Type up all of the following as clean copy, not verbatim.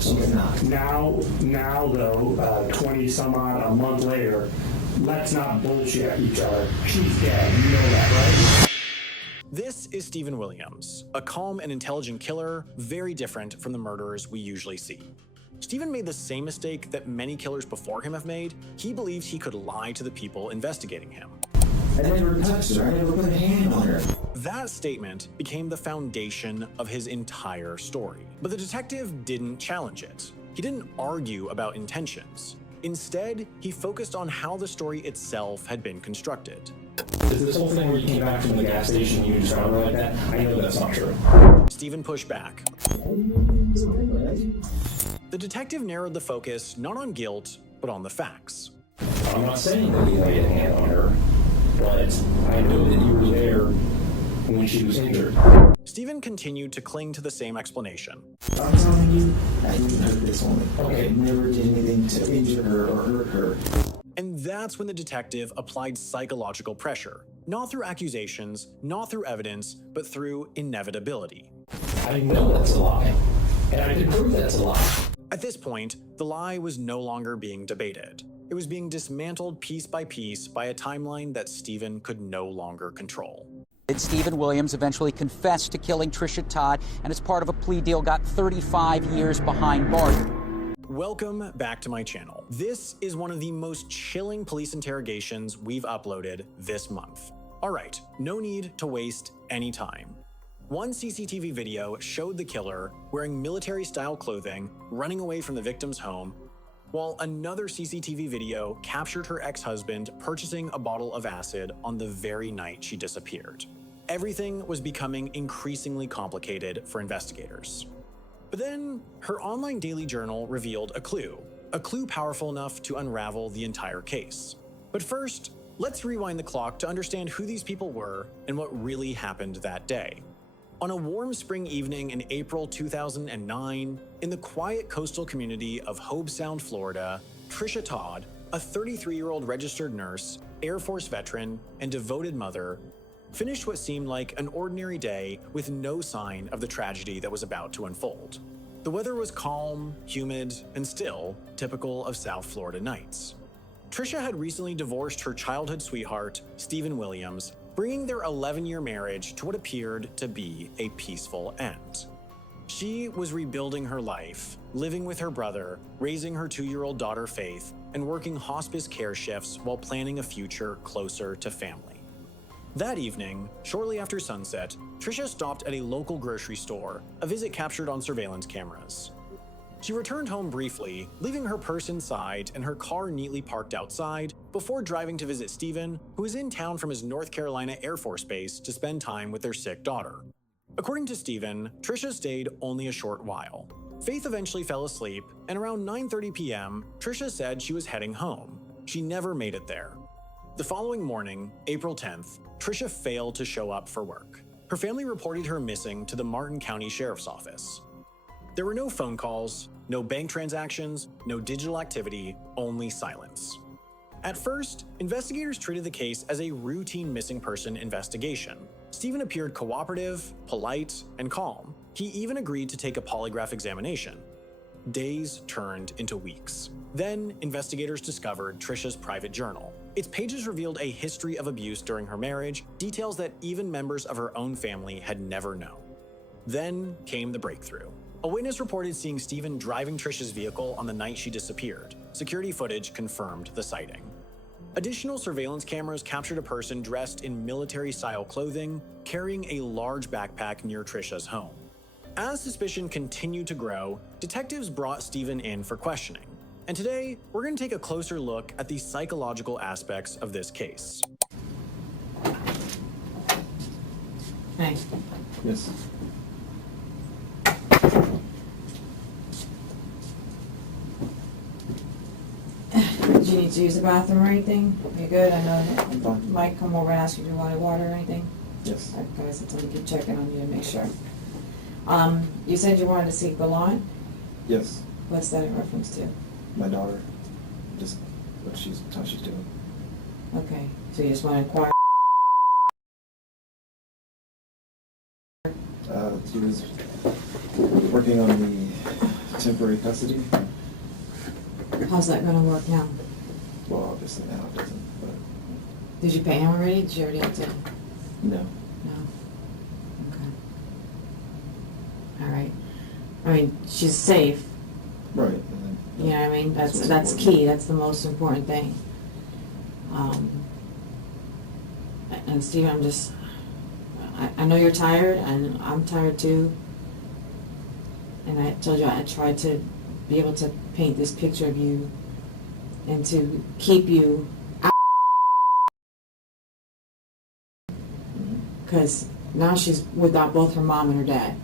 She's not. Now though, 20 some odd a month later, let's not bullshit each other. She's dead. You know that, right? This is Stephen Williams, a calm and intelligent killer, very different from the murderers we usually see. Stephen made the same mistake that many killers before him have made. He believed he could lie to the people investigating him. I never touched her. I never put a hand on her. That statement became the foundation of his entire story. But the detective didn't challenge it. He didn't argue about intentions. Instead, he focused on how the story itself had been constructed. Is this whole thing where you came back from the gas station and you just found her like that? I know that's not true. Stephen pushed back. The detective narrowed the focus not on guilt, but on the facts. I'm not saying that you laid a hand on her, but I know that you were there when she was injured. Stephen continued to cling to the same explanation. I'm telling you, I didn't hurt this woman. Okay, I never did anything to injure her or hurt her. And that's when the detective applied psychological pressure, not through accusations, not through evidence, but through inevitability. I know that's a lie, and I can prove that's a lie. At this point, the lie was no longer being debated. It was being dismantled piece by piece by a timeline that Stephen could no longer control. Stephen Williams eventually confessed to killing Trisha Todd, and as part of a plea deal got 35 years behind bars. Welcome back to my channel. This is one of the most chilling police interrogations we've uploaded this month. All right, no need to waste any time. One CCTV video showed the killer wearing military-style clothing, running away from the victim's home, while another CCTV video captured her ex-husband purchasing a bottle of acid on the very night she disappeared. Everything was becoming increasingly complicated for investigators. But then, her online daily journal revealed a clue powerful enough to unravel the entire case. But first, let's rewind the clock to understand who these people were and what really happened that day. On a warm spring evening in April 2009, in the quiet coastal community of Hobe Sound, Florida, Trisha Todd, a 33-year-old registered nurse, Air Force veteran, and devoted mother, finished what seemed like an ordinary day with no sign of the tragedy that was about to unfold. The weather was calm, humid, and still typical of South Florida nights. Trisha had recently divorced her childhood sweetheart, Stephen Williams, bringing their 11-year marriage to what appeared to be a peaceful end. She was rebuilding her life, living with her brother, raising her 2-year-old daughter Faith, and working hospice care shifts while planning a future closer to family. That evening, shortly after sunset, Trisha stopped at a local grocery store, a visit captured on surveillance cameras. She returned home briefly, leaving her purse inside and her car neatly parked outside before driving to visit Stephen, who was in town from his North Carolina Air Force Base to spend time with their sick daughter. According to Stephen, Trisha stayed only a short while. Faith eventually fell asleep, and around 9:30 p.m., Trisha said she was heading home. She never made it there. The following morning, April 10th, Trisha failed to show up for work. Her family reported her missing to the Martin County Sheriff's Office. There were no phone calls, no bank transactions, no digital activity, only silence. At first, investigators treated the case as a routine missing person investigation. Stephen appeared cooperative, polite, and calm. He even agreed to take a polygraph examination. Days turned into weeks. Then, investigators discovered Trisha's private journal. Its pages revealed a history of abuse during her marriage, details that even members of her own family had never known. Then came the breakthrough. A witness reported seeing Stephen driving Trisha's vehicle on the night she disappeared. Security footage confirmed the sighting. Additional surveillance cameras captured a person dressed in military-style clothing, carrying a large backpack near Trisha's home. As suspicion continued to grow, detectives brought Stephen in for questioning. And today, we're going to take a closer look at the psychological aspects of this case. Hey. Yes. Did you need to use the bathroom or anything? You good? I know I'm fine. Mike come over and ask if you wanted water or anything. Yes. Okay, I said to keep checking on you to make sure. You said you wanted to see Gallant. Yes. What's that in reference to? My daughter. Just how she's doing. Okay, so you just want to inquire. She was working on the temporary custody. How's that gonna work now? Well, obviously now it doesn't, but Did you pay him already? Did you already have to? no. No? Okay. All right. I mean, she's safe, Right. And then, you know what I mean? That's what's important. key, that's the most important thing. And Steve, I know you're tired, and I'm tired too. And I told you, I tried to be able to paint this picture of you and to keep you out. Because now she's without both her mom and her dad.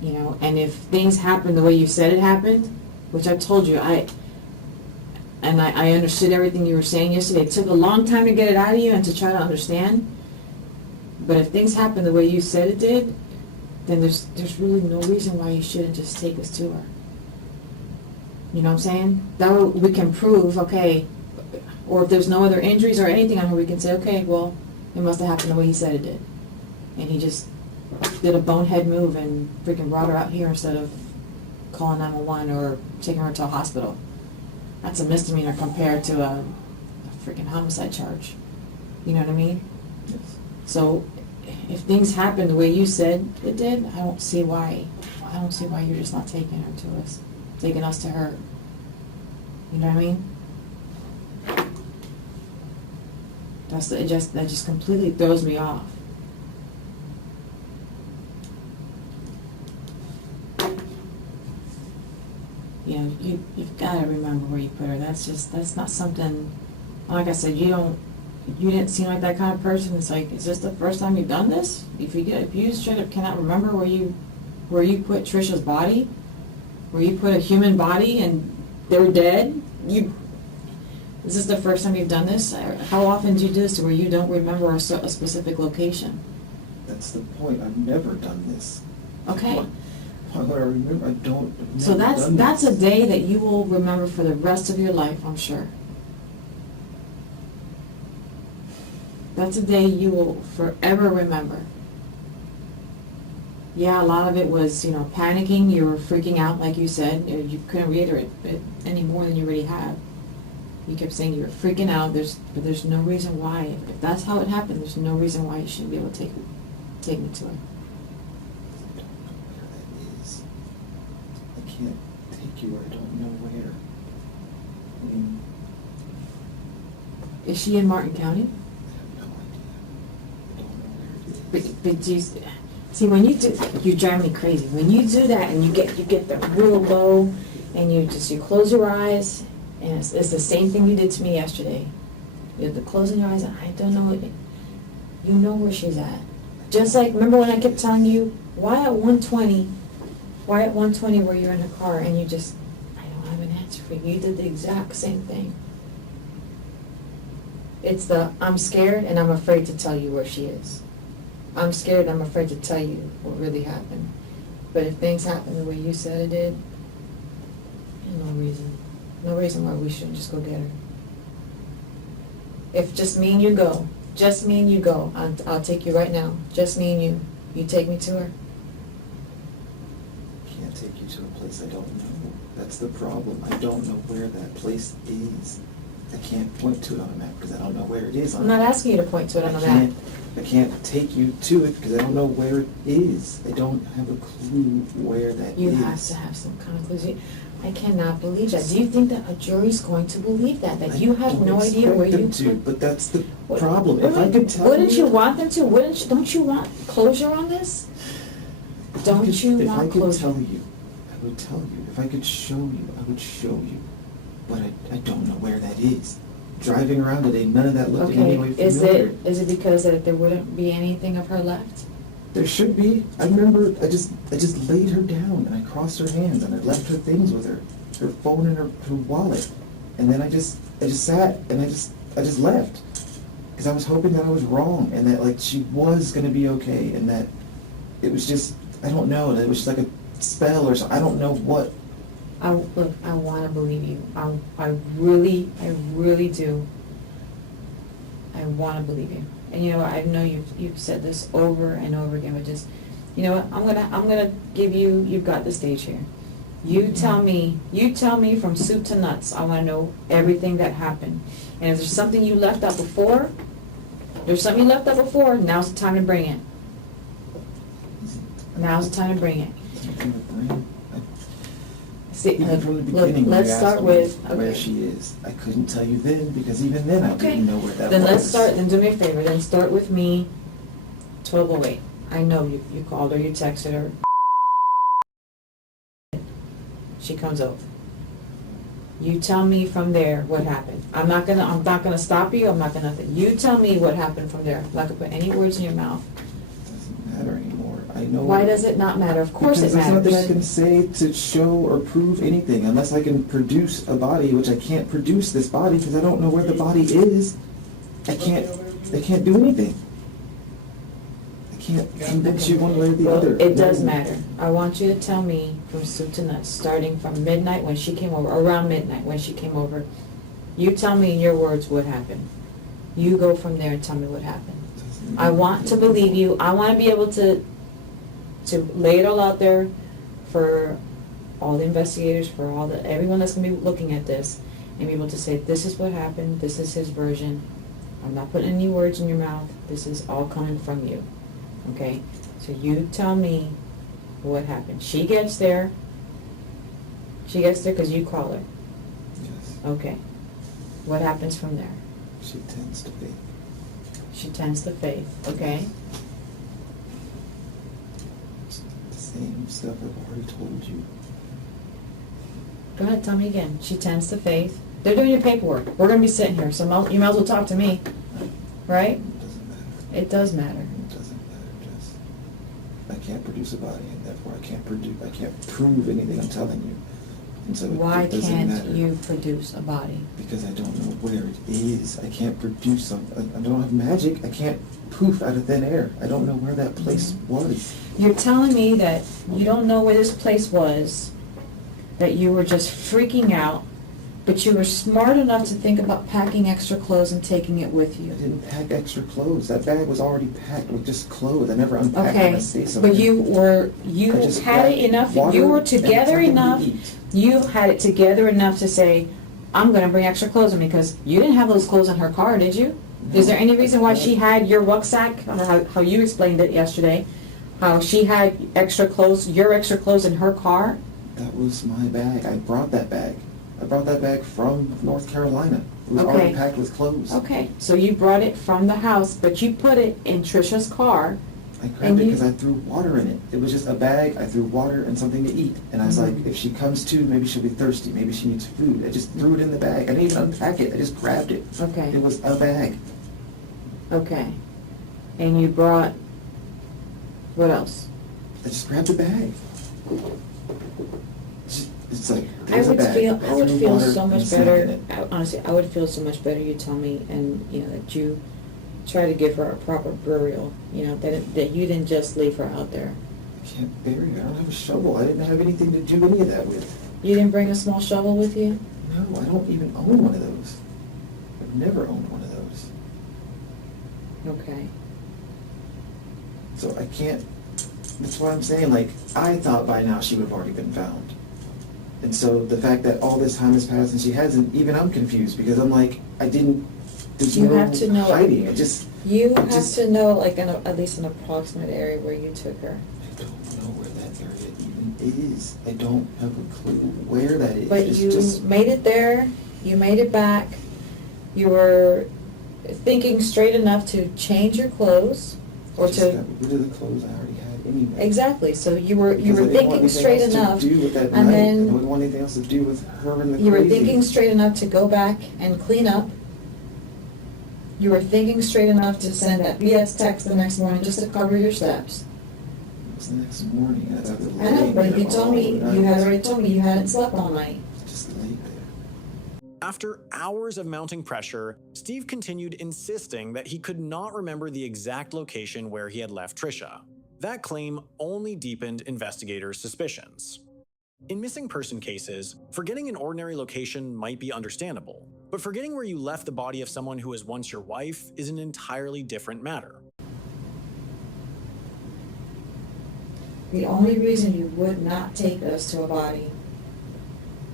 You know, and if things happen the way you said it happened, which I told you, I understood everything you were saying yesterday. It took a long time to get it out of you and to try to understand. But if things happen the way you said it did, then there's really no reason why you shouldn't just take us to her. You know what I'm saying? That way we can prove, okay, or if there's no other injuries or anything on her, we can say, okay, well, it must have happened the way he said it did. And he just did a bonehead move and freaking brought her out here instead of calling 911 or taking her to a hospital. That's a misdemeanor compared to a freaking homicide charge. You know what I mean? Yes. So if things happen the way you said it did, I don't see why you're just not taking her to us, taking us to her. You know what I mean? That just completely throws me off. You know, you've got to remember where you put her. That's not something, like I said, you didn't seem like that kind of person. It's like, is this the first time you've done this? If you straight up cannot remember where you put Trisha's body, where you put a human body and they're dead, is this the first time you've done this? How often do you do this where you don't remember a specific location? That's the point. I've never done this. Okay. Why would I remember? I don't. I've So never done that's this. a day that you will remember for the rest of your life, I'm sure. That's a day you will forever remember. Yeah, a lot of it was, panicking. You were freaking out, like you said. You couldn't reiterate it any more than you already have. You kept saying you were freaking out. But there's no reason why. If that's how it happened, there's no reason why you shouldn't be able to take me to her. I don't know where that is. I can't take you where I don't know where. I mean, Is she in Martin County? I have no idea. I don't know where it is. But do you, see, when you drive me crazy. When you do that and you get the real low and you close your eyes, and it's the same thing you did to me yesterday. You have to close your eyes and I don't know it. You know where she's at. Just like, remember when I kept telling you, why at 120 where you're in a car and I don't have an answer for you. You did the exact same thing. It's I'm scared and I'm afraid to tell you where she is. I'm scared and I'm afraid to tell you what really happened. But if things happen the way you said it did, there's no reason. No reason why we shouldn't just go get her. If just me and you go, I'll take you right now. Just me and you. You take me to her. I can't take you to a place I don't know. That's the problem. I don't know where that place is. I can't point to it on a map because I don't know where it is on I'm a not map. asking you to point to it on the map. I can't take you to it because I don't know where it is. I don't have a clue where that is. You have to have some kind of clue. I cannot believe that. Do you think that a jury's going to believe that? That you have no idea where you put? But that's the What- problem. If I could tell you... Wouldn't you want them to? Don't you want closure on this? Don't you want If I could closure? tell you, I would tell you. If I could show you, I would show you. But I don't know where that is. Driving around today, none of that looked in any way Okay, familiar. is it because that there wouldn't be anything of her left? There should be. I remember I just laid her down and I crossed her hands and I left her things with her phone and her wallet. And then I just sat and I just left. Because I was hoping that I was wrong and that like she was gonna be okay and that it was just, I don't know, it was just like a spell or something. I don't know what. Look, I want to believe you. I really do. I want to believe you. And I know you've said this over and over again, but just You know what, I'm gonna give you, you've got the stage here. You tell me from soup to nuts. I wanna know everything that happened. And if there's something you left out before, now's the time to bring it. Now's the time to bring it. See, Even from the look, beginning, when let's you asked start me with, where okay. she is. I couldn't tell you then, because even then I Okay. didn't know where that Then was. let's start, then do me a favor, then start with me, 12:08. I know you called her, you texted her. She comes over. You tell me from there what happened. I'm not gonna stop you, I'm not gonna, you tell me what happened from there. I'm not gonna put any words in your mouth. It doesn't matter anymore. I know. Why does it not matter? Of course it Because there's nothing I matters. can say to show or prove anything unless I can produce a body, which I can't produce this body because I don't know where the body is. I can't do anything. I can't convince you one way or the Well, other. it does No. matter. I want you to tell me from soup to nuts, starting from midnight when she came over, around midnight when she came over. You tell me in your words what happened. You go from there and tell me what happened. I want to believe you. I want to be able to lay it all out there for all the investigators, for everyone that's going to be looking at this, and be able to say, this is what happened, this is his version. I'm not putting any words in your mouth. This is all coming from you. Okay? So you tell me what happened. She gets there because you call her. Yes. Okay. What happens from there? She tends to be. She tends to faith. Okay? It's the same stuff I've already told you. Go ahead, tell me again. She tends to faith. They're doing your paperwork. We're going to be sitting here, so you might as well talk to me. Right? It doesn't matter. It does matter. It doesn't matter, Jess. I can't produce a body, and therefore I can't prove anything I'm telling you. And so Why it doesn't can't matter. you produce a body? Because I don't know where it is. I can't produce something. I don't have magic. I can't poof out of thin air. I don't know where that place was. You're telling me that you don't know where this place was, that you were just freaking out, but you were smart enough to think about packing extra clothes and taking it with I you. didn't pack extra clothes. That bag was already packed with just clothes. I never unpacked when I Okay, stayed somewhere. but you I just had it grabbed enough, water you were and together something to enough, eat. you had it together enough to say, I'm gonna bring extra clothes with me, because you didn't have those clothes in her car, did you? Is there any reason why she had your rucksack, how you explained it yesterday, how she had extra clothes, your extra clothes in her car? That was my bag. I brought that bag. I brought that bag from North Carolina. It was Okay. already packed with clothes. Okay, so you brought it from the house, but you put it in Trisha's car. I grabbed And it you- because I threw water in it. It was just a bag. I threw water and something to eat. And I was like, if she comes to, maybe she'll be thirsty. Maybe she needs food. I just threw it in the bag. I didn't even unpack it. I just grabbed it. Okay. It was a bag. Okay. And you brought, what else? I just grabbed a bag. It's like, I there's a would bag. feel, I I would threw feel water so and much a snack better, in it. honestly, I would feel so much better, you tell me, and, you know, that you try to give her a proper burial, you know, that you didn't just leave her out there. I can't bury her. I don't have a shovel. I didn't have anything to do any of that with. You didn't bring a small shovel with you? No, I don't even own one of those. I've never owned one of those. Okay. So I can't, that's why I'm saying, like, I thought by now she would have already been found. And so the fact that all this time has passed and she hasn't, even I'm confused, because I'm like, there's You no have to know- hiding. You I have just- to know, like, at least an approximate area where you took her. I don't know where that area even is. I don't have a clue where that is. But It's you just, made it there, you made it back, you were thinking straight enough to change your clothes, I or just to, got rid of the clothes I already had anyway. exactly, so you were Because I didn't want thinking anything straight else enough, to do with that and night. I then didn't want anything else to do with her and the you were crazy. thinking straight enough to go back and clean up. You were thinking straight enough to send that BS text the next morning just to cover your steps. It was the next morning. I know, but you told me, you had already told me you hadn't slept all night. Just laid there. After hours of mounting pressure, Steve continued insisting that he could not remember the exact location where he had left Trisha. That claim only deepened investigators' suspicions. In missing person cases, forgetting an ordinary location might be understandable, but forgetting where you left the body of someone who was once your wife is an entirely different matter. The only reason you would not take us to a body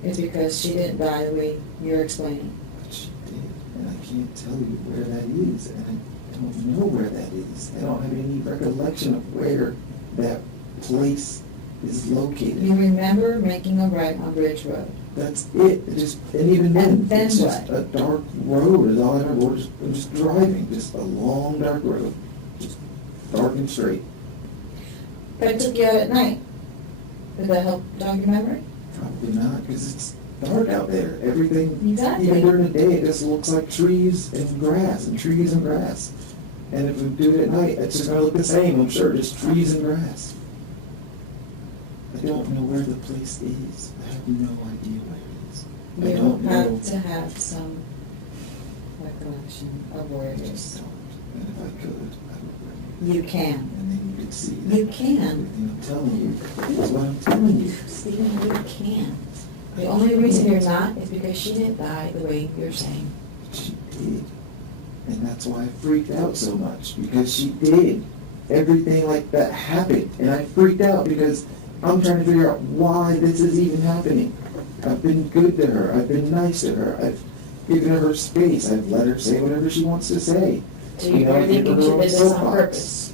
is because she didn't die the way you're explaining. But she did, and I can't tell you where that is, and I don't know where that is. I don't have any recollection of where that place is located. You remember making a right on Bridge Road. That's it. And even then, And then it's just what? a dark road is all I remember. I'm just driving, just a long dark road, just dark and straight. But it took you out at night. Did that help jog your memory? Probably not, because it's dark out there. Everything, Exactly. even during the day, it just looks like trees and grass and trees and grass. And if we do it at night, it's just gonna look the same, I'm sure, just trees and grass. I don't know where the place is. I have no idea where it is. I You don't know. have to have some recollection of where it I is. just don't. And if I could, I would bring you. You can. And then you could see that. You can. Everything I'm telling you is what I'm telling you. Stephen, you can. The only reason you're not is because she didn't die the way you're saying. She did. And that's why I freaked out so much, because she did. Everything like that happened, and I freaked out because I'm trying to figure out why this is even happening. I've been good to her. I've been nice to her. I've given her space. I've let her say whatever she wants to say. So you're I've given thinking her she own did this on soapbox. purpose?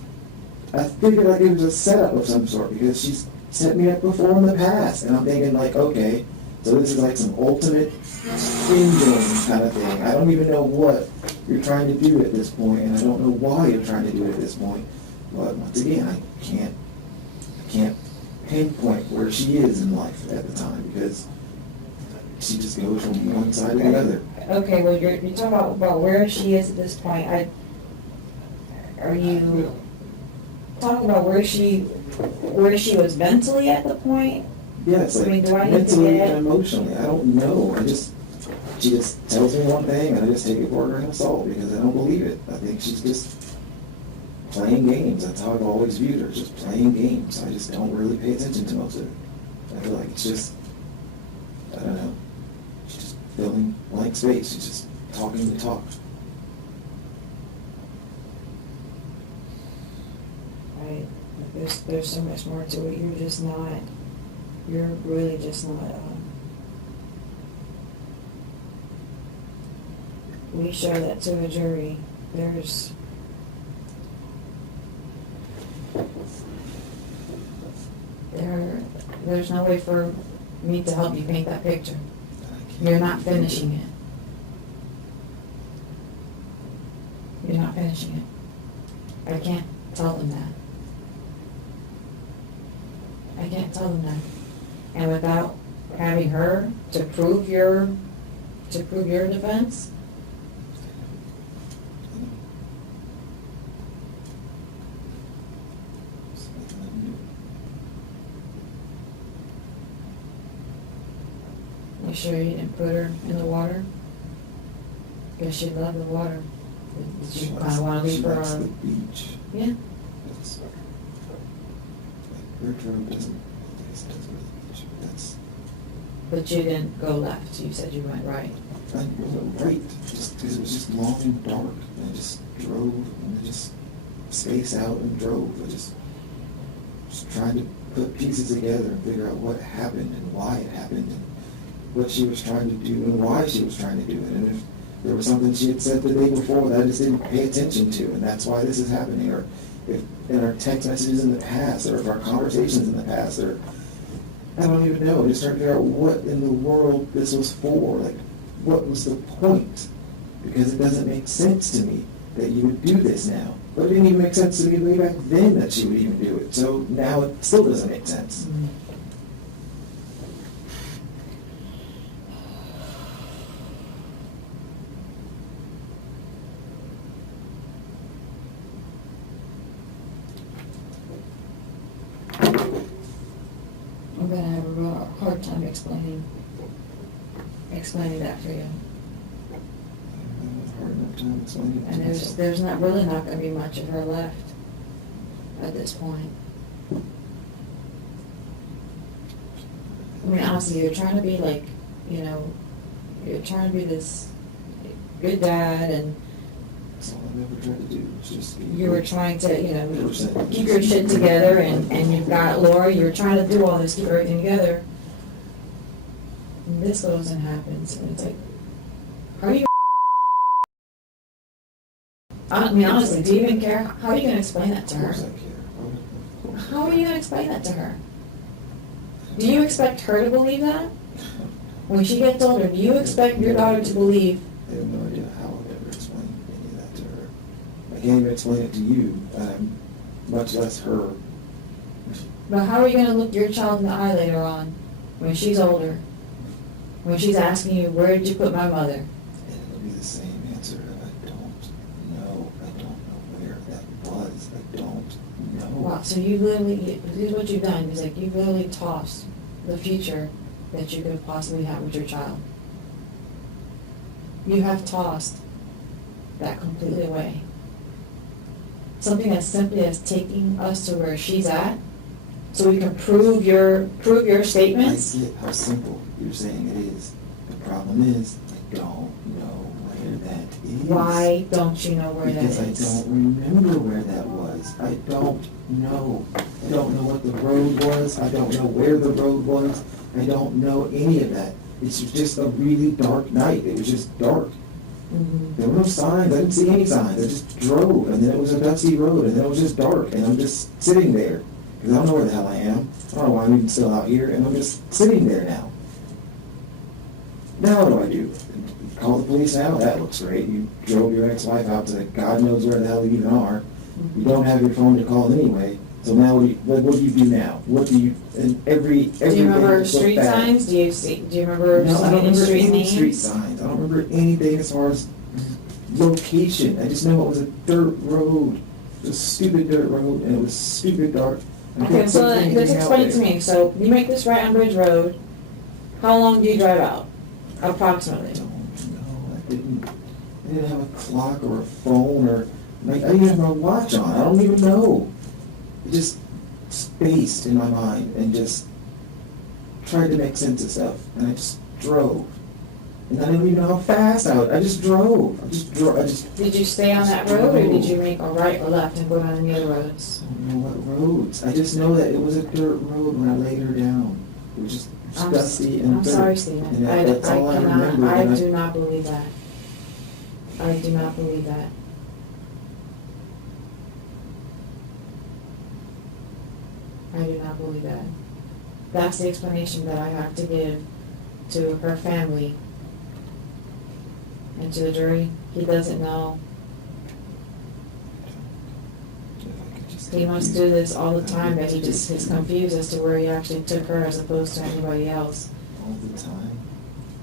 I figured like it was a setup of some sort, because she's set me up before in the past, and I'm thinking like, okay, so this is like some ultimate spin game kind of thing. I don't even know what you're trying to do at this point, and I don't know why you're trying to do it at this point. But once again, I can't pinpoint where she is in life at the time, because she just goes from one side to the other. Okay, well, you're talking about where she is at this point. Are you talking about where she was mentally at the point? Yes, I like mean, do I need to mentally get- and emotionally. I don't know. She just tells me one thing, and I just take it for a grain of salt because I don't believe it. I think she's just playing games. That's how I've always viewed her, just playing games. I just don't really pay attention to most of it. I feel like it's just, I don't know, she's just filling blank space. She's just talking to talk. Right. There's so much more to it. You're really just not, we show that to a jury. There's no way for me to help you paint that picture. You're not finishing it. You're not finishing it. I can't tell them that. I can't tell them that. And without having her to prove your defense, you sure you didn't put her in the water? Because she loved the water. Did you kind of want to leave her She likes the on? beach. Yeah. That's, like, Ridge Road doesn't really beach. That's, But you didn't go left. You said you went right. I went right, just because it was just long and dark, and I just drove, and I just spaced out and drove. I just trying to put pieces together and figure out what happened and why it happened and what she was trying to do and why she was trying to do it. And if there was something she had said the day before that I just didn't pay attention to, and that's why this is happening, or if in our text messages in the past, or if our conversations in the past, or I don't even know, just trying to figure out what in the world this was for, like what was the point? Because it doesn't make sense to me that you would do this now. But it didn't even make sense to me way back then that she would even do it. So now it still doesn't make sense. I'm gonna have a real hard time explaining that for you. Hard enough time explaining it to And myself. there's not gonna be much of her left at this point. I mean, honestly, you're trying to be like, you're trying to be this good dad, and That's all I've ever tried to do, is just be. You were trying to, you know, 100%. keep your shit together, and you've got Laura, you're trying to do all this, keep everything together. And this goes and happens, and it's like, are you? I mean, honestly, do you even care? How are you gonna explain that to Of her? course I care. Of course. How are you gonna explain that to her? Do you expect her to believe that? When she gets older, do you expect your daughter to believe? I have no idea how I'd ever explain any of that to her. I can't even explain it to you, much less her. But how are you gonna look your child in the eye later on, when she's older? When she's asking you, where did you put my mother? And it'll be the same answer. I don't know. I don't know where that was. I don't know. Wow, so you literally, this is what you've done, is like you literally tossed the future that you could possibly have with your child. You have tossed that completely away. Something as simply as taking us to where she's at, so we can prove your I statements. get how simple you're saying it is. The problem is, I don't know where that is. Why don't you know where that Because is? I don't remember where that was. I don't know. I don't know what the road was. I don't know where the road was. I don't know any of that. It's just a really dark night. It was just dark. Mhm. There were no signs. I didn't see any signs. I just drove, and then it was a dusty road, and then it was just dark, and I'm just sitting there. Because I don't know where the hell I am. I don't know why I'm even still out here, and I'm just sitting there now. Now what do? Call the police now? That looks great. You drove your ex-wife out to God knows where the hell you even are. You don't have your phone to call anyway. So now what do you do now? What do you, and every Do you remember day street back. signs? Do you remember No, I don't any remember street any names? street signs. I don't remember anything as far as location. I just know it was a dirt road. It was a stupid dirt road, and it was stupid dark. I Okay, couldn't so see anything let's out explain it to there. me. So you make this right on Bridge Road. How long do you drive out? Approximately. I don't know. I didn't have a clock or a phone or, like, I didn't have my watch on. I don't even know. It just spaced in my mind and just tried to make sense of stuff. And I just drove. And I didn't even know how fast I just drove. Did you stay on that road, or did you make a right or left and go down any other roads? I don't know what roads. I just know that it was a dirt road when I laid her down. It was just dusty and I'm dirt. sorry, Stephen. And I that's all I remember. cannot, I and do not believe that. I do not believe that. I do not believe that. That's the explanation that I have to give to her family and to the jury. He doesn't know. If I could just He must do this all the time, but he just is confused as to where he actually took her as opposed to anybody else. all the time.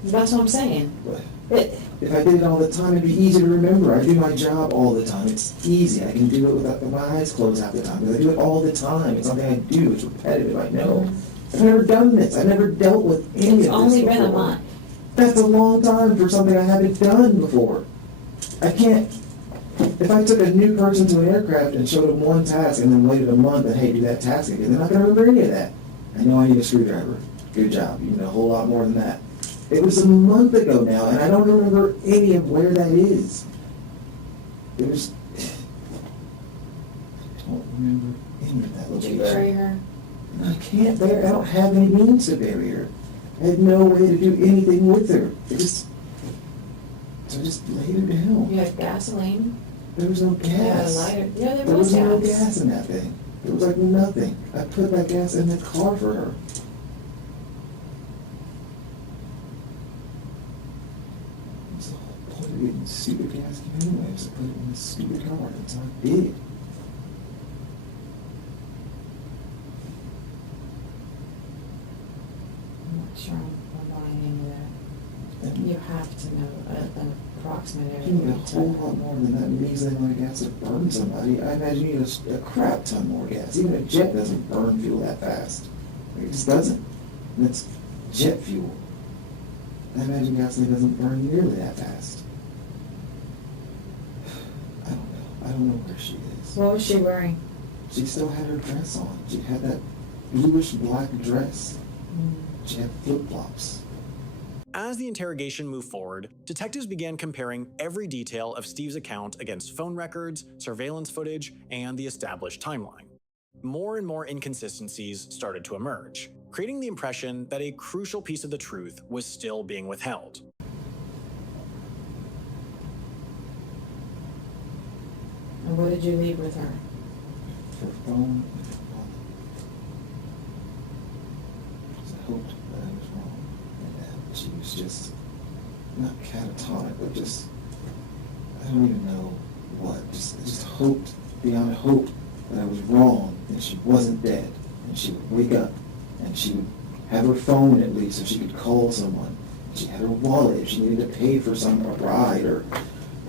That's what I'm saying. But It, if I did it all the time, it'd be easy to remember. I do my job all the time. It's easy. I can do it without my eyes closed half the time. Because I do it all the time. It's something I do. It's repetitive. I know. I've never done this. I've never dealt with any of it's this only been a before. month. That's a long time for something I haven't done before. I can't. If I took a new person to an aircraft and showed them one task and then waited a month and, hey, do that task again, they're not going to remember any of that. I know I need a screwdriver. Good job. You know a whole lot more than that. It was a month ago now, and I don't remember any of where that is. It was. I don't remember any of that Did location. you bury her? I can't bury. I don't have any means to bury her. I had no way to do anything with her. So I just laid her down. You had gasoline? There was no You had a gas. lighter? Yeah, There there was was no gas. gas in that thing. There was like nothing. I put that gas in the car for her. That's the whole point of getting stupid gas anyway, is to put it in this stupid car. That's how I did it. I'm not sure I'm buying into that. And You have to know an approximate you need a area. whole lot more than that measly amount of gas to burn somebody. I imagine you need a crap ton more gas. Even a jet doesn't burn fuel that fast. It just doesn't. And it's jet fuel. I imagine gasoline doesn't burn nearly that fast. I don't know. I don't know where she is. What was she wearing? She still had her dress on. She had that bluish black dress. She had flip-flops. As the interrogation moved forward, detectives began comparing every detail of Steve's account against phone records, surveillance footage, and the established timeline. More and more inconsistencies started to emerge, creating the impression that a crucial piece of the truth was still being withheld. And what did you leave with her? Her phone and her wallet. Because I hoped that I was wrong, and that she was just, not catatonic, but just, I don't even know what. I just hoped, beyond hope, that I was wrong, and she wasn't dead, and she would wake up, and she would have her phone at least, so she could call someone. She had her wallet, if she needed to pay for a ride, or,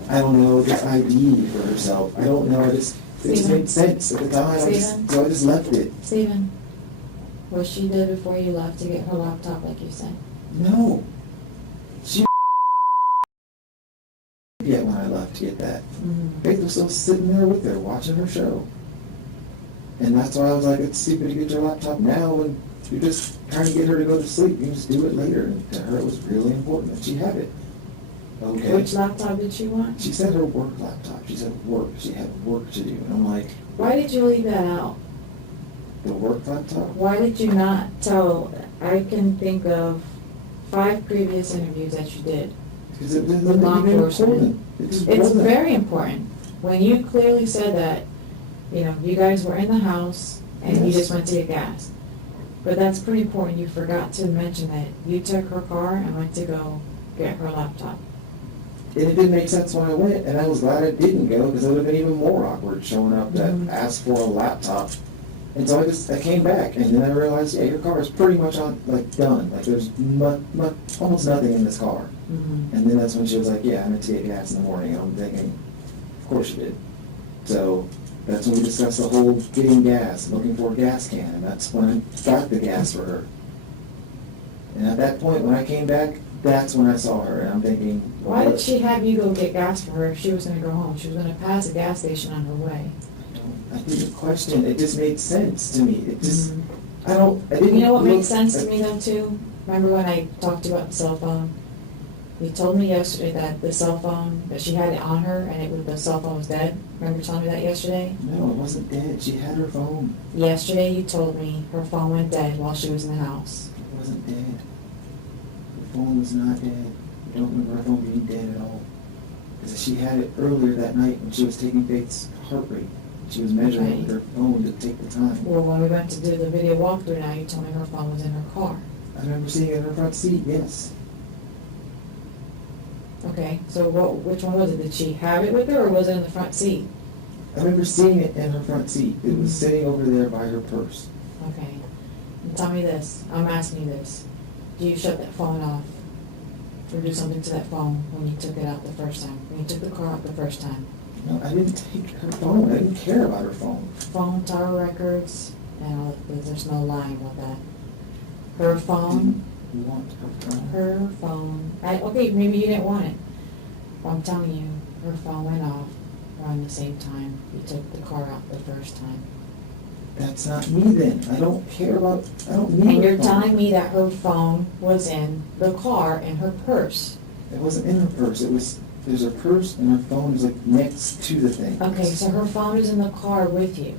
I don't know, this ID for herself. I don't know, it just made sense at the time, so I just left it. Steven, was she there before you left to get her laptop like you said? No. She yet when I left to get that. Faith was still sitting there with her, watching her show. And that's why I was like, it's stupid to get your laptop now when you're just trying to get her to go to sleep. You can just do it later. And to her, it was really important that she have it. Okay. Which laptop did she want? She said her work laptop. She said work. She had work to do. And I'm like, Why did you leave that out? the work laptop? Why did you not tell? I can think of 5 previous interviews that you did. Because it With wasn't law even enforcement. important. It just It's wasn't. very important. When you clearly said that, you guys were in the house and you Yes. just went to get gas. But that's pretty important. You forgot to mention that you took her car and went to go get her laptop. And it didn't make sense when I went, and I was glad I didn't go, because it would have been even more awkward showing up to ask for a laptop. And so I came back, and then I realized, yeah, your car is pretty much done. Like, there's almost nothing in this car. And then that's when she was like, yeah, I meant to get gas in the morning. And I'm thinking, of course you did. So that's when we discussed the whole getting gas, looking for a gas can, and that's when I got the gas for her. And at that point, when I came back, that's when I saw her, and I'm thinking, Why did she have you go get gas for her if she was going to go home? She was going to pass a gas station on her way. I didn't question, it just made sense to me. It just, I didn't. You know what look makes sense to at- me though too? Remember when I talked to you about the cell phone? You told me yesterday that the cell phone, that she had it on her and the cell phone was dead. Remember you telling me that yesterday? No, it wasn't dead. She had her phone. Yesterday you told me her phone went dead while she was in the house. It wasn't dead. The phone was not dead. I don't remember her phone being dead at all. Because she had it earlier that night when she was taking Faith's heart rate. She was measuring it with her phone to take the time. Well, when we went to do the video walkthrough now, you told me her phone was in her car. I remember seeing it in her front seat, yes. Okay, so which one was it? Did she have it with her or was it in the front seat? I remember seeing it in her front seat. It was sitting over there by her purse. Okay. And tell me this, I'm asking you this. Do you shut that phone off? Or do something to that phone when you took it out the first time? When you took the car out the first time? No, I didn't take her phone. I didn't care about her phone. Phone, tower records, and all of this, there's no lying about that. Her phone, You want her phone? her phone, okay, maybe you didn't want it. But I'm telling you, her phone went off around the same time you took the car out the first time. That's not me then. I don't care about, I don't need And her you're phone. telling me that her phone was in the car in her purse. It wasn't in her purse. It was, there's her purse and her phone is like next to the thing. Okay, so her phone is in the car with you.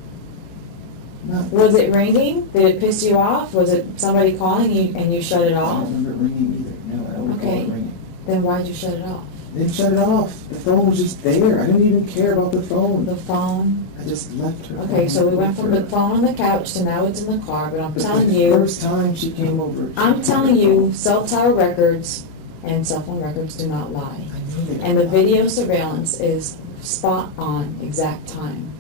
Not, Was it ringing? Did it piss you off? Was it somebody calling you and you shut it I don't off? remember it ringing either. No, I don't recall Okay. it ringing. Then why'd you shut it off? I didn't shut it off. The phone was just there. I didn't even care about the phone. The phone? I just left her. Okay, so we went from the phone. phone on the couch to now it's in the car, but I'm telling The you, first time she came over. I'm telling you, cell tower records and cell phone records do not lie. I knew they And the lied. video surveillance is spot on, exact time.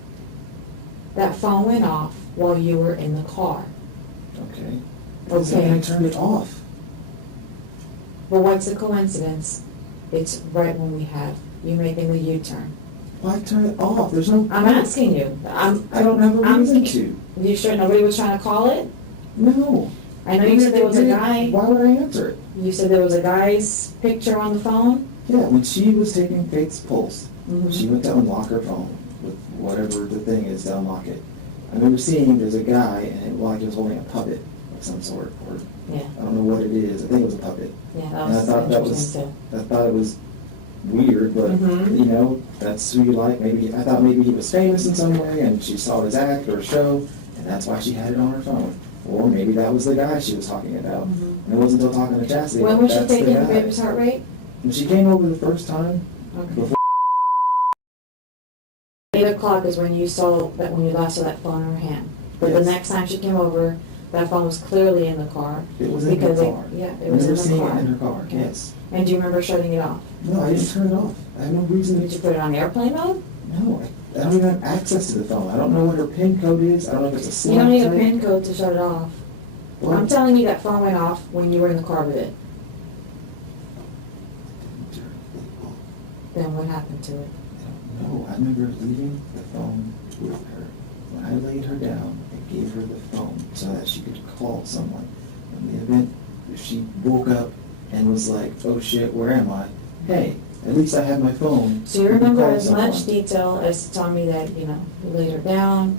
That phone went off while you were in the car. Okay. Because then I turned it off. But what's the coincidence? It's right when we have you making the U-turn. Why turn it off? There's no. I'm asking you. I don't have a reason to. You sure nobody was trying to call it? No. I know you said there was a guy. Why would I answer it? You said there was a guy's picture on the phone? Yeah, when she was taking Faith's pulse, Mhm. she went to unlock her phone with whatever the thing is to unlock it. I remember seeing there's a guy, and it, like he was holding a puppet of of some sort, or Yeah, I don't know what it is. I think it was a puppet. yeah, that And I was thought that was, interesting too. I thought it was weird, but, Mhm. you know, that's who you like. Maybe, I thought maybe he was famous in some way, and she saw his act or show, and that's why she had it on her phone. Or maybe that was the guy she was talking about. Mhm. And it wasn't until talking to Chastity, When was she that's the taking the guy. baby's heart rate? When she came over the first time, Okay. before 8 o'clock is when you saw that, when you last saw that phone in her hand. But the Yes. next time she came over, that phone was clearly in the car. it was in her Because car. yeah, I it was in remember the seeing car. it in her car, Okay. yes. And do you remember shutting it off? No, I didn't turn it off. I have no reason Did to. you put it on airplane mode? No, I don't even have access to the phone. I don't know what her PIN code is. I don't know if it's a You slot don't need a type. PIN code to shut it off. Well, I'm telling you that phone went off when you were in the car with it. Then what happened to it? I don't know. I remember leaving the phone with her. When I laid her down, I gave her the phone so that she could call someone. In the event if she woke up and was like, oh shit, where am I? Hey, at least I have my phone. So you I can remember call as much someone. detail as to tell me that, you know, you laid her down,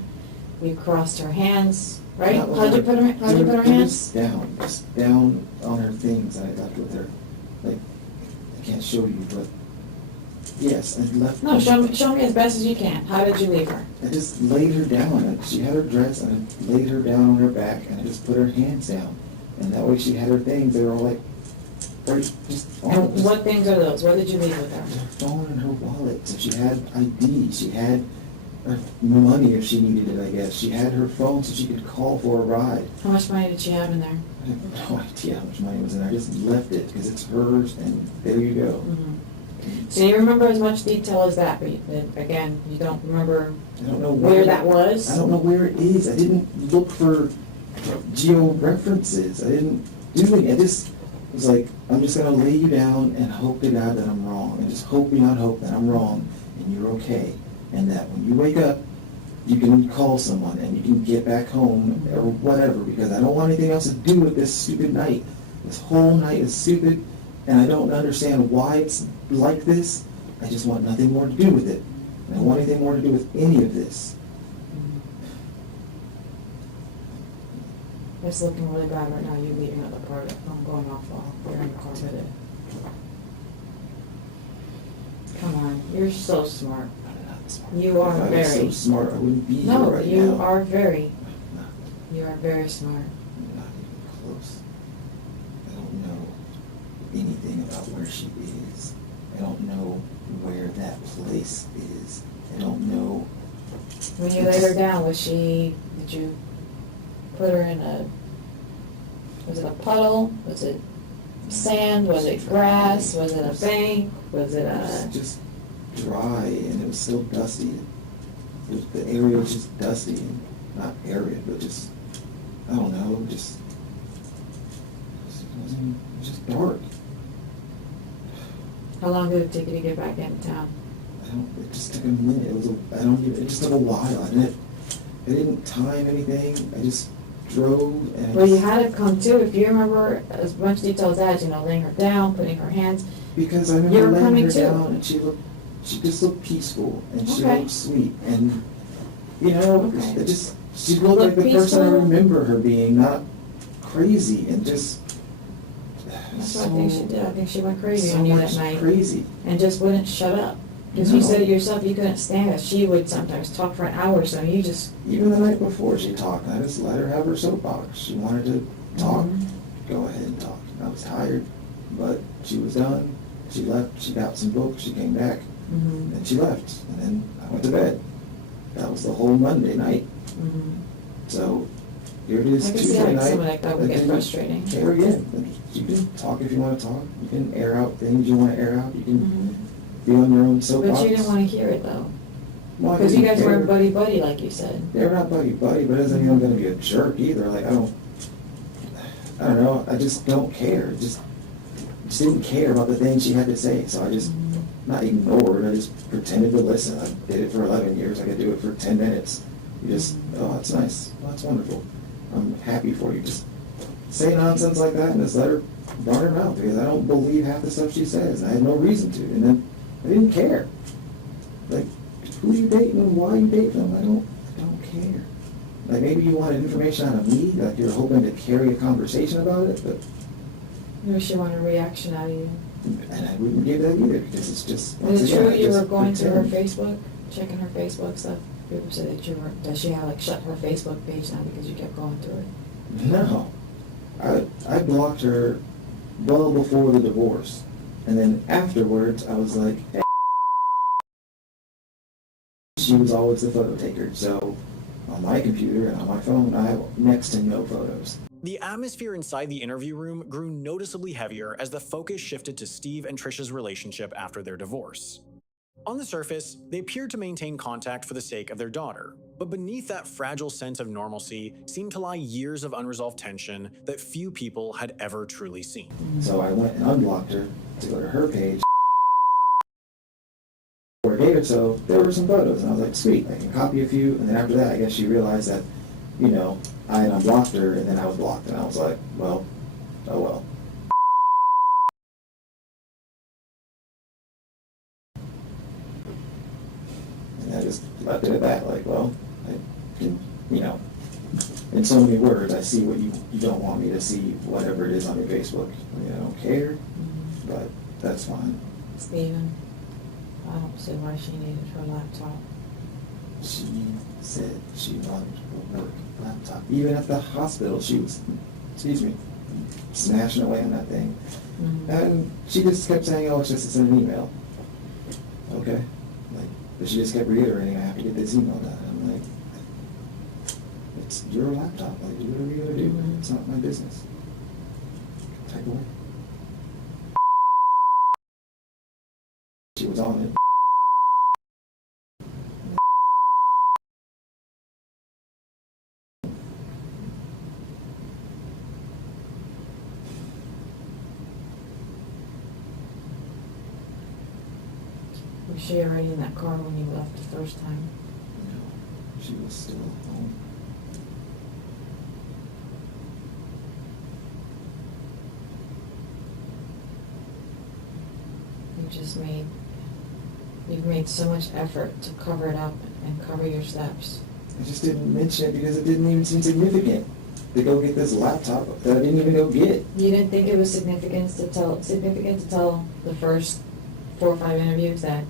you crossed her hands, right? Not with How'd you put her They were hands? just down on her things that I left with her. Like, I can't show you, but yes, I left. No, show me as best as you can. How did you leave her? I just laid her down, and she had her dress, and I laid her down on her back, and I just put her hands down. And that way she had her things, they were all like, right, just all, And what things are those? What did you leave with her? her phone and her wallet. So she had ID, she had her money if she needed it, I guess. She had her phone so she could call for a ride. How much money did she have in there? I have no idea how much money was in there. I just left it because it's hers, and there you go. Mhm. So you remember as much detail as that, but again, you don't remember I don't know where that was? I don't know where it is. I didn't look for geo references. I didn't do it. I just was like, I'm just gonna lay you down and hope to God that I'm wrong, and just hope beyond hope that I'm wrong and you're okay, and that when you wake up, you can call someone and you can get back home or whatever, because I don't want anything else to do with this stupid night. This whole night is stupid, and I don't understand why it's like this. I just want nothing more to do with it. I don't want anything more to do with any of this. It's looking really bad right now, you leaving out the part of phone going off while you're in the car with it. Come on, you're so smart. I'm not smart. You are If I was very. so smart, I wouldn't be here No, right now. you are very, Not, you are very smart. not even close. I don't know anything about where she is. I don't know where that place is. I don't know. When you laid her down, did you put her in was it a puddle? Was it sand? Was it grass? Was it a bank? Was it It was a, just dry, and it was still dusty. The area was just dusty, and not area, but just, I don't know, just, it was just dark. how long did it take you to get back into town? It just took a minute. It just took a while. I didn't time anything. I just drove and. Well, you had to come too, if you remember as much detail as that, you know, laying her down, putting her hands. Because I You remember were laying coming her too. down, and she just looked peaceful, and she Okay. looked sweet, and, you know, Okay. she looked like Looked the person I peaceful? remember her being, not crazy, and just. That's what I think she did. I think she went crazy so on you much that night. crazy. And just wouldn't shut up. Because you No. said it yourself, you couldn't stand it. She would sometimes talk for an hour or so, and you just. Even the night before she talked, I just let her have her soapbox. She wanted to talk, Mhm. go ahead and talk. I was tired, but she was done. She left, she got some books, she came back, Mhm. and she left. And then I went to bed. That was the whole Monday night. Mhm. So here it is I can see Tuesday how night. someone like that would I get didn't frustrating. care again. You can talk if you want to talk. You can air out things you want to air out. You can Mhm. be on your own soapbox. But you didn't want to hear it though. Well, I Because you didn't guys care. weren't buddy-buddy like you said. They're not buddy-buddy, but it doesn't mean I'm gonna be a jerk either. Like, I don't know, I just don't care. Just didn't care about the things she had to say, so I just, not ignored, I just pretended to listen. I did it for 11 years, I could do it for 10 minutes. You just, oh, that's nice, well, that's wonderful. I'm happy for you. Just say nonsense like that and just let her run her mouth, because I don't believe half the stuff she says, and I had no reason to. And then, I didn't care. Like, who you dating and why you dating them, I don't care. Like, maybe you wanted information out of me, like you're hoping to carry a conversation about it, but, Maybe she wanted a reaction out of you. and I wouldn't give that either, because it's just, once Is it again, true I you just were going through her pretend. Facebook, checking her Facebook stuff? People said that she had like shut her Facebook page down because you kept going through it. No. I blocked her well before the divorce. And then afterwards, I was like, hey. She was always the photo taker, so on my computer and on my phone, I have next to no photos. The atmosphere inside the interview room grew noticeably heavier as the focus shifted to Steve and Trisha's relationship after their divorce. On the surface, they appeared to maintain contact for the sake of their daughter, but beneath that fragile sense of normalcy seemed to lie years of unresolved tension that few people had ever truly seen. So I went and unblocked her to go to her page. For a day or so, there were some photos, and I was like, sweet, I can copy a few. And then after that, I guess she realized that, you know, I had unblocked her, and then I was blocked, and I was like, well, oh well. And I just left it at that, like, well, I can, you know, in so many words, I see what you don't want me to see, whatever it is on your Facebook. I mean, I don't care, but that's fine. Steven, I don't see why she needed her laptop. She said she wanted a work laptop. Even at the hospital, she was, smashing away on that thing. And she just kept saying, oh, it's just to send an email. Okay. Like, but she just kept reiterating, I have to get this email done. I'm like, it's your laptop. Like, do whatever you gotta do. It's not my business. Type away. She was on it. Was she already in that car when you left the first time? No, she was still home. You've made so much effort to cover it up and cover your steps. I just didn't mention it because it didn't even seem significant to go get this laptop that I didn't even go get. You didn't think it was significant to tell the first 4 or 5 interviews that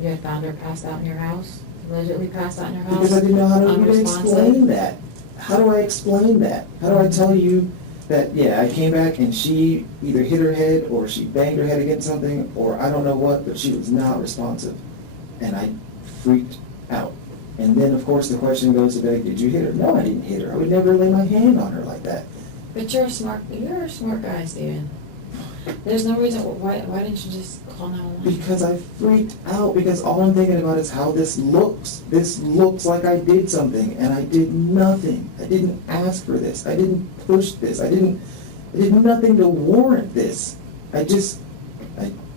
you had found her passed out in your house? Allegedly passed out in your house? Because I didn't know how to even unresponsive? explain that. How do I explain that? How do I tell you that, yeah, I came back and she either hit her head or she banged her head against something or I don't know what, but she was not responsive. And I freaked out. And then, of course, the question goes to, like, did you hit her? No, I didn't hit her. I would never lay my hand on her like that. But you're a smart guy, Steven. There's no reason, why didn't you just call 911? Because I freaked out, because all I'm thinking about is how this looks. This looks like I did something, and I did nothing. I didn't ask for this. I didn't push this. I did nothing to warrant this. I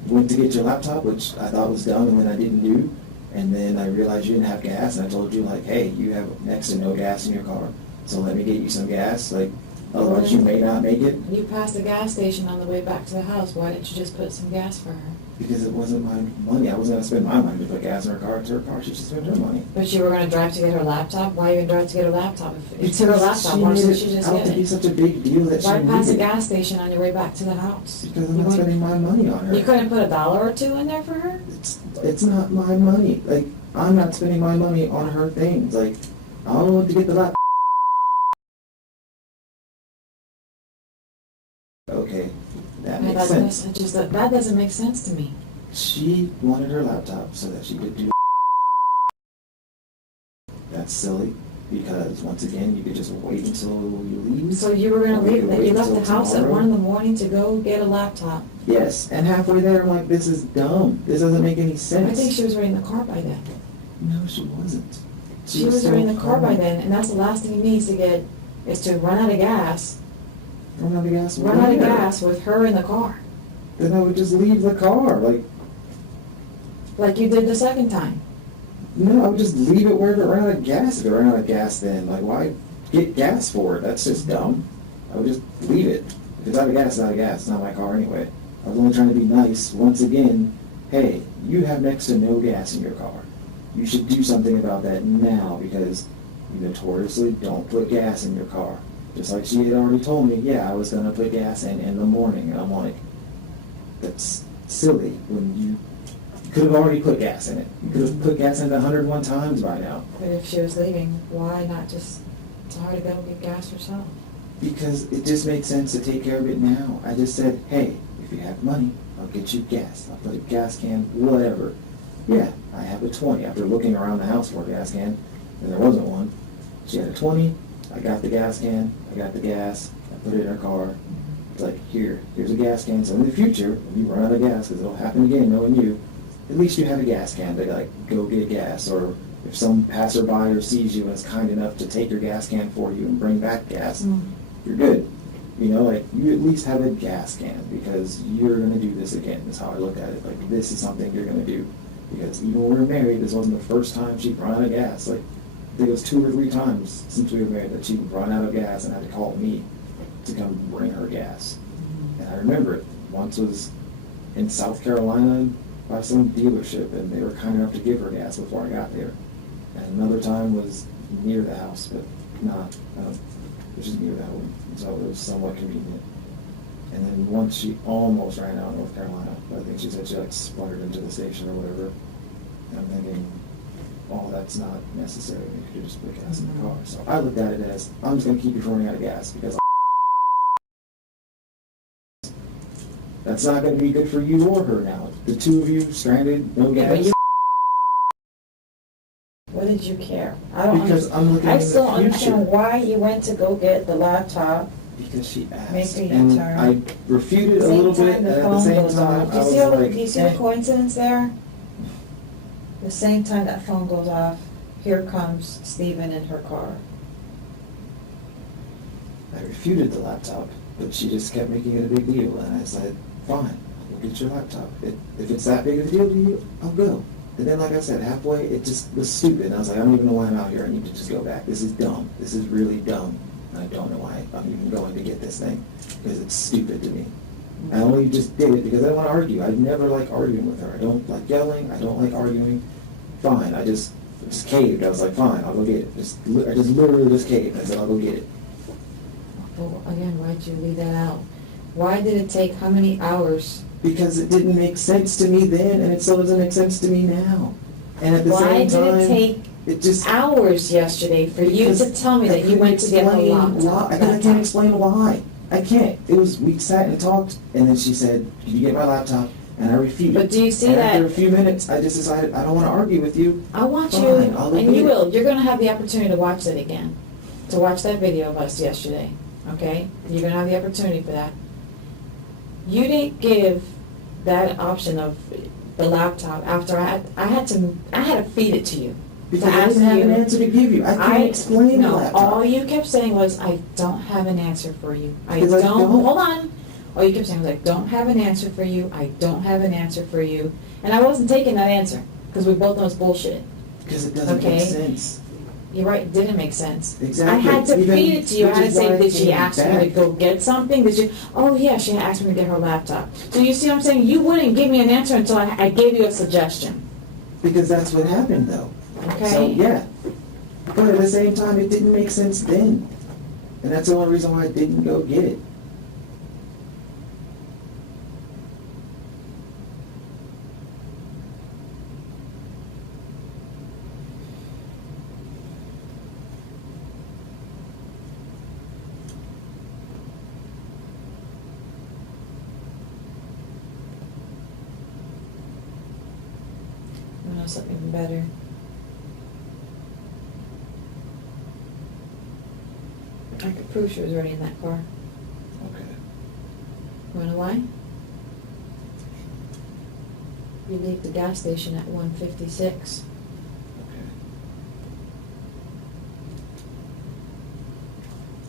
went to get your laptop, which I thought was dumb, and then I didn't do. And then I realized you didn't have gas, and I told you, like, hey, you have next to no gas in your car, so let me get you some gas. Like, otherwise you may not make it. You passed the gas station on the way back to the house. Why didn't you just put some gas for her? Because it wasn't my money. I wasn't going to spend my money to put gas in her car. It's her car. She should spend her money. But you were going to drive to get her laptop? Why are you going to drive to get her laptop? If it's her laptop, she why made shouldn't it she just out get to be it? such a big deal that Why she pass the needed it. gas station on your way back to the house? Because I'm not spending my money on her. You couldn't put $1 or $2 in there for her? It's not my money. Like, I'm not spending my money on her things. Like, I don't want to get the laptop. Okay, that makes sense. That doesn't make sense to me. She wanted her laptop so that she could do. That's silly, because once again, you could just wait until you leave. So you were going to Or leave, could wait you left the until house at tomorrow. 1 in the morning to go get a laptop. Yes, and halfway there, I'm like, this is dumb. This doesn't make any sense. I think she was already in the car by then. No, she wasn't. She was already in the car by then, and that's the last thing he needs to get, is to run out of gas. Run out of gas. Run out of where? gas with her in the car, Then I would just leave the car. like you did the second time. No, I would just leave it wherever it ran out of gas. If it ran out of gas, then, like, why get gas for it? That's just dumb. I would just leave it. If it's out of gas, it's out of gas. It's not my car anyway. I was only trying to be nice. Once again, hey, you have next to no gas in your car. You should do something about that now, because you notoriously don't put gas in your car. Just like she had already told me, yeah, I was going to put gas in the morning. And I'm like, that's silly. When you could have already put gas in it. You could have put gas in it 101 times by now. But if she was leaving, why not just tell her to go get gas herself? Because it just made sense to take care of it now. I just said, hey, if you have money, I'll get you gas. I'll put a gas can, whatever. Yeah, I have a 20. After looking around the house for a gas can, and there wasn't one, she had a 20. I got the gas can. I got the gas. I put it in her car. It's like, here's a gas can. So in the future, when you run out of gas, because it'll happen again, knowing you, at least you have a gas can to like go get gas. Or if some passerby or sees you and is kind enough to take your gas can for you and bring back gas, you're good. You know, like, you at least have a gas can because you're going to do this again. That's how I looked at it. Like, this is something you're going to do. Because even when we were married, this wasn't the first time she'd run out of gas. Like, I think it was 2 or 3 times since we were married that she'd run out of gas and had to call me to come bring her gas. And I remember it. Once was in South Carolina by some dealership, and they were kind enough to give her gas before I got there. And another time was near the house, but which is near that one, so it was somewhat convenient. And then once she almost ran out of North Carolina, but I think she said she like spluttered into the station or whatever. And I'm thinking, oh, that's not necessary. You could just put gas in the car. So I looked at it as, I'm just going to keep you from running out of gas because that's not going to be good for you or her now. The two of you stranded, no Yeah, but gas. you- What did you care? I don't Because I'm looking I in the still future. understand why you went to go get the laptop. Because she asked. Maybe And it's her. I refuted a Same little bit, time and the at the phone same goes time, off. I was like, Do you see the coincidence there? The same time that phone goes off, here comes Stephen in her car. I refuted the laptop, but she just kept making it a big deal, and I said, fine, we'll get your laptop. If it's that big of a deal to you, I'll go. And then, like I said, halfway, it just was stupid. And I was like, I don't even know why I'm out here. I need to just go back. This is dumb. This is really dumb. And I don't know why I'm even going to get this thing, because it's stupid to me. I only just did it because I want to argue. I never like arguing with her. I don't like yelling. I don't like arguing. Fine. I just caved. I was like, fine, I'll go get it. I just literally just caved. I said, I'll go get it. Well, again, why'd you leave that out? Why did it take how many hours? Because it didn't make sense to me then, and it still doesn't make sense to me now. And at the Why same time, did it take it just hours yesterday for you to because tell me that I you went to get the couldn't laptop? explain why. I can't explain why. I can't. It was, we sat and talked, and then she said, "Can you get my laptop?" And I refused. But do you see and that? after a few minutes, I just decided I don't want to argue with you. I want Fine, you, I'll and you admit it. will, you're gonna have the opportunity to watch that again, to watch that video of us yesterday, okay? You're gonna have the opportunity for that. You didn't give that option of the laptop after I had to feed it to you. Because To I ask didn't have an you- answer to give you. I can't explain the No, laptop. all you kept saying was, I don't have an answer for you. Because I don't. Hold on. All you kept saying was, I don't have an answer for you, I don't have an answer for you. And I wasn't taking that answer, because we both know it's bullshit. Because it doesn't Okay. make sense. You're right, it didn't make sense. Exactly. I had to Even- feed it to you. I which had to is say, why I did she came ask me to back. go get something? Did you? Oh yeah, she asked me to get her laptop. So you see what I'm saying? You wouldn't give me an answer until I gave you a suggestion. Because that's what happened, though. Okay? So, yeah. But at the same time, it didn't make sense then. And that's the only reason why I didn't go get it. You know something even better? I could prove she was already in that car. Okay. You wanna know why? You leave the gas station at 1:56. Okay.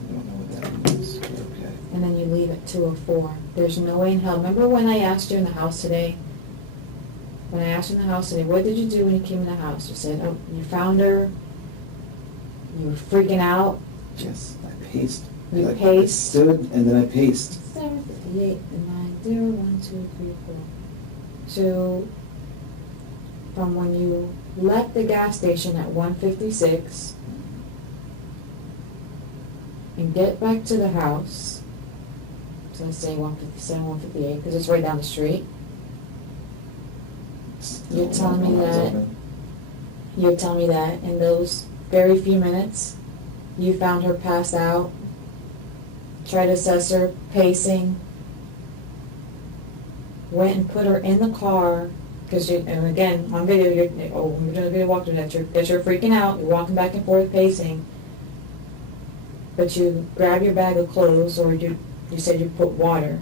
I don't know what that means, but okay. And then you leave at 2:04. There's no way in hell. Remember when I asked you in the house today? When I asked you in the house today, what did you do when you came in the house? You said, oh, you found her, you were freaking out. Yes, I paced. You Like, I paced. stood and then I paced. 7:58 and 9, 1, 2, 3, 4. So, from when you left the gas station at 1:56 and get back to the house, so let's say 157, 158, because it's right down the street. You're telling me that in those very few minutes, you found her passed out, tried to assess her pacing, went and put her in the car, because you, and again, on video, you're doing a video walkthrough that you're freaking out, you're walking back and forth pacing, but you grab your bag of clothes, or you said you put water,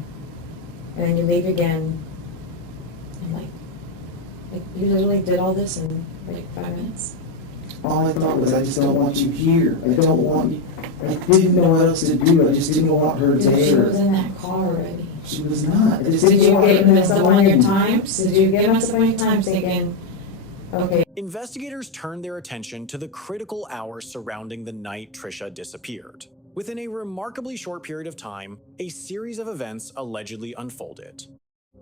and then you leave again. I'm like you literally did all this in like 5 minutes? All I thought was, I just don't want you here. I don't want you. I didn't know what else to do. I just didn't want her there. She was in that car already. She was not. I just Did didn't you want her get messed up on your alone. times? Did you get messed up on your times thinking, okay, Investigators turned their attention to the critical hours surrounding the night Trisha disappeared. Within a remarkably short period of time, a series of events allegedly unfolded.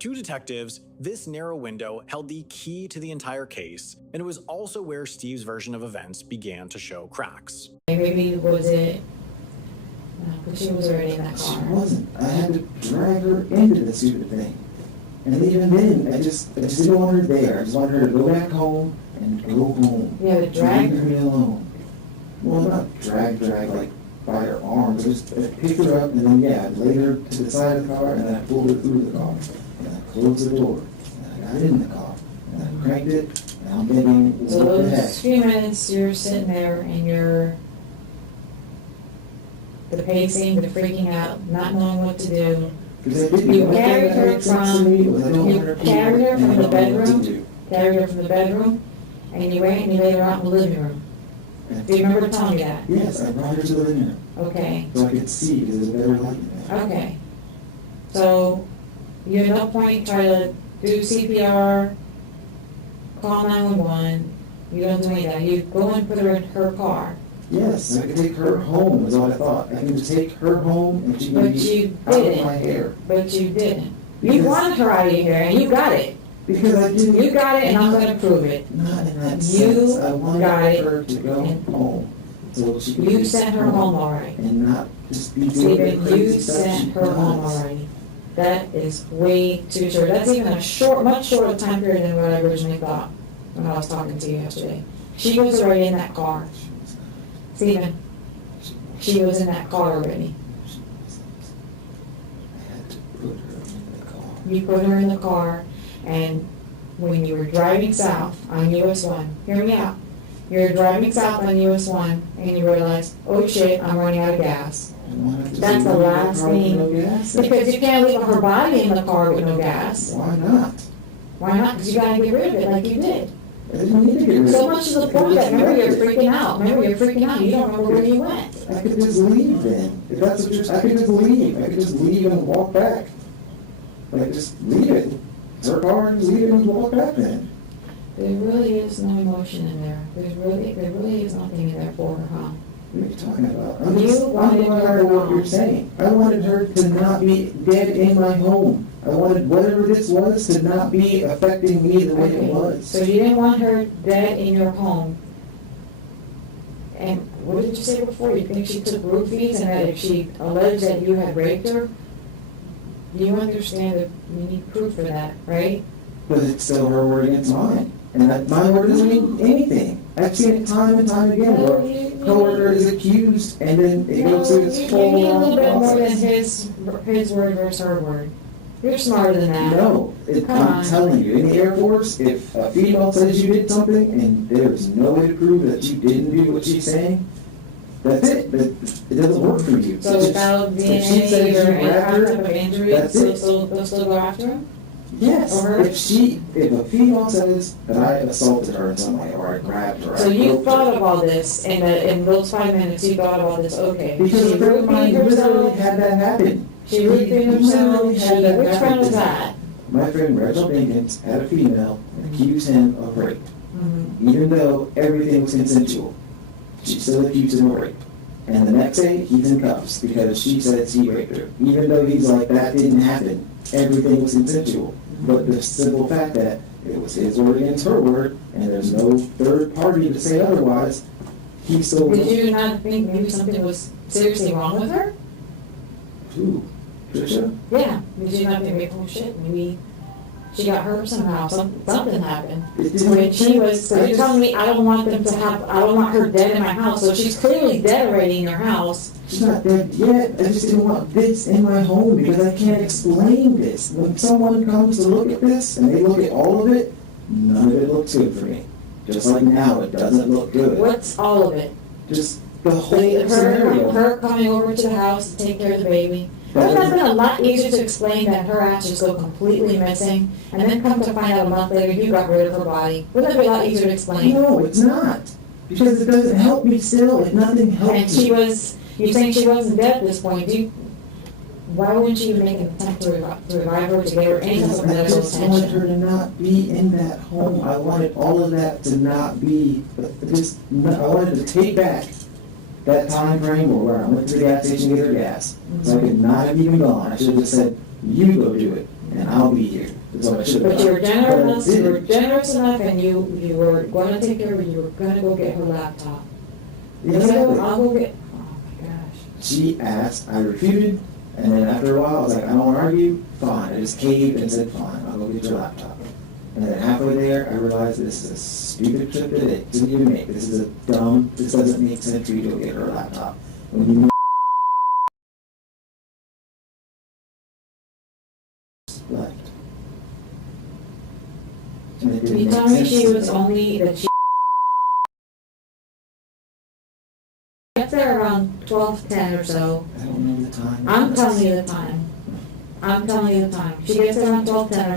To detectives, this narrow window held the key to the entire case, and it was also where Steve's version of events began to show cracks. maybe was it, because she was already in that She car. wasn't. I had to drag her into the stupid thing. And even then, I just didn't want her there. I just wanted her to go back home and go home. You had to drag Leave me alone. Well, not drag like by her arms. I picked her up and then, yeah, I laid her to the side of the car and then I pulled her through the car. And I closed the door. And I got in the car. And I cranked it. And I'm thinking, So what the heck? those few minutes you're sitting there and you're the pacing, the freaking out, not knowing what to do. Because I didn't. You The only thing carried that her made sense to me was I don't you want her carried her here, from and I the don't know what to bedroom? do. Carried her from the bedroom, and you went and you laid her out in the living room. Do you remember telling me that? Yes, I brought her to the living room Okay, so I could see because there's a better light in there. okay. So, you at no point try to do CPR, call 911, you don't do any of that. You go and put her in her car. Yes, I could take her home is what I thought. I can just take her home and she But would you be out of didn't. my hair. But you didn't. You Because- wanted her out of your hair, and you got it. Because I didn't. You got it, and I'm gonna prove it. Not in that You sense. I wanted got it, her to go and home. So she could You be sent her home already. and not just be doing the Stephen, you crazy stuff she sent her home does. already. That is way too short. That's even a much shorter time period than what I originally thought when I was talking to you yesterday. She was already in that car. She was not. Stephen, she was in that car already. She wasn't. I had to put her in the car. You put her in the car, and when you were driving south on US 1, hear me out. You're driving south on US 1, and you realize, oh shit, I'm running out of gas. I wanted to That's see the her last car with thing. no gas. Because you can't leave her body in the car with no gas. Why not? Why not? Because you gotta get rid of it like you did. I didn't need to get rid of So it. much to the I could point that, just remember, leave you're it. freaking out. Remember, you're freaking out. You don't remember where you went. I could just leave then. If that's what you're, I could just leave. I could just leave and walk back. Like, just leave it. It's her car, just leave it and walk back then. There really is no emotion in there. There really is nothing in there for her, huh? What are you talking about? You wanted I'm her going by what gone. you're saying. I wanted her to not be dead in my home. I wanted whatever this was to not be affecting me the way it Okay. was. So you didn't want her dead in your home. And what did you say before? You think she took roofies and that if she alleged that you had raped her? You understand that you need proof for that, right? But it's still her word against mine. And my word doesn't mean anything. I've seen it time and time again Well, where you- a coworker is accused and then it goes through its You full need a little bit more than process. his word versus her word. You're smarter than that. No, Come I'm on. telling you, in the Air Force, if a female says you did something and there's no way to prove that you didn't do what she's saying, that's it. But it doesn't work for you. So without If she says DNA you or any grabbed her, type of injury, that's they'll it. still go after him? Yes, Or her? if a female says that I assaulted her in some way, or I grabbed her, So I you groped thought her. of all this, and in those 5 minutes, you thought of all this, okay. Because She a friend of mine roofied literally herself, had that happen. she roofied herself, literally had that which happen. one was that? My friend Reginald Jenkins had a female and accused him of rape. Mhm. Even though everything was consensual, she still accused him of rape. And the next day, he's in cuffs because she says he raped her. Even though he's like, that didn't happen. Everything was consensual. But the simple fact that it was his word against her word, and there's no third party to say otherwise, He still. Did you not think maybe something was seriously wrong with her? Who? Trisha? Yeah. Did you not think, oh shit, maybe she got hurt somehow, something happened? When she was, so you're telling me I don't want her dead in my house, so she's clearly dead already in your house. She's not dead yet. I just didn't want this in my home because I can't explain this. When someone comes to look at this and they look at all of it, none of it looks good for me. Just like now, it doesn't look good. What's all of it? Just the whole scenario. Her coming over to the house to take care of the baby. Wouldn't that have been a lot easier to explain that her ass just go completely missing, and then come to find out a month later you got rid of her body? Wouldn't that be a lot easier to explain? No, it's not. Because it doesn't help me still. Nothing helps me. And she was, you're saying she wasn't dead at this point. Why wouldn't you make an attempt to revive her, to get her any type of I medical just wanted her attention? to not be in that home. I wanted all of that to not be, I wanted to take back that time frame where I went to the gas station to get her gas. So I could not have even gone. I should have just said, you go do it, and I'll be here. That's what I should have done. But you were generous, But I you were didn't. generous enough, and you were going to take care of her, you were going to go get her laptop. Exactly. I'll go get, oh my gosh. She asked, I refuted, and then after a while, I was like, I don't want to argue, fine. I just caved and said, fine, I'll go get your laptop. And then halfway there, I realized this is a stupid trip that it didn't even make. This doesn't make sense for you to go get her laptop. When you left. And it didn't You make tell me sense she to was only, that she gets there around 12:10 or so. I don't know the time. I'm telling you the time. I'm telling you the time. She gets there around 12:10.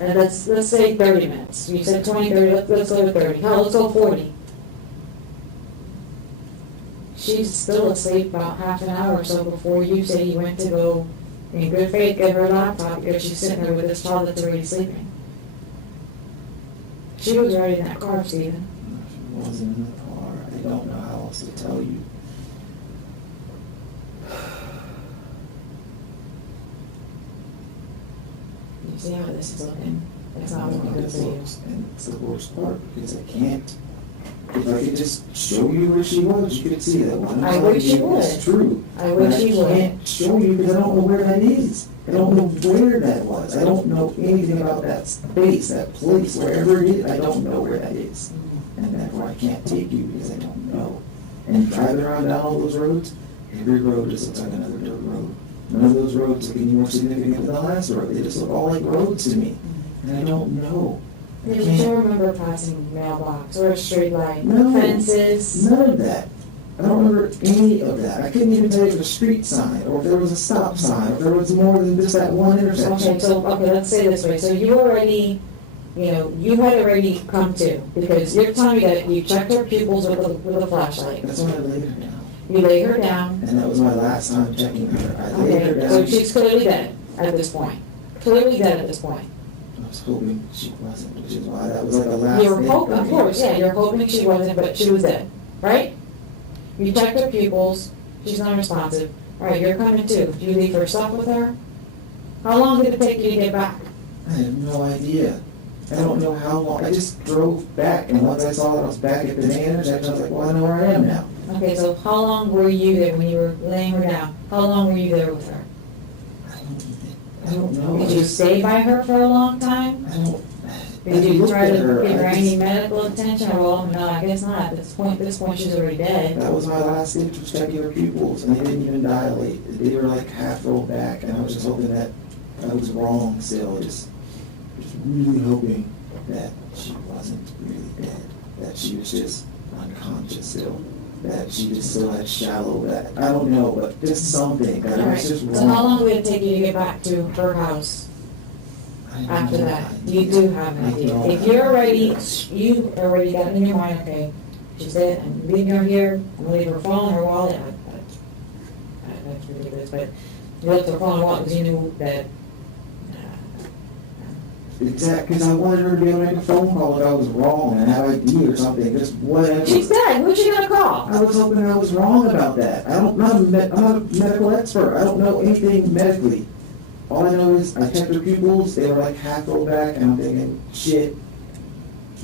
And let's say 30 minutes. You said 20, 30, let's go to 30. Hell, let's go 40. She's still asleep about half an hour or so before you say you went to go, in good faith, get her laptop because she's sitting there with this child that's already sleeping. She was already in that car, Stephen. She wasn't in the car. I don't know how else to tell you. You see how this is looking? That's not looking good for you. And it's the worst part because I can't. If I could just show you where she was, you could see that one. I wish you would. It's true. I wish you would. I can't show you because I don't know where that is. I don't know where that was. I don't know anything about that space, that place, wherever it is. I don't know where that is. And therefore I can't take you because I don't know. And driving around down all those roads, every road just looks like another dirt road. None of those roads look any more significant than the last road. They just look all like roads to me. And I don't know. I Did can't. you remember passing mailbox or a street light, No. fences? None of that. I don't remember any of that. I couldn't even tell you if there was a street sign, or if there was a stop sign, or if there was more than just that one intersection. Okay, let's say this way. So you already, you had already come to, because you're telling me that you checked her pupils with a flashlight. That's when I laid her down. You lay her down. And that was my last time checking her. I laid her Okay, down. so she's clearly dead at this point. Clearly dead at this point. I was hoping she wasn't, which is why that was like a last You were thing hoping, for of me. course, yeah, you're hoping she wasn't, but she was dead, right? You checked her pupils, she's non-responsive. All right, you're coming too. Did you leave her stuff with her? How long did it take you to get back? I have no idea. I don't know how long. I just drove back, and once I saw that I was back at the main intersection, I was like, well, I know where I am now. Okay, so how long were you there when you were laying her down? How long were you there with her? I don't know. Did you stay by her for a long time? I don't. Did you looked try to at her, give her I any just- medical attention? Well, no, I guess not. At this point, she's already dead. That was my last ditch, was checking her pupils, and they didn't even dilate. They were like half rolled back, and I was just hoping that I was wrong still. Just really hoping that she wasn't really dead, that she was just unconscious still, that she just still had shallow, that, I don't know, but just something, that All it right, was just wrong. so how long would it take you to get back to her house I have after no that? idea. You do have an I idea. don't If have you're an already, idea. you already got in your mind, okay, she's dead, I'm leaving her here, I'm gonna leave her phone, her wallet, that's ridiculous, but you left her phone and wallet because you knew that, Exactly, because I wanted her to be able to make a phone call if I was wrong and have ID or something, just whatever. she's dead, who's she gonna call? I was hoping I was wrong about that. I'm not a medical expert. I don't know anything medically. All I know is I checked her pupils, they were like half rolled back, and I'm thinking, shit,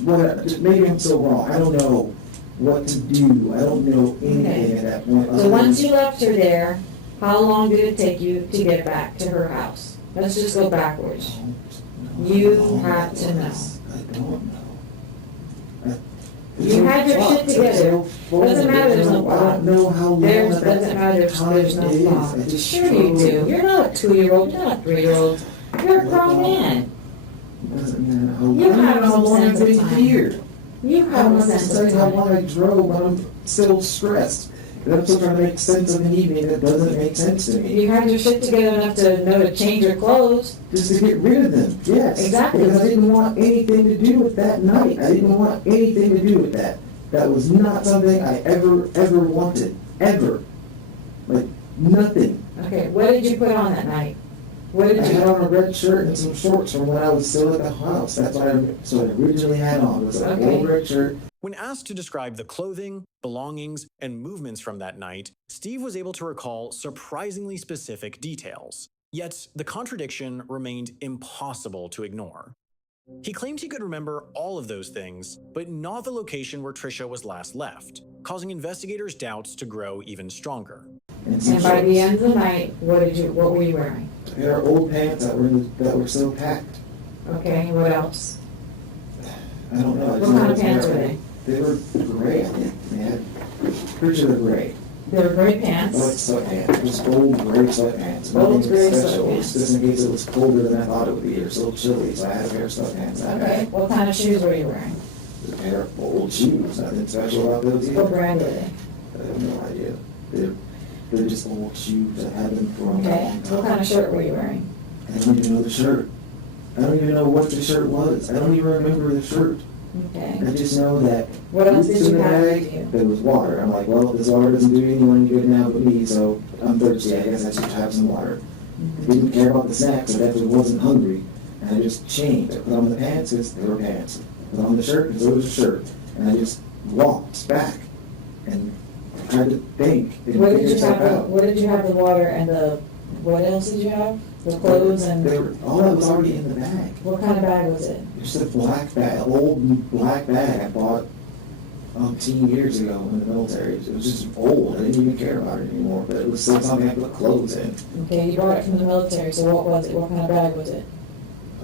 what, maybe I'm so wrong. I don't know what to do. I don't know anything at that point. So once you left her there, how long did it take you to get back to her house? Let's just go backwards. You have to know. I don't know. You had your shit together. Doesn't matter, there's no I don't know how long Doesn't that matter, there's no is. law. I just Sure you do. You're not a 2-year-old, you're not a 3-year-old. You're a grown man. Doesn't matter how long. You I don't have know how some long sense I've of been time. here. You I have don't a know sense of how long I time. drove, but I'm still stressed. And I'm still trying to make sense of an evening that doesn't make sense to me. You had your shit together enough to know to change your clothes. Just to get rid of them, yes. Exactly. Because I didn't want anything to do with that night. I didn't want anything to do with that. That was not something I ever wanted. Ever. Like, nothing. Okay, what did you put on that night? What I did had you, on a red shirt and some shorts from when I was still at the house. That's what I originally had on, was a Okay. old red shirt. When asked to describe the clothing, belongings, and movements from that night, Steve was able to recall surprisingly specific details. Yet, the contradiction remained impossible to ignore. He claimed he could remember all of those things, but not the location where Trisha was last left, causing investigators' doubts to grow even stronger. And some and by the shorts. end of the night, what were you wearing? I had our old pants that were still packed. Okay, what else? I don't know. I What just kind of noticed pants that were they? They were gray, I think. They had, pretty sure they're gray. They were gray I like pants. sweatpants, just old gray sweatpants. Old Nothing gray special, sweatpants. just in case it was colder than I thought it would be, or so chilly, so I had a pair of sweatpants. I Okay, had what kind of shoes were you wearing? a pair of old shoes, nothing special about those What either. brand were they? I have no idea. They're just old shoes. I had them for a long Okay, time. what kind of shirt were you wearing? I don't even know the shirt. I don't even know what the shirt was. I don't even remember the shirt. Okay. I just know that. What else roots did in you the have bag, with you? there was water. I'm like, well, this water doesn't do anyone good now but me, so I'm thirsty. I guess I should have some water. I didn't care about the snacks. I definitely wasn't hungry. And I just changed. I put on the pants because they were pants. I put on the shirt because it was a shirt. And I just walked back and tried to think and What figure did you stuff have, out. what did you have the water and the, what else did you have? The clothes and, All that was already in the bag. what kind of bag was it? Just a black bag, old black bag I bought 10 years ago in the military. It was just old. I didn't even care about it anymore, but it was still something I put clothes in. Okay, you brought it from the military, so what was it? What kind of bag was it?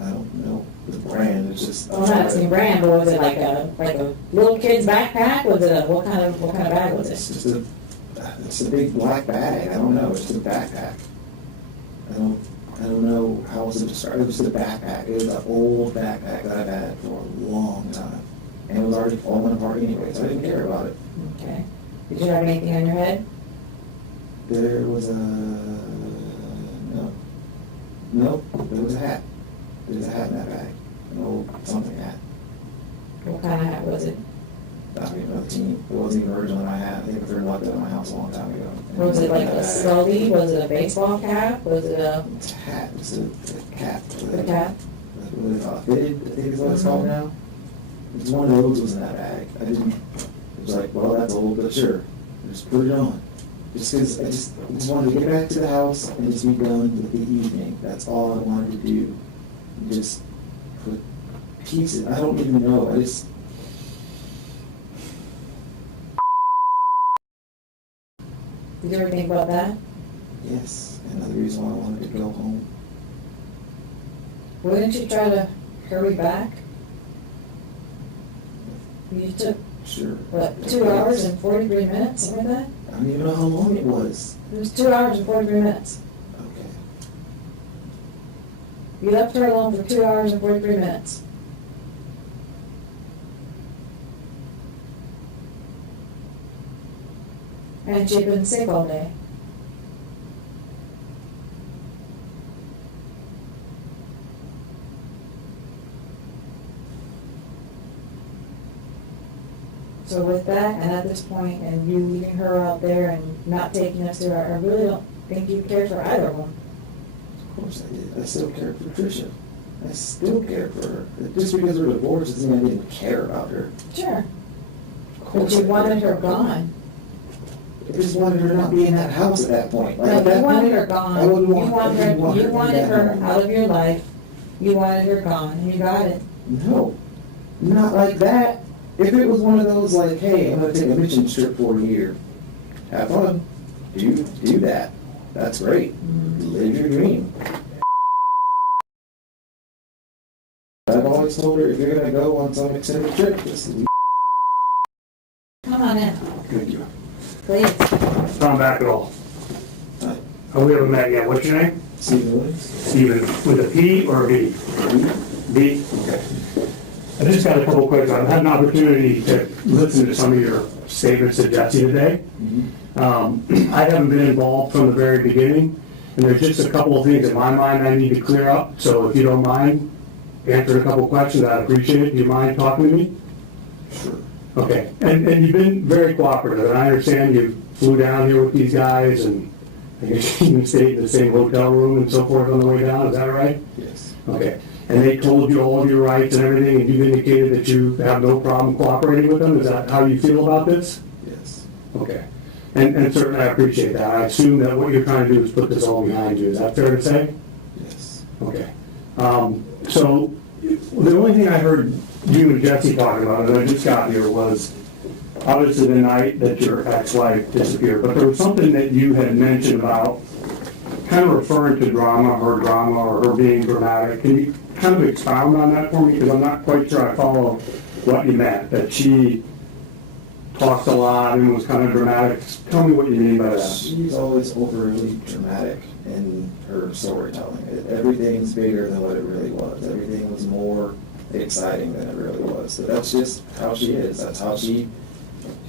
I don't know the brand. It's just. I'm not asking brand, but was it like a little kid's backpack? Was it what kind of bag was It's it? just it's a big black bag. I don't know. It's just a backpack. I don't know how else to describe it. It was just a backpack. It was an old backpack that I've had for a long time. And it was already falling apart anyway, so I didn't care about it. Okay. Did you have anything on your head? There was a, no. No, there was a hat. There was a hat in that bag. An old something hat. What kind of hat was it? I don't even know the team. It wasn't even original in my hat. I think I threw like that in my house a long time ago. Was it like a Scully? Was it a baseball cap? Was it a It's a hat, just a cap. cap? What they call it, fitted, I think is what it's called now. It's one of those was in that bag. I didn't, it was like, well, that's old, but sure. Just put it on. Just because I just wanted to get back to the house and just be done with the evening. That's all I wanted to do. Just put pieces. I don't even know. I just. Did you ever think about that? Yes, another reason why I wanted to go home. Wouldn't you try to hurry back? You took, Sure. what, 2 hours and 43 minutes, something like that? I don't even know how long it was. It was 2 hours and 43 minutes. Okay. You left her alone for 2 hours and 43 minutes. And she'd been sick all day. So with that, and at this point, and you leaving her out there and not taking us to her, I really don't think you cared for either of them. Of course I did. I still cared for Trisha. I still cared for her. Just because we're divorced doesn't mean I didn't care about her. Sure. Of But course you I did. wanted her gone. I just wanted her to not be in that house at that point. Like, No, at that you wanted point, her gone. I wouldn't You want, I wanted didn't want her, her you in wanted that her home. out of your life. You wanted her gone, and you got it. No. Not like that. If it was one of those like, hey, I'm gonna take a mission trip for a year, have fun, do that. That's great. Live your dream. I've always told her, if you're gonna go on some extended trip, just leave. Come on in, Thank you. please. Tom back at all. Hi, Oh, we haven't met yet. What's your name? Stephen Williams. Steven. With a P or a B? B? Okay. I just got a couple questions. I've had an opportunity to listen to some of your statements to Jesse today. I haven't been involved from the very beginning, and there's just a couple of things in my mind I need to clear up. So if you don't mind answering a couple of questions, I'd appreciate it. Do you mind talking to me? Sure. Okay. And you've been very cooperative, and I understand you flew down here with these guys, and I guess you even stayed in the same hotel room and so forth on the way down. Is that right? Yes. Okay. And they told you all of your rights and everything, and you've indicated that you have no problem cooperating with them? Is that how you feel about this? Yes. Okay. And certainly I appreciate that. I assume that what you're trying to do is put this all behind you. Is that fair to say? Yes. Okay. So the only thing I heard you and Jesse talking about, and I just got here, was obviously the night that your ex-wife disappeared, but there was something that you had mentioned about kind of referring to drama, or her being dramatic. Can you kind of expound on that for me? Because I'm not quite sure I follow what you meant, that she talked a lot and was kind of dramatic. Tell me what you mean by that. She's always overly dramatic in her storytelling. Everything's bigger than what it really was. Everything was more exciting than it really was. But that's just how she is. That's how she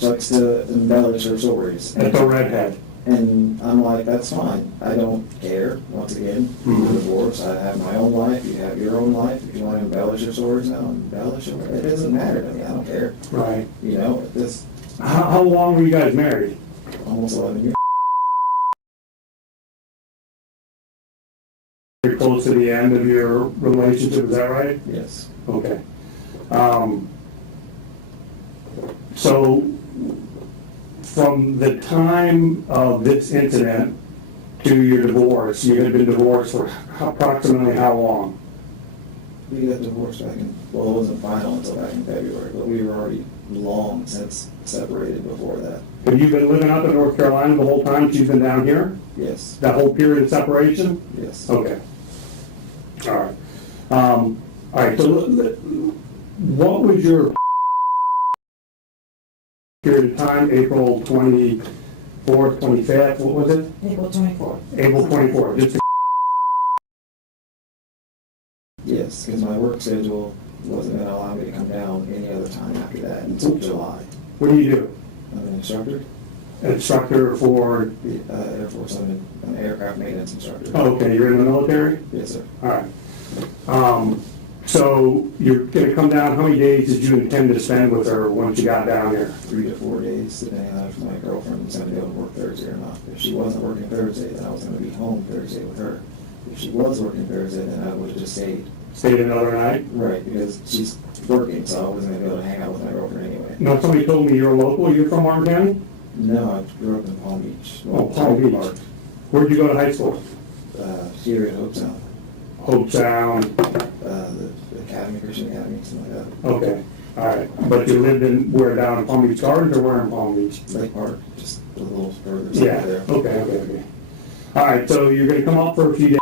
likes to embellish her stories. That's a redhead. And I'm like, that's fine. I don't care. Once again, we're divorced. I have my own life. You have your own life. If you want to embellish your stories now, embellish it. It doesn't matter to me. I don't care. Right. You know, this How long were you guys married? almost 11 years. Very close to the end of your relationship, is that right? Yes. Okay. So from the time of this incident to your divorce, you had been divorced for approximately how long? We got divorced back in, well, it wasn't final until back in February, but we were already long since separated before that. Have you been living up in North Carolina the whole time she's been down here? Yes. That whole period of separation? Yes. Okay. All right. All right, so what was your period of time, April 24th, 25th, what was it? April 24th. April 24th. Just Yes, because my work schedule wasn't going to allow me to come down any other time after that until July. what do you do? I'm an instructor, Instructor for, the Air Force. I'm an aircraft maintenance instructor. oh, okay, you're in the military? Yes, sir. All right. So you're going to come down, how many days did you intend to spend with her once you got down here? 3 to 4 days, depending on if my girlfriend was going to be able to work Thursday or not. If she wasn't working Thursday, then I was going to be home Thursday with her. If she was working Thursday, then I would have just stayed. Stayed another night? Right, because she's working, so I wasn't going to be able to hang out with my girlfriend anyway. No, somebody told me you're local, you're from Martin County? No, I grew up in Palm Beach. Oh, Palm Beach. Park, Where'd you go to high school? here in Hope Sound, Hope Sound. the Academy, Christian Academy, something like that. Okay, all right. But you lived in, where, down in Palm Beach Gardens or where in Palm Beach? Lake Park, just a little further south Yeah, there. okay. All right, so you're gonna come up for a few days.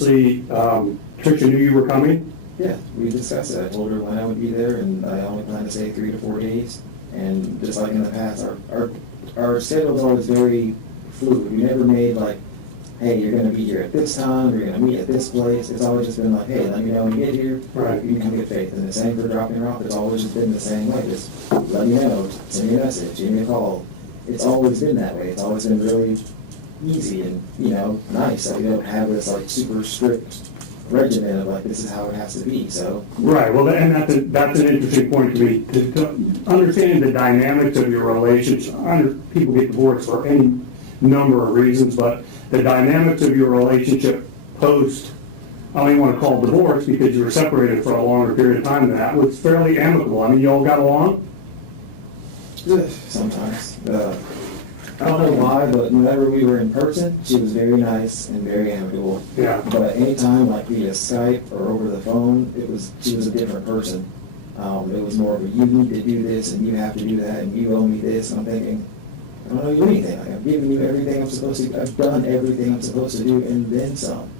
Obviously, Trisha knew you were coming? Yeah, we discussed it. I told her when I would be there, and I only plan to stay 3 to 4 days. And just like in the past, our schedule was always very fluid. We never made like, hey, you're going to be here at this time, you're going to meet at this place. It's always just been like, hey, let me know when you get here. Right. You can come get Faith. And the same for dropping her off. It's always just been the same way. Just let me know, send me a message, give me a call. It's always been that way. It's always been really easy and, nice. Like, you don't have this like super strict regimen of like, this is how it has to be. So Right, well, and that's an interesting point to me, to understanding the dynamics of your relationship. People get divorced for any number of reasons, but the dynamics of your relationship post, I don't even want to call it divorce because you were separated for a longer period of time than that, was fairly amicable. I mean, you all got along? sometimes, I don't know why, but whenever we were in person, she was very nice and very amicable. Yeah. But anytime, like via Skype or over the phone, she was a different person. It was more of a, you need to do this and you have to do that and you owe me this. And I'm thinking, I don't owe you anything. Like, I've given you everything I'm supposed to. I've done everything I'm supposed to do and then some.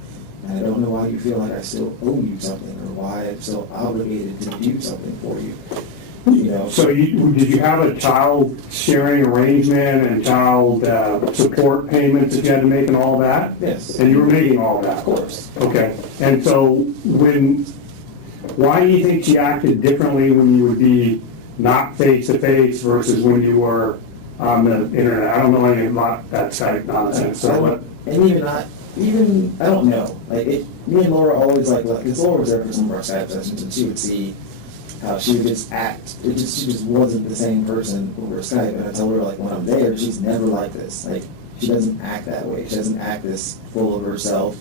And I don't know why you feel like I still owe you something or why I'm still obligated to do something for you. You know. So did you have a child sharing arrangement and child support payments that you had to make and all that? Yes. And you were making all that? Of course. Okay. And so why do you think she acted differently when you would be not face-to-face versus when you were on the internet? I don't know anything about that Skype nonsense. So I don't know. Like, me and Laura always because Laura was there for some of our Skype sessions, and she would see how she would just act. She just wasn't the same person over Skype. And I told her, like, when I'm there, she's never like this. Like, she doesn't act that way. She doesn't act this full of herself.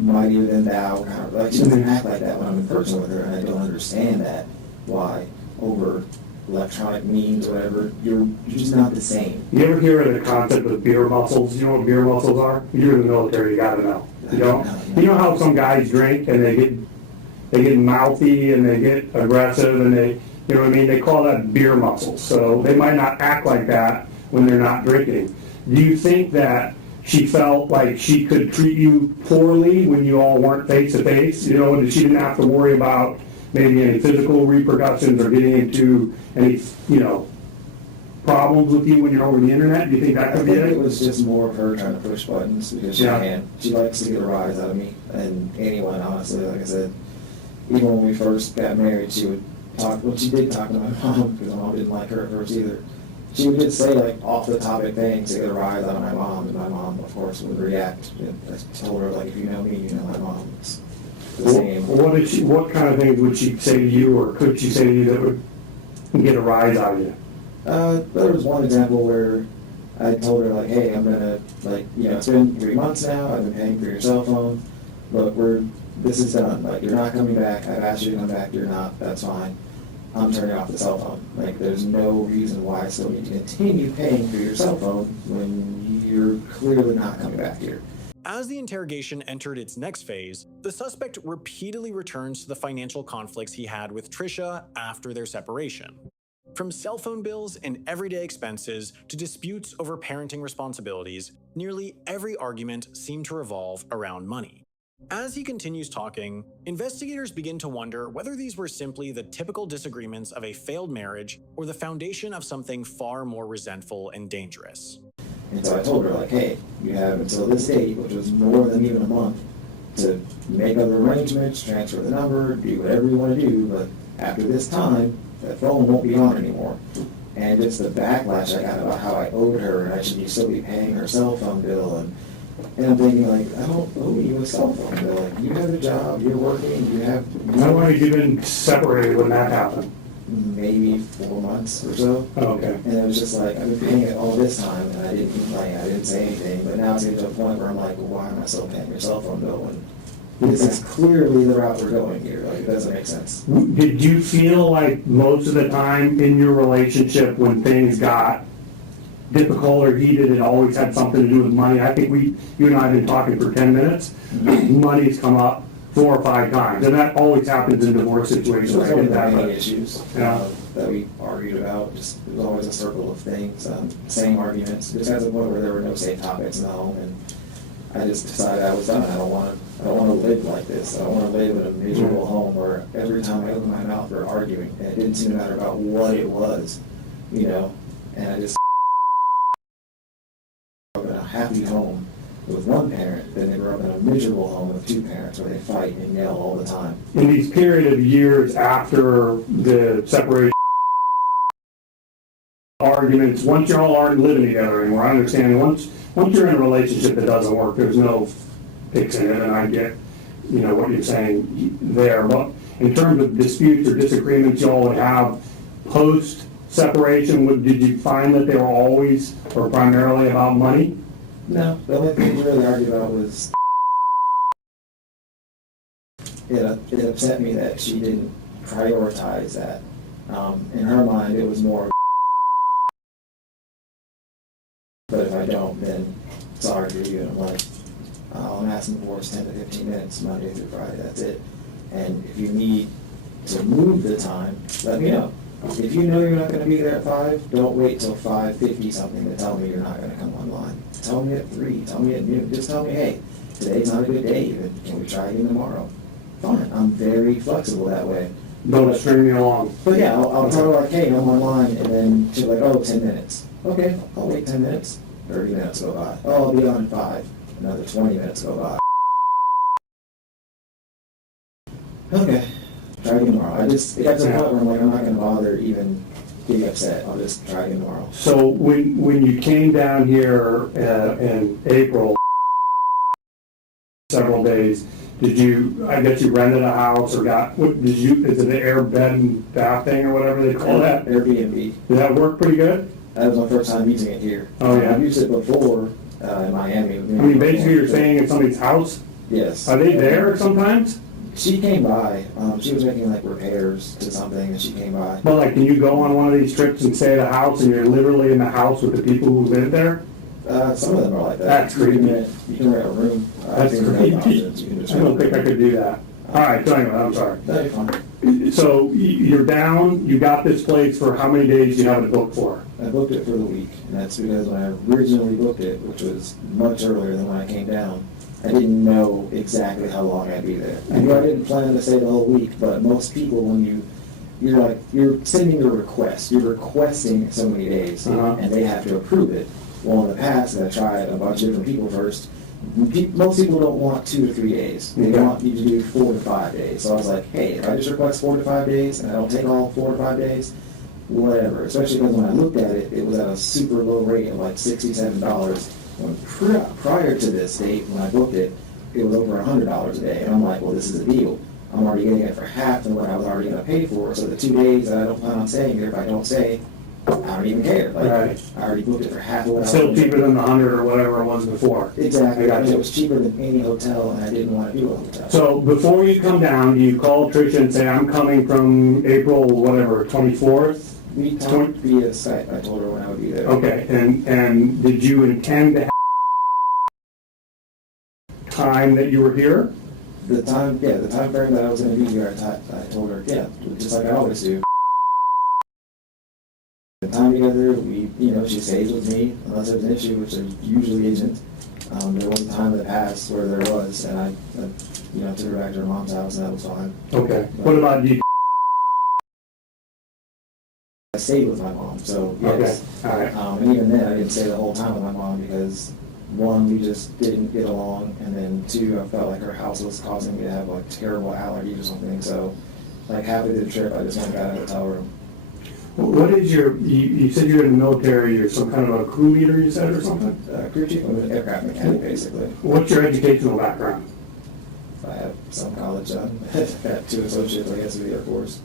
Mightier than thou, kind of. Like, she doesn't act like that when I'm in person with her, and I don't understand that. Why? Over electronic means or whatever, you're just not the same. you ever hear of the concept of beer muscles? You know what beer muscles are? You're in the military, you gotta know. You know how some guys drink and they get mouthy and they get aggressive and you know what I mean? They call that beer muscles. So they might not act like that when they're not drinking. Do you think that she felt like she could treat you poorly when you all weren't face to face? You know, and she didn't have to worry about maybe any physical repercussions or getting into any, problems with you when you're over the internet? Do you think that I could be think it? it was just more of her trying to push buttons because she can. She likes to get a rise out of me and anyone, honestly. Like I said, even when we first got married, she would talk. Well, she did talk to my mom because my mom didn't like her at first either. She would just say like off the topic things to get a rise out of my mom, and my mom, of course, would react. I told her, like, if you know me, you know my mom. It's the same. What kind of things would she say to you, or could she say to you that would get a rise out of you? There was one example where I told her, like, hey, I'm gonna, it's been 3 months now. I've been paying for your cell phone. Look, this is done. Like, you're not coming back. I've asked you to come back. You're not. That's fine. I'm turning off the cell phone. Like, there's no reason why I still need to continue paying for your cell phone when you're clearly not coming back here. As the interrogation entered its next phase, the suspect repeatedly returns to the financial conflicts he had with Trisha after their separation. From cell phone bills and everyday expenses to disputes over parenting responsibilities, nearly every argument seemed to revolve around money. As he continues talking, investigators begin to wonder whether these were simply the typical disagreements of a failed marriage or the foundation of something far more resentful and dangerous. And so I told her, like, hey, you have until this date, which was more than even a month, to make other arrangements, transfer the number, do whatever you want to do, but after this time, that phone won't be on anymore. And it's the backlash I got about how I owed her and I should still be paying her cell phone bill. And I'm thinking, like, I don't owe you a cell phone bill. Like, you have a job, you're working, you have... How long have you been separated when that happened? Maybe 4 months or so. Oh, okay. And it was just like, I've been paying it all this time and I didn't complain, I didn't say anything. But now it's getting to a point where I'm like, well, why am I still paying your cell phone bill when this is clearly the route we're going here? Like, it doesn't make sense. Did you feel like most of the time in your relationship when things got difficult or heated, it always had something to do with money? I think you and I have been talking for 10 minutes. Money's come up 4 or 5 times, and that always happens in divorce situations. There's I only get that, many but issues Yeah. that we argued about. Just it was always a circle of things, same arguments. Just got to the point where there were no safe topics in the home, and I just decided I was done. I don't want to live like this. I don't want to live in a miserable home where every time I open my mouth we're arguing, and it didn't seem to matter about what it was, And I just grew up in a happy home with one parent, then they grew up in a miserable home with 2 parents where they fight and yell all the time. in these period of years after the separation arguments, once you all aren't living together anymore, I understand once you're in a relationship that doesn't work, there's no fixing it, and I get, what you're saying there. But in terms of disputes or disagreements you all would have post-separation, did you find that they were always or primarily about money? No, the only thing we really argued about was it upset me that she didn't prioritize that. In her mind, it was more don't, then sorry for you. And I'm like, all I'm asking for is 10 to 15 minutes, Monday through Friday, that's it. And if you need to move the time, let me know. If you know you're not gonna be there at 5, don't wait till 5:50 something to tell me you're not gonna come online. Tell me at 3, tell me at noon, just tell me, hey, today's not a good day even, can we try again tomorrow? Fine, I'm very flexible that way. Don't string me along. But yeah, I'll tell her like, hey, I'm online, and then she's like, oh, 10 minutes. Okay, I'll wait 10 minutes, 30 minutes go by. Oh, I'll be on in 5, another 20 minutes go by. Okay, try again tomorrow. It got to the point where I'm like, I'm not gonna bother even getting upset. I'll just try again tomorrow. So when you came down here in April, several days, I guess you rented a house or is it an air bed and bath thing or whatever they call that? Airbnb. Did that work pretty good? That was my first time using it here. Oh, yeah? I've used it before in Miami. I mean, basically you're staying in somebody's house? Yes. Are they there sometimes? She came by. She was making like repairs to something, and she came by. Well, like, can you go on one of these trips and stay at a house and you're literally in the house with the people who live there? Some of them are like that. That's creepy. You can rent a room. That's creepy. I don't think I could do that. All right, so anyway, I'm sorry. That'd be fine. So you're down, you got this place for how many days do you have it booked for? I booked it for the week, and that's because when I originally booked it, which was much earlier than when I came down, I didn't know exactly how long I'd be there. I knew I didn't plan to stay the whole week, but most people, when you're sending a request, you're requesting so many days, and they have to approve it. Well, in the past, I tried a bunch of different people first. Most people don't want 2 or 3 days. They want you to do 4 to 5 days. So I was like, hey, if I just request 4 to 5 days and I don't take all 4 to 5 days, whatever. Especially because when I looked at it, it was at a super low rate of like $67. When prior to this date, when I booked it, it was over $100 a day. And I'm like, well, this is a deal. I'm already getting it for half of what I was already going to pay for. So the 2 days that I don't plan on staying here, if I don't stay, I don't even care. Like, Right. I already booked it for half of what I was Still gonna pay. cheaper than the 100 or whatever it was before. Exactly. I got you. It was cheaper than any hotel, and I didn't want to do a hotel. So before you come down, you call Trisha and say, I'm coming from April, whatever, 24th? We talked via Skype. I told her when I would be there. Okay, and did you intend to have time that you were here? The time frame that I was going to be here, I told her, yeah, just like I always do. The time together, she stays with me unless there's an issue, which there usually isn't. There was a time in the past where there was, and I took her back to her mom's house, and that was fine. Okay. What about you? I stayed with my mom, so yes. Okay, all right. And even then, I didn't stay the whole time with my mom because, 1, we just didn't get along, and then 2, I felt like her house was causing me to have like terrible allergies or something. So, like halfway through the trip, I just went and got a hotel room. What is you said you're in the military, you're some kind of a crew leader, you said, or something? Crew chief, I'm an aircraft mechanic, basically. What's your educational background? I have some college done. I've got 2 associates, I guess, with the Air Force.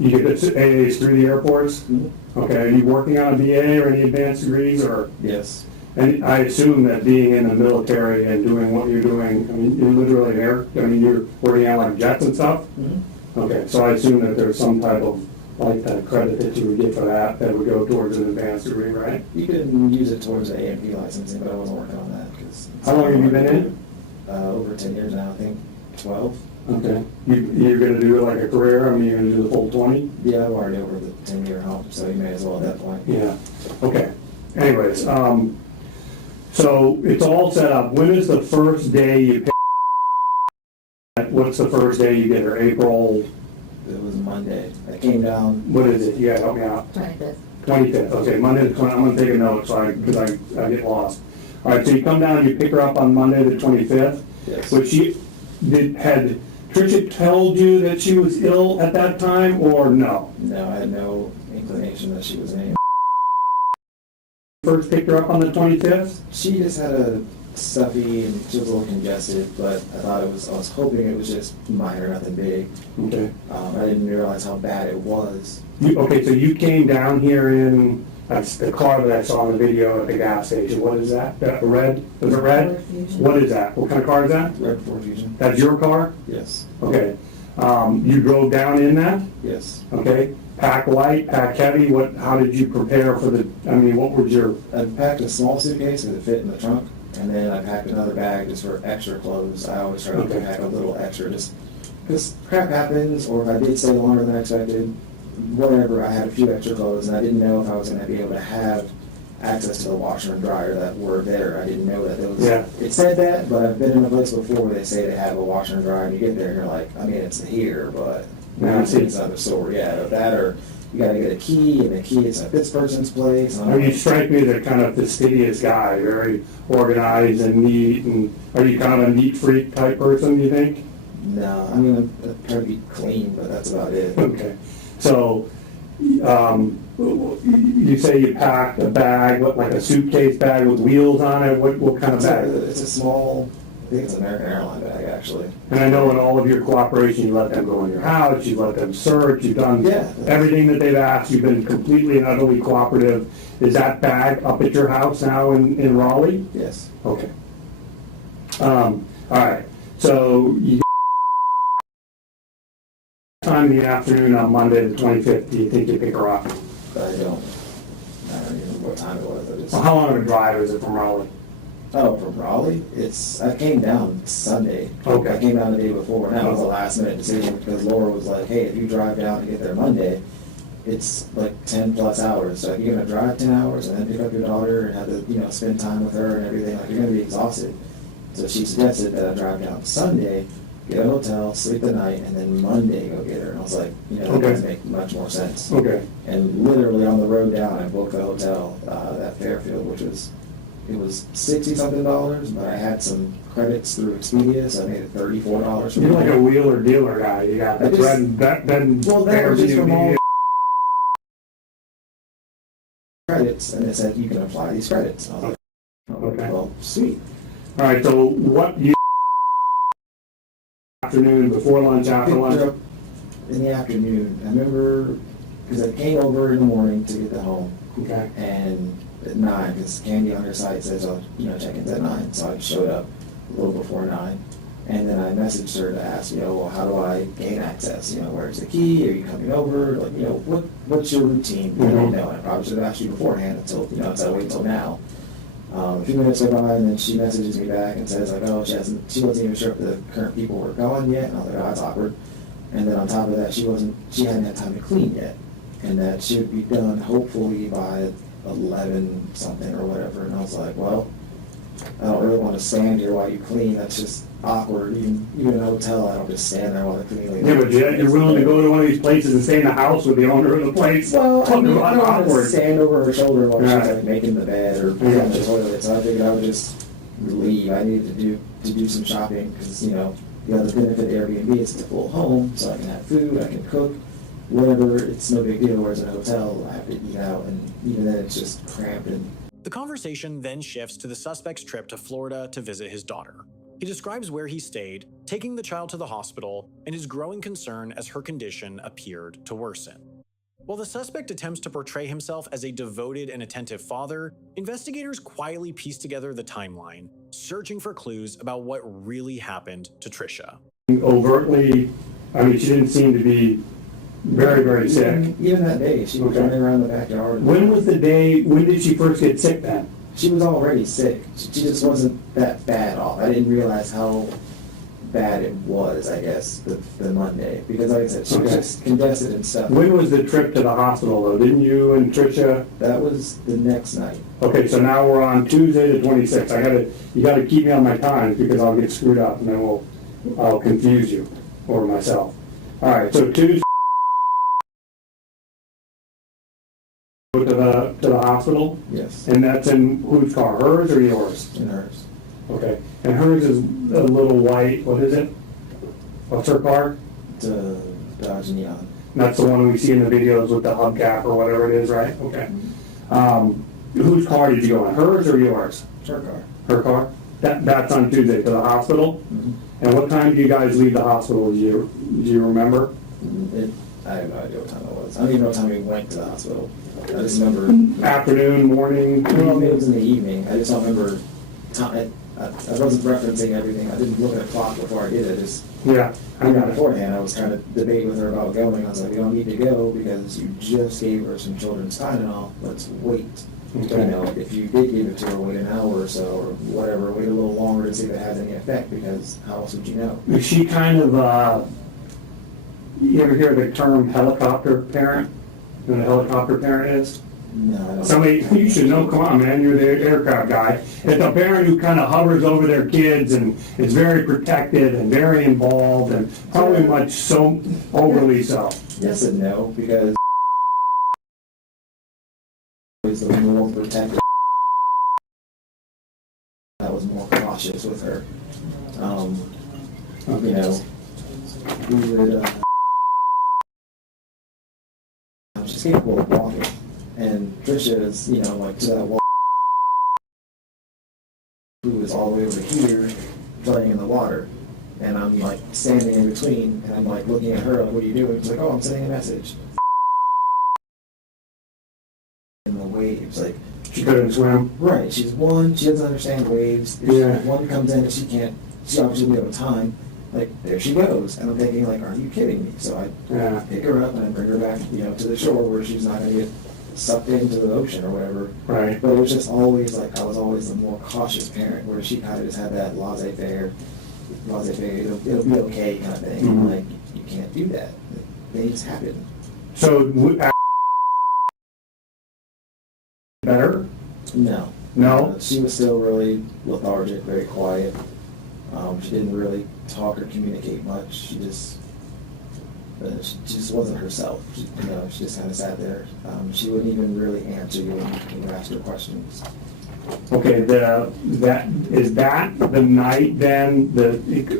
You get the AAs through the Air Force? Mm-hmm. Okay, are you working on a BA or any advanced degrees, or? Yes. And I assume that being in the military and doing what you're doing, I mean, you're literally you're working on like jets and stuff? Mm-hmm. Okay, so I assume that there's some type of lifetime credit that you would get for that would go towards an advanced degree, right? You can use it towards the A&P licensing, but I wasn't working on that because. How long have you been in? Over 10 years now, I think 12. Okay. You're gonna do it like a career? I mean, you're gonna do the full 20? Yeah, I'm already over the 10-year hump, so you may as well at that point. Yeah. Okay. Anyways, so it's all set up. When is the first day you pick? What's the first day you get her? April? It was Monday. I came down. What is it? You gotta help me out. 25th. 25th. Okay, Monday the 20th. I'm gonna take a note because I get lost. All right, so you come down, you pick her up on Monday the 25th. Yes. Which had Trisha told you that she was ill at that time, or no? No, I had no inclination that she was in. First picked her up on the 25th? She just had a stuffy and she was a little congested, but I was hoping it was just minor, nothing big. Okay. I didn't realize how bad it was. Okay, so you came down here in the car that I saw in the video at the gas station. What is that? That red? Is it red? Ford Fusion. What is that? What kind of car is that? Red Ford Fusion. That's your car? Yes. Okay. You drove down in that? Yes. Okay. Pack light, pack heavy, how did you prepare for what was your? I packed a small suitcase because it fit in the trunk, and then I packed another bag just for extra clothes. I always try to Okay. pack a little extra just because crap happens, or if I did stay longer than I expected, whatever, I had a few extra clothes, and I didn't know if I was going to be able to have access to the washer and dryer that were there. I didn't know that those. Yeah. It said that, but I've been in a place before where they say they have a washer and dryer, and you get there and you're like, I mean, it's here, but now Yeah. it's another store. Yeah, or that, or you got to get a key, and the key is at this person's place. And I'm You like, strike me as a kind of fastidious guy, very organized and neat, and are you kind of a neat freak type person, you think? no, I mean, I try to be clean, but that's about it. Okay. So, you say you packed a bag, like a suitcase bag with wheels on it? What kind of bag? It's a small, I think it's an American airline bag, actually. And I know in all of your cooperation, you let them go in your house, you let them search, you've done Yeah. everything that they've asked, you've been completely and utterly cooperative. Is that bag up at your house now in Raleigh? Yes. Okay. All right, so you time in the afternoon on Monday the 25th, do you think you pick her up? I don't remember what time it was. Well, how long of a drive is it from Raleigh? Oh, from Raleigh? I came down Sunday. Okay. I came down the day before, and that was a last minute decision because Laura was like, hey, if you drive down and get there Monday, it's like 10 plus hours. So if you're gonna drive 10 hours and then pick up your daughter and have to, spend time with her and everything, like you're gonna be exhausted. So she suggested that I drive down Sunday, get a hotel, sleep the night, and then Monday go get her. And I was like, that Okay. doesn't make much more sense. Okay. And literally on the road down, I booked the hotel at Fairfield, which was $60-something, but I had some credits through Expedia, so I made it $34. You're like a wheeler dealer guy, you got the I just- bread and Well, that was just from all Airbnb. credits, and it said you can apply these credits. And I was like, Okay. well, sweet. All right, so what you afternoon, before lunch, after Picked her lunch? up in the afternoon. I remember because I came over in the morning to get the home, Okay. and at 9, because Candy on her site says, check-in's at 9, so I showed up a little before 9, and then I messaged her to ask, well, how do I gain access? Where's the key? Are you coming over? Like, what's your routine? I don't know. And I probably should have asked you beforehand until I wait until now. A few minutes go by, and then she messages me back and says, like, oh, she wasn't even sure if the current people were gone yet. And I was like, oh, that's awkward. And then on top of that, she hadn't had time to clean yet, and that she would be done hopefully by 11 something or whatever. And I was like, well, I don't really want to stand here while you clean. That's just awkward. Even in a hotel, I don't just stand there while the cleaning. Yeah, but you're willing to go to one of these places and stay in the house with the owner of the place? Well, I mean, I don't want to Awkward. stand over her shoulder while Yeah. she's like making the bed or putting the toilet. So I figured I would just leave. I needed to do some shopping because the other benefit of Airbnb is it's a full home, so I can have food, I can cook, whatever. It's no big deal. Whereas at a hotel, I have to eat out, and even then, it's just cramped and. The conversation then shifts to the suspect's trip to Florida to visit his daughter. He describes where he stayed, taking the child to the hospital, and his growing concern as her condition appeared to worsen. While the suspect attempts to portray himself as a devoted and attentive father, investigators quietly piece together the timeline, searching for clues about what really happened to Trisha. Overtly, she didn't seem to be very, very sick. Even that day, she was Okay. running around the backyard. When did she first get sick then? She was already sick. She just wasn't that bad off. I didn't realize how bad it was, I guess, the Monday. Because like I said, she was Okay. just congested and stuff. When was the trip to the hospital though? Didn't you and Trisha? That was the next night. Okay, so now we're on Tuesday the 26th. You gotta keep me on my times because I'll get screwed up and then I'll confuse you or myself. All right, so Tuesday to the hospital, Yes. and that's in whose car, hers or yours? In hers. Okay, and hers is a little white. What is it? What's her car? To Dodge Neon. That's the one we see in the videos with the hubcap or whatever it is, right? Okay. Whose car did you go in? Hers or yours? Her car. Her car? That's on Tuesday to the hospital? Mhm. And what time do you guys leave the hospital? Do you remember? I have no idea what time it was. I don't even know what time we went to the hospital. I just remember. Afternoon, morning? Well, maybe it was in the evening. I just don't remember time. I wasn't referencing everything. I didn't look at a clock before I did it. Just Yeah, I got it. beforehand, I was trying to debate with her about going. I was like, we don't need to go because you just gave her some children's Tylenol. Let's wait. Okay. You know, if you did give it to her, wait an hour or so or whatever, wait a little longer to see if it has any effect, because how else would you know? Is she kind of, you ever hear the term helicopter parent? You know what a helicopter parent is? No, I don't. Somebody, you should know, come on, man, you're the aircraft guy. It's a parent who kind of hovers over their kids and is very protected and very involved and probably much so, overly so. Yes and no, because is the more protective. I was more cautious with her. You know, we would, she's capable of walking, and Trisha is, you know, like to that wall, who is all the way over here playing in the water, and I'm like standing in between, and I'm like looking at her, like, what are you doing? She's like, oh, I'm sending a message. In the waves, like, She couldn't swim. right, she doesn't understand waves. If Yeah. one comes in and she obviously we have a time, like, there she goes. And I'm thinking, like, are you kidding me? So I Yeah. pick her up and I bring her back, you know, to the shore where she's not gonna get sucked into the ocean or whatever. Right. But it was just always, like, I was always the more cautious parent, where she kind of just had that laissez-faire, it'll be okay kind of thing. Mhm. Like, you can't do that. They just happen. So, better? No. No? She was still really lethargic, very quiet. She didn't really talk or communicate much. She just wasn't herself. She just kind of sat there. She wouldn't even really answer you when you asked her questions. Okay, is that the night then,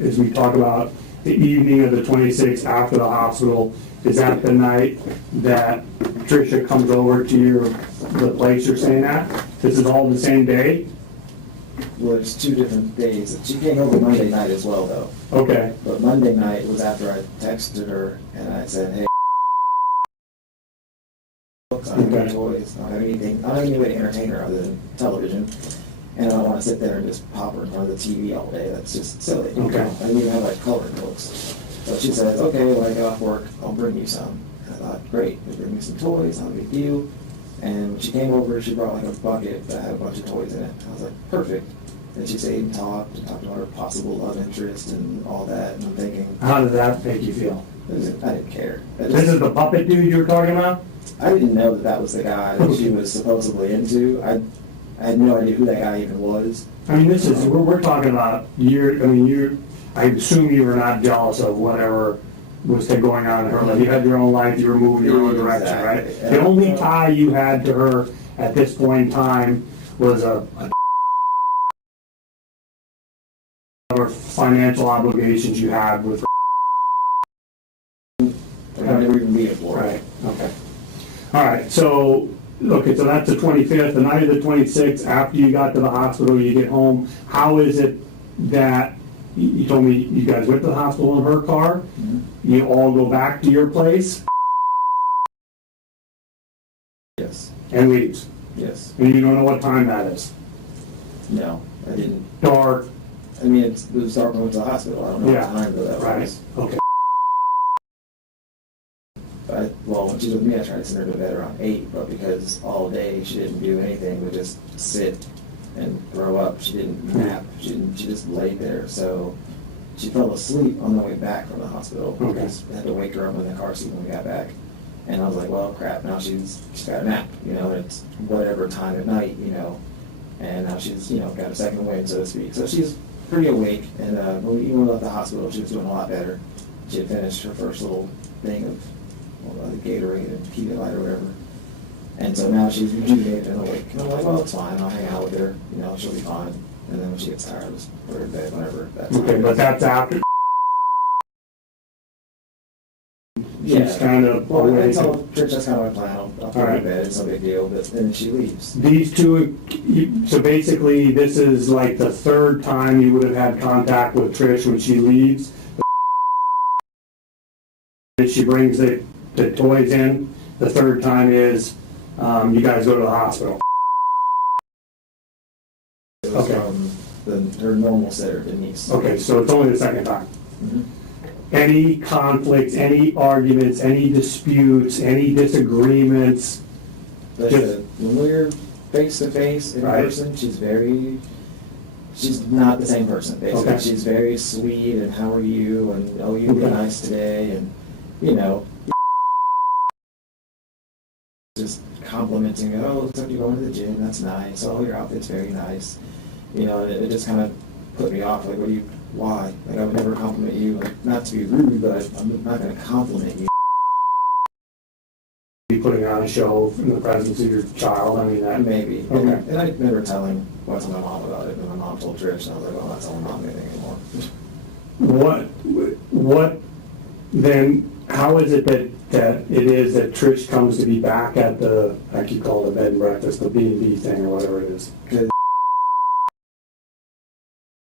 as we talk about the evening of the 26th after the hospital, is that the night that Trisha comes over to the place you're staying at? This is all the same day? Well, it's 2 different days. She came over Monday night as well, though. Okay, But Monday night was after I texted her and I said, hey, I don't have any toys, I don't have anything, I don't have any way to entertain her other than television. And I don't want to sit there and just pop her in front of the TV all day. That's just silly. Okay. I didn't even have like coloring books. So she says, okay, when I get off work, I'll bring you some. And I thought, great, they bring me some toys, not a big deal. And when she came over, she brought like a bucket that had a bunch of toys in it. I was like, perfect. And she stayed and talked about her possible love interest and all that. And I'm thinking, how did that make you feel? I didn't care. This is the puppet dude you were talking about? I didn't know that was the guy that she was supposedly into. I had no idea who that guy even was. I mean, we're talking about I assume you were not jealous of whatever was going on in her life. You had your own life, you were moving your own direction, right? Exactly. The only tie you had to her at this point in time was or financial obligations you had with her. I never even meet it for her. Right, okay. All right, so that's the 25th, the night of the 26th, after you got to the hospital, you get home. How is it that, you told me you guys went to the hospital in her car, you all go back to your place Yes. and leaves? Yes. And you don't know what time that is? No, I didn't. Dark? I mean, it was dark when I went to the hospital. I don't know Yeah. what time though that Right, was. okay. Well, when she was with me, I tried to send her to bed around 8, but because all day she didn't do anything but just sit and throw up. She didn't nap. She just laid there. So she fell asleep on the way back from the hospital. Okay. Because I had to wake her up in the car seat when we got back. And I was like, well, crap, now she's got a nap, and it's whatever time at night, and now she's, got a second wind, so to speak. So she's pretty awake, and when we left the hospital, she was doing a lot better. She had finished her first little thing of the Gatorade and Pedialyte or whatever. And so now she's rejuvenated and awake. And I'm like, well, it's fine, I'll hang out with her, she'll be fine. And then when she gets tired, I'll just put her in bed, whenever that's Okay, but that's after? She's kind of Well, I awake. told Trish that's kind of my plan. I'll put her in bed, it's no big deal, but then she leaves. These two, so basically, this is like the third time you would have had contact with Trish when she leaves. She brings the toys in. The third time is you guys go to the hospital. It was Okay. from her normal sitter, Denise. Okay, so it's only the second time. Mhm. Any conflicts, any arguments, any disputes, any disagreements? Like I said, when we're face to face in Right. person, she's not the same person, basically. Okay. She's very sweet, and how are you, and oh, you look Okay. nice today, and, you know, just complimenting, oh, looks like you're going to the gym, that's nice, oh, your outfit's very nice. You know, and it just kind of put me off, like, why? Like, I would never compliment you, like, not to be rude, but I'm not gonna compliment you. Be putting on a show in the presence of your child, I mean, that Maybe. Okay. And I never telling what to my mom about it, but my mom told Trish, and I was like, well, I'm not telling mom anything anymore. What, then, how is it that it is that Trish comes to be back at the, like you call it, the bed and breakfast, the B&B thing, or whatever it is? Because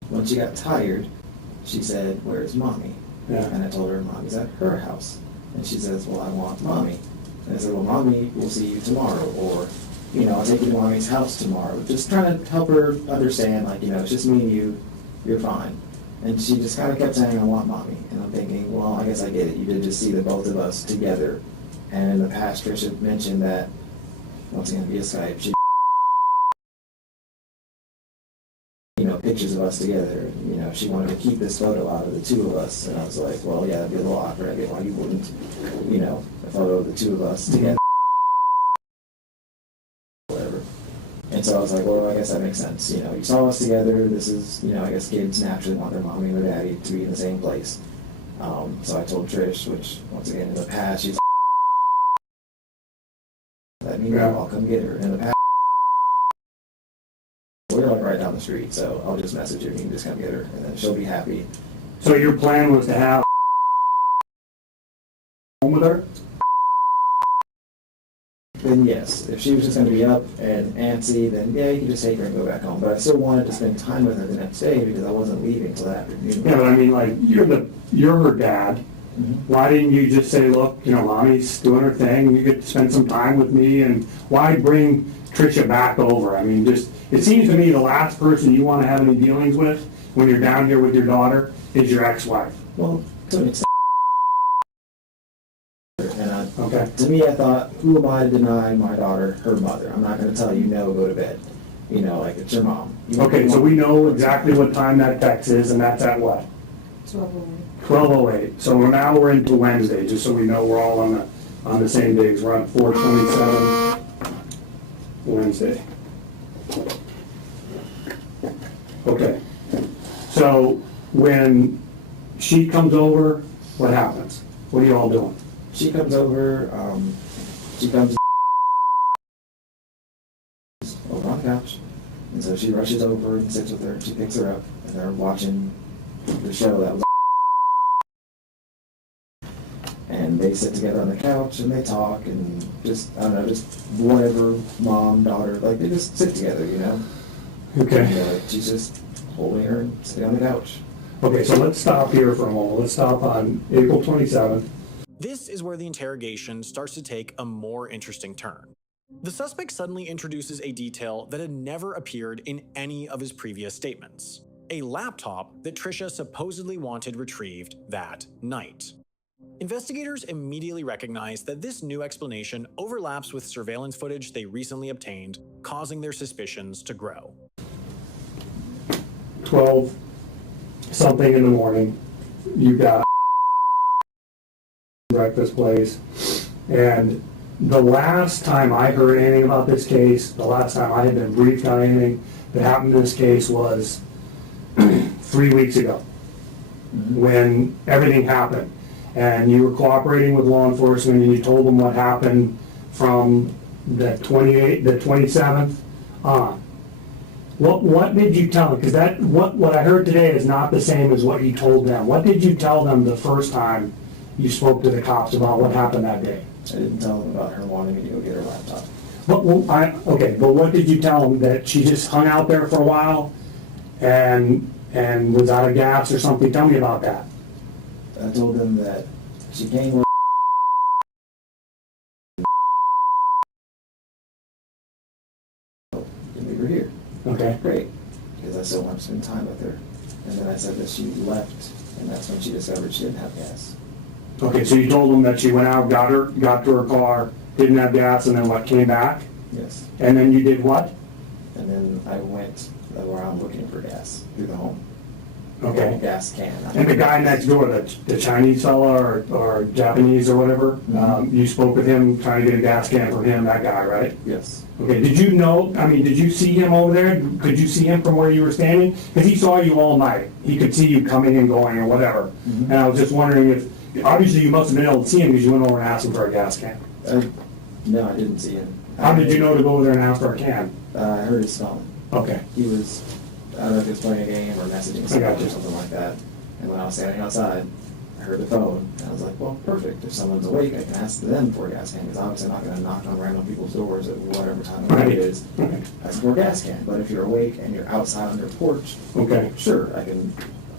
when she got tired, she said, where's mommy? Yeah. And I told her mommy's at her house. And she says, well, I want mommy. And I said, well, mommy, we'll see you tomorrow. Or, you know, I'll take you to mommy's house tomorrow. Just trying to help her understand, like, you know, it's just me and you, you're fine. And she just kind of kept saying, I want mommy. And I'm thinking, well, I guess I get it. You did just see the both of us together. And in the past, Trish had mentioned that, once again, via Skype, she, you know, pictures of us together. And, you know, she wanted to keep this photo out of the two of us. And I was like, well, yeah, that'd be a little awkward. I get why you wouldn't, you know, a photo of the two of us together. Whatever. And so I was like, well, I guess that makes sense. You know, you saw us together. This is, you know, I guess kids naturally want their mommy and their daddy to be in the same place. So I told Trish, which, once again, in the past, she's let me know, I'll come get her. In the past, we're like right down the street, so I'll just message her and you can just come get her, and then she'll be happy. So your plan was to have home with her? Then yes, if she was just going to be up and antsy, then yeah, you can just take her and go back home. But I still wanted to spend time with her the next day because I wasn't leaving till that afternoon. Yeah, but I mean, like, you're her dad. Mhm. Why didn't you just say, look, you know, mommy's doing her thing, you get to spend some time with me, and why bring Trisha back over? I mean, just, it seems to me the last person you want to have any dealings with when you're down here with your daughter is your ex-wife. Well, to an extent. And Okay. to me, I thought, who am I to deny my daughter her mother? I'm not going to tell you, no, go to bed. You know, like, it's your mom. Okay, so we know exactly what time that text is, and that's at what? 12:08. So now we're into Wednesday, just so we know we're all on the same days. We're on 4/27 Wednesday. Okay. So when she comes over, what happens? What are you all doing? She comes over, she comes over on the couch, and so she rushes over and sits with her, and she picks her up, and they're watching the show that was, and they sit together on the couch, and they talk, and just, I don't know, just whatever, mom, daughter, like, they just sit together, you know? Okay. And, she's just holding her and sitting on the couch. Okay, so let's stop here for a moment. Let's stop on April 27th. This is where the interrogation starts to take a more interesting turn. The suspect suddenly introduces a detail that had never appeared in any of his previous statements: a laptop that Trisha supposedly wanted retrieved that night. Investigators immediately recognized that this new explanation overlaps with surveillance footage they recently obtained, causing their suspicions to grow. 12 something in the morning, you got breakfast place, and the last time I heard anything about this case, the last time I had been briefed on anything that happened in this case was 3 weeks ago, when everything happened, and you were cooperating with law enforcement, and you told them what happened from the 27th on. What did you tell them? Because what I heard today is not the same as what you told them. What did you tell them the first time you spoke to the cops about what happened that day? I didn't tell them about her wanting me to go get her laptop. But what did you tell them? That she just hung out there for a while and was out of gas or something? Tell me about that. I told them that she came with and we were here. Okay. Great. Because I still want to spend time with her. And then I said that she left, and that's when she discovered she didn't have gas. Okay, so you told them that she went out, got to her car, didn't have gas, and then what, came back? Yes. And then you did what? And then I went around looking for gas through the home. Okay. Gas can. And the guy next door, the Chinese fella or Japanese or whatever, you spoke with him, trying to get a gas can from him, that guy, right? Yes. Okay, did you see him over there? Could you see him from where you were standing? Because he saw you all night. He could see you coming and going or whatever. And I was just wondering if, obviously you must have been able to see him because you went over and asked him for a gas can. No, I didn't see him. How did you know to go over there and ask for a can? I heard his phone. Okay. He was, I don't know if he was playing a game or messaging someone or something like that. And when I was standing outside, I heard the phone, and I was like, well, perfect. If someone's awake, I can ask them for a gas can, because obviously I'm not going to knock on random people's doors at whatever time of night it is, ask for a gas can. But if you're awake and you're outside on your porch, Okay. sure, I can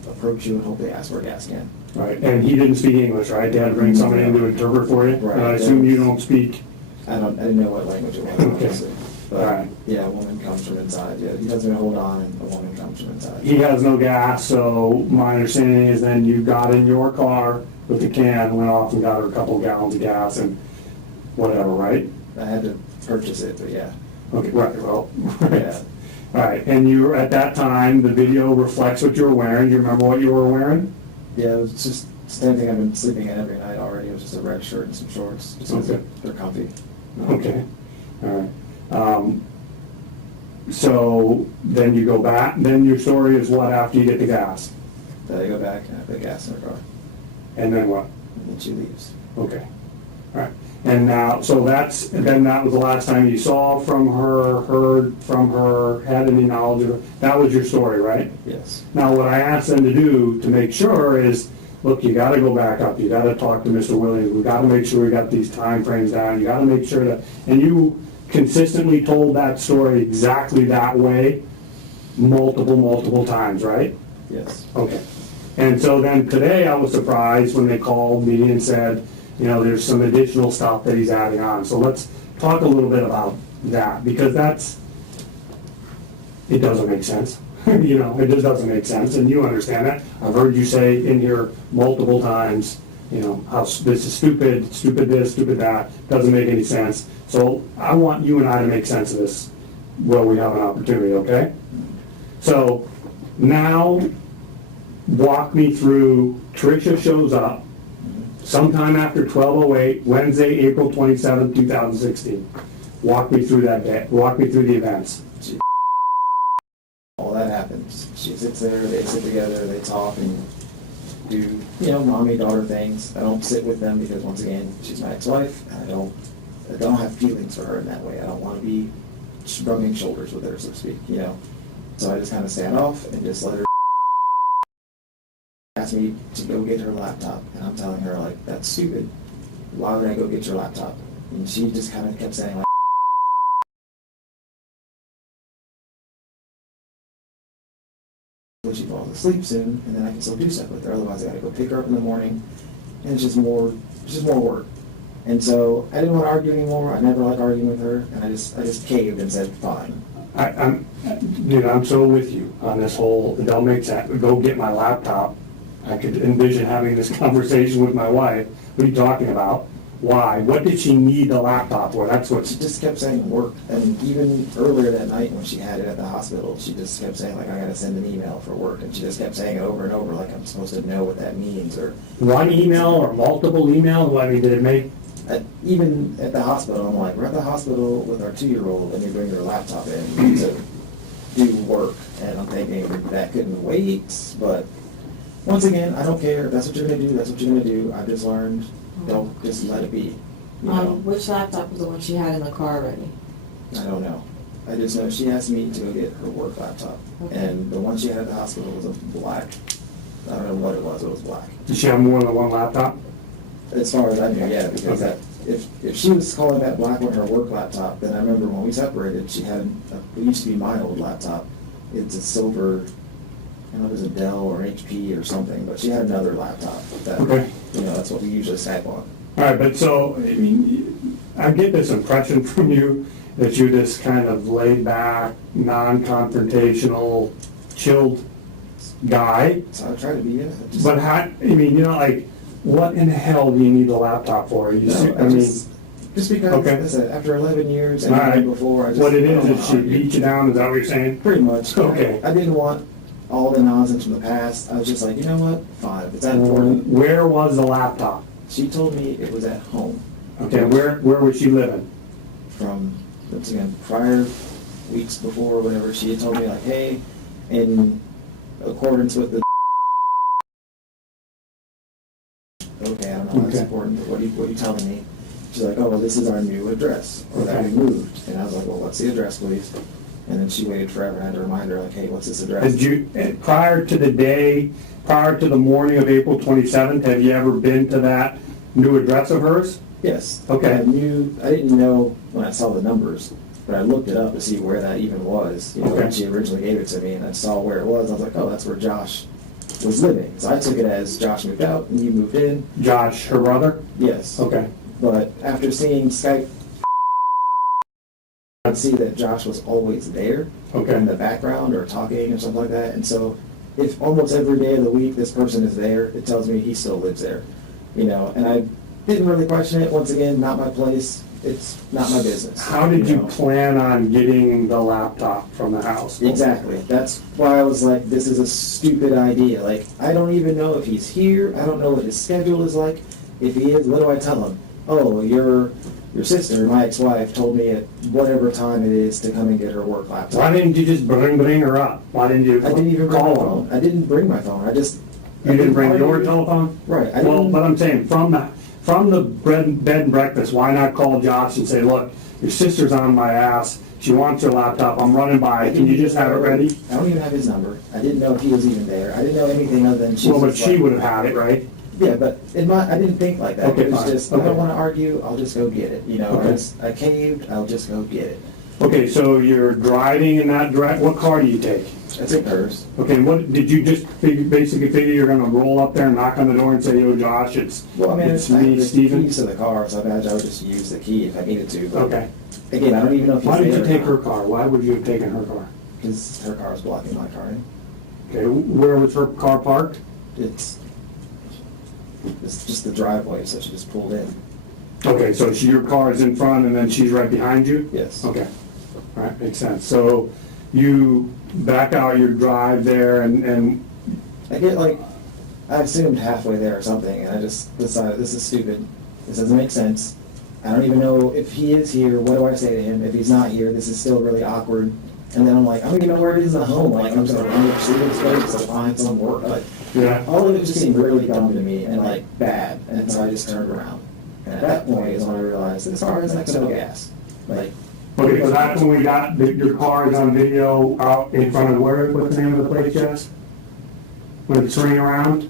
approach you and hopefully ask for a gas can. Right, and he didn't speak English, right? They had to bring somebody in to interpret for you? Right. And I assume you don't speak? I didn't know what language it was, Okay. honestly. But, Alright. yeah, a woman comes from inside. Yeah, he tells me to hold on, and a woman comes from inside. He has no gas, so my understanding is then you got in your car with the can, went off and got her a couple gallons of gas and whatever, right? I had to purchase it, but yeah. Okay, right, well, Yeah. All right, and you were, at that time, the video reflects what you were wearing. Do you remember what you were wearing? Yeah, it was just the same thing I've been sleeping in every night already. It was just a red shirt and some shorts. Just 'cause Okay. they're comfy. Okay, all right. So then you go back, then your story is what after you get the gas? Then I go back and I put gas in her car, And then what? and then she leaves. Okay, all right. And now, so then that was the last time you saw from her, heard from her, had any knowledge of her? That was your story, right? Yes. Now, what I asked them to do to make sure is, look, you gotta go back up, you gotta talk to Mr. Williams, we gotta make sure we got these time frames down, you gotta make sure that, and you consistently told that story exactly that way, multiple times, right? Yes. Okay. And so then today I was surprised when they called me and said, you know, there's some additional stuff that he's adding on. So let's talk a little bit about that, because it doesn't make sense. You know, it just doesn't make sense, and you understand that. I've heard you say in here multiple times, you know, how this is stupid, stupid this, stupid that, doesn't make any sense. So I want you and I to make sense of this where we have an opportunity, okay? So now walk me through, Trisha shows up sometime after 12:08, Wednesday, April 27th, 2016. Walk me through that day, walk me through the events. All that happens. She sits there, they sit together, they talk and do, mommy-daughter things. I don't sit with them because, once again, she's my ex-wife, and I don't have feelings for her in that way. I don't want to be rubbing shoulders with her, so to speak, So I just kind of stand off and just let her ask me to go get her laptop, and I'm telling her, like, that's stupid. Why would I go get your laptop? And she just kind of kept saying, like, she falls asleep soon, and then I can still do stuff with her. Otherwise, I gotta go pick her up in the morning, and it's just more work. And so I didn't want to argue anymore. I never like arguing with her, and I just caved and said, fine. I'm so with you on this whole, it don't make sense, go get my laptop. I could envision having this conversation with my wife. What are you talking about? Why? What did she need the laptop for? That's what She just kept saying work, and even earlier that night when she had it at the hospital, she just kept saying, like, I gotta send an email for work, and she just kept saying it over and over, like I'm supposed to know what that means, or one email or multiple emails? I mean, did it make? Even at the hospital, I'm like, we're at the hospital with our 2-year-old, and you bring your laptop in to do work, and I'm thinking that couldn't wait, but once again, I don't care. If that's what you're gonna do, that's what you're gonna do. I've just learned, don't just let it be. Which laptop was the one she had in the car already? I don't know. I just know she asked me to go get her work laptop, Okay. and the one she had at the hospital was a black. I don't know what it was. It was black. Did she have more than one laptop? As far as I knew, yeah, because Okay. if she was calling that black one her work laptop, then I remember when we separated, she had it used to be my old laptop. It's a silver, I don't know if it was a Dell or HP or something, but she had another laptop that, Okay. that's what we usually sat on. All right, but so, I mean, I get this impression from you that you're this kind of laid back, non-confrontational, chilled guy. So I try to be, yeah. But how, I mean, you know, like, what in the hell do you need a laptop for? You see, I mean, just because, Okay. like I said, after 11 years and all right. before, I just. What it I don't is she wanna argue. beat you down, is that what you're saying? Pretty much. Okay. I didn't want all the nonsense from the past. I was just like, you know what? Fine. If it's that important. Where was the laptop? She told me it was at home Okay, where was she living? from, once again, prior weeks before, or whatever. She had told me, like, hey, in accordance with the. Okay, I don't know if that's Okay. important, but what are you telling me? She's like, oh, well, this is our new address, or that we moved. And I was like, well, what's the address, please? And then she waited forever, and I had to remind her, like, hey, what's this address? Did you, prior to the morning of April 27th, have you ever been to that new address of hers? Yes. Okay. I didn't know when I saw the numbers, but I looked it up to see where that even was. You know, Okay. when she originally gave it to me, and I saw where it was, I was like, oh, that's where Josh was living. So I took it as Josh moved out, and you moved in. Josh, her brother? Yes. Okay. But after seeing Skype, I'd see that Josh was always there Okay. in the background or talking or something like that. And so if almost every day of the week this person is there, it tells me he still lives there. You know, and I didn't really question it. Once again, not my place. It's not my business. How did you know? plan on getting the laptop from the house? Exactly. That's why I was like, this is a stupid idea. Like, I don't even know if he's here. I don't know what his schedule is like. If he is, what do I tell him? Oh, your sister, my ex-wife, told me at whatever time it is to come and get her work laptop. Why didn't you just bring her up? Why didn't you I didn't even bring my call phone. her? I didn't bring my phone. I just. You didn't bring your argue. telephone? Right. I Well, didn't. but I'm saying, from the bed and breakfast, why not call Josh and say, look, your sister's on my ass, she wants her laptop, I'm running by, can you just have it ready? I don't even have his number. I didn't know if he was even there. I didn't know anything other than she Well, was but just she like- would have had it, right? Yeah, but I didn't think like that. Okay, It was fine. just, I Okay. don't want to argue, I'll just go get it. You know, Okay. I caved, I'll just go get it. Okay, so you're driving in that direction, what car do you take? I took hers. Okay, what, did you just basically figure you're gonna roll up there and knock on the door and say, yo, Josh, it's Well, I mean, it's I had me, the Steven? keys to the car, so I imagine I would just use the key if I needed to. But Okay. again, I don't even know if he's Why did you there or take not, her car? Why would you have taken her car? because her car was blocking my car. Okay, where was her car parked? It's just the driveway, so she just pulled in. Okay, so your car is in front and then she's right behind you? Yes. Okay, all right, makes sense. So you back out your drive there and I get like, I assumed halfway there or something, and I just decided this is stupid. This doesn't make sense. I don't even know if he is here. What do I say to him? If he's not here, this is still really awkward. And then I'm like, I don't even know where it is at home. Like, I'm just gonna run up Steven's place to find some work. Like, yeah. all of it just seemed really dumb to me and like bad. And so I just turned around. And at that point is when I realized this car has next to no gas. Like, Okay, so that's when we got, your car is on video out in front of what's the name of the place, Jess? When it's turning around?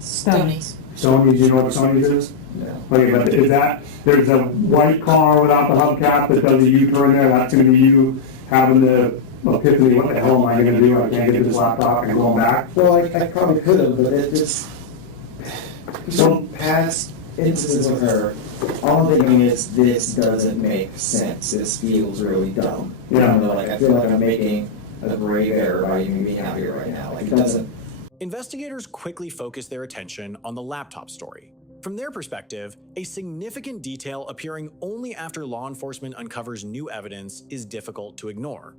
Stonies. Sony's, you know what Sony's is? no. Okay, but is that, there's a white car without the hubcap that does a U-turn there, that's gonna be you having the epiphany, what the hell am I gonna do? I can't get this laptop and going back? Well, I probably could have, but it just, from past instances with her, all I'm thinking is, this doesn't make sense. This feels really dumb. Yeah. I don't know, like, I feel like I'm making a grave error by even being out here right now. Like, it doesn't. Investigators quickly focused their attention on the laptop story. From their perspective, a significant detail appearing only after law enforcement uncovers new evidence is difficult to ignore.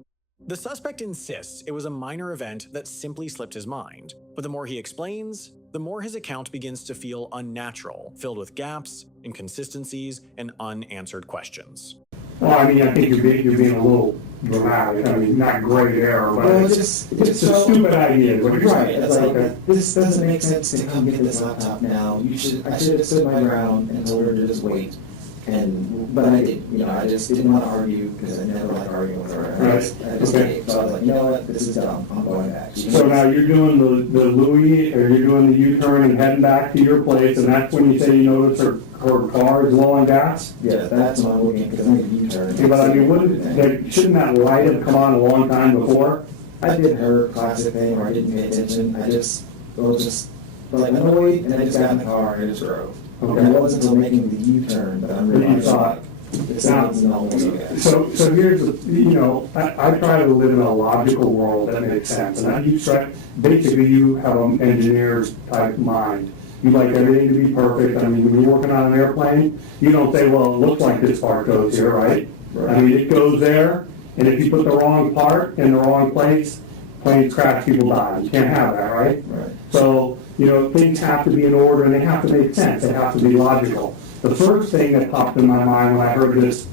The suspect insists it was a minor event that simply slipped his mind, but the more he explains, the more his account begins to feel unnatural, filled with gaps, inconsistencies, and unanswered questions. Well, I mean, I think you're being a little dramatic, I mean, not great error, but Well, it's a stupid idea, is what you're Right, saying. it's like, Okay. this doesn't make sense to come get this laptop now. I should have stood my ground and told her to just wait. But I didn't, you know, I just didn't want to argue because I never like arguing with her. I just Okay. caved. So I was like, you know what, this is dumb, I'm going back. So now you're doing the Louis, or you're doing the U-turn and heading back to your place, and that's when you say you notice her car is low on gas? Yeah, that's what I'm looking, because I'm going to U-turn. Okay, but I mean, shouldn't that light have come on a long time before? I did her classic thing where I didn't pay attention. I just like annoyed, and I just got in the car and I just drove. Okay. And it wasn't until making the U-turn that I'm That you realizing, saw like, it. This needs no gas. So here's, I try to live in a logical world that makes sense, and basically you have an engineer's type mind. You like everything to be perfect. I mean, when you're working on an airplane, you don't say, well, it looks like this part goes here, right? I mean, it goes there, and if you put the wrong part in the wrong place, planes crash, people die. You can't have that, right? Right. So, things have to be in order, and they have to make sense. They have to be logical. The first thing that popped in my mind when I heard this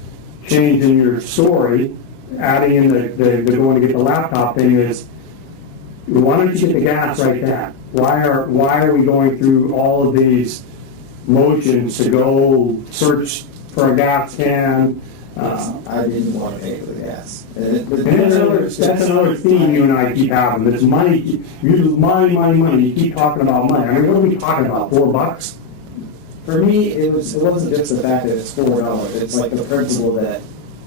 change in your story, adding in the going to get the laptop thing, is why don't you get the gas right then? Why are we going through all of these motions to go search for a gas can? I didn't want to pay for the gas. And that's another theme you and I keep having. This money, money. You keep talking about money. I mean, what are we talking about? $4? For me, it wasn't just the fact that it's $4. It's like the principle that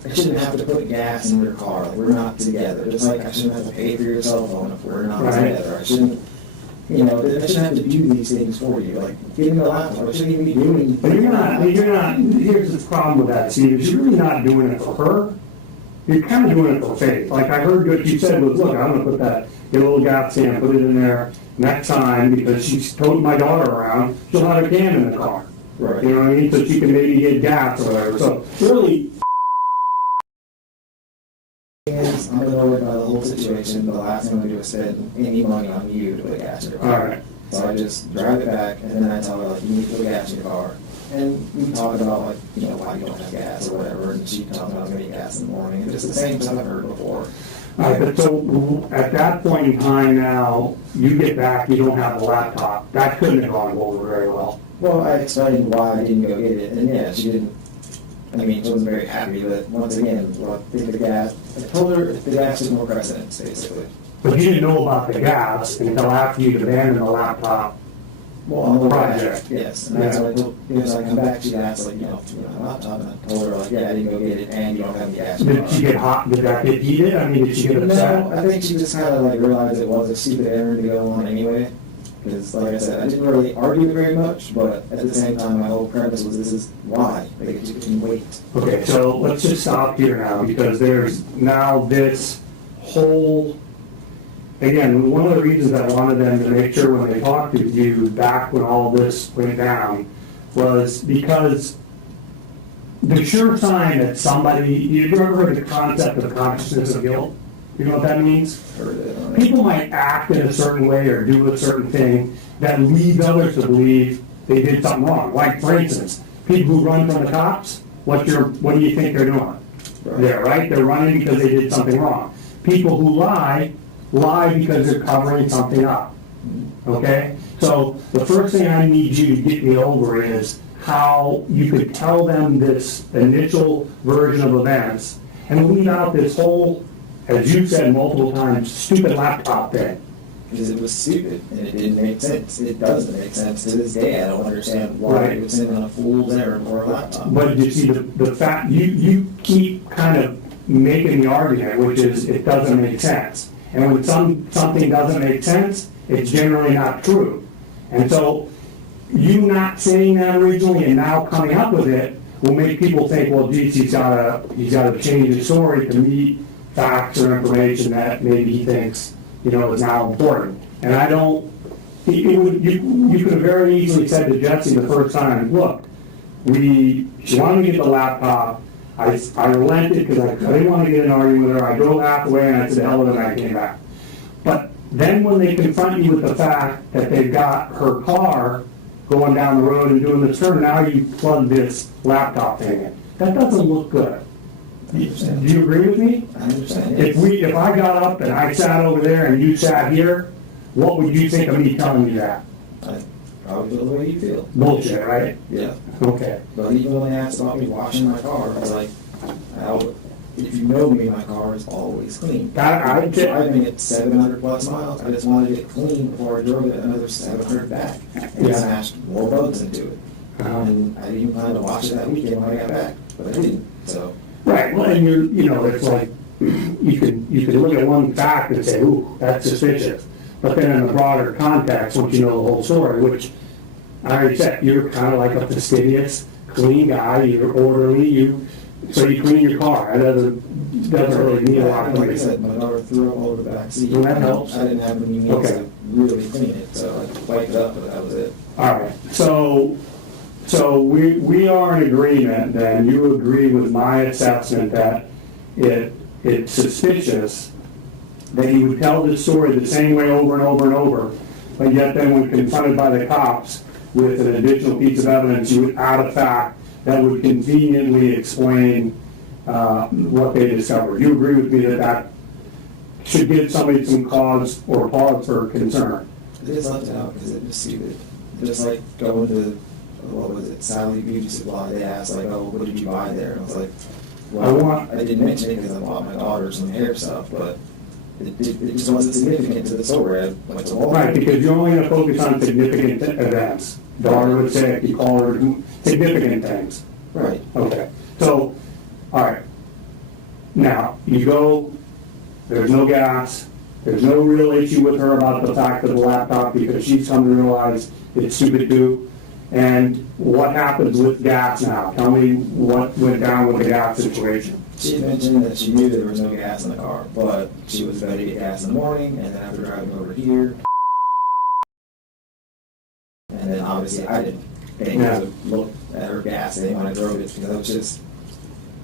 I shouldn't have to put gas in your car. Like, we're not together. Just like I shouldn't have to pay for your cell phone if we're not together. I shouldn't, I shouldn't have to do these things for you. Like, give me the laptop. I shouldn't even be doing. But you're not. Here's the problem with that, Steve. Is you're really not doing it for her. You're kind of doing it for faith. Like I heard what you said was, look, I'm going to get a little gas can, put it in there next time because she's towed my daughter around. She'll have a can in the car. Right. You know what I mean? So she can maybe get gas or whatever. So really, I'm annoyed by the whole situation. The last thing I'm going to do is spend any money on you to put gas in your car. all right. So I just drive it back, and then I tell her, like, you need to put gas in your car. And we talk about, like, why you don't have gas or whatever, and she tells me I was going to get gas in the morning. And it's the same stuff I've heard before. All right, but so at that point in time now, you get back, you don't have the laptop. That couldn't have gone over very well. Well, I explained why I didn't go get it, and yeah, she didn't. I mean, she wasn't very happy, but once again, I think the gas. I told her the gas is more precedence, basically. But you didn't know about the gas until after you'd abandoned the laptop. Well, on the Project. back, yes, and that's what I told. I come back, she asked, like, my laptop, and I told her, like, yeah, I didn't go get it, and you don't have any gas. Did she get hot? Did that get heated? I mean, did she get upset? No, I think she just kind of like realized it was a stupid errand to go on anyway. Because, like I said, I didn't really argue it very much, but at the same time, my whole premise was this is why. Like, you can wait. Okay, so let's just stop here now, because there's now this whole, again, one of the reasons I wanted them to make sure when they talked to you back when all this went down was because the sure sign that somebody, you've ever heard the concept of consciousness of guilt? You know what that means? Heard it. People might act in a certain way or do a certain thing that leads others to believe they did something wrong. Like, for instance, people who run from the cops, what do you think they're doing? They're right? They're running because they did something wrong. People who lie because they're covering something up. Okay? So the first thing I need you to get me over is how you could tell them this initial version of events and leave out this whole, as you said multiple times, stupid laptop thing. Because it was stupid, and it didn't make sense. It doesn't make sense to this day. I don't understand why Right. it was sitting on a fool's errand for a laptop. But you see, the fact, you keep kind of making the argument, which is it doesn't make sense. And when something doesn't make sense, it's generally not true. And so you not saying that originally and now coming up with it will make people think, well, geez, he's got to change his story to meet facts or information that maybe he thinks, is now important. And I don't, you could have very easily said to Jesse the first time, look, she wanted to get the laptop. I relented because I didn't want to get an argument with her. I drove half the way and I said, hell with it, and I came back. But then when they confront you with the fact that they've got her car going down the road and doing this turn, now you plug this laptop thing in. That doesn't look good. Do you agree with me? I understand. If I got up and I sat over there and you sat here, what would you think of me telling you that? I probably feel the way you feel. Bullshit, right? Yeah. Okay. But even when they asked about me washing my car, I was like, if you know me, my car is always clean. I'm driving it 700 plus miles. I just wanted it clean before I drove it another 700 back and smashed more bugs into it. And I didn't even plan to wash it that weekend when I got back, but I didn't. So. Right. Well, and it's like you could look at one fact and say, ooh, that's suspicious. But then in the broader context, once you know the whole story, which I already said, you're kind of like a fastidious clean guy, you're orderly, so you clean your car. That doesn't really need a lot of Like I cleaning. said, my daughter threw up all over the back seat. Well, that helps. I didn't have any means Okay. to really clean it, so I wiped it up, but that was it. All right, so we are in agreement then, you agree with my assessment that it's suspicious that he would tell this story the same way over and over and over, but yet then when confronted by the cops with an additional piece of evidence, you would add a fact that would conveniently explain what they discovered. You agree with me that that should give somebody some cause or pause for concern? I just left it out because it was stupid. Just like going to, what was it, Sally Beauty Supply, they asked like, oh, what did you buy there? And I was like, well, I didn't mention it because I bought my daughter some hair stuff, but it just wasn't significant to the story. I went to Walmart. Right, because you're only going to focus on significant events. Daughter would say, if you call her significant things. Right. Okay, so, all right. Now, you go, there's no gas, there's no real issue with her about the fact of the laptop because she's come to realize it's stupid too. And what happens with gas now? Tell me what went down with the gas situation. She had mentioned that she knew there was no gas in the car, but she was ready to get gas in the morning, and then after driving over here, and then obviously I didn't think to look at her gas thing when I drove it because I was just,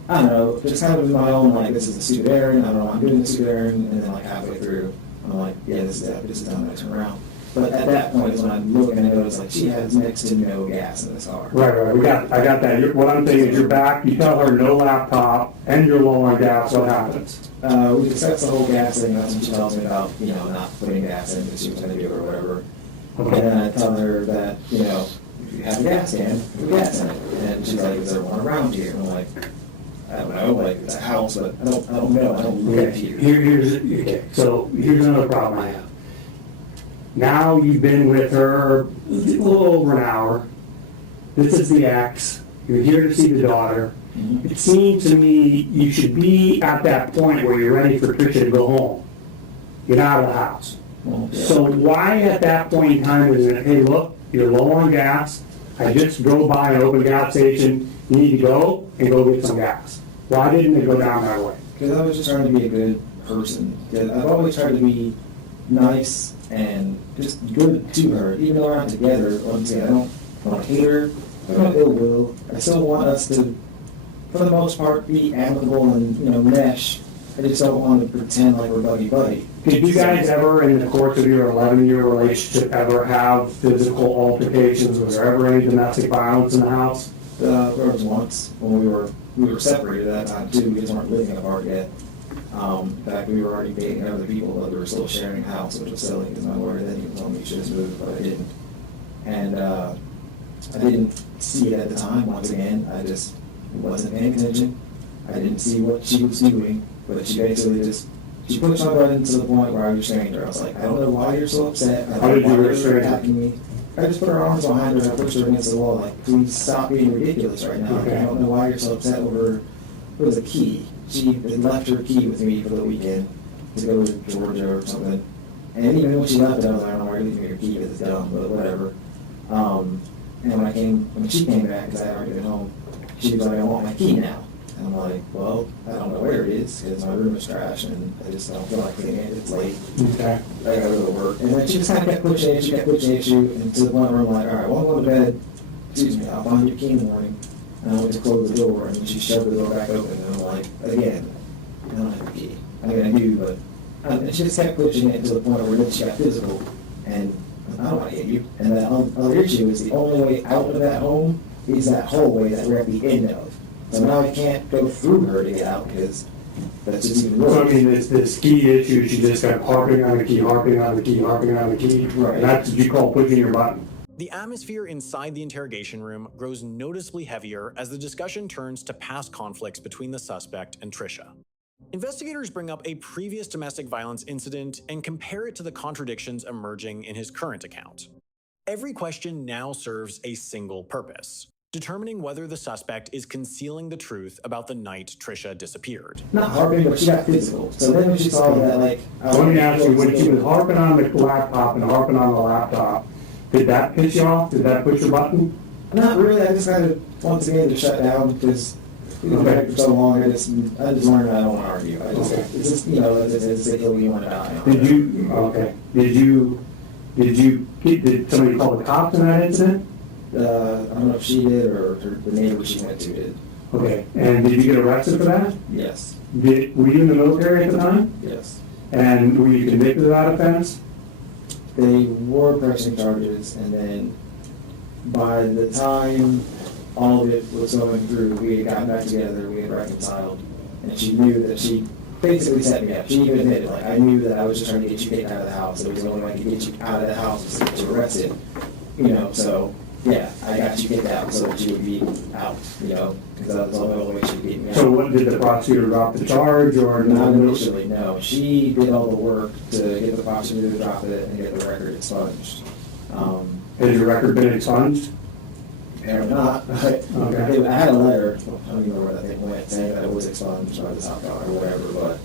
I don't know, just kind of in my own, like, this is a stupid errand, I don't know why I'm doing this stupid errand, and then like halfway through, I'm like, yeah, this is done, I turn around. But at that point is when I look and I notice like she has next to no gas in this car. Right, I got that. What I'm saying is you're back, you tell her no laptop, and you're low on gas, what happens? We discussed the whole gas thing, that's when she tells me about, not putting gas in because she was going to do it or whatever. Okay. And then I tell her that, if you have a gas can, put gas in it. And she's like, is there one around here? And I'm like, I don't know, like it's a house, but I don't know, I don't live here. So here's another problem I have. Now you've been with her a little over an hour. This is the ex. You're here to see the daughter. Mhm. It seems to me you should be at that point where you're ready for Trisha to go home. Get out of the house. Well, yeah. So why at that point in time is it, hey, look, you're low on gas. I just drove by an open gas station. You need to go and go get some gas. Why didn't it go down that way? Because I was just trying to be a good person. 'Cause I've always tried to be nice and just good to her. Even though we're not together, honestly, I don't want to hate her. I don't have ill will. I still want us to, for the most part, be amicable and, mesh. I just don't want to pretend like we're buddy-buddy. Did you guys ever, in the course of your 11-year relationship, ever have physical altercations? Was there ever any domestic violence in the house? There was once when we were separated at that time too. We just weren't living apart yet. In fact, we were already dating other people, but we were still sharing a house, which was silly because my lawyer then even told me you should have moved, but I didn't. And I didn't see it at the time. Once again, I just wasn't paying attention. I didn't see what she was doing, but she basically she pushed my button to the point where I restrained her. I was like, I don't know why you're so upset. I How don't did know you why you're restrain her? attacking me. I just put her arms behind her and I pushed her against the wall, like, please stop being ridiculous right now. Okay. I don't know why you're so upset over, it was a key. She had left her key with me for the weekend to go to Georgia or something. And even when she left it, I was like, I don't know why you're leaving me your key, because it's dumb, but whatever. And when she came back, because I had already been home, she was like, I want my key now. And I'm like, well, I don't know where it is, because my room is trash, and I just don't feel like cleaning it. It's late. Okay. I gotta go to work. And then she just kind of kept pushing the issue, and to the point where I'm like, all right, well, I'm going to bed. Excuse me, I'll find your key in the morning. And I went to close the door, and then she shoved the door back open, and I'm like, again, I don't have a key. I mean, I do, but... And she just kept pushing it to the point where then she got physical, and I don't want to hit you. And the other issue is the only way out of that home is that hallway that we're at the end of. So now I can't go through her to get out, because that's just even So I worse. mean, this key issue, she just kept harping on the key. Right. And that's what you call pushing your button. The atmosphere inside the interrogation room grows noticeably heavier as the discussion turns to past conflicts between the suspect and Trisha. Investigators bring up a previous domestic violence incident and compare it to the contradictions emerging in his current account. Every question now serves a single purpose: determining whether the suspect is concealing the truth about the night Trisha disappeared. Not harping, but she got physical. So then when she saw that, like... Let me ask you, when she was harping on the laptop and harping on the laptop, did that piss you off? Did that push your button? Not really, I just kind of, once again, to shut down, because we've been married for so long, I just learned I don't want to argue. It's just, it's a hill you want to die on. Did somebody call the cops in that incident? I don't know if she did or the neighbor she went to did. Okay, and did you get arrested for that? Yes, Were you in the military at the time? yes. And were you convicted of that offense? They were pressing charges, and then by the time all of it was going through, we had gotten back together, we had reconciled, and she knew that she basically set me up. She even admitted, like, I knew that I was just trying to get you kicked out of the house. It was the only way to get you out of the house was to get you arrested, so, yeah, I got you kicked out so that you would be out, because that was the only way she could get me out. So what, did the prosecutor drop the charge, or? Not initially, no. She did all the work to get the prosecutor to drop it and get the record expunged. Has your record been expunged? Apparently not, but Okay. I had a letter, I don't even know where that thing went, saying that it was expunged by the South Carolina or whatever, but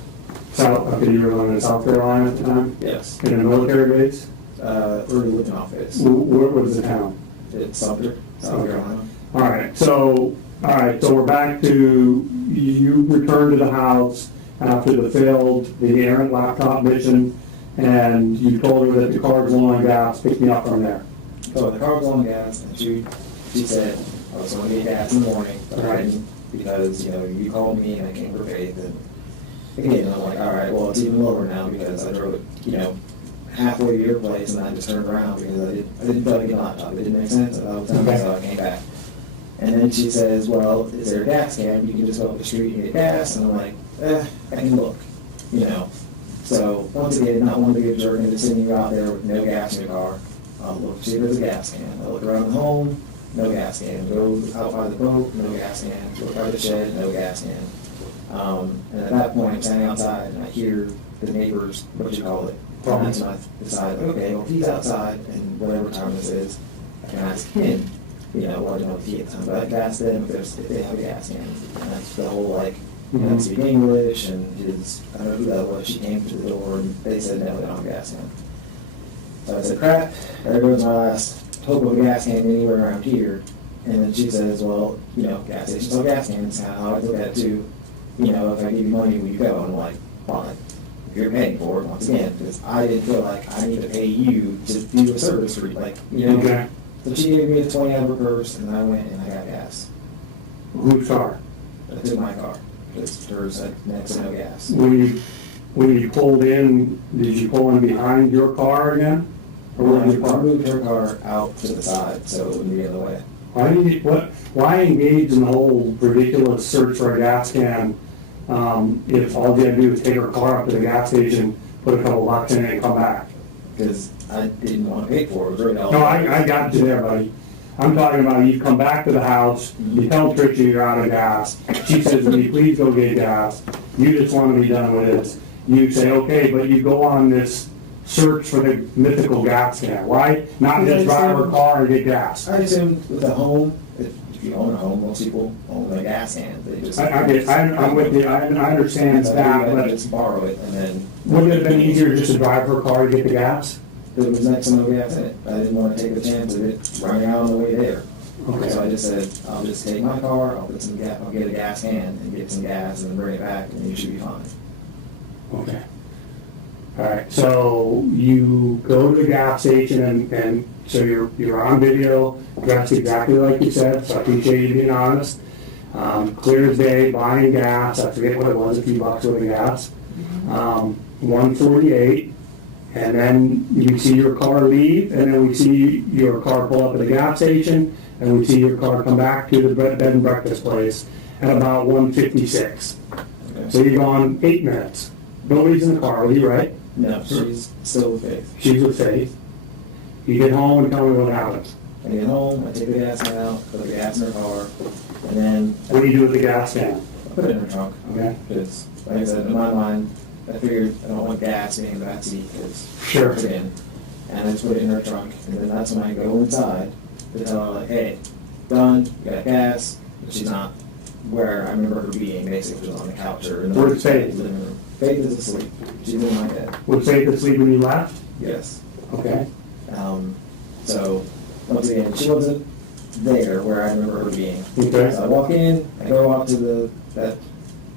Okay, you were living in South Carolina at the time? yes. In a military base? Early living office. Where was the town? It's Sumter, South Carolina. All right, so we're back to, you returned to the house after the errant laptop mission, and you told her that the car was low on gas, pick me up from there. So the car was on gas, and she said, I was going to get gas in the morning, but I didn't, because, you called me and I came for faith, and again, I'm like, all right, well, it's even lower now, because I drove it, halfway to your place, and I just turned around, because I didn't feel like getting a laptop, it didn't make sense, I was done, so I came back. And then she says, well, is there a gas can? You can just go up the street and get gas, and I'm like, I can look, So, once again, not one to be a jerk and just sending you out there with no gas in your car. I'll look, see if there's a gas can. I'll look around the home, no gas can. Go out by the boat, no gas can. Go by the shed, no gas can. And at that point, I'm standing outside and I hear the neighbors, what you call it. And that's when I decide, okay, well, if he's outside and whatever time this is, I can ask him, well, I don't know if he at the time, but I can ask them if they have a gas can. And that's the whole, like, speak English, and I don't know who that was, she came to the door and they said, no, they don't have a gas can. So I said, crap, there goes my last hope of a gas can anywhere around here. And then she says, well, gas stations have gas cans, kind of how I look at it too. If I give you money, will you go? And I'm like, fine, if you're paying for it, once again, because I didn't feel like I need to pay you to do a service for you, Okay. So she gave me a 20 out of her purse, and I went and I got gas. Whose car? I took my car, because hers had next to no gas. When you pulled in, did you pull in behind your car again? Or where was your I car? moved her car out to the side, so it wouldn't be in the way. Why engage in the whole ridiculous search for a gas can if all you had to do was take her car up to the gas station, put a couple bucks in it, and come back? Because I didn't want to pay for it. It was really all. No, I got you there, buddy. I'm talking about you come back to the house, you tell Trisha you're out of gas. She says, will you please go get gas? You just want to be done with this. You say, okay, but you go on this search for the mythical gas can. Why not just drive her car and get gas? I assume with a home, if you own a home, most people own a gas can. They just. I'm with you. I understand that, but just borrow it and then. wouldn't it have been easier just to drive her car to get the gas? There was next to no gas in it. I didn't want to take the chance of it running out on the way there. Okay. So I just said, I'll just take my car, I'll put some gas, I'll get a gas can and get some gas and then bring it back and you should be fine. Okay. All right, so you go to the gas station and so you're on video, dressed exactly like you said, so I appreciate you being honest. Clear as day, buying gas, I forget what it was, a few bucks worth of gas. 148, and then we see your car leave, and then we see your car pull up at the gas station, and we see your car come back to the bed and breakfast place at about 1:56. Okay. So you're gone 8 minutes. Nobody's in the car with you, right? No, she's still with Faith. She's with Faith. You get home and tell me what happens. I get home, I take the gas can out, put the gas in her car, and then What do you do with the gas can? I put it in her trunk. Okay. Because, like I said, in my mind, I figured I don't want gas being in the backseat because Sure. it's in. And I just put it in her trunk, and then that's when I go inside to tell her, like, hey, done, you got gas, but she's not where I remember her being, basically, she was on the couch or in the Where's Faith? living room. Faith is asleep. She's in my bed. Was Faith asleep when you left? Yes. Okay. So, once again, she wasn't there where I remember her being. Okay. So I walk in, I go out to that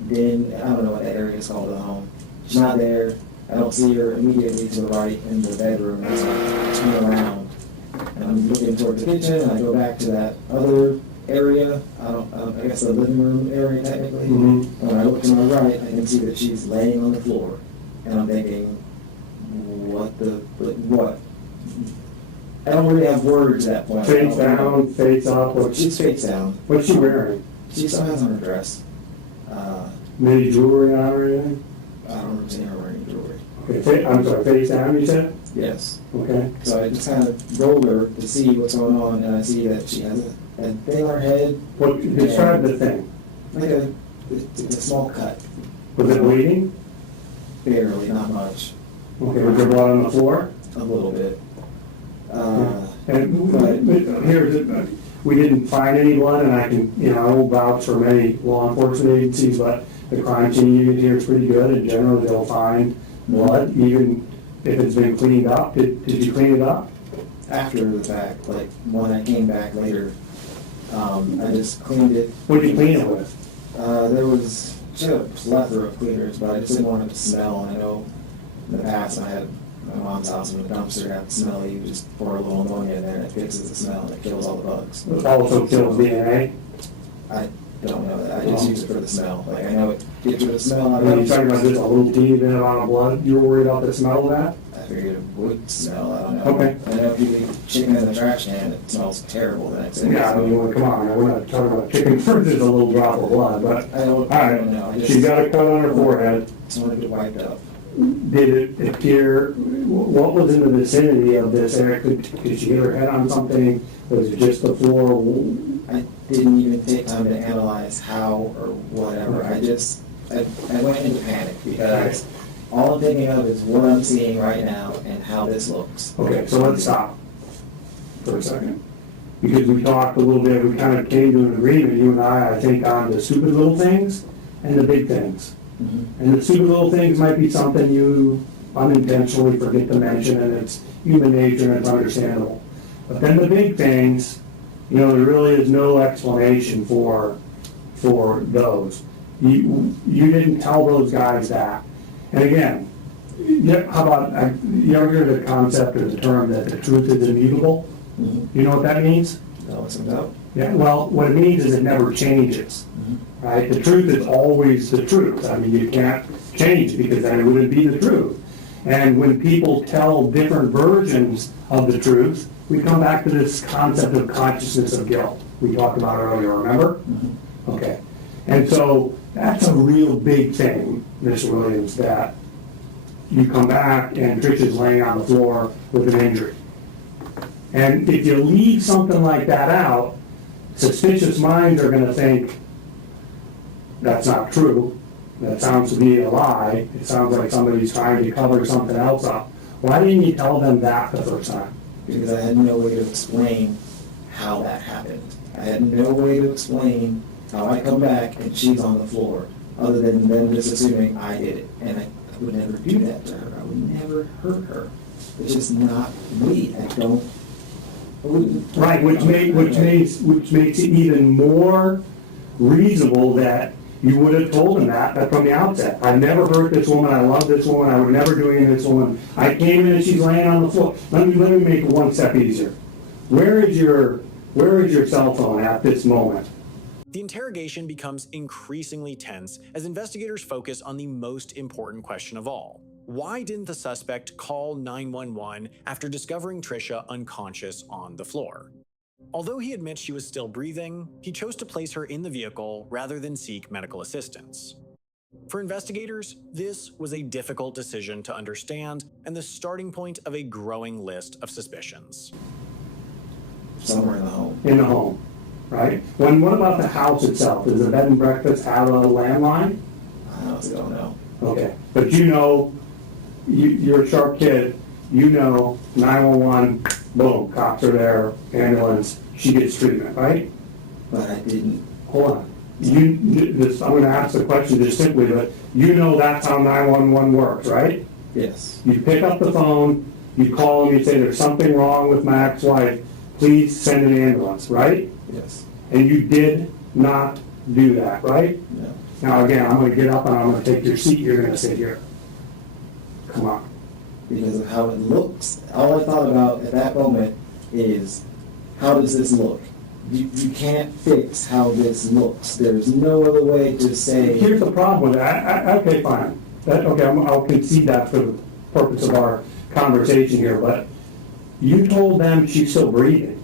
den, I don't know what that area is called, the home. She's not there. I don't see her immediately to the right in the bedroom. So I turn around and I'm looking towards the kitchen, and I go back to that other area. I guess the living room area technically. Mhm. And when I look to my right, I can see that she's laying on the floor, and I'm thinking, what? I don't really have words at that point. Face down, face up. She's face down. What's she wearing? She still has on her dress. Maybe jewelry on or anything? I don't remember seeing her wearing jewelry. Okay, I'm sorry, face down, you said? Yes. Okay. So I just kind of rolled her to see what's going on, and I see that she has a thing on her head. What, describe the thing. Like a small cut. Was it bleeding? Barely, not much. Okay, was there blood on the floor? A little bit. And here's, we didn't find any blood, and I can, I won't vouch for many law enforcement agencies, but the crime scene unit here is pretty good, and generally they'll find blood, even if it's been cleaned up. Did you clean it up? After the fact, like when I came back later, I just cleaned it. What did you clean it with? She had a plethora of cleaners, but I just didn't want it to smell. And I know in the past I had my mom's house when the dumpster got smelly, you just pour a little ammonia in there and it fixes the smell and it kills all the bugs. It also kills DNA? I don't know that. I just use it for the smell. Like, I know it gets rid of the smell. Are you talking about just a little teeny bit amount of blood? You were worried about the smell of that? I figured it would smell. I don't know. Okay. I know if you leave chicken in the trash can, it smells terrible the next day. Yeah, I mean, come on, we're not talking about chicken first, there's a little drop of blood, but. I don't know. I She got a cut on her forehead. just wanted to get wiped out. Did it appear, what was in the vicinity of this area? Could she hit her head on something? Was it just the floor? I didn't even take time to analyze how or whatever. I went into panic because all I'm thinking of is what I'm seeing right now and how this looks. Okay, so let's stop for a second. Because we talked a little bit, we kind of came to an agreement, you and I think, on the stupid little things and the big things. Mm-hmm. And the stupid little things might be something you unintentionally forget to mention, and it's human nature and it's understandable. But then the big things, there really is no explanation for those. You didn't tell those guys that. And again, how about, you ever heard the concept or the term that the truth is immutable? Mm-hmm. You know what that means? No, what's about? Yeah, well, what it means is it never changes, right? The truth is always the truth. I mean, you can't change it because then it wouldn't be the truth. And when people tell different versions of the truth, we come back to this concept of consciousness of guilt we talked about earlier, remember? Mm-hmm. Okay. And so that's a real big thing, Mr. Williams, that you come back and Trisha's laying on the floor with an injury. And if you leave something like that out, suspicious minds are going to think that's not true. That sounds to be a lie. It sounds like somebody's trying to cover something else up. Why didn't you tell them that the first time? Because I had no way to explain how that happened. I had no way to explain how I come back and she's on the floor, other than them just assuming I did it. And I would never do that to her. I would never hurt her. It's just not me. Right, which makes it even more reasonable that you would have told him that from the outset. I never hurt this woman. I love this woman. I would never do anything to this woman. I came in and she's laying on the floor. Let me make it one step easier. Where is your cell phone at this moment? The interrogation becomes increasingly tense as investigators focus on the most important question of all. Why didn't the suspect call 911 after discovering Trisha unconscious on the floor? Although he admits she was still breathing, he chose to place her in the vehicle rather than seek medical assistance. For investigators, this was a difficult decision to understand and the starting point of a growing list of suspicions. Somewhere in the home. In the home, right? What about the house itself? Does the bed and breakfast have a landline? I honestly don't know. Okay, but you're a sharp kid, 911, boom, cops are there, ambulance, she gets treatment, right? But I didn't. Hold on. I'm going to ask the question just simply, but that's how 911 works, right? Yes. You pick up the phone, you call them, you say there's something wrong with my ex-wife, please send an ambulance, right? Yes. And you did not do that, right? No. Now, again, I'm gonna get up and I'm gonna take your seat, you're gonna sit here. Come on. Because of how it looks. All I thought about at that moment is, how does this look? You can't fix how this looks. There's no other way to say. Here's the problem with that. Okay, fine. I'll concede that for the purpose of our conversation here, but you told them she's still breathing.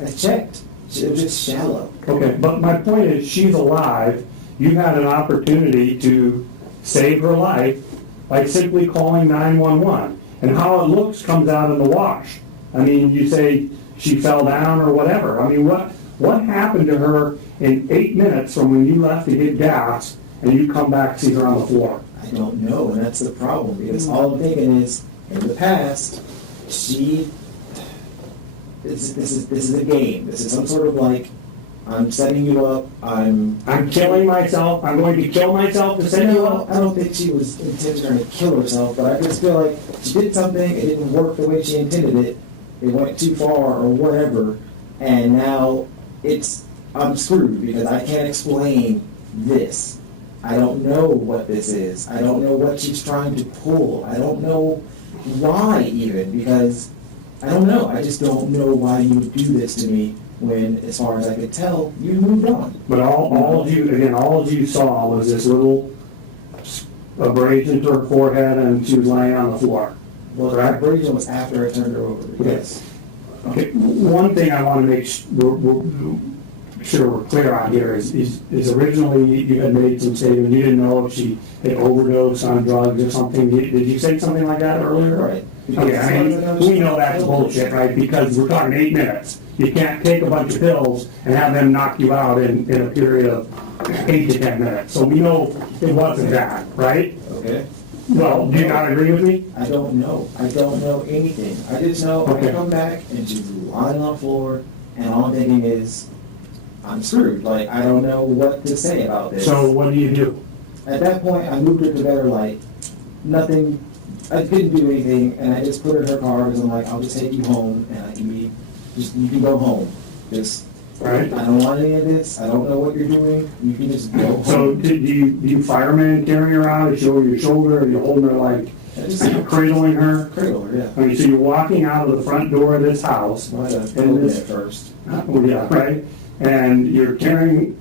I checked. It was just shallow. Okay, but my point is, she's alive. You had an opportunity to save her life by simply calling 911. And how it looks comes out in the wash. I mean, you say she fell down or whatever. I mean, what happened to her in 8 minutes from when you left to get gas and you come back to see her on the floor? I don't know, and that's the problem, because all I'm thinking is, in the past, this is a game. This is some sort of like, I'm setting you up, I'm killing myself. I'm going to kill myself to set you up. I don't think she was intentionally to kill herself, but I just feel like she did something, it didn't work the way she intended it, it went too far or whatever, and now I'm screwed because I can't explain this. I don't know what this is. I don't know what she's trying to pull. I don't know why even, because I don't know. I just don't know why you would do this to me when, as far as I could tell, you moved on. But all of you saw was this little abrasion to her forehead, and she was laying on the floor. Well, the abrasion was after I turned her over. Yes. Okay. One thing I want to make sure we're clear on here is originally you had made some statement. You didn't know if she had overdosed on drugs or something. Did you say something like that earlier? Right. Okay, I mean, we know that's bullshit, right? Because we're talking 8 minutes. You can't take a bunch of pills and have them knock you out in a period of 8 to 10 minutes. So we know it wasn't that, right? Okay. Well, do you not agree with me? I don't know. I don't know anything. I just know Okay. I come back and she's lying on the floor, and all I'm thinking is, I'm screwed. Like, I don't know what to say about this. So what do you do? At that point, I moved her to better light. Nothing, I couldn't do anything, and I just put her in her car because I'm like, I'll just take you home, and you can go home. Just, Right. I don't want any of this. I don't know what you're doing. You can just go home. So do you fireman carry her out? Is she over your shoulder? Are you holding her like cradling her? Cradle her, yeah. I mean, so you're walking out of the front door of this house. Well, I had to and open this- it first. Oh, yeah, right? And you're carrying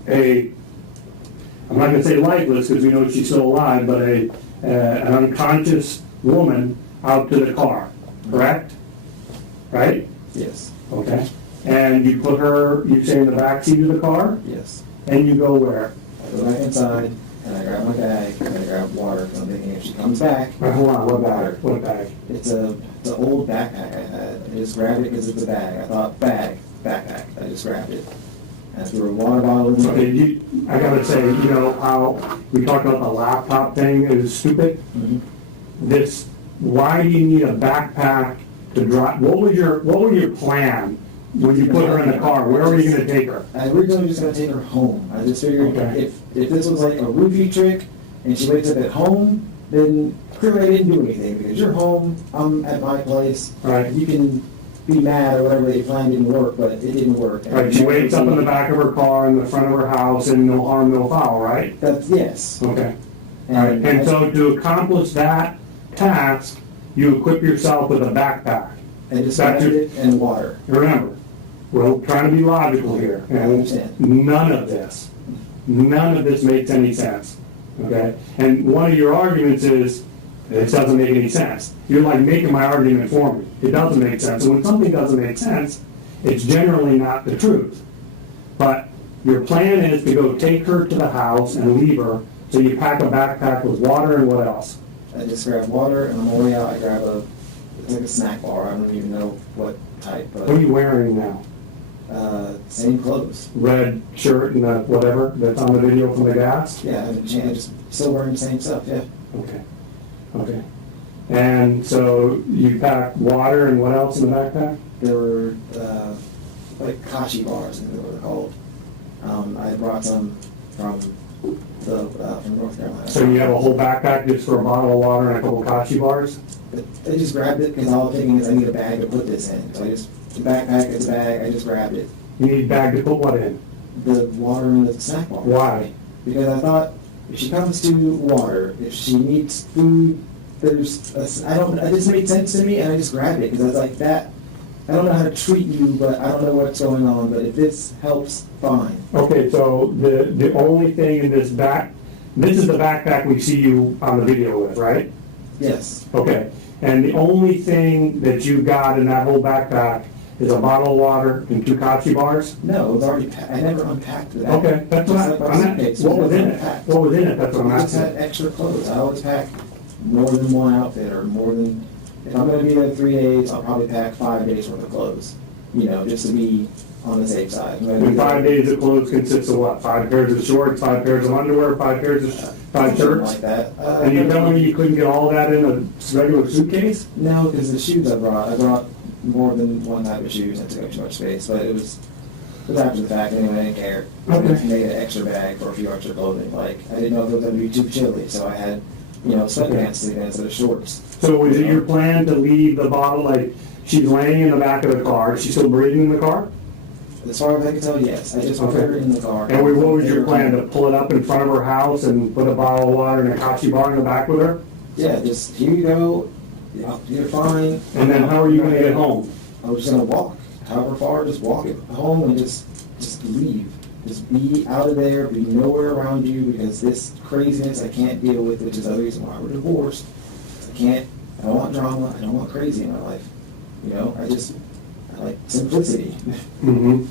I'm not gonna say lifeless because we know she's still alive, but an unconscious woman out to the car, correct? Right? Yes, Okay. And you put her, you say in the back seat of the car, yes. and you go where? I go back inside, and I grab my bag, and I grab water, because I'm thinking if she comes back, Hold on, what bag? What bag? it's an old backpack I had. I just grabbed it because it's a bag. I thought backpack. I just grabbed it. And I threw a water bottle in Okay, there. I gotta say, you know how we talked about the laptop thing is stupid? Mhm. Why do you need a backpack to drive? What was your plan when you put her in the car? Where were you gonna take her? I originally was just going to take her home. I just figured Okay. if this was like a roofie trick, and she wakes up at home, then clearly I didn't do anything, because you're home, I'm at my place. Right. You can be mad or whatever, they plan didn't work, but it didn't work. Right, she wakes up in the back of her car in the front of her house and no harm, no foul, right? That's, yes. Okay. All right, and so to accomplish that task, you equip yourself with a backpack. I just That's grabbed your- it and water. Remember, we're trying to be logical here. I understand. None of this makes any sense, okay? And one of your arguments is, it doesn't make any sense. You're like making my argument for me. It doesn't make sense. And when something doesn't make sense, it's generally not the truth. But your plan is to go take her to the house and leave her, so you pack a backpack with water and what else? I just grabbed water, and on the way out, I grab it's like a snack bar. I don't even know what type, What are but you wearing now? same clothes. Red shirt and whatever that's on the video from the gas? Yeah, I haven't changed. Just still wearing the same stuff. Yeah. Okay. And so you packed water and what else in the backpack? There were like kashi bars, I think they were called. I brought some from North Carolina. So you have a whole backpack just for a bottle of water and a couple kashi bars? I just grabbed it because all I'm thinking is I need a bag to put this in. So I just The backpack is a bag, I just grabbed it. You need a bag to put what in? The water in the snack bar. Why? Because I thought, if she comes to water, if she needs food, it just made sense to me, and I just grabbed it, because I was like, I don't know how to treat you, but I don't know what's going on, but if this helps, fine. Okay, so the only thing in this is the backpack we see you on the video with, right? Yes. Okay, and the only thing that you got in that whole backpack is a bottle of water and 2 Kachi bars? No, it was already packed. I never unpacked that. Okay, that's what I'm at. What was in it? What was in it? That's what I'm I just asking. had extra clothes. I always pack more than one outfit, or more than, if I'm gonna be there 3 days, I'll probably pack 5 days worth of clothes, just to be on the safe side. And 5 days of clothes consists of what? 5 pairs of shorts, 5 pairs of underwear, 5 Something shirts? like that. And you're telling me you couldn't get all that in a regular suitcase? No, because the shoes I brought more than one type of shoes, and it took up too much space, but it was after the fact anyway, I didn't care. I Okay. just made an extra bag for a few extra clothing, like, I didn't know if it was gonna be too chilly, so I had, sweatpants to sleep in instead of shorts. So was it your plan to leave the bottle, like, she's laying in the back of the car, she's still breathing in the car? As far as I can tell, yes, I just put her in the car. And what was your plan, to pull it up in front of her house and put a bottle of water and a Kachi bar in the back with her? Yeah, just, here you go, you're fine. And then how are you gonna get home? I was just gonna walk, however far, just walk it home and just leave. Just be out of there, be nowhere around you, because this craziness I can't deal with, which is the other reason why we're divorced. I don't want drama, I don't want crazy in my life. I like simplicity. Mm-hmm.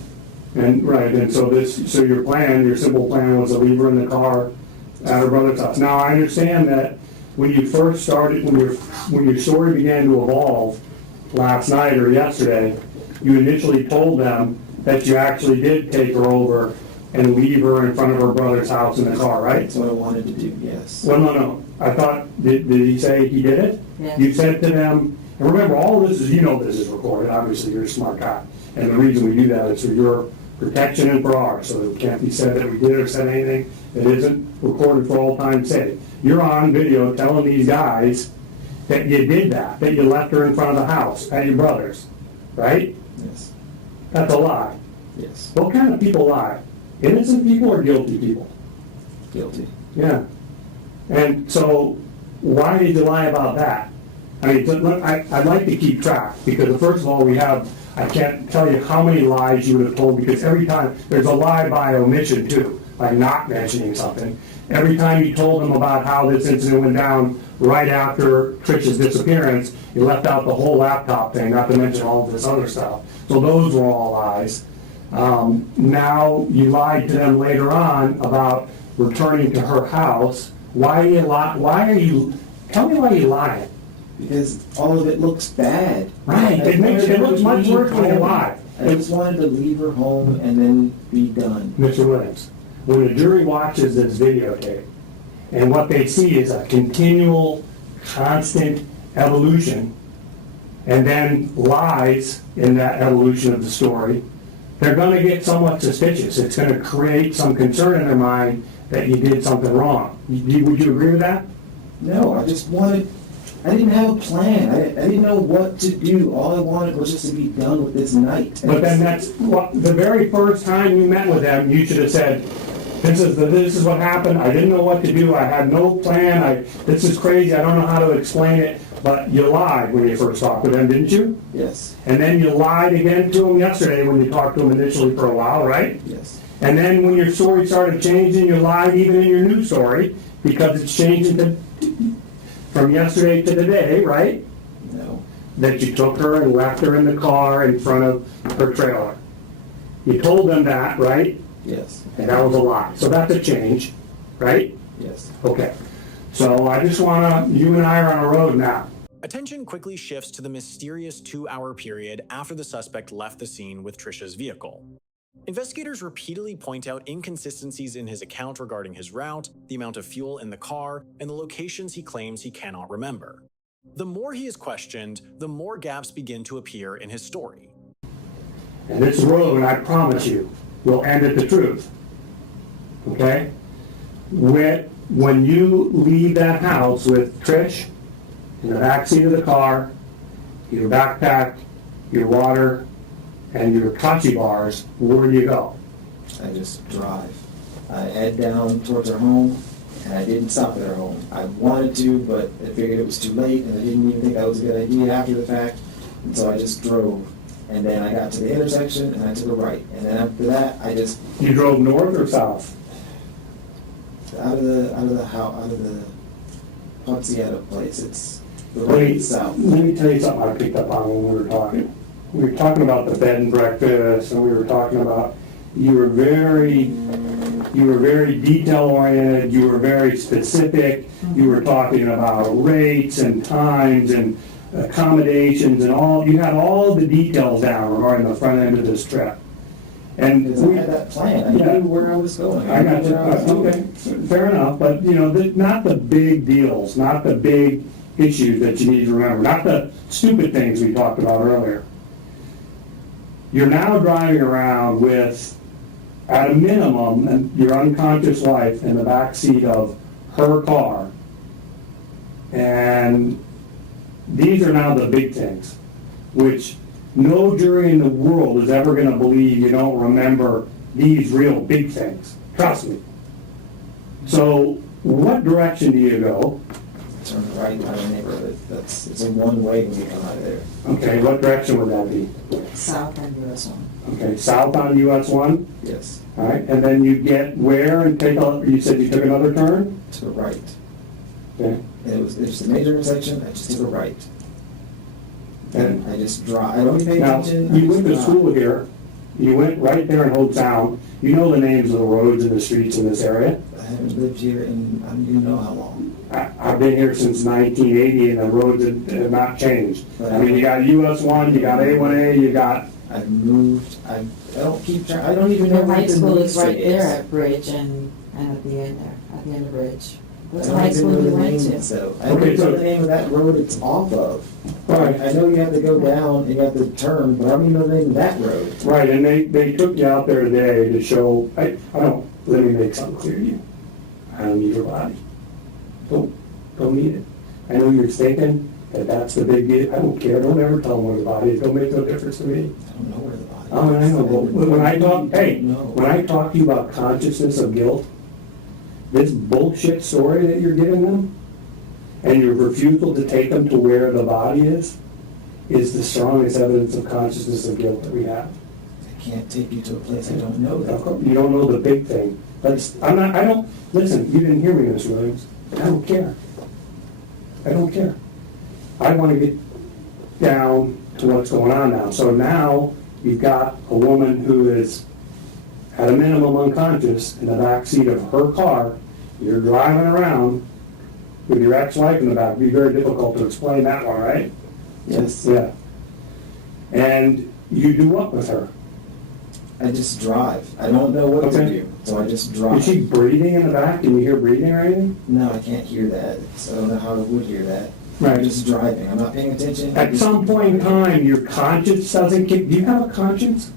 And, right, and so your simple plan was to leave her in the car at her brother's house. Now, I understand that when you first started, when your story began to evolve last night or yesterday, you initially told them that you actually did take her over and leave her in front of her brother's house in the car, right? That's what I wanted to do, yes. Well, no. I thought, did he say he did it? Yes. You said to them, and remember, all of this is, this is recorded, obviously, you're a smart guy. And the reason we do that is for your protection and for ours, so it can't be said that we did or said anything that isn't recorded for all time's sake. You're on video telling these guys that you did that you left her in front of the house at your brother's, right? Yes, That's a lie. yes, What kind of people lie? Innocent people or guilty people? guilty. Yeah. And so, why did you lie about that? I mean, I'd like to keep track, because first of all, I can't tell you how many lies you would have told, because every time, there's a lie by omission too, by not mentioning something. Every time you told them about how this incident went down right after Trisha's disappearance, you left out the whole laptop thing, not to mention all of this other stuff. So those were all lies. Now, you lied to them later on about returning to her house. Why are you tell me why you lying? Because all of it looks bad. Right, it looks much worse when you lie. I just wanted to leave her home and then be done. Mr. Williams, when a jury watches this videotape, and what they see is a continual, constant evolution, and then lies in that evolution of the story, they're going to get somewhat suspicious. It's going to create some concern in their mind that you did something wrong. Would you agree with that? No, I didn't have a plan. I didn't know what to do. All I wanted was just to be done with this night. But then the very first time you met with them, you should have said, this is what happened. I didn't know what to do. I had no plan. This is crazy. I don't know how to explain it. But you lied when you first talked to them, didn't you? Yes, And then you lied again to them yesterday when you talked to them initially for a while, right? yes, And then when your story started changing, you lied even in your new story because it's changing from yesterday to today, right? no, That you took her and left her in the car in front of her trailer. You told them that, right? yes, And that was a lie. So that's a change, right? yes. Okay. So I just you and I are on a road now. Attention quickly shifts to the mysterious 2-hour period after the suspect left the scene with Trisha's vehicle. Investigators repeatedly point out inconsistencies in his account regarding his route, the amount of fuel in the car, and the locations he claims he cannot remember. The more he is questioned, the more gaps begin to appear in his story. And this road, I promise you, will end at the truth. Okay? When you leave that house with Trish in the back seat of the car, your backpack, your water, and your Kachi bars, where do you go? I just drive. I head down towards her home, and I didn't stop at her home. I wanted to, but I figured it was too late, and I didn't even think that was a good idea after the fact, and so I just drove. And then I got to the intersection, and I took a right. And then after that, I just You drove north or south? out of the Pontiac place. It's the Let me, right south. let me tell you something I picked up on when we were talking. We were talking about the bed and breakfast, and we were talking about, you were very detail oriented, you were very specific, you were talking about rates and times and accommodations and all, you had all the details down regarding the front end of this trip. And Because I had that plan. I knew where I was going. I got knew you, where I was going. okay, fair enough, but you know, not the big deals, not the big issues that you need to remember, not the stupid things we talked about earlier. You're now driving around with, at a minimum, your unconscious wife in the back seat of her car. And these are now the big things, which no jury in the world is ever going to believe you don't remember these real big things. Trust me. So what direction do you go? Turn right out of the neighborhood. It's a one-way when you come out of there. Okay, what direction would that be? South and US 1. Okay, south on US 1? Yes, All right, and then you get where and you said you took another turn? to the right. Okay. And it was a major intersection. I just took a right. And And I just drive. I don't even pay now, attention. you went to school here, you went right there in Hope Town, you know the names of the roads and the streets in this area. I haven't lived here in, I don't even know how long. I've been here since 1980 and the roads have not changed. I mean, you got US 1, you got A1A, you got, I've moved, I don't keep track, I don't even know The where high the school new is right street there is. at Bridge and at the end there, at the end of Bridge. I What's the don't high even school know you the went name, to? so, I don't Okay, even know so- the name of that road it's off of. Right. I know you have to go down and you have to turn, but I don't even know the name of that road. right, and they took you out there today to show, let me make something clear to you. I don't need your body. Don't need it. I know you're thinking that that's the big deal. I don't care, don't ever tell them where the body is, don't make no difference to me. I don't know where the body is. Oh, I know, but when I talk, hey, No. when I talk to you about consciousness of guilt, this bullshit story that you're giving them, and your refusal to take them to where the body is the strongest evidence of consciousness of guilt that we have. I can't take you to a place I don't know though. You don't know the big thing. Listen, you didn't hear me, Ms. Williams. I don't care. I don't care. I want to get down to what's going on now. So now you've got a woman who is at a minimum unconscious in the back seat of her car. You're driving around with your ex-wife in the back. It'd be very difficult to explain that one, right? Yes, Yeah. And you do what with her? I just drive. I don't know what to Okay. do, so I just drive. Is she breathing in the back? Can you hear breathing or anything? No, I can't hear that, so I don't know how I would hear that. Right. I'm just driving. I'm not paying attention. At some point in time, your conscience doesn't kick. Do you have a conscience?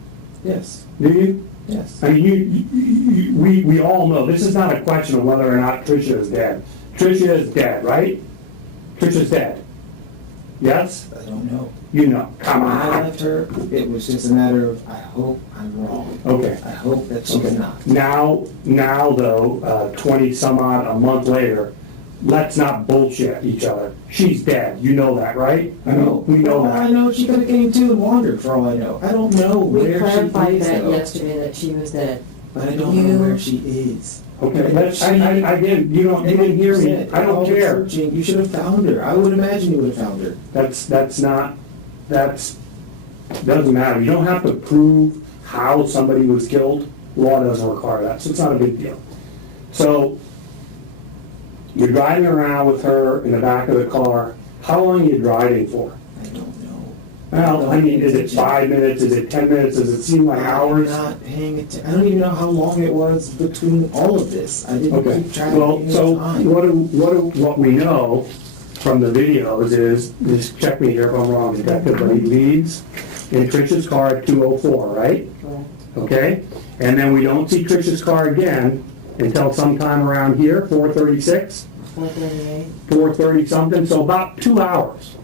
Yes, Do you? yes. I mean, we all know, this is not a question of whether or not Trisha is dead. Trisha is dead, right? Trisha's dead. Yes? I don't know. You know. Come When I on. left her, it was just a matter of, I hope I'm wrong. Okay. I hope that she's not. Now though, 20 some odd a month later, let's not bullshit each other. She's dead. You know that, right? I know. We know For all I that. know, she could have came to and wandered for all I know. I don't know We where she clarified is that though. yesterday, that she was dead. But I don't know where she is. Okay, I didn't, you didn't hear me. I don't care. Searching, you should have found her. I would imagine you would have found her. Doesn't matter. You don't have to prove how somebody was killed. Law doesn't require that, so it's not a big deal. So, you're driving around with her in the back of the car. How long are you driving for? I don't know. Well, I mean, is it 5 minutes? Is it 10 minutes? Does it seem like hours? I'm not paying attention. I don't even know how long it was between all of this. I didn't Okay, keep track well, of any so time. what we know from the videos is, just check me here if I'm wrong, Detective, but he leaves in Trisha's car at 2:04, right? Correct. Okay? And then we don't see Trisha's car again until sometime around here, 4:36, 438. 4:30 something, so about 2 hours.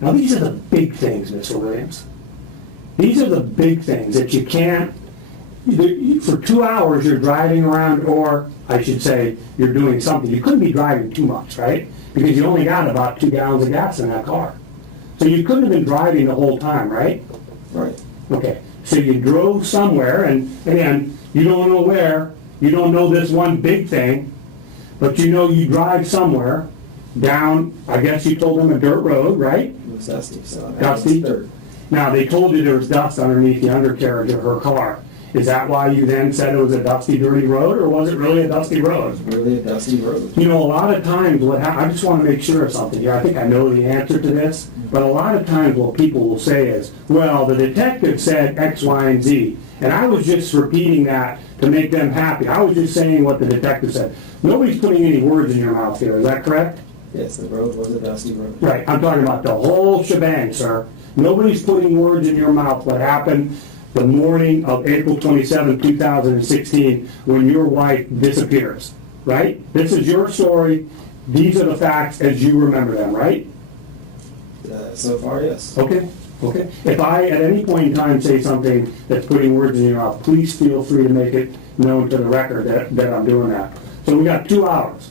Now, these are the big things, Mr. Williams. These are the big things that you can't, for 2 hours you're driving around, or I should say, you're doing something. You couldn't be driving too much, right? Because you only got about 2 gallons of gas in that car. So you couldn't have been driving the whole time, right? Right. Okay, so you drove somewhere, and again, you don't know where, you don't know this one big thing, but you know you drive somewhere down, I guess you told them a dirt road, right? It was dusty, so I Dusty? was third. Now, they told you there was dust underneath the undercarriage of her car. Is that why you then said it was a dusty, dirty road, or was it really a dusty road? Really a dusty road. You know, a lot of times, I just want to make sure of something here. I think I know the answer to this, but a lot of times what people will say is, well, the detective said X, Y, and Z, and I was just repeating that to make them happy. I was just saying what the detective said. Nobody's putting any words in your mouth here, is that correct? Yes, the road was a dusty road. Right, I'm talking about the whole shebang, sir. Nobody's putting words in your mouth. What happened the morning of April 27, 2016, when your wife disappears, right? This is your story. These are the facts as you remember them, right? So far, yes. Okay, okay. If I, at any point in time, say something that's putting words in your mouth, please feel free to make it known to the record that I'm doing that. So we got 2 hours.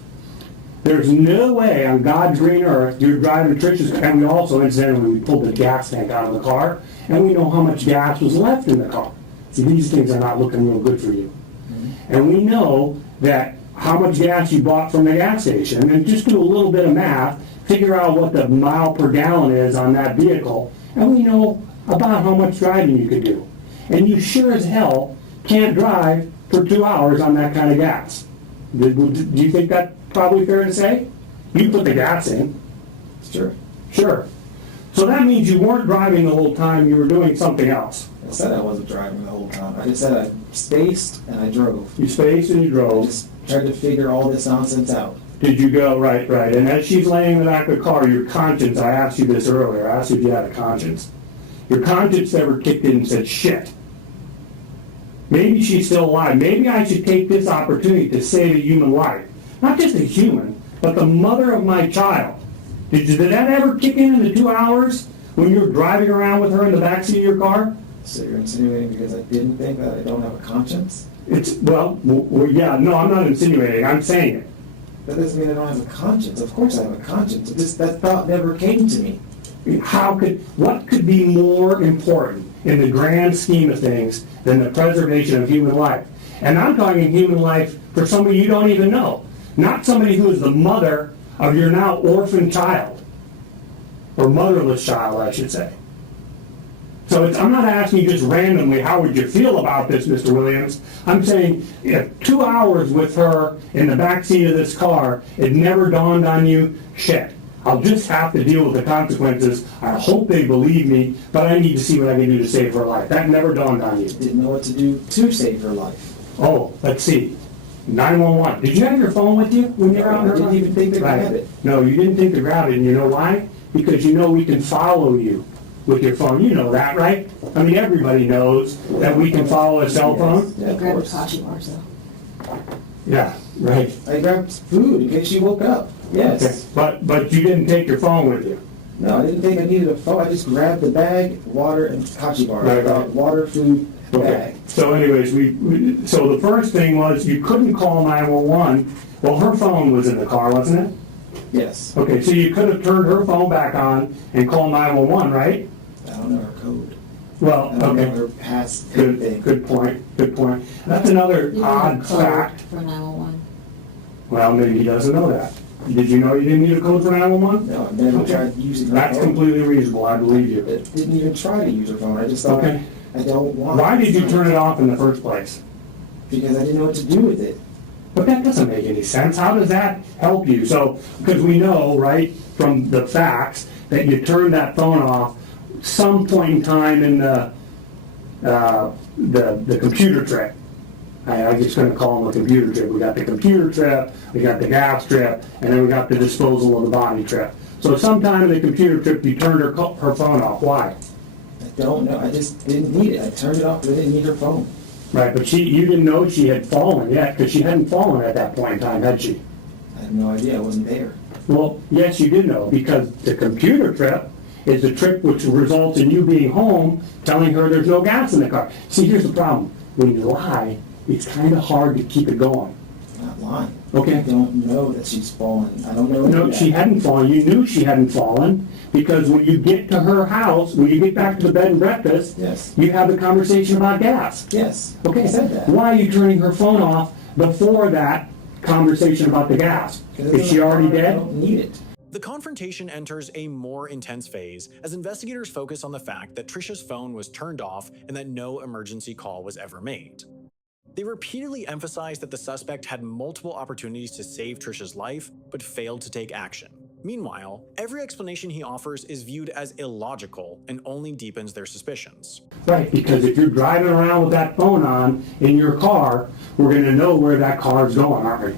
There's no way on God's green earth you're driving Trisha's, and we also, incidentally, we pulled the gas tank out of the car, and we know how much gas was left in the car. See, these things are not looking real good for you. And we know that how much gas you bought from the gas station, and just do a little bit of math, figure out what the mile per gallon is on that vehicle, and we know about how much driving you could do. And you sure as hell can't drive for 2 hours on that kind of gas. Do you think that's probably fair to say? You put the gas in. Sure. Sure. So that means you weren't driving the whole time, you were doing something else. I said I wasn't driving the whole time. I just said I spaced and I drove. You spaced and you I drove. just tried to figure all this nonsense out. Did you go, right. And as she's laying in the back of the car, your conscience, I asked you this earlier, I asked you if you had a conscience. Your conscience never kicked in and said, shit. Maybe she's still alive. Maybe I should take this opportunity to save a human life. Not just a human, but the mother of my child. Did that ever kick in the 2 hours when you were driving around with her in the backseat of your car? So you're insinuating because I didn't think that I don't have a conscience? Well, yeah, no, I'm not insinuating, I'm saying it. That doesn't mean I don't have a conscience. Of course I have a conscience. That thought never came to me. What could be more important in the grand scheme of things than the preservation of human life? And I'm talking human life for somebody you don't even know. Not somebody who is the mother of your now orphan child. Or motherless child, I should say. So I'm not asking you just randomly, how would you feel about this, Mr. Williams? I'm saying, if 2 hours with her in the backseat of this car, it never dawned on you, shit, I'll just have to deal with the consequences. I hope they believe me, but I need to see what I can do to save her life. That never dawned on you. Didn't know what to do to save her life. Oh, let's see. 911. Did you have your phone with you when you were out I there? didn't even think to grab it. No, you didn't think to grab it, and you know why? Because you know we can follow you with your phone. You know that, right? I mean, everybody knows that we can follow a cell phone. Yeah, I of grabbed course. Kashi bars though. Yeah, right. I grabbed food in case she woke up. Yes. Okay. But you didn't take your phone with you. No, I didn't think I needed a phone. I just grabbed the bag, water, and Kachi bar. Right. Water, food, Okay. bag. So anyways, so the first thing was you couldn't call 911. Well, her phone was in the car, wasn't it? Yes. Okay, so you could have turned her phone back on and called 911, right? I don't know her code. Well, I don't know okay. her past anything. Good point. That's another You need a odd code fact. for 911. Well, maybe he doesn't know that. Did you know you didn't need a code for 911? No, I never Okay. tried using her That's phone. completely reasonable, I believe you. I didn't even try to use her phone. I just thought Okay. I don't want Why it. did you turn it off in the first place? Because I didn't know what to do with it. But that doesn't make any sense. How does that help you? So, because we know, right, from the facts, that you turned that phone off some point in time in the computer trip. I'm just going to call them a computer trip. We got the computer trip, we got the gas trip, and then we got the disposal of the body trip. So sometime in the computer trip, you turned her phone off. Why? I don't know. I just didn't need it. I turned it off because I didn't need her phone. Right, but you didn't know she had fallen yet, because she hadn't fallen at that point in time, had she? I had no idea. I wasn't there. Well, yes, you did know, because the computer trip is the trip which results in you being home, telling her there's no gas in the car. See, here's the problem. When you lie, it's kind of hard to keep it going. I'm not lying. Okay. I don't know that she's fallen. I don't know. No, she hadn't fallen. You knew she hadn't fallen because when you get to her house, when you get back to the bed and breakfast, Yes. you have the conversation about gas. Yes. Okay. I said that. Why are you turning her phone off before that conversation about the gas? Is she already I dead? don't need it. The confrontation enters a more intense phase as investigators focus on the fact that Trisha's phone was turned off and that no emergency call was ever made. They repeatedly emphasize that the suspect had multiple opportunities to save Trisha's life, but failed to take action. Meanwhile, every explanation he offers is viewed as illogical and only deepens their suspicions. Right, because if you're driving around with that phone on in your car, we're going to know where that car is going, aren't we?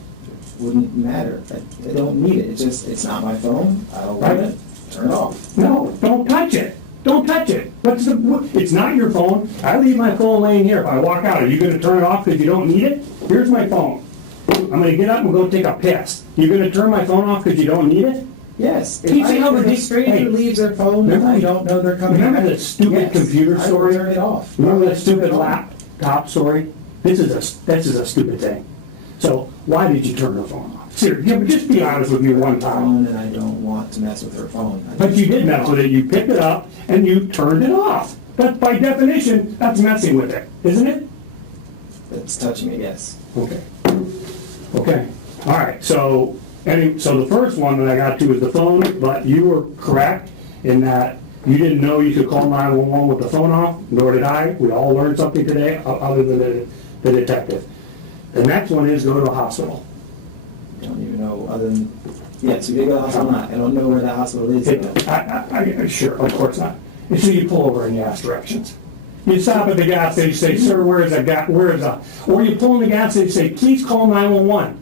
Wouldn't matter. I don't need it. It's not my phone. I don't want it. Turn it off. No, don't touch it. Don't touch it. It's not your phone. I leave my phone laying here. If I walk out, are you going to turn it off because you don't need it? Here's my phone. I'm going to get up and go take a piss. You're going to turn my phone off because you don't need it? Yes. Can you If see how a ridiculous- stranger hey, leaves their phone and I don't know they're coming. Remember the stupid computer I will story? turn it off. Remember that stupid laptop story? This is a stupid thing. So why did you turn the phone off? Seriously, just be honest with me one time. And I don't want to mess with her phone. But you did mess with it. You picked it up and you turned it off. But by definition, that's messing with it, isn't it? It's touching it, yes. Okay. Okay. All right. So the first one that I got to is the phone, but you were correct in that you didn't know you could call 911 with the phone off, nor did I. We all learned something today other than the detective. The next one is go to a hospital. I don't even know other than, yes, you did go to the hospital. I don't know where that hospital is. Sure, of course not. And so you pull over and you ask directions. You stop at the gas station, say, sir, where is a, or you pull in the gas station, say, please call 911.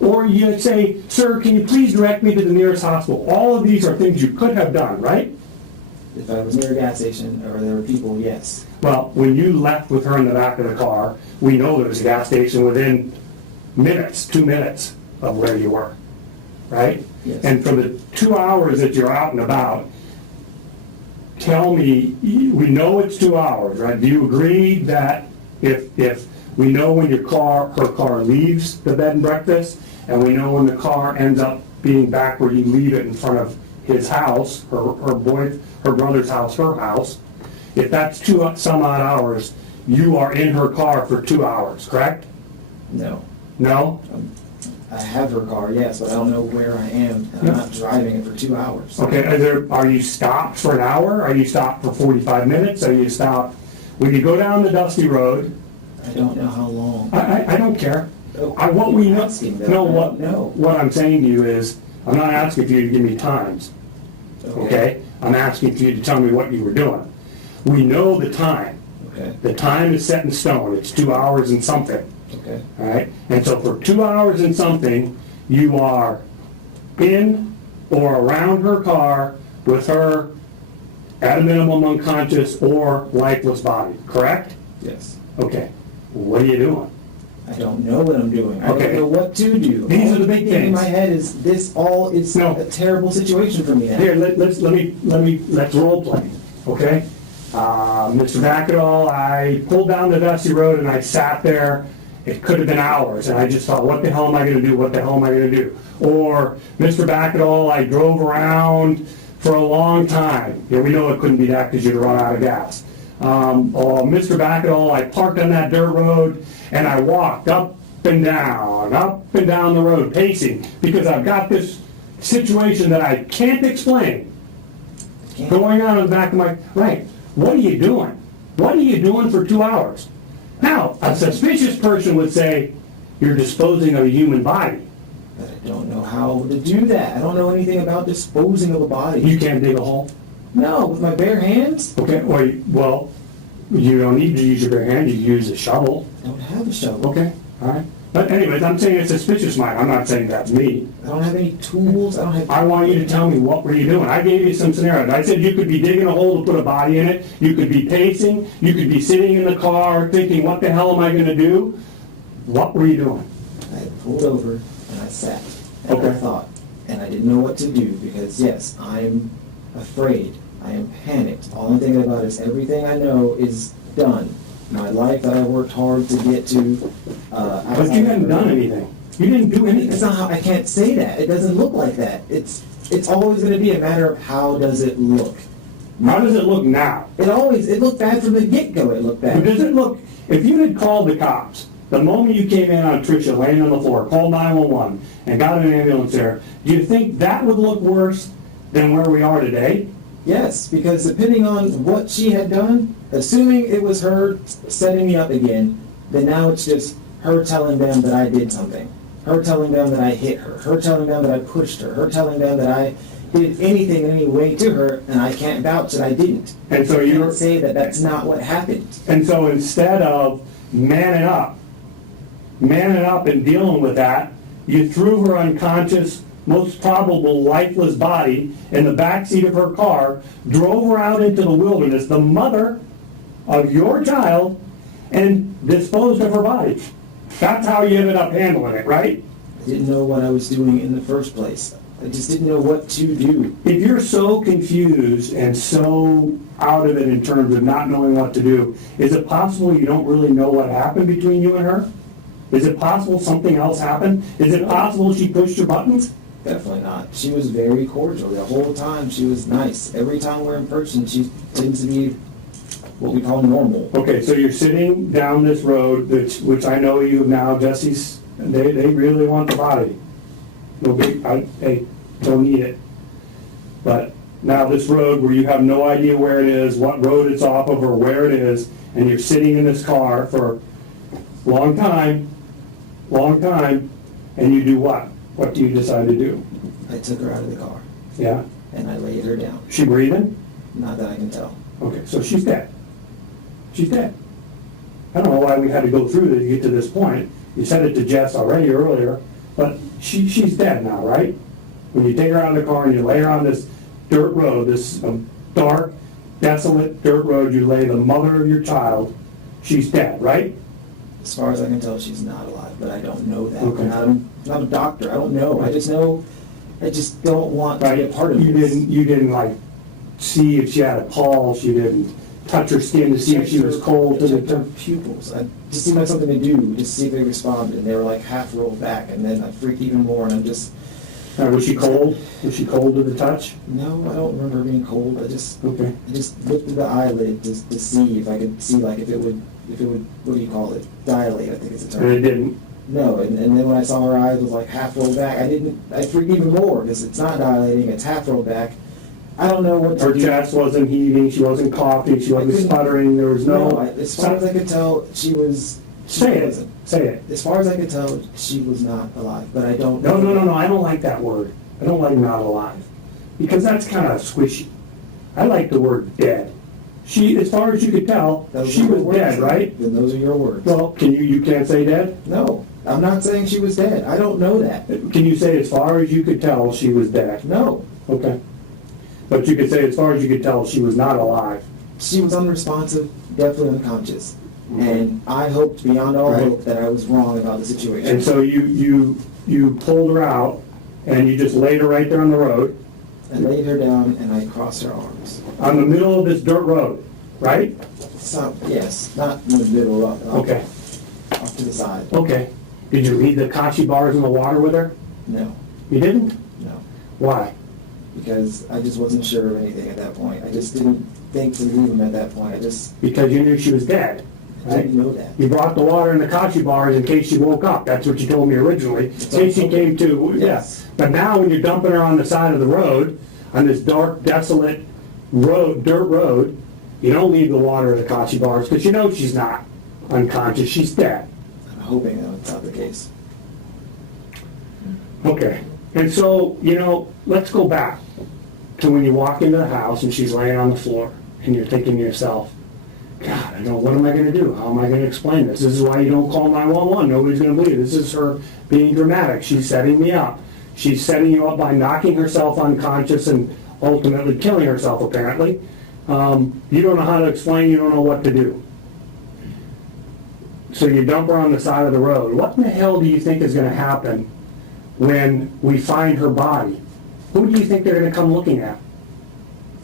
Or you say, sir, can you please direct me to the nearest hospital? All of these are things you could have done, right? If I was near a gas station or there were people, yes. Well, when you left with her in the back of the car, we know there was a gas station within minutes, 2 minutes of where you were, right? Yes. And for the 2 hours that you're out and about, tell me, we know it's 2 hours, right? Do you agree that if we know when her car leaves the bed and breakfast, and we know when the car ends up being back where you leave it in front of his house, her brother's house, her house, if that's some odd hours, you are in her car for 2 hours, correct? No. No? I have her car, yes, but I don't know where I am. And I'm not driving it for 2 hours. Okay, are you stopped for an hour? Are you stopped for 45 minutes? Are you stopped, when you go down the dusty road? I don't know how long. I don't care. Oh, What we know, asking that. no, I don't know. what I'm saying to you is, I'm not asking for you to give me times, okay? I'm asking for you to tell me what you were doing. We know the time. Okay. The time is set in stone. It's 2 hours and something. Okay. All right? And so for 2 hours and something, you are in or around her car with her at a minimum unconscious or lifeless body, correct? Yes. Okay. What are you doing? I don't know what I'm doing. I Okay. don't know what to do. These are the big Only thing in things. my head is this all is No. a terrible situation for me now. Here, let's role play, okay? Mr. Backadall, I pulled down the dusty road and I sat there. It could have been hours, and I just thought, what the hell am I going to do? What the hell am I going to do? Or, Mr. Backadall, I drove around for a long time. Yeah, we know it couldn't be that because you'd run out of gas. Or, Mr. Backadall, I parked on that dirt road and I walked up and down the road, pacing, because I've got this situation that I can't explain going on in the back of my, right, what are you doing? What are you doing for 2 hours? Now, a suspicious person would say, you're disposing of a human body. But I don't know how to do that. I don't know anything about disposing of a body. You can't dig a hole? No, with my bare hands? Okay, well, you don't need to use your bare hand, you can use a shovel. I don't have a shovel. Okay, all right. But anyways, I'm saying it's suspicious mind. I'm not saying that's me. I don't have any tools. I don't have... I want you to tell me, what were you doing? I gave you some scenarios. I said you could be digging a hole to put a body in it. You could be pacing. You could be sitting in the car thinking, what the hell am I going to do? What were you doing? I had pulled over and I sat and I Okay. thought. And I didn't know what to do because, yes, I'm afraid. I am panicked. All I'm thinking about is everything I know is done. My life that I worked hard to get to. But you hadn't done anything. You didn't do anything. It's not how, I can't say that. It doesn't look like that. It's always going to be a matter of how does it look. How does it look now? It looked bad from the get-go. It looked But bad. does it look, if you had called the cops, the moment you came in on Trisha laying on the floor, called 911 and got an ambulance there, do you think that would look worse than where we are today? Yes, because depending on what she had done, assuming it was her setting me up again, then now it's just her telling them that I did something. Her telling them that I hit her. Her telling them that I pushed her. Her telling them that I did anything in any way to her, and I can't vouch that I didn't. And so I you're can't say that that's not what happened. And so instead of manning up and dealing with that, you threw her unconscious, most probable lifeless body in the backseat of her car, drove her out into the wilderness, the mother of your child, and disposed of her body. That's how you ended up handling it, right? I didn't know what I was doing in the first place. I just didn't know what to do. If you're so confused and so out of it in terms of not knowing what to do, is it possible you don't really know what happened between you and her? Is it possible something else happened? Is it possible she pushed your buttons? Definitely not. She was very cordial. The whole time she was nice. Every time we're in person, she tends to be what we call normal. Okay, so you're sitting down this road, which I know you now, Jesse's, they really want the body. No big, they don't need it. But now this road where you have no idea where it is, what road it's off of or where it is, and you're sitting in this car for a long time, and you do what? What do you decide to do? I took her out of the car Yeah? and I laid her down. She breathing? Not that I can tell. Okay, so she's dead. She's dead. I don't know why we had to go through this to get to this point. You said it to Jess already earlier, but she's dead now, right? When you take her out of the car and you lay her on this dirt road, this dark, desolate dirt road, you lay the mother of your child, she's dead, right? As far as I can tell, she's not alive, but I don't know that. Okay. I'm not a doctor. I don't know. I just know. I just don't want to be a part of You this. didn't like see if she had a pulse. You didn't touch her skin to see if she was cold to Checked the her pupils. I just seemed like something to do, just see if they responded. And they were like half rolled back, and then I freaked even more. And I'm just Was she cold? Was she cold to the touch? no, I don't remember her being cold. I just Okay. lifted the eyelid to see if I could see like if it would what do you call it, dilate. I think it's a term. And it didn't. No, and then when I saw her eyes was like half rolled back, I freaked even more because it's not dilating, it's half rolled back. I don't know what to Her do. chest wasn't heaving, she wasn't coughing, she wasn't couldn't- sputtering, there was no... As far as I could tell, she Say wasn't. it, say it. As far as I could tell, she was not alive, but I don't No, know. no, no, no, I don't like that word. I don't like not alive. Because that's kind of squishy. I like the word dead. She, as far as you could tell, Those she are your was words, dead, right? Then those are your words. Well, you can't say dead? No, I'm not saying she was dead. I don't know that. Can you say as far as you could tell, she was dead? No, Okay. But you could say as far as you could tell, she was not alive. she was unresponsive, definitely unconscious. And I hoped beyond all Right. hope that I was wrong about the situation. And so you pulled her out, and you just laid her right there on the road, I laid her down and I crossed her arms. on the middle of this dirt road, right? Yes, not in the middle of it. Okay, Off to the side. okay. Did you leave the kachi bars in the water with her? No, You didn't? no. Why? Because I just wasn't sure of anything at that point. I just didn't think to leave them at that point. I Because you knew she was dead, right? didn't know that. You brought the water in the kachi bars in case she woke up. That's what you told me originally. In case she came to. Yes. But now when you're dumping her on the side of the road, on this dark, desolate road, dirt road, you don't leave the water in the kachi bars because you know she's not unconscious. She's dead. I'm hoping that's not the case. Okay. And so, let's go back to when you walk into the house and she's laying on the floor and you're thinking to yourself, God, I don't, what am I going to do? How am I going to explain this? This is why you don't call 911. Nobody's going to believe it. This is her being dramatic. She's setting me up. She's setting you up by knocking herself unconscious and ultimately killing herself, apparently. You don't know how to explain. You don't know what to do. So you dump her on the side of the road. What in the hell do you think is going to happen when we find her body? Who do you think they're going to come looking at?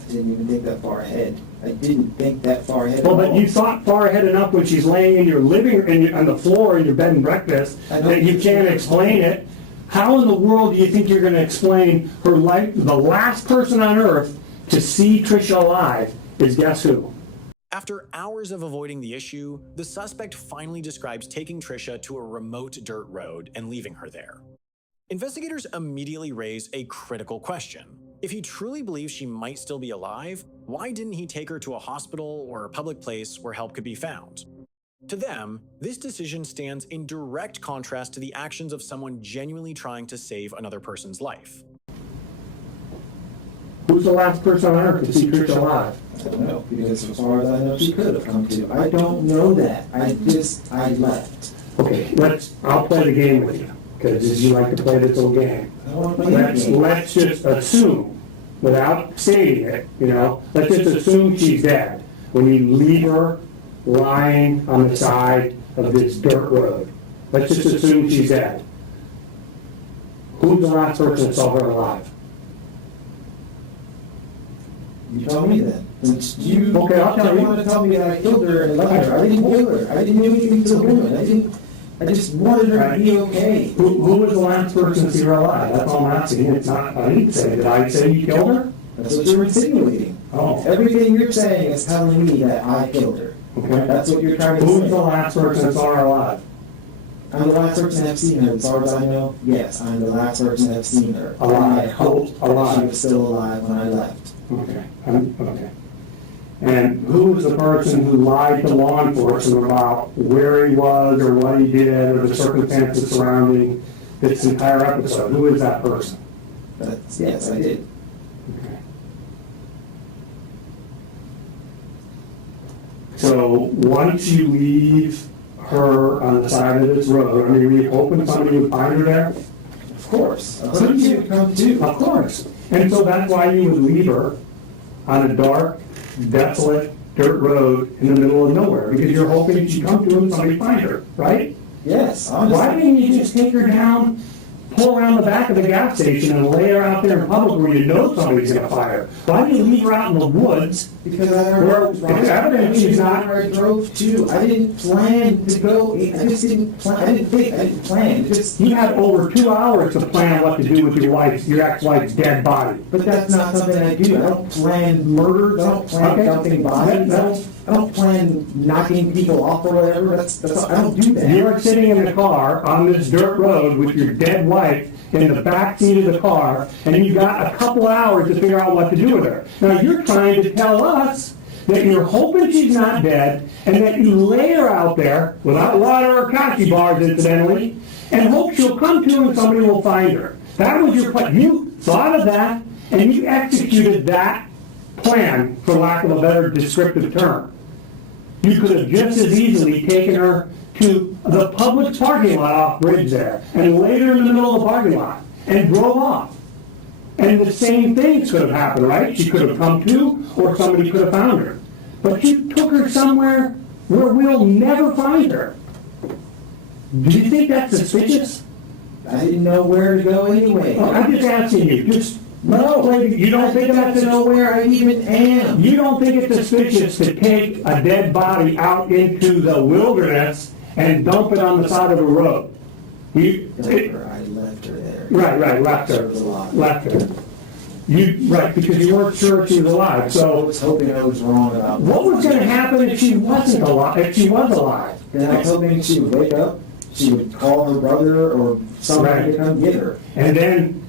didn't even think that far ahead. I didn't think that far ahead. Well, at but all. you thought far ahead enough when she's laying in your on the floor in your bed and breakfast I know. that you can't explain it. How in the world do you think you're going to explain her life? The last person on earth to see Trisha alive is guess who? After hours of avoiding the issue, the suspect finally describes taking Trisha to a remote dirt road and leaving her there. Investigators immediately raise a critical question. If he truly believes she might still be alive, why didn't he take her to a hospital or a public place where help could be found? To them, this decision stands in direct contrast to the actions of someone genuinely trying to save another person's life. Who's the last person on earth to see Trisha alive? I don't know, because as far as I know, she could have come to. I don't know that. I left. Okay, I'll play the game with you, because you like to play this little game. I don't want to play that game. Let's just assume, without stating it, let's just assume she's dead when you leave her lying on the side of this dirt road. Let's just assume she's dead. Who's the last person that saw her alive? You tell me then. Since you Okay, I'll tell you. wanted to tell me that I killed her and left her. I didn't kill her. I didn't do anything to the woman. I just wanted her to be okay. Who was the last person to see her alive? That's all I'm asking. It's not, I didn't say, did I say you killed her? That's what you're insinuating. Oh. Everything you're saying is telling me that I killed her. Okay. That's what you're trying to Who's say. the last person that saw her alive? I'm the last person to have seen her. As far as I know, yes, I'm the last person to have seen her. Alive. I hoped that Alive. she was still alive when I left. Okay, okay. And who was the person who lied to law enforcement about where he was or what he did or the circumstances surrounding this entire episode? Who is that person? Yes, I did. Okay. So once you leave her on the side of this road, I mean, were you hoping somebody would find her there? Of course. I thought you would come too. Of course. And so that's why you would leave her on a dark, desolate dirt road in the middle of nowhere, because you're hoping she'd come to and somebody find her, right? Yes, honestly. Why didn't you just take her down, pull around the back of the gas station and lay her out there in public where you know somebody's going to find her? Why do you leave her out in the woods? Because I heard Where- it was wrong. it's evident she's not- Where I drove to. I didn't plan to go. I just didn't plan. I didn't plan. It just. You had over 2 hours to plan what to do with your ex-wife's dead body. But that's not something I do. I don't plan murders. I don't plan Okay. dumping bodies. I don't plan knocking people off or whatever. I don't do that. You're sitting in the car on this dirt road with your dead wife in the back seat of the car, and you got a couple hours to figure out what to do with her. Now, you're trying to tell us that you're hoping she's not dead, and that you lay her out there, without water or kashi bars, incidentally, and hope she'll come to and somebody will find her. That was your plan. You thought of that, and you executed that plan, for lack of a better descriptive term. You could have just as easily taken her to the public parking lot off Bridge there, and laid her in the middle of the parking lot, and drove off. And the same things could have happened, right? She could have come to, or somebody could have found her. But you took her somewhere where we'll never find her. Do you think that's suspicious? I didn't know where to go anyway. Well, I'm just asking you, No, you don't think I that's don't know where I even am. You don't think it's suspicious to take a dead body out into the wilderness and dump it on the side of the road? I left her there. Right, left She her. was alive. Left her. Right, because you weren't sure if she was alive. I So was hoping I was wrong about what was going to happen if she wasn't alive? If she was alive? And I was hoping she would wake up, she would call her brother or somebody Right. to come get her. And then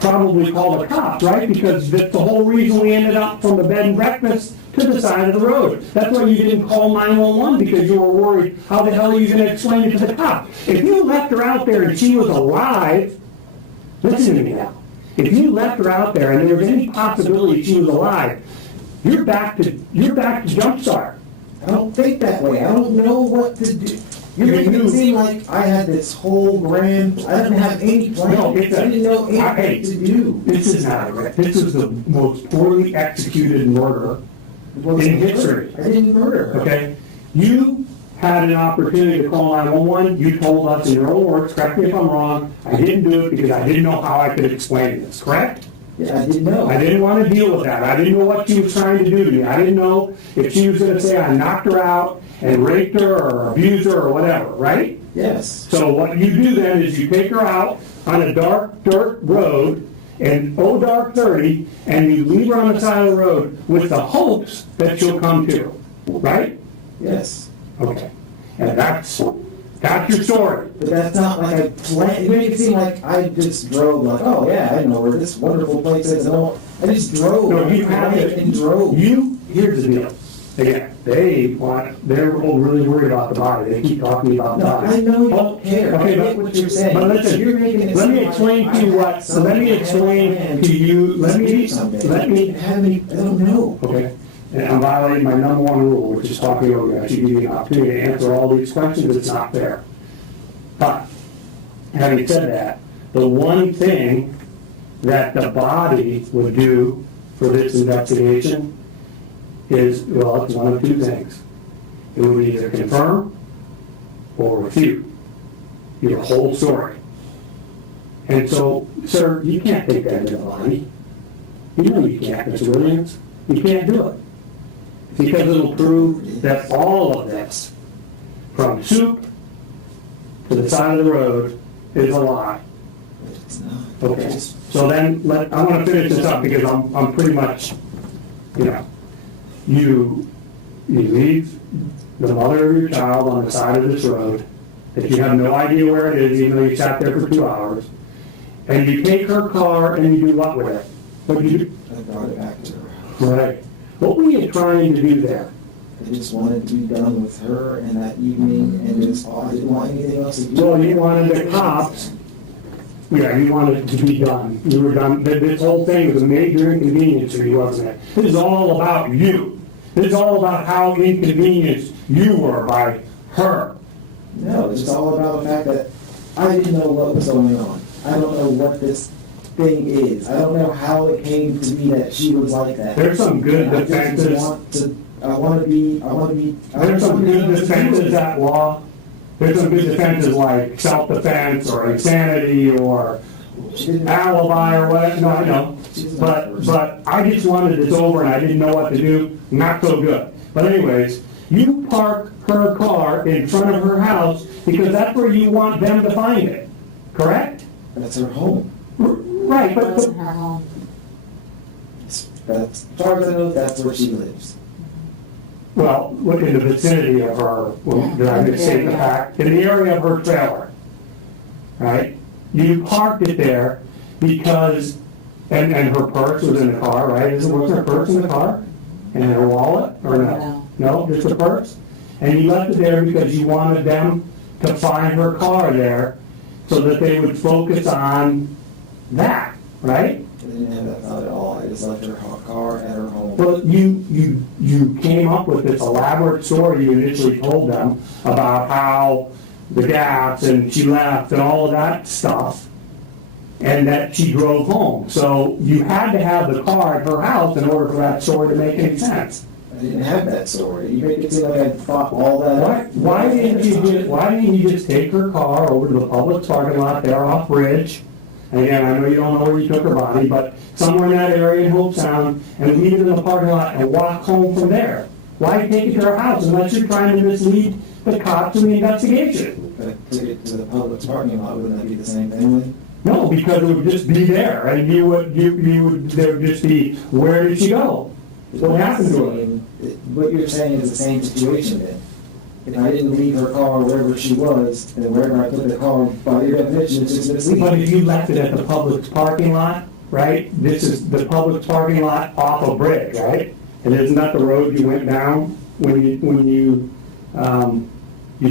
probably call the cops, right? Because that's the whole reason we ended up from the bed and breakfast to the side of the road. That's why you didn't call 911, because you were worried, how the hell are you going to explain it to the cops? If you left her out there and she was alive, listen to me now. If you left her out there and there was any possibility she was alive, you're back to Jumpstart. I don't think that way. I don't know what to do. You're You making knew. it seem like I had this whole grand, I didn't have any plan. No, I didn't know hey, anything to do. This is not a This is the most poorly executed murder in history. I didn't murder her. Okay? You had an opportunity to call 911. You told us in your own words, correct me if I'm wrong, I didn't do it because I didn't know how I could explain this, correct? Yeah, I didn't know. I didn't want to deal with that. I didn't know what she was trying to do to me. I didn't know if she was going to say I knocked her out and raped her or abused her or whatever, right? Yes. So what you do then is you take her out on a dark dirt road and dark 30, and you leave her on the side of the road with the hopes that she'll come to, right? Yes. Okay. And that's your story. But that's not like I planned. You make it seem like I just drove like, oh yeah, I know where this wonderful place is. I just drove. No, you have it and drove. Here's the deal. Again, they're really worried about the body. They keep talking about the No, body. I know you don't care. Okay, I get what you're saying. But listen, You're making it let me seem explain like to you I what, had some let me plan explain to you, to do something. I don't know. okay, and I'm violating my number one rule, which is talking over you. I should give you an opportunity to answer all these questions. It's not fair. But, having said that, the one thing that the body would do for this investigation is, well, it's one of two things. It would either confirm or refute your whole story. And so, sir, you can't take that into the body. You know you can't, Mr. Williams. You can't do it. Because it'll prove that all of this, from soup to the side of the road, is a lie. But it's not. Okay, so then, I want to finish this up because I'm pretty much, you leave the mother of your child on the side of this road that you have no idea where it is, even though you sat there for 2 hours, and you take her car and you do what with it? What do you do? I brought it back to her. Right. What were you trying to do there? I just wanted to be done with her and that evening, and I didn't want anything else to do. Well, you wanted the cops, you wanted it to be done. You were done. This whole thing was a major inconvenience for you, wasn't it? This is all about you. This is all about how inconvenienced you were by her. No, it's just all about the fact that I didn't know what was going on. I don't know what this thing is. I don't know how it came to be that she was like that. There's some good And defenses. I want to be. There's some good defenses at law. There's some good defenses like self-defense or insanity or alibi or whatever. No, I know. But I just wanted this over and I didn't know what to do. Not so good. But anyways, you park her car in front of her house because that's where you want them to find it. Correct? That's her home. Right, but Wasn't her home. That's, as far as I know, that's where she lives. well, look in the vicinity of her, did I misstate the fact? In the area of her trailer, right? You parked it there because, and her purse was in the car, right? Wasn't her purse in the car? And her wallet, or no? No, just the purse? And you left it there because you wanted them to find her car there so that they would focus on that, right? I didn't have that thought at all. I just left her car at her home. Well, you came up with this elaborate story you initially told them about how the gas and she left and all of that stuff, and that she drove home. So you had to have the car at her house in order for that story to make any sense. I didn't have that story. You make it seem like I thought all that up. Why didn't you just take her car over to the public parking lot there off Bridge? And again, I know you don't know where you took her body, but somewhere in that area in Hope Sound, and leave it in the parking lot and walk home from there. Why take it to her house unless you're trying to mislead the cops in the investigation? If I took it to the public parking lot, wouldn't that be the same thing then? No, because it would just be there, and there would just be, where did she go? What happened to her? What you're saying is the same situation then. If I didn't leave her car wherever she was, then wherever I put the car, by your definition, it's just misleading. But if you left it at the public parking lot, right? This is the public parking lot off of Bridge, right? And isn't that the road you went down when you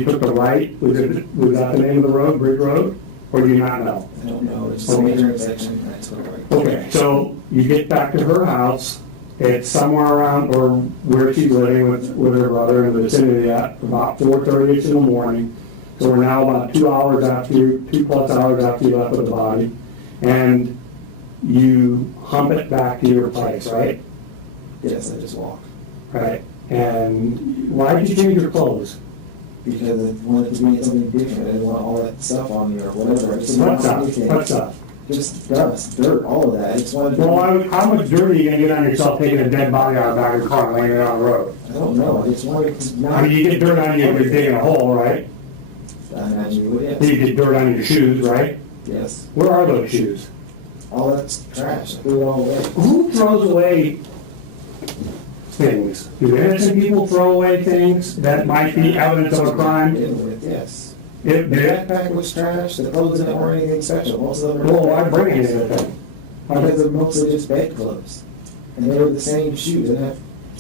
took the right? Was that the name of the road, Bridge Road? Or do you not know? I don't know, it's just a major intersection, I took it right. Okay, so you get back to her house, it's somewhere around, or where she's living with her brother in the vicinity at about 4:30 in the morning. So we're now about 2 hours after 2+ hours after you left with the body, and you hump it back to your place, right? Yes, I just walked. Right. And why did you change your clothes? Because I wanted to be something different, I didn't want all that stuff on me or whatever. I just didn't What want stuff? anything. What stuff? just dust, dirt, all of that. I just wanted to. Well, how much dirt are you gonna get on yourself taking a dead body out of the back of your car and laying it on the road? I don't know. I just wanted to not. I mean, you get dirt on you if you're digging a hole, right? I imagine you would, yes. You get dirt on your shoes, right? Yes. Where are those shoes? All that's trash. I threw it all away. Who throws away things? Do innocent people throw away things that might be evidence of a crime? Yes. If The they're- backpack was trash. The clothes didn't wear anything special. Most of them were. Well, why bring anything? Because they're mostly just bed clothes. And they were the same shoes. I have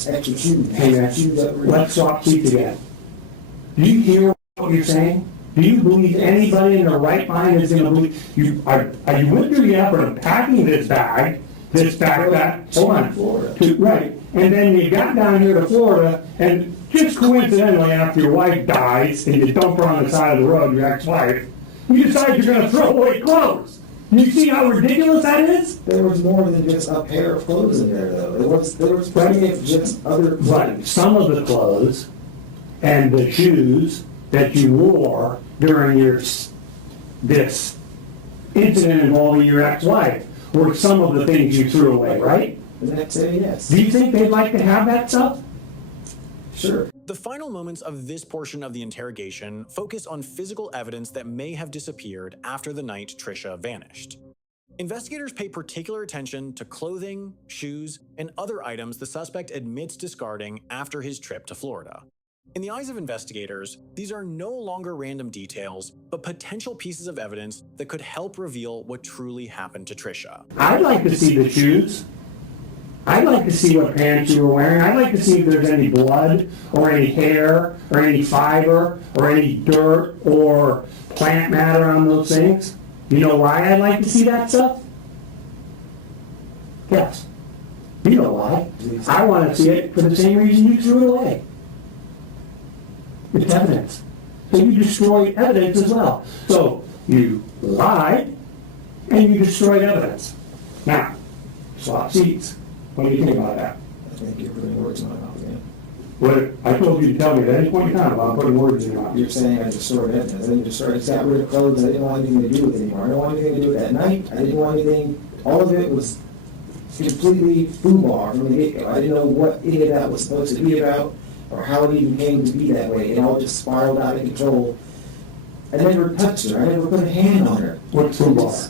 extra shoes. Hey, man, Shoes that were. let's swap seats again. Do you hear what you're saying? Do you believe anybody in their right mind is going to believe you? You went through the effort of packing this backpack, hold on, Florida. right, and then you got down here to Florida, and just coincidentally, after your wife dies and you dump her on the side of the road, your ex-wife, you decide you're going to throw away clothes. You see how ridiculous that is? There was more than just a pair of clothes in there, though. There was plenty of just other clothes. But some of the clothes and the shoes that you wore during this incident involving your ex-wife were some of the things you threw away, right? The next day, yes. Do you think they'd like to have that stuff? Sure. The final moments of this portion of the interrogation focus on physical evidence that may have disappeared after the night Trisha vanished. Investigators pay particular attention to clothing, shoes, and other items the suspect admits discarding after his trip to Florida. In the eyes of investigators, these are no longer random details, but potential pieces of evidence that could help reveal what truly happened to Trisha. I'd like to see the shoes. I'd like to see what pants you were wearing. I'd like to see if there's any blood or any hair or any fiber or any dirt or plant matter on those things. You know why I'd like to see that stuff? Yes. You know why. I want to see it for the same reason you threw it away. It's evidence. So you destroyed evidence as well. So you lied and you destroyed evidence. Now, swap seats. What do you think about that? I think you're putting words in my mouth again. What I told you to tell me at any point in time about putting words in your mouth. You're saying I destroyed evidence. I didn't destroy. I just got rid of clothes I didn't want anything to do with anymore. I didn't want anything to do with that night. I didn't want anything. All of it was completely foobar from the get-go. I didn't know what any of that was supposed to be about or how it even came to be that way. It all just spiraled out of control. I never touched her. I never put a hand on her. What's foobar?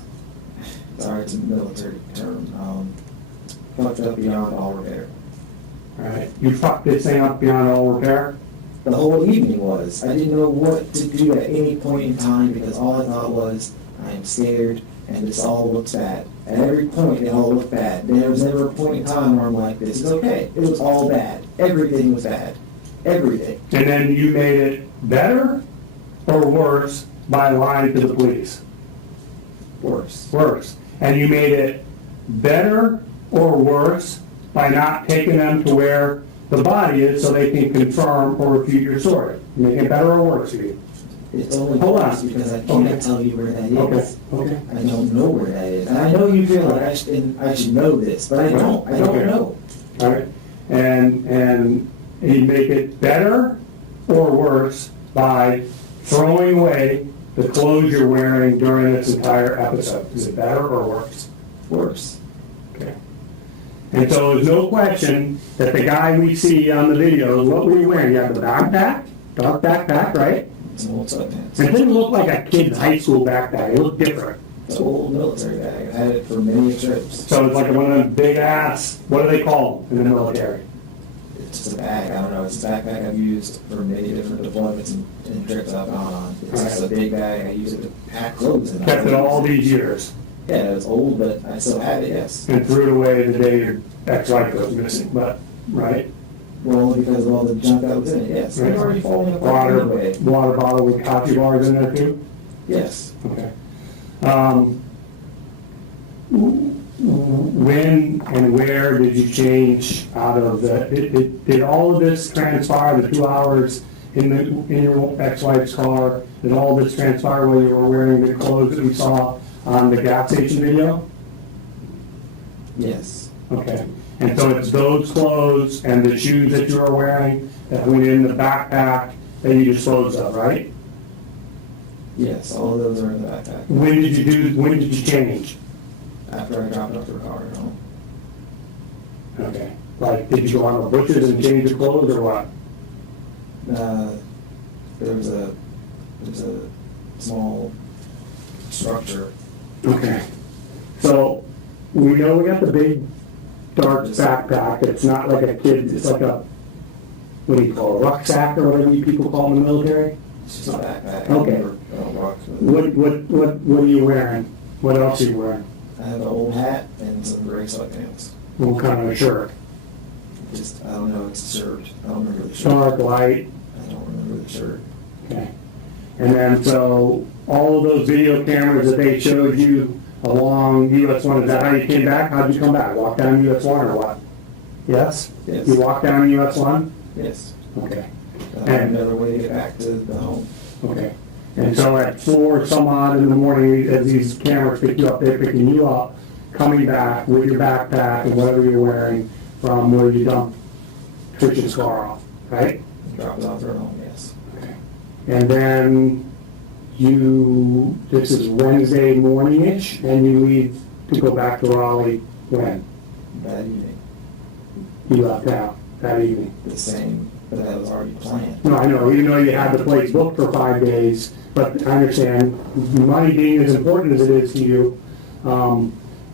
Sorry, it's a military term. Fucked up beyond all repair. All right. You fucked this thing up beyond all repair? The whole evening was. I didn't know what to do at any point in time because all I thought was, I am scared and this all looks bad. At every point, it all looked bad. There was never a point in time where I'm like, this is okay. It was all bad. Everything was bad. Everything. And then you made it better or worse by lying to the police? Worse. Worse. And you made it better or worse by not taking them to where the body is so they can confirm or refute your story? Make it better or worse for you? It's only Hold on. worse because I can't Okay. tell you where that Okay. is. Okay. I don't know where that is. And I know you feel like I should know this, but I don't. I don't Okay. know. All right. And you make it better or worse by throwing away the clothes you're wearing during this entire episode. Is it better or worse? Worse. Okay. And so there's no question that the guy we see on the video, what were you wearing? You have the backpack, dark backpack, right? It's an old sweatpants. It didn't look like a kid's high school backpack. It looked different. It's an old military bag. I've had it for many trips. So it's like one of them big ass, what do they call them in the military? It's just a bag. I don't know. It's a backpack I've used for many different deployments and trips I've gone on. It's just a big bag. I use it to pack clothes in. Kept it all these years Yeah, it's old, but I still have it, yes. and threw it away the day your ex-wife goes missing, but, right? Well, because of all the junk that was in it, yes. It's already falling apart anyway. Water bottle with coffee bars in there too? Yes. Okay. When and where did you change out of did all of this transpire, the 2 hours in your ex-wife's car, did all this transpire while you were wearing the clothes that we saw on the gas station video? Yes. Okay. And so it's those clothes and the shoes that you were wearing that went in the backpack that you disposed of, right? Yes, all of those are in the backpack. When did you change? After I dropped off her car at home. Okay. Like, did you go on the bushes and change your clothes or what? There was a small structure. Okay. So, we know we got the big dark backpack. It's not like a kid, it's like a, what do you call it, a rucksack or whatever you people call them in the military? It's just a backpack. Okay. I don't walk with it. What are you wearing? What else are you wearing? I have an old hat and some gray sweatpants. What kind of a shirt? Just, I don't know, it's a shirt. I don't remember the shirt. Dark, light? I don't remember the shirt. Okay. And then, so, all of those video cameras that they showed you along US 1, is that how you came back? How'd you come back? Walk down US 1 or what? Yes? Yes. You walked down US 1? Yes. Okay. I have another way to get back to the home. Okay. And so at 4 some odd in the morning, as these cameras pick you up, they're picking you up, coming back with your backpack and whatever you're wearing from where you dumped Trisha's car off, right? Drop it off at her home, yes. Okay. And then this is Wednesday morning-ish, and you leave to go back to Raleigh when? That evening. You left out that evening. The same, but that was already planned. No, I know, even though you had the place booked for 5 days, but I understand, money being as important as it is to you,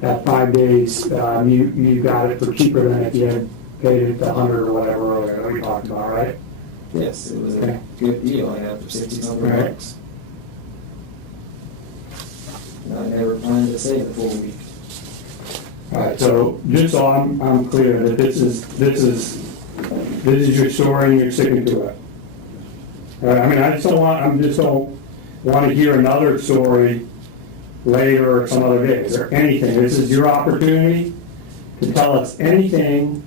that 5 days, you got it for cheaper than if you had paid it 100 or whatever earlier that we talked about, right? Yes, it was Okay. a good deal. I got it for $1,600. Right. And I never planned to stay the full week. All right, so just so I'm clear that this is your story and you're sticking to it. All right, I mean, I just don't want to hear another story later or some other day. Is there anything, this is your opportunity to tell us anything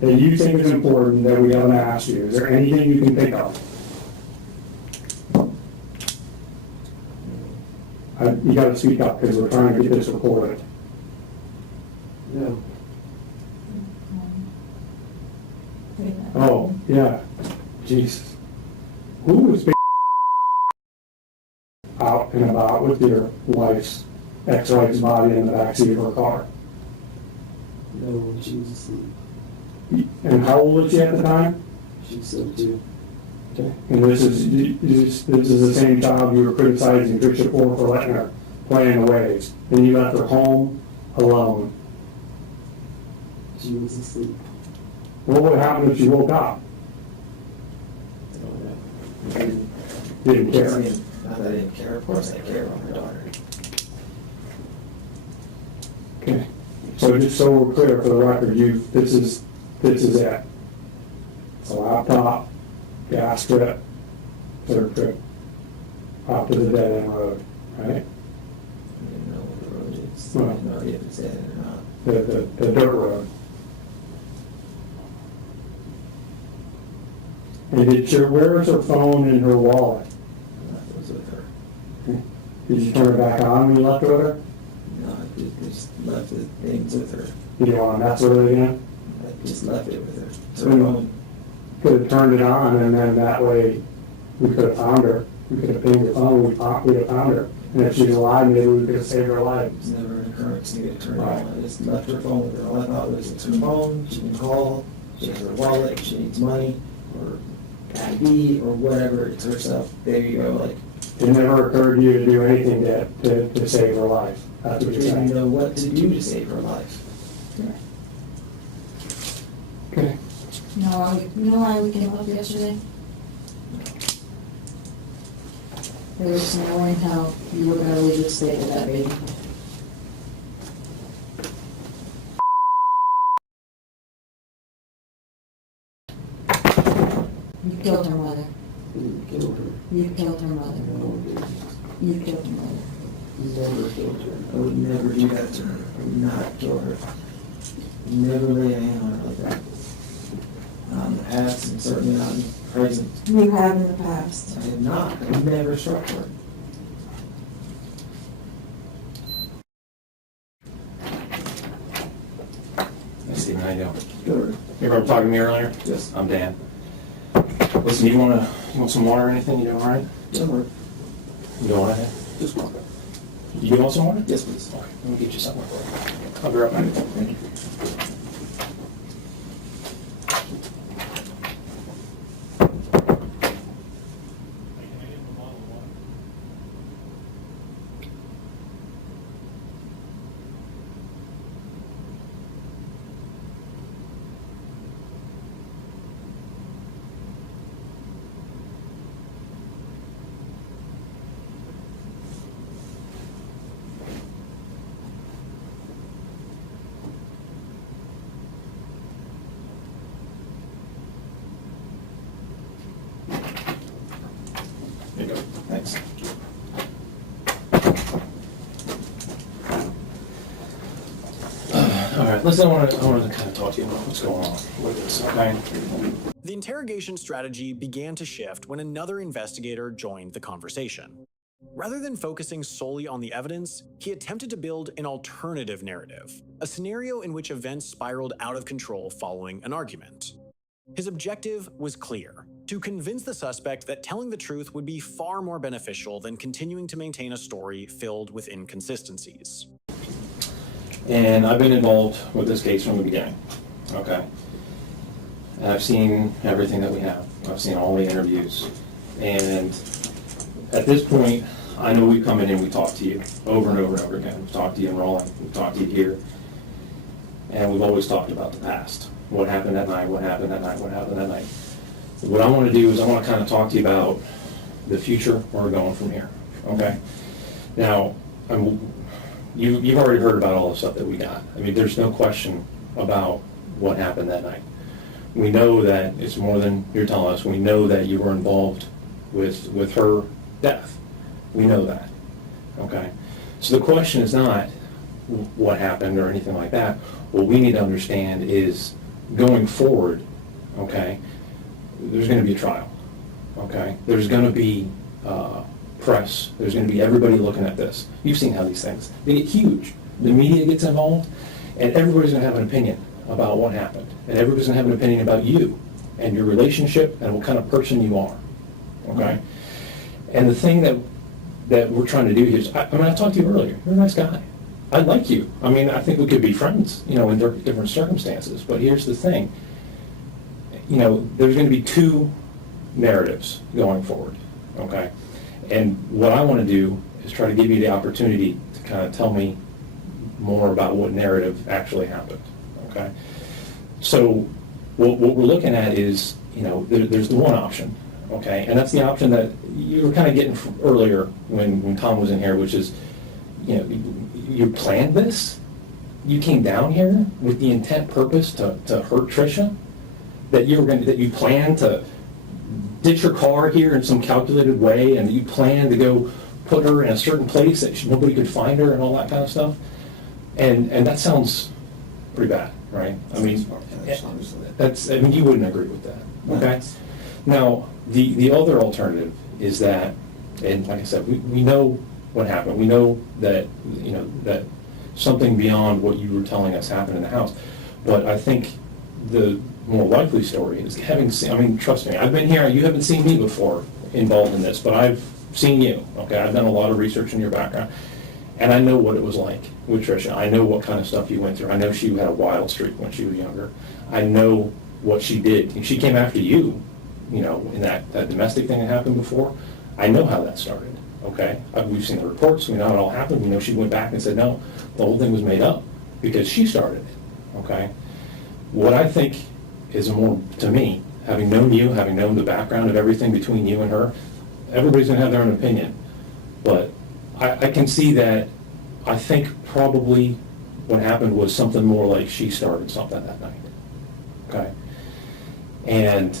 that you think is important that we haven't asked you. Is there anything you can think of? You gotta speak up because we're trying to get this recorded. No. Oh, yeah. Jesus. Who was out and about with your wife's, ex-wife's body in the backseat of her car? No, she was asleep. And how old was she at the time? She slept too. Okay. And this is the same child you were criticizing Trisha for letting her play in the waves. And you left her home alone. She was asleep. What would happen if she woke up? I don't know. Didn't I care. mean, not that I didn't care. Of course I care about her daughter. Okay. So just so we're clear for the record, this is it. It's a laptop, gas strip, third trip, out to the dead end road, right? I didn't know what the road is. Well. I have no idea if it's dead or not. The dirt road. And where is her phone and her wallet? I left those with her. Did you turn it back on when you left it with her? No, I just left the things with her. You didn't want to mess with it again? I just left it with her. It's her Mm. phone. Could have turned it on and then that way we could have found her. We could have pinged her phone, we'd have found her. And if she's alive, maybe we could have saved her life. It was never an occurrence to get it turned Right. on. I just left her phone with her. All I thought was it's her phone, she can call, she has her wallet, if she needs money, or ID, or whatever, it's her stuff. There you go, like, It never occurred to you to do anything to save her life. That's I what you're didn't saying. know what to do to save her life. Okay. You know why we came up yesterday? There was knowing how you were gonna leave the state of that baby. You killed her mother. I didn't kill her. You killed her mother. No, I didn't. You killed her mother. Never killed her. I would never do that to her. I would not kill her. Never lay a hand on her like that. Not in the past and certainly not in the present. You have in the past. I have not. I've never struck her. Hey, Steven, how you doing? Good. You remember talking to me earlier? Yes. I'm Dan. Listen, you want some water or anything? You doing all right? Don't worry. You doing all right? Just walk. You want some water? Yes, please. Okay, let me get you something. I'll be right back. Thank you. There you go. Thanks. All right, listen, I wanted to kind of talk to you about what's going on with this, okay? The interrogation strategy began to shift when another investigator joined the conversation. Rather than focusing solely on the evidence, he attempted to build an alternative narrative, a scenario in which events spiraled out of control following an argument. His objective was clear: to convince the suspect that telling the truth would be far more beneficial than continuing to maintain a story filled with inconsistencies. And I've been involved with this case from the beginning, okay? And I've seen everything that we have. I've seen all the interviews. And at this point, I know we come in and we talk to you over and over and over again. We've talked to you in Raleigh, we've talked to you here. And we've always talked about the past. What happened that night, what happened that night, what happened that night. What I want to do is I want to kind of talk to you about the future, where we're going from here, okay? Now, you've already heard about all the stuff that we got. I mean, there's no question about what happened that night. We know that it's more than you're telling us. We know that you were involved with her death. We know that, okay? So the question is not what happened or anything like that. What we need to understand is going forward, okay, there's going to be a trial, okay? There's going to be press. There's going to be everybody looking at this. You've seen how these things, they get huge. The media gets involved, and everybody's going to have an opinion about what happened. And everybody's going to have an opinion about you and your relationship and what kind of person you are, okay? And the thing that we're trying to do here is, I talked to you earlier. You're a nice guy. I like you. I mean, I think we could be friends, you know, in different circumstances. But here's the thing. You know, there's going to be two narratives going forward, okay? And what I want to do is try to give you the opportunity to kind of tell me more about what narrative actually happened, okay? So what we're looking at is, you know, there's the one option, okay? And that's the option that you were kind of getting earlier when Tom was in here, which is, you know, you planned this? You came down here with the intent purpose to hurt Trisha? That you planned to ditch your car here in some calculated way, and you planned to go put her in a certain place that nobody could find her and all that kind of stuff? And that sounds pretty bad, right? I mean, you wouldn't agree with that, okay? Now, the other alternative is that, and like I said, we know what happened. We know that, you know, that something beyond what you were telling us happened in the house. But I think the more likely story is having seen, I mean, trust me, I've been here, you haven't seen me before involved in this, but I've seen you, okay? I've done a lot of research in your background, and I know what it was like with Trisha. I know what kind of stuff you went through. I know she had a wild streak when she was younger. I know what she did. And she came after you, you know, in that domestic thing that happened before. I know how that started, okay? We've seen the reports. We know how it all happened. We know she went back and said, no, the whole thing was made up because she started it, okay? What I think is more, to me, having known you, having known the background of everything between you and her, everybody's going to have their own opinion. But I can see that. I think probably what happened was something more like she started something that night, okay? And,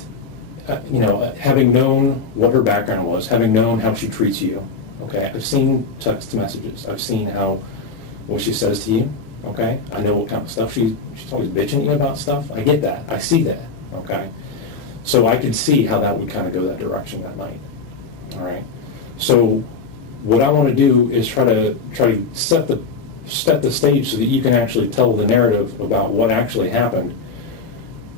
you know, having known what her background was, having known how she treats you, okay? I've seen text messages. I've seen what she says to you, okay? I know what kind of stuff she's always bitching at you about stuff. I get that. I see that, okay? So I could see how that would kind of go that direction that night, all right? So what I want to do is try to set the stage so that you can actually tell the narrative about what actually happened,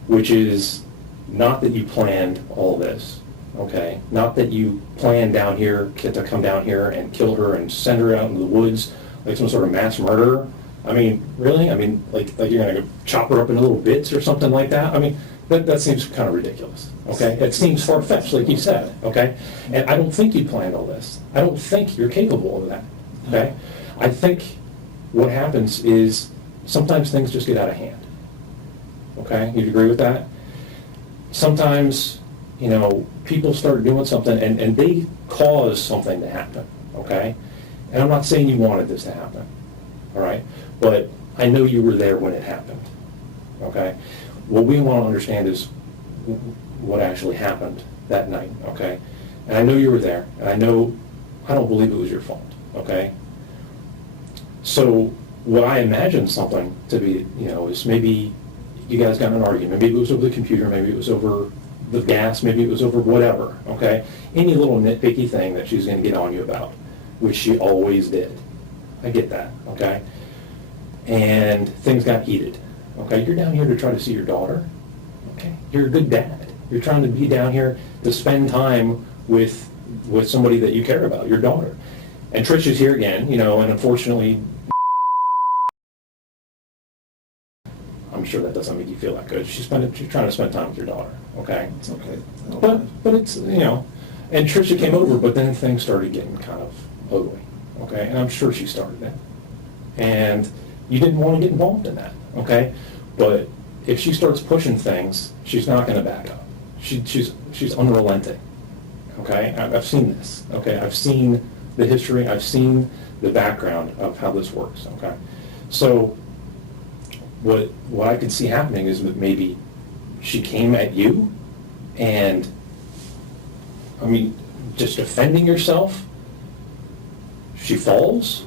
which is not that you planned all this, okay? Not that you planned down here to come down here and kill her and send her out into the woods like some sort of mass murderer. I mean, really? I mean, like you're gonna go chop her up into little bits or something like that? I mean, that seems kind of ridiculous, okay? It seems far-fetched, like you said, okay? And I don't think you planned all this. I don't think you're capable of that, okay? I think what happens is sometimes things just get out of hand, okay? You'd agree with that? Sometimes, you know, people start doing something and they cause something to happen, okay? And I'm not saying you wanted this to happen, all right? But I know you were there when it happened, okay? What we want to understand is what actually happened that night, okay? And I know you were there, and I don't believe it was your fault, okay? So what I imagine something to be, you know, is maybe you guys got in an argument. Maybe it was over the computer, maybe it was over the gas, maybe it was over whatever, okay? Any little nitpicky thing that she's going to get on you about, which she always did. I get that, okay? And things got heated, okay? You're down here to try to see your daughter, okay? You're a good dad. You're trying to be down here to spend time with somebody that you care about, your daughter. And Trisha's here again, you know, and unfortunately, I'm sure that doesn't make you feel that good. She's trying to spend time with your daughter, okay? It's okay. But it's, you know, and Trisha came over, but then things started getting kind of ugly, okay? And I'm sure she started that. And you didn't want to get involved in that, okay? But if she starts pushing things, she's not going to back up. She's unrelenting, okay? I've seen this, okay? I've seen the history. I've seen the background of how this works, okay? So what I could see happening is that maybe she came at you and, I mean, just defending yourself, she falls.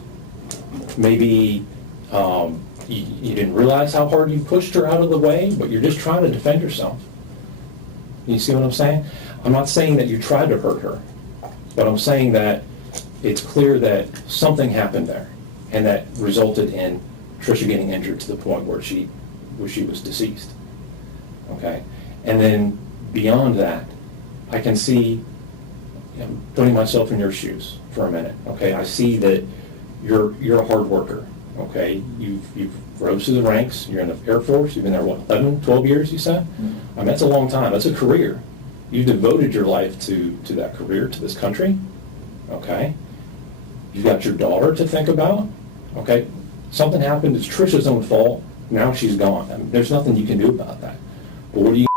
Maybe you didn't realize how hard you pushed her out of the way, but you're just trying to defend yourself. You see what I'm saying? I'm not saying that you tried to hurt her, but I'm saying that it's clear that something happened there, and that resulted in Trisha getting injured to the point where she was deceased. Okay? And then beyond that, I can see, you know, putting myself in your shoes for a minute. Okay? I see that you're a hard worker. Okay? You've rose through the ranks. You're in the Air Force. You've been there, what, 11, 12 years, you said? Mm-hmm. I mean, that's a long time. That's a career. You devoted your life to that career, to this country. Okay? You've got your daughter to think about. Okay? Something happened. It's Trisha's own fault. Now she's gone. I mean, there's nothing you can do about that. But what do you...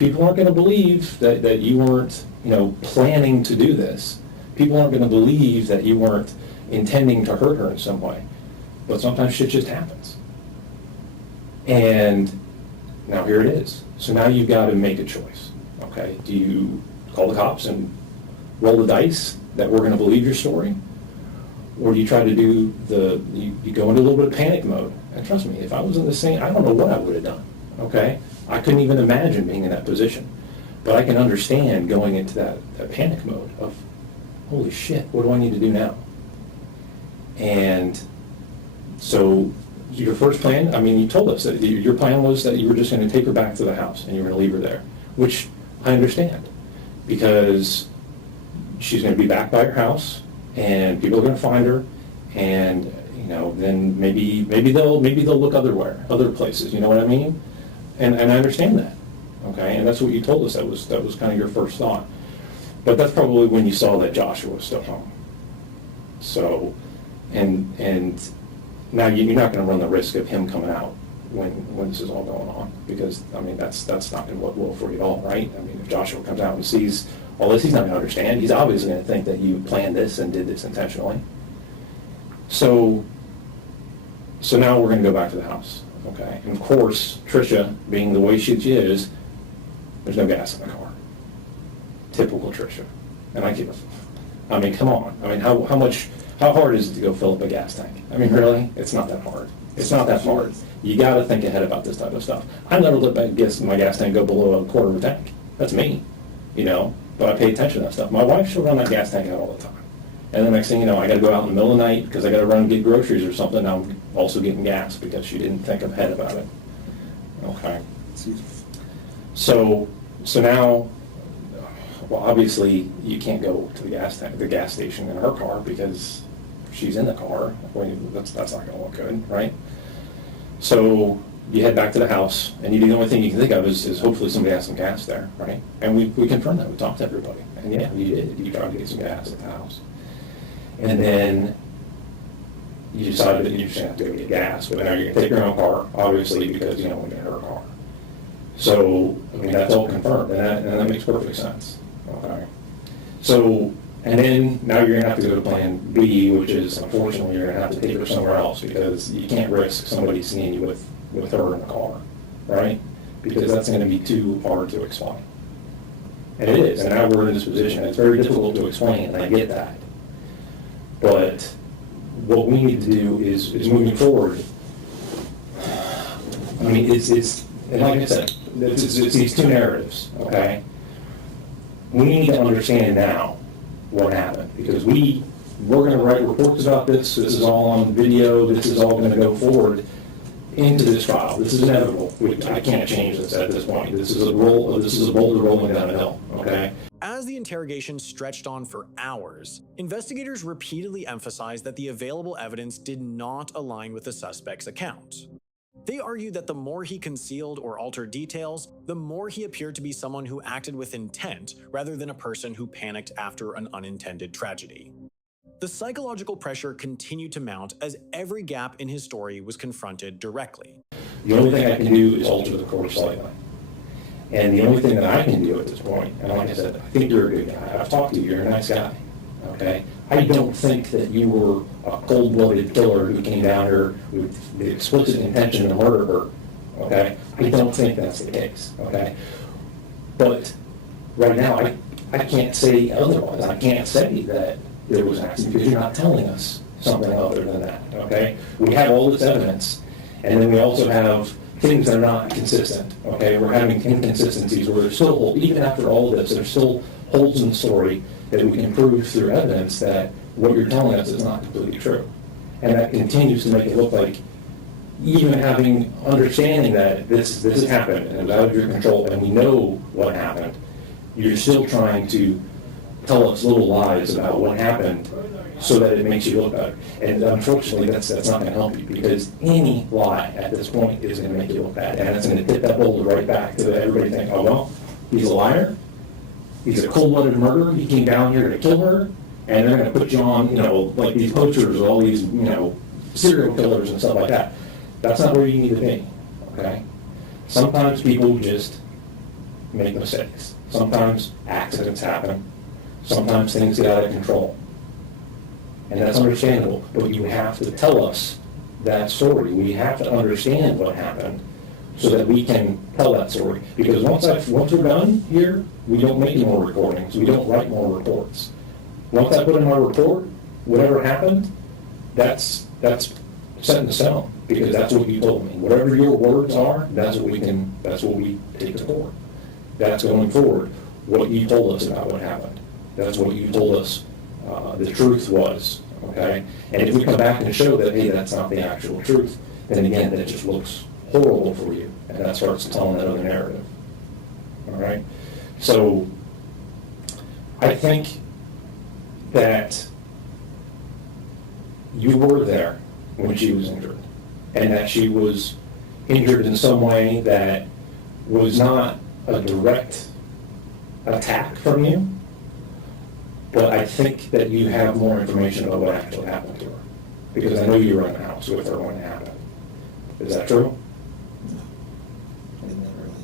People aren't going to believe that you weren't, you know, planning to do this. People aren't going to believe that you weren't intending to hurt her in some way. But sometimes shit just happens. And now here it is. So now you've got to make a choice. Okay? Do you call the cops and roll the dice that we're going to believe your story? Or do you try to do you go into a little bit of panic mode? And trust me, if I was in the same, I don't know what I would have done, okay? I couldn't even imagine being in that position. But I can understand going into that panic mode of, holy shit, what do I need to do now? And so your first plan, I mean, you told us that your plan was that you were just going to take her back to the house and you were going to leave her there, which I understand, because she's going to be back by her house, and people are going to find her, and you know, then maybe they'll look other places. You know what I mean? And I understand that, okay? And that's what you told us. That was kind of your first thought. But that's probably when you saw that Joshua was still home. So, and now you're not going to run the risk of him coming out when this is all going on, because I mean that's not going to look well for you at all, right? I mean, if Joshua comes out and sees all this, he's not going to understand. He's obviously going to think that you planned this and did this intentionally. So now we're going to go back to the house, okay? And of course, Trisha, being the way she is, there's no gas in the car. Typical Trisha. And I mean, come on. I mean, how hard is it to go fill up a gas tank? I mean, really? It's not that hard. It's not that hard. You got to think ahead about this type of stuff. I never let my gas tank go below a quarter of a tank. That's me, you know? But I pay attention to that stuff. My wife, she'll run that gas tank out all the time. And the next thing you know, I got to go out in the middle of the night because I got to run and get groceries or something. Now I'm also getting gas because she didn't think ahead about it. Okay. So now, Well, obviously, you can't go to the gas station in her car because she's in the car. Well, that's not gonna look good, right? So you head back to the house, and the only thing you can think of is hopefully somebody has some gas there, right? And we confirmed that, we talked to everybody, and yeah, you did, you tried to get some gas at the house. And then you decided that you just have to go get gas, but now you're gonna take your own car, obviously, because you don't want to get her car. So, I mean, that's all confirmed, and that makes perfect sense, okay? So, and then now you're gonna have to go to plan B, which is, unfortunately, you're gonna have to take her somewhere else, because you can't risk somebody seeing you with her in the car, right? Because that's gonna be too hard to explain. And it is, and now we're in this position, it's very difficult to explain, and I get that. But what we need to do is moving forward. I mean, it's and like I said, it's these two narratives, okay? We need to understand now what happened, because we're gonna write reports about this is all on video, this is all gonna go forward into this trial. This is inevitable. I can't change this at this point. This is a boulder rolling down a hill, okay? As the interrogation stretched on for hours, investigators repeatedly emphasized that the available evidence did not align with the suspect's account. They argued that the more he concealed or altered details, the more he appeared to be someone who acted with intent rather than a person who panicked after an unintended tragedy. The psychological pressure continued to mount as every gap in his story was confronted directly. The only thing I can do is alter the course slightly. And the only thing that I can do at this point, and like I said, I think you're a good guy. I've talked to you, you're a nice guy, okay? I don't think that you were a cold-blooded killer who came down here with the explicit intention to murder her, okay? I don't think that's the case, okay? But right now, I can't say otherwise. I can't say that there was an accident because you're not telling us something other than that, okay? We have all this evidence, and then we also have things that are not consistent, okay? We're having inconsistencies where there's still, even after all of this, there's still holes in the story that we can prove through evidence that what you're telling us is not completely true. And that continues to make it look like, even having understanding that this has happened and it was out of your control and we know what happened, you're still trying to tell us little lies about what happened so that it makes you look better. And unfortunately, that's not going to help you, because any lie at this point is going to make you look bad. And it's going to tip that boulder right back to everybody thinking, oh, well, he's a liar, he's a cold-blooded murderer, he came down here to kill her, and they're going to put you on, like these posters of all these, serial killers and stuff like that. That's not where you need to be, okay? Sometimes people just make mistakes. Sometimes accidents happen. Sometimes things get out of control. And that's understandable, but you have to tell us that story. We have to understand what happened so that we can tell that story. Because once we're done here, we don't make any more recordings. We don't write more reports. Once I put in my report, whatever happened, that's set in stone, because that's what you told me. Whatever your words are, that's what we take to court. That's going forward. What you told us about what happened. That's what you told us the truth was, okay? And if we come back and show that, hey, that's not the actual truth, then again, that just looks horrible for you, and that starts telling that other narrative, all right? So I think that you were there when she was injured, and that she was injured in some way that was not a direct attack from you, but I think that you have more information about what actually happened to her, because I know you were in the house with her when it happened. Is that true? No. I never really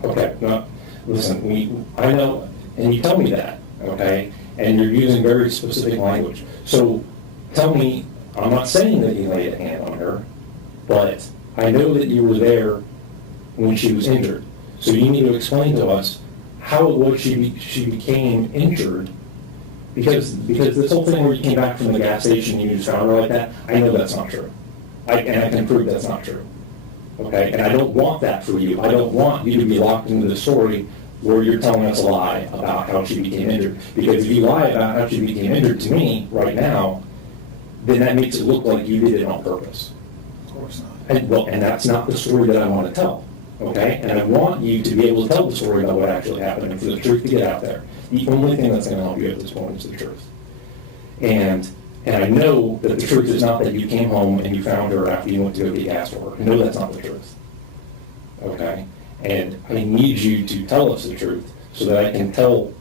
did. Okay, no, listen, I know, and you tell me that, okay, and you're using very specific language. So tell me, I'm not saying that you laid a hand on her, but I know that you were there when she was injured. So you need to explain to us how it was she became injured. Because this whole thing where you came back from the gas station and you just found her like that, I know that's not true. And I can prove that's not true. Okay? And I don't want that for you. I don't want you to be locked into the story where you're telling us a lie about how she became injured. Because if you lie about how she became injured to me right now, then that makes it look like you did it on purpose. Of course not. And that's not the story that I want to tell. Okay? And I want you to be able to tell the story about what actually happened and for the truth to get out there. The only thing that's going to help you at this point is the truth. And I know that the truth is not that you came home and you found her after you went to go get gas for her. I know that's not the truth. Okay? And I need you to tell us the truth so that I can tell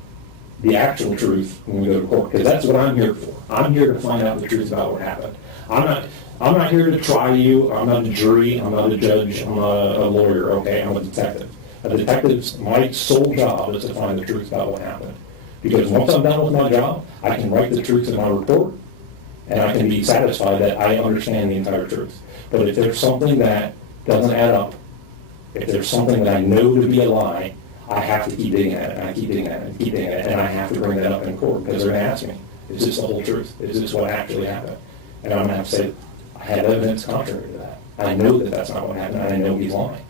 the actual truth when we go to court, because that's what I'm here for. I'm here to find out the truth about what happened. I'm not here to try you. I'm not a jury. I'm not a judge. I'm not a lawyer. Okay? I'm a detective. A detective's my sole job is to find the truth about what happened. Because once I'm done with my job, I can write the truth in my report, and I can be satisfied that I understand the entire truth. But if there's something that doesn't add up, if there's something that I know to be a lie, I have to keep digging at it, and I keep digging at it, and keep digging at it, and I have to bring that up in court, because they're going to ask me, is this the whole truth? Is this what actually happened? And I'm going to have to say, I have evidence contrary to that. I know that that's not what happened, and I know he's lying.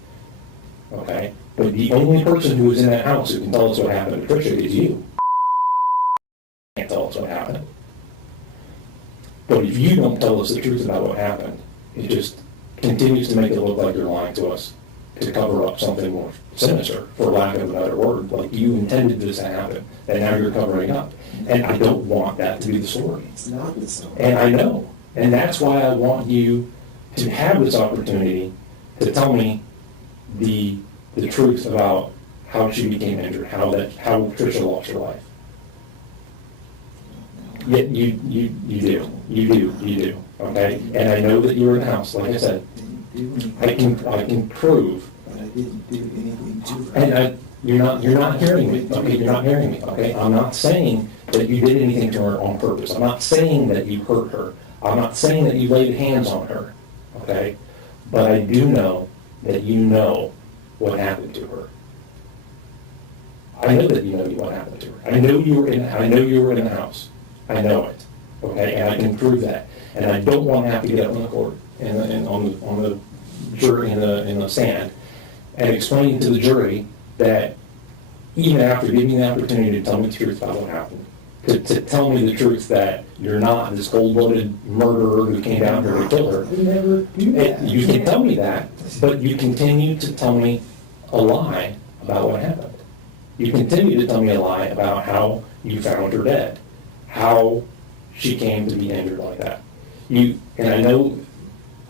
Okay? But the only person who is in that house who can tell us what happened to Trisha is you. Can't tell us what happened. But if you don't tell us the truth about what happened, it just continues to make it look like you're lying to us to cover up something more sinister, for lack of a better word. Like you intended this to happen, and now you're covering up. And I don't want that to be the story. It's not the story. And I know. And that's why I want you to have this opportunity to tell me the truth about how she became injured, how Trisha lost her life. Yet you do, okay? And I know that you were in the house, like I said. I can prove. But I didn't do anything to her. And you're not hearing me, okay? You're not hearing me, okay? I'm not saying that you did anything to her on purpose. I'm not saying that you hurt her. I'm not saying that you laid hands on her, okay? But I do know that you know what happened to her. I know that you know what happened to her. I know you were in the house. I know it, okay? And I can prove that. And I don't want to have to get up in the court and on the jury in the stand and explain to the jury that even after giving me the opportunity to tell me the truth about what happened, to tell me the truth that you're not this cold-blooded murderer who came down here to kill her. I never do that. You can tell me that, but you continue to tell me a lie about what happened. You continue to tell me a lie about how you found her dead, how she came to be injured like that. And I know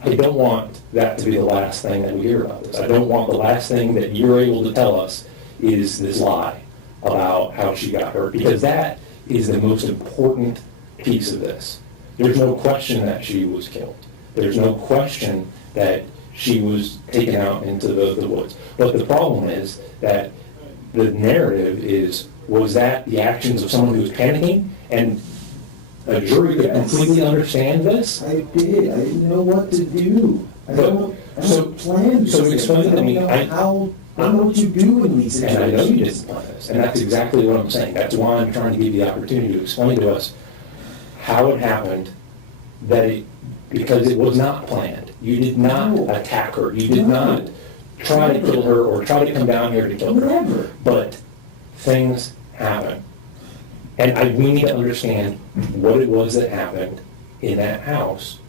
I don't want that to be the last thing that we hear about this. I don't want the last thing that you're able to tell us is this lie about how she got hurt, because that is the most important piece of this. There's no question that she was killed. There's no question that she was taken out into the woods. But the problem is that the narrative was that the actions of someone who was panicking, and a jury could completely understand this? I did. I didn't know what to do. I don't plan. So explain to me. I don't know what you do in these And I know you situations. didn't plan this, and that's exactly what I'm saying. That's why I'm trying to give you the opportunity to explain to us how it happened, because it was not planned. You did not attack her. You did not try to kill her or try to come down here to kill her. Never. But things happen. And we need to understand what it was that happened in that house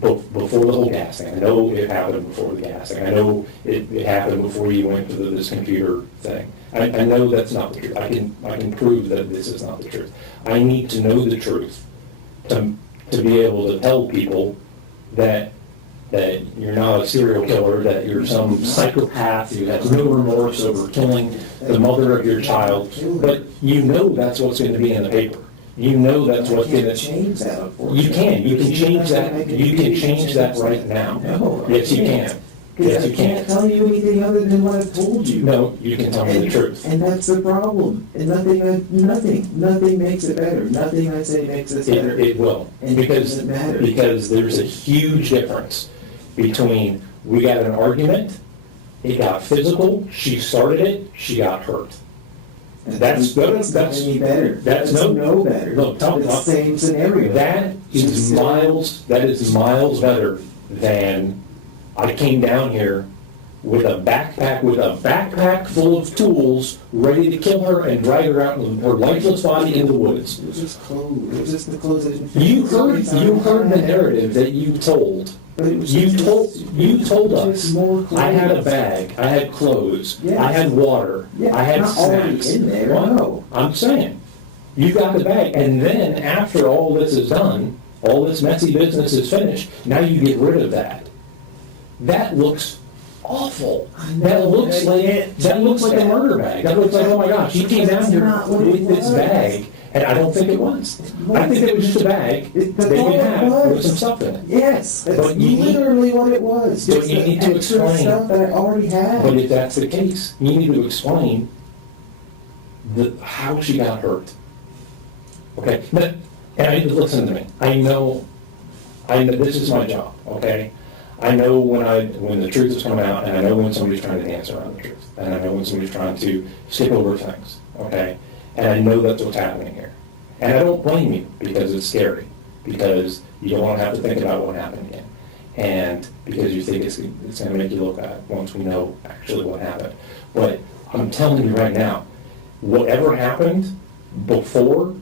before the whole gas thing. I know it happened before the gas thing. I know it happened before you went to this computer thing. I know that's not the truth. I can prove that this is not the truth. I need to know the truth to be able to tell people that you're not a serial killer, that you're some psychopath who has no remorse over killing the mother of your child. But you know that's what's going to be in the paper. You know that's what's going to change that. You can change that. You can change that right now. No. Yes, you can. Yes, you I can't can. tell you anything other than what I've told you. No, you can tell me the truth. And that's the problem. And nothing makes it better. Nothing I say makes it better. It will. And it doesn't matter. Because there's a huge difference between we got an argument, it got physical, she started it, she got hurt. That's not any better. That's no better. Look, tell me, It's the same scenario. that is miles better than I came down here with a backpack full of tools, ready to kill her and drag her out with her lifeless body in the woods. It was just clothes. It was just the clothes that didn't fit. You heard the narrative that you told. You told us. I had a bag. I had clothes. Yes. I had water. Yeah, I had not already snacks. in there. What? No. I'm saying, you got the bag, and then after all this is done, all this messy business is finished, now you get rid of that. That looks awful. That looks like a murder bag. That looks like, oh my gosh, she came down here with this bag, and I don't think it was. I think it was just a bag that you have with some stuff in it. Yes, that's But you need- literally what it was. But Just you the need to extra explain. stuff that I already had. But if that's the case, you need to explain how she got hurt. Okay? But, and I need to listen to me. I know this is my job, okay? I know when the truth is coming out, and I know when somebody's trying to dance around the truth, and I know when somebody's trying to skip over things, okay? And I know that's what's happening here. And I don't blame you, because it's scary, because you don't want to have to think about what happened again, and because you think it's going to make you look bad once we know actually what happened. But I'm telling you right now, whatever happened before,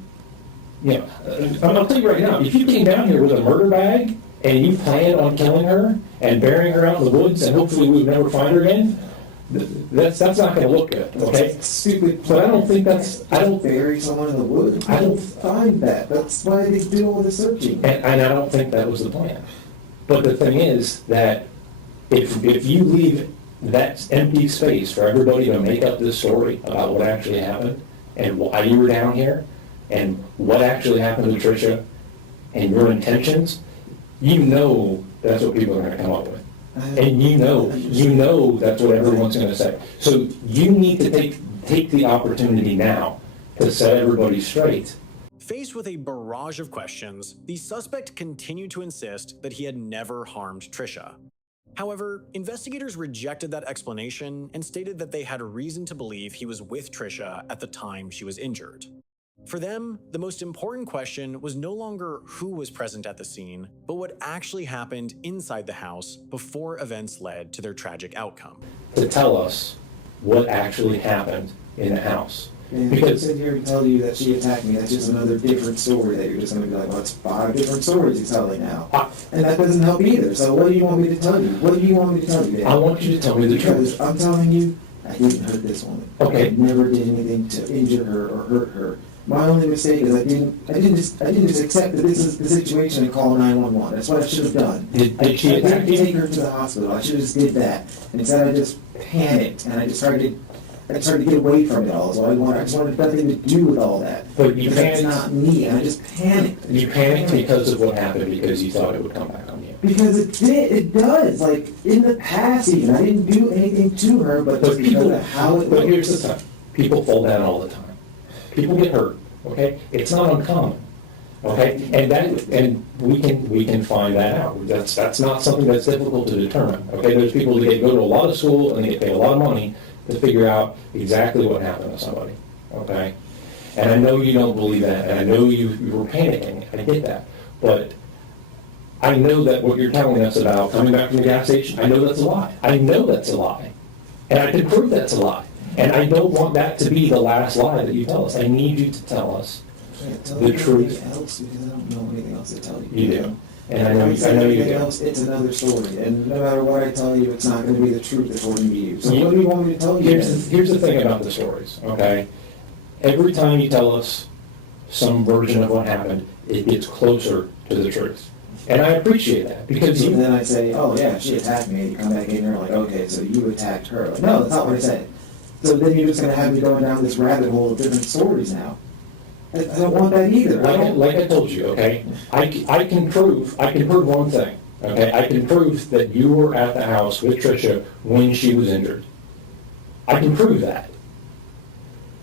I'll tell you right now, if you came down here with a murder bag and you planned on killing her and burying her out in the woods and hopefully we would never find her again, that's not going to look good, okay? That's stupid. But I don't think I don't bury someone in the woods. I I don't- don't find that. That's why they do all the searching. And I don't think that was the plan. But the thing is that if you leave that empty space for everybody to make up this story about what actually happened and why you were down here and what actually happened to Trisha and your intentions, you know that's what people are going to come up with. And you know that's what everyone's going to say. So you need to take the opportunity now to set everybody straight. Faced with a barrage of questions, the suspect continued to insist that he had never harmed Trisha. However, investigators rejected that explanation and stated that they had reason to believe he was with Trisha at the time she was injured. For them, the most important question was no longer who was present at the scene, but what actually happened inside the house before events led to their tragic outcome. To tell us what actually happened in the house. And if I sit here and tell you that she attacked me, that's just another different story that you're just going to be like, well, it's 5 different stories he's telling now. And that doesn't help either. So what do you want me to tell you? What do you want me to tell you, Dan? I want you to tell me the Because truth. I'm telling you, I didn't hurt this woman. Okay. I never did anything to injure her or hurt her. My only mistake is I didn't just accept that this is the situation and call 911. That's what I should have done. Did she I attack didn't take you? her to the hospital. I should have just did that. And instead I just panicked and I just started to get away from it all. So I just wanted nothing to do with all that. But you Because that's panicked. not me, and I just panicked. You panicked because of what happened because you thought it would come back on you. Because it does. Like, in the past even, I didn't do anything to her, but just because of how it But here's looks. the thing, people fall down all the time. People get hurt, okay? It's not uncommon, okay? And we can find that out. That's not something that's difficult to determine, okay? There's people that go to a lot of school and they get paid a lot of money to figure out exactly what happened to somebody, okay? And I know you don't believe that, and I know you were panicking, I get that. But I know that what you're telling us about coming back from the gas station, I know that's a lie. I know that's a lie. And I can prove that's a lie. And I don't want that to be the last lie that you tell us. I need you to tell us I can't tell the you truth. anything else because I don't know anything else to tell you. You do. And I If know you anything do. else, it's another story. And no matter what I tell you, it's not going to be the truth according to you. So You- what do you want me to tell you? Here's the thing about the stories, okay? Every time you tell us some version of what happened, it gets closer to the truth. And I appreciate that because And you, then I say, oh yeah, she attacked me. You come back in here like, okay, so you attacked her. Like, no, that's not what I said. So then you're just going to have me going down this rabbit hole of different stories now. I don't want that either. like I told you, okay? I can prove one thing, okay? I can prove that you were at the house with Trisha when she was injured. I can prove that.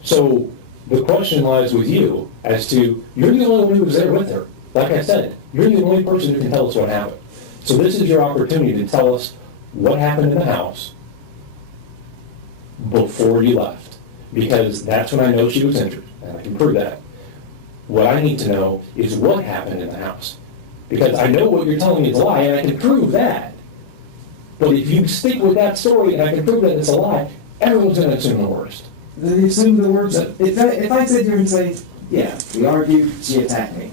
So the question lies with you as to, you're the only one who was there with her. Like I said, you're the only person who can tell us what happened. So this is your opportunity to tell us what happened in the house before you left. Because that's when I know she was injured, and I can prove that. What I need to know is what happened in the house. Because I know what you're telling me is a lie, and I can prove that. But if you stick with that story and I can prove that it's a lie, everyone's going to assume the worst. Then you assume the words. If I sit here and say, yeah, we argued, she attacked me,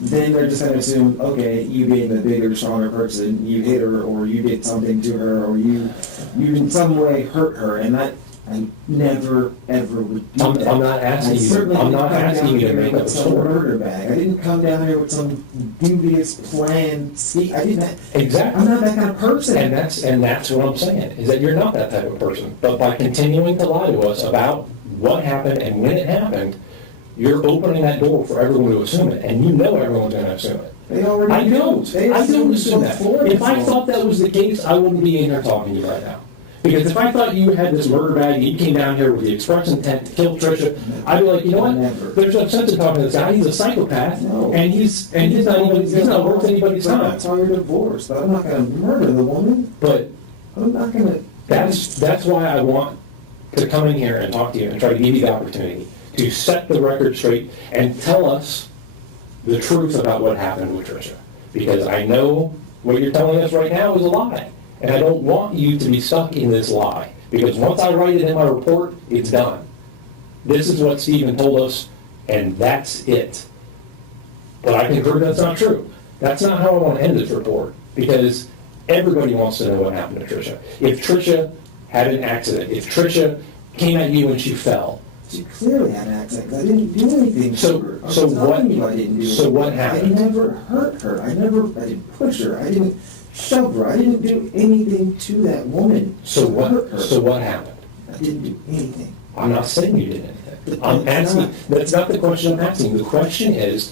then they're just going to assume, okay, you being the bigger, stronger person, you hit her, or you did something to her, or you in some way hurt her, and I I never, ever would do I'm that. not asking I you- certainly I'm not didn't come asking down you to here make with up a some story. murder bag. I didn't come down here with some dubious plan. See, I didn't. Exactly. I'm not that kind of person. And that's what I'm saying, is that you're not that type of person. But by continuing to lie to us about what happened and when it happened, you're opening that door for everyone to assume it, and you know everyone's gonna assume it. They already I do. don't. They I don't assume assume that. before If this I one. thought that was the case, I wouldn't be in here talking to you right now. Because if I thought you had this murder bag and you came down here with the express intent to kill Trisha, I'd be like, you know what? Never. There's no sense in talking to this guy. He's a psychopath, No. and he's not worth anybody's But time. that's why you're divorced. But I'm not going to murder the woman. But I'm not going to. that's why I want to come in here and talk to you and try to give you the opportunity to set the record straight and tell us the truth about what happened with Trisha. Because I know what you're telling us right now is a lie. And I don't want you to be stuck in this lie. Because once I write it in my report, it's done. This is what Stephen told us, and that's it. But I can prove that's not true. That's not how I want to end this report. Because everybody wants to know what happened to Trisha. If Trisha had an accident, if Trisha came at you and she fell, She clearly had an accident. I didn't do anything So- to her. I'm so what- telling you I didn't do so anything. what happened? I never hurt her. I didn't push her. I didn't shove her. I didn't do anything to that woman. so to hurt her. what happened? I didn't do anything. I'm not saying you did anything. But I'm that's asking, not- that's not the question I'm asking. The question is,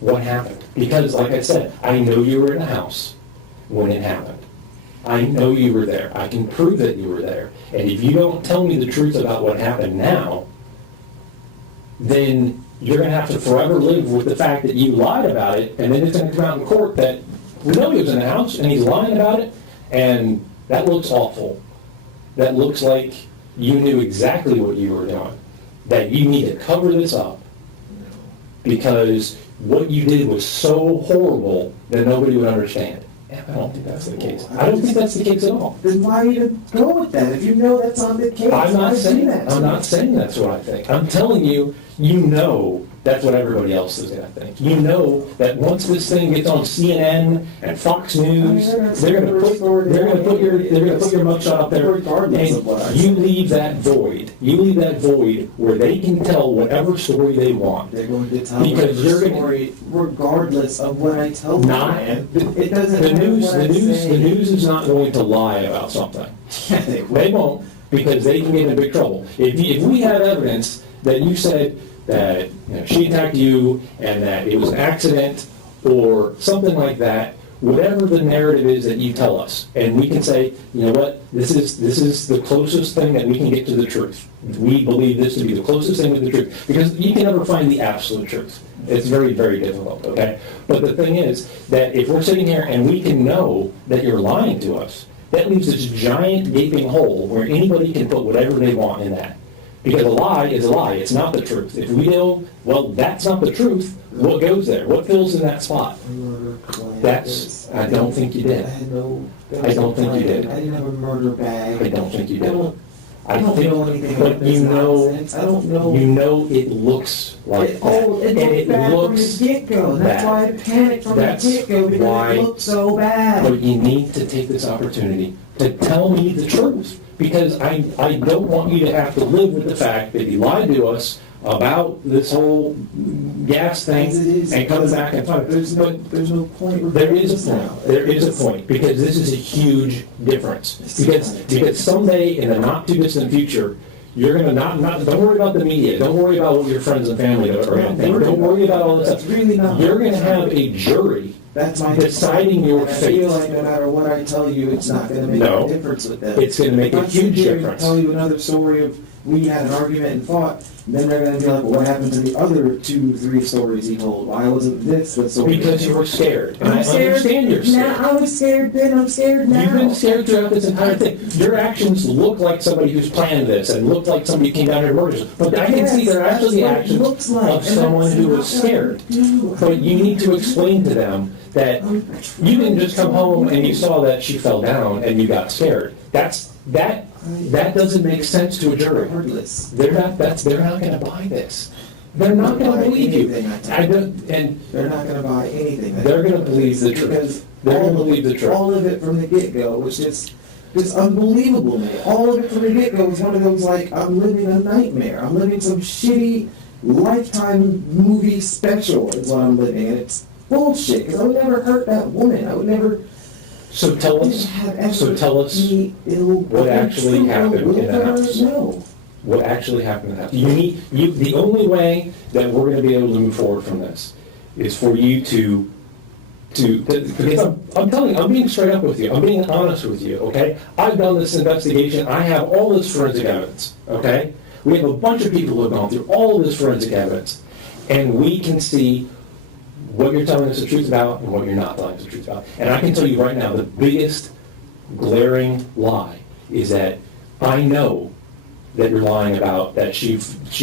what happened? Because, like I said, I know you were in the house when it happened. I know you were there. I can prove that you were there. And if you don't tell me the truth about what happened now, then you're going to have to forever live with the fact that you lied about it, and then it's going to come out in court that we know he was in the house and he's lying about it, and that looks awful. That looks like you knew exactly what you were doing, that you need to cover this up because what you did was so horrible that nobody would understand. And I don't think that's the case. I don't think that's the case at all. Then why even go with that? If you know that's not the case, I'm why not do saying that to I'm me? not saying that's what I think. I'm telling you, you know that's what everybody else is going to think. You know that once this thing gets on CNN and Fox News, they're going to put your mugshot up there, Regardless of what I and you say. leave that void. You leave that void where they can tell whatever story they want. They're going to tell Because the you're gonna- story regardless of what I tell them, Not- man. It doesn't The matter news, what the I news, say. the news is not going to lie about something. Yeah, they will. They won't, because they can get in big trouble. If we have evidence that you said that she attacked you and that it was an accident or something like that, whatever the narrative is that you tell us, and we can say, you know what, this is the closest thing that we can get to the truth. We believe this to be the closest thing to the truth, because you can never find the absolute truth. It's very, very difficult, okay? But the thing is that if we're sitting here and we can know that you're lying to us, that leaves this giant gaping hole where anybody can put whatever they want in that. Because a lie is a lie, it's not the truth. If we know, well, that's not the truth, what goes there? What fills in that spot? I don't think you did. I don't think you did. I didn't have a murder bag. I don't think you did. I don't know anything but about this you know, nonsense. I don't know. you know it looks like that. It And looked bad from looks the get-go. That's bad. why I panicked from That's the get-go, because why- it looked so bad. But you need to take this opportunity to tell me the truth, because I don't want you to have to live with the fact that you lied to us about this whole gas thing As it is, and coming back and talking. There's no point. There is a point. There is a point, because this is a huge difference. Because someday in the not too distant future, you're gonna not don't worry about the media. Don't worry about what your friends and family are gonna think. Don't worry about all this That's stuff. really not. You're gonna have a jury That's my deciding your and I feel fate. like no matter what I tell you, it's not going to make No. a difference with them. It's gonna make If a I sit huge here and difference. Tell you another story of we had an argument and fought, then they're going to be like, well, what happened to the other 2-3 stories he told? Why wasn't this what story? Because you were scared. And I I'm scared. understand you're scared. Now, I was scared then. I'm scared now. You've been scared throughout this entire thing. Your actions look like somebody who's planned this and look like somebody came down here and murdered you. But I can see they're actually the That's what it actions looks like, of and someone that's who not was what I scared. do. But you need to explain to them that you didn't just come home and you saw that she fell down and you got scared. That doesn't make sense to a jury. Regardless. They're not going to buy this. They're not going to believe you. Anything I tell I don't, and They're not going to buy anything. They're gonna believe the truth. Because They're gonna all of believe the truth. All of it from the get-go was just just unbelievable, man. All of it from the get-go was one of those, like, I'm living a nightmare. I'm living some shitty Lifetime movie special is what I'm living, and it's bullshit, because I would never hurt that woman. I would never... So tell us what actually happened in the house. No. What actually happened in the house. The only way that we're going to be able to move forward from this is for you to because I'm telling you, I'm being straight up with you. I'm being honest with you, okay? I've done this investigation. I have all this forensic evidence, okay? We have a bunch of people who have gone through all of this forensic evidence, and we can see what you're telling us the truth about and what you're not telling us the truth about. And I can tell you right now, the biggest glaring lie is that I know that you're lying about that she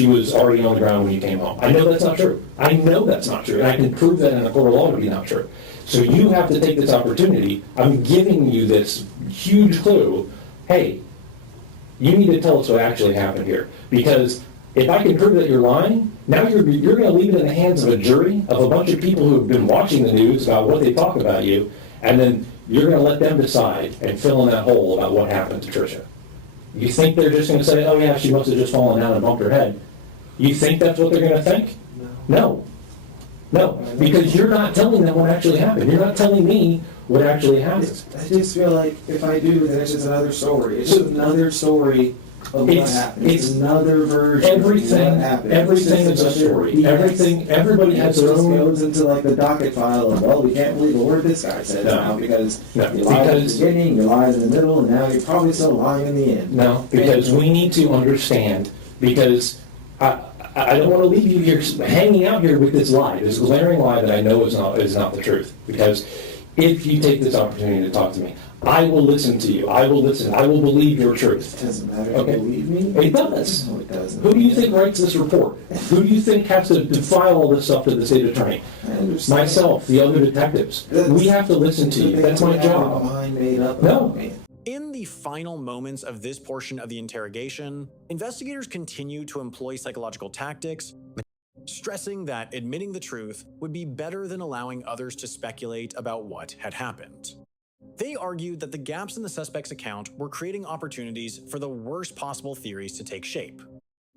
was already on the ground when you came home. I know that's not true. I know that's not true, and I can prove that in a court of law to be not true. So you have to take this opportunity. I'm giving you this huge clue. Hey, you need to tell us what actually happened here. Because if I can prove that you're lying, now you're going to leave it in the hands of a jury of a bunch of people who have been watching the news about what they talk about you, and then you're going to let them decide and fill in that hole about what happened to Trisha. You think they're just going to say, oh yeah, she must have just fallen down and bumped her head. You think that's what they're going to think? No. No, because you're not telling them what actually happened. You're not telling me what actually happened. I just feel like if I do, then it's just another story. It's just another story of what happened. It's another version of what happened. Everything is a story. Everybody has their own. It goes into like the docket file of, well, we can't believe a word this guy said now because you lied at the beginning, you lied in the middle, and now you're probably still lying in the end. No, because we need to understand, because I don't want to leave you here hanging out here with this lie, this glaring lie that I know is not the truth. Because if you take this opportunity to talk to me, I will listen to you. I will listen. I will believe your truth. It doesn't matter if you believe me. It does. No, it doesn't. Who do you think writes this report? Who do you think has to file all this stuff to the state attorney? I understand. Myself, the other detectives. We have to listen to you. That's my job. Mind made up No. about me. In the final moments of this portion of the interrogation, investigators continue to employ psychological tactics, stressing that admitting the truth would be better than allowing others to speculate about what had happened. They argued that the gaps in the suspect's account were creating opportunities for the worst possible theories to take shape.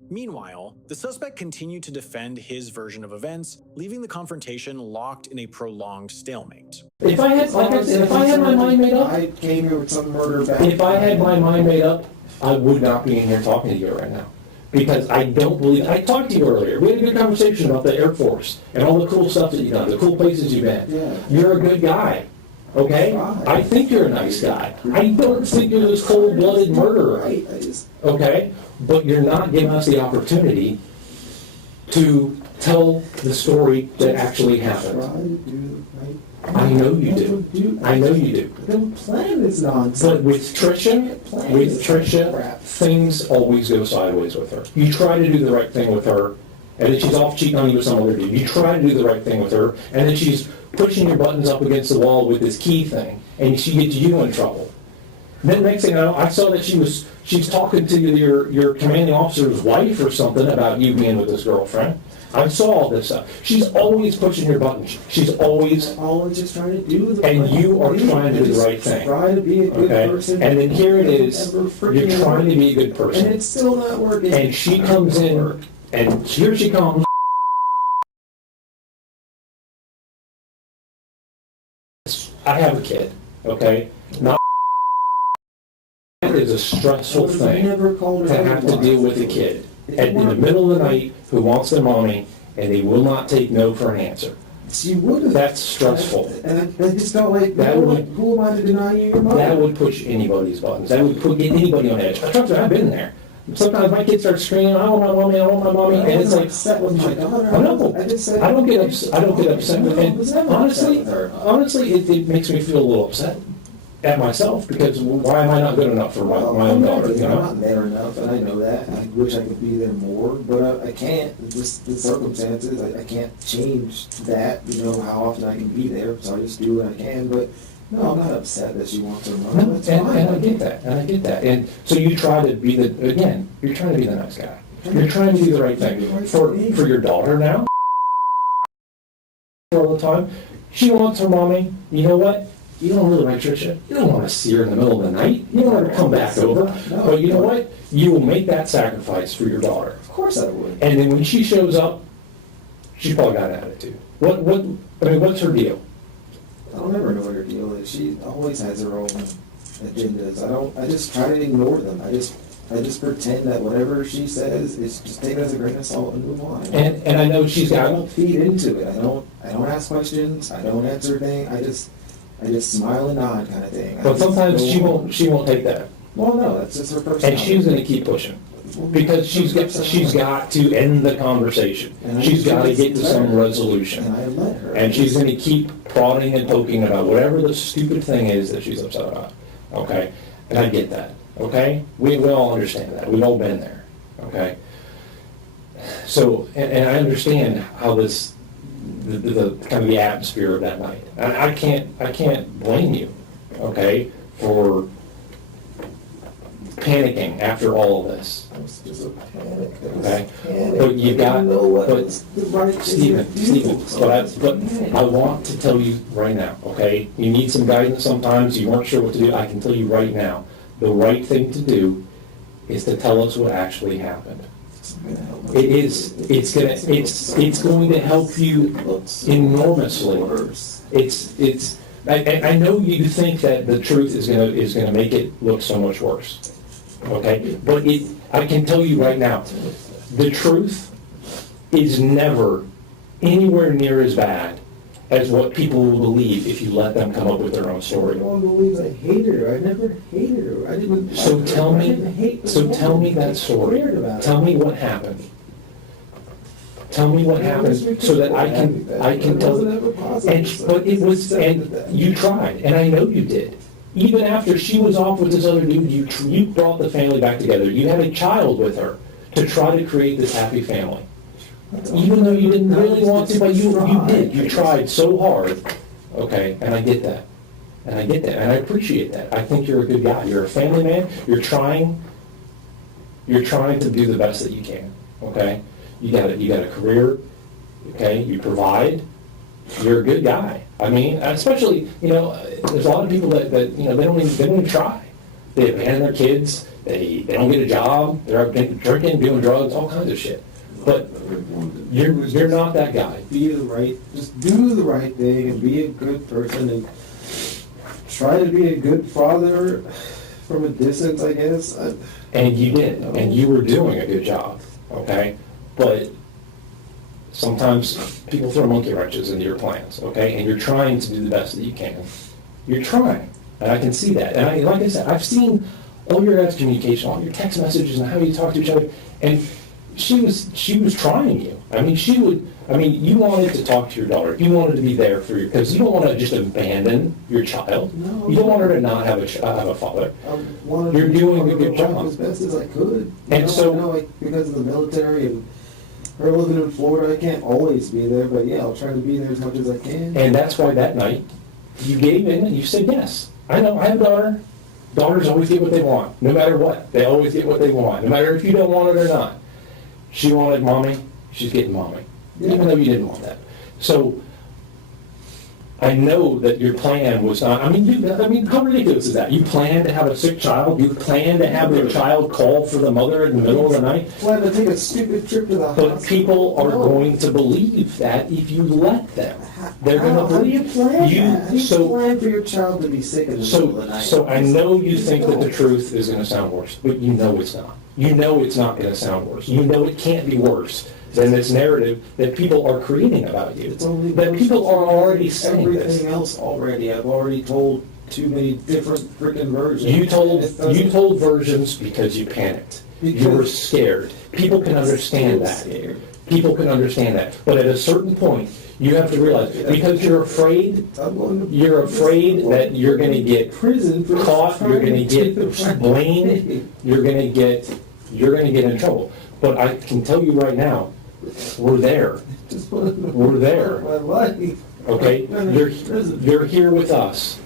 Meanwhile, the suspect continued to defend his version of events, leaving the confrontation locked in a prolonged stalemate. If I had my mind made up, I came here with some murder back. if I had my mind made up, I would not be in here talking to you right now. Because I don't believe, I talked to you earlier. We had a good conversation about the Air Force and all the cool stuff that you've done, the cool places you've been. Yeah. You're a good guy. Okay? I think you're a nice guy. I don't think you're this cold-blooded murderer. Right, Okay? But you're not giving us the opportunity to tell the story that actually happened. I know you do. I know you do. Don't plan this nonsense. But with Trisha, things always go sideways with her. You try to do the right thing with her, and then she's off cheating on you with some other dude. You try to do the right thing with her, and then she's pushing your buttons up against the wall with this key thing, and she gets you in trouble. Then next thing I know, I saw that she's talking to your commanding officer's wife or something about you being with this girlfriend. I saw all this stuff. She's always pushing your buttons. She's always just trying to do the and right you are thing. trying to do the right thing. Try to be a good person. And then here it is. You're trying to be a good person. And it's still not working. And she comes in, and here she comes. I have a kid, okay? Not it is a stressful thing to have to deal with a kid in the middle of the night who wants their mommy, and they will not take no for an answer. She wouldn't. That's stressful. And I just felt like, That would- who am I to deny you your mother? That would push anybody's buttons. That would get anybody on edge. Trust me, I've been there. Sometimes my kids start screaming, I want my mommy, I want my mommy, I and it's wasn't like, upset with my daughter. I know. I just said, I don't get upset with I was it. never Honestly, upset with her. honestly, it makes me feel a little upset at myself, because why am I not good enough for my Well, own I'm daughter, you know? not there enough, and I know that. I wish I could be there more, but I can't. Just the circumstances, I can't change that. You know how often I can be there, so I just do what I can. But no, I'm not upset that she wants her mother. That's And fine. I get that, and so you try to be you're trying to be the nice guy. You're trying to do the right thing for your daughter now. All the time, she wants her mommy. You know what? you don't really like Trisha. You don't want to see her in the middle of the night. You don't want her to come back over. No. But you know what? You will make that sacrifice for your daughter. Of course I would. And then when she shows up, she's probably got an attitude. What's her deal? I don't ever know what her deal is. She always has her own agendas. I just try to ignore them. I just pretend that whatever she says is just take it as a grain of salt and move on. And I know she's I got, don't feed into it. I don't ask questions. I don't answer things. I just smile and nod kind of thing. but sometimes she won't take that. Well, no, that's just her personality. And she's gonna keep pushing. Because she's got to end the conversation. She's got to get to some resolution. And I let her. And she's going to keep prodding and poking about whatever the stupid thing is that she's upset about. Okay? And I get that. Okay? We all understand that. We've all been there. Okay? So, and I understand how the kind of the atmosphere of that night. And I can't blame you, okay, for panicking after all of this. It was just a panic. It was Okay. panic. But you I got, didn't know what but was the right thing to Stephen, do. but I want to tell you right now, okay? You need some guidance sometimes, you weren't sure what to do, I can tell you right now, the right thing to do is to tell us what actually happened. It is, it's going to help you enormously. I know you think that the truth is gonna make it look so much worse, okay? But I can tell you right now, the truth is never anywhere near as bad as what people will believe if you let them come up with their own story. No one believes I hated her. I never hated her. I didn't. So tell I didn't hate me, her. tell me that story. Tell me what happened. Tell me what happened so that I can tell. But it was, and you tried, and I know you did. Even after she was off with this other dude, you brought the family back together. You had a child with her to try to create this happy family. Even though you didn't really want to, but you did. You tried so hard. Okay, and I get that. And I appreciate that. I think you're a good guy. You're a family man. You're trying to do the best that you can. Okay? You got a career. Okay? You provide. You're a good guy. I mean, especially, there's a lot of people that they don't even try. They abandon their kids. They don't get a job. They're out drinking, doing drugs, all kinds of shit. But you're not that guy. Just do the right thing and be a good person and try to be a good father from a distance, I guess. And you did, and you were doing a good job, okay? But sometimes people throw monkey wrenches into your plans, okay? And you're trying to do the best that you can. You're trying, and I can see that. And like I said, I've seen all your guys' communication, all your text messages and how you talk to each other, and she was trying you. You wanted to talk to your daughter. You wanted to be there for you, because you don't want to just abandon your child. No. You don't want her to not have a father. I wanted You're to doing a do good my life job. as best as I could. And so- because of the military and her living in Florida, I can't always be there, but yeah, I'll try to be there as much as I can. And that's why that night, you gave in and you said yes. I know, I have a daughter. Daughters always get what they want, no matter what. They always get what they want, no matter if you don't want it or not. She wanted mommy, she's getting mommy, even though you didn't want that. So I know that your plan was not, how ridiculous is that? You planned to have a sick child? You planned to have your child call for the mother in the middle of the night? Plan to take a stupid trip to the hospital. But people are No. going to believe that if you let them. They're going to How do you believe. plan that? How do you So, plan for your child to be sick in the middle of the night? so I know you think that the truth is going to sound worse, but you know it's not. You know it's not going to sound worse. You know it can't be worse than this narrative that people are creating about you. It's only That people are already saying everything this. else already. I've already told too many different freaking versions. You It doesn't- told versions because you panicked. You were scared. People can understand that. Scared. People can understand that. But at a certain point, you have to realize, because you're afraid I'm going to You're afraid that you're going to get prison for caught, you're going to trying get do the right blamed, thing. you're going to get in trouble. But I can tell you right now, we're there, Just wanted to We're there. my life. okay? I'm You're in prison. you're here with us,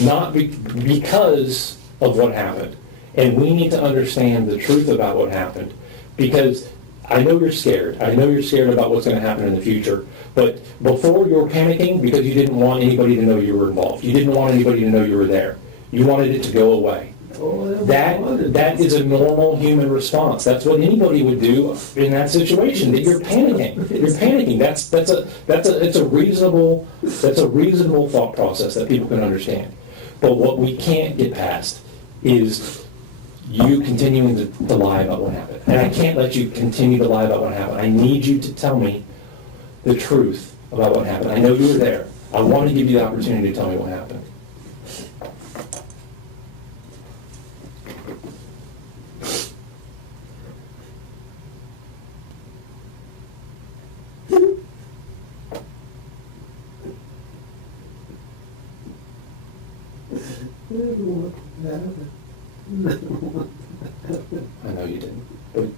not because of what happened. And we need to understand the truth about what happened, because I know you're scared. I know you're scared about what's going to happen in the future. But before you were panicking because you didn't want anybody to know you were involved. You didn't want anybody to know you were there. You wanted it to go away. That is a normal human response. That's what anybody would do in that situation. That you're panicking. You're panicking. It's a reasonable thought process that people can understand. But what we can't get past is you continuing to lie about what happened. And I can't let you continue to lie about what happened. I need you to tell me the truth about what happened. I know you were there. I want to give you the opportunity to tell me what happened. I know you didn't, but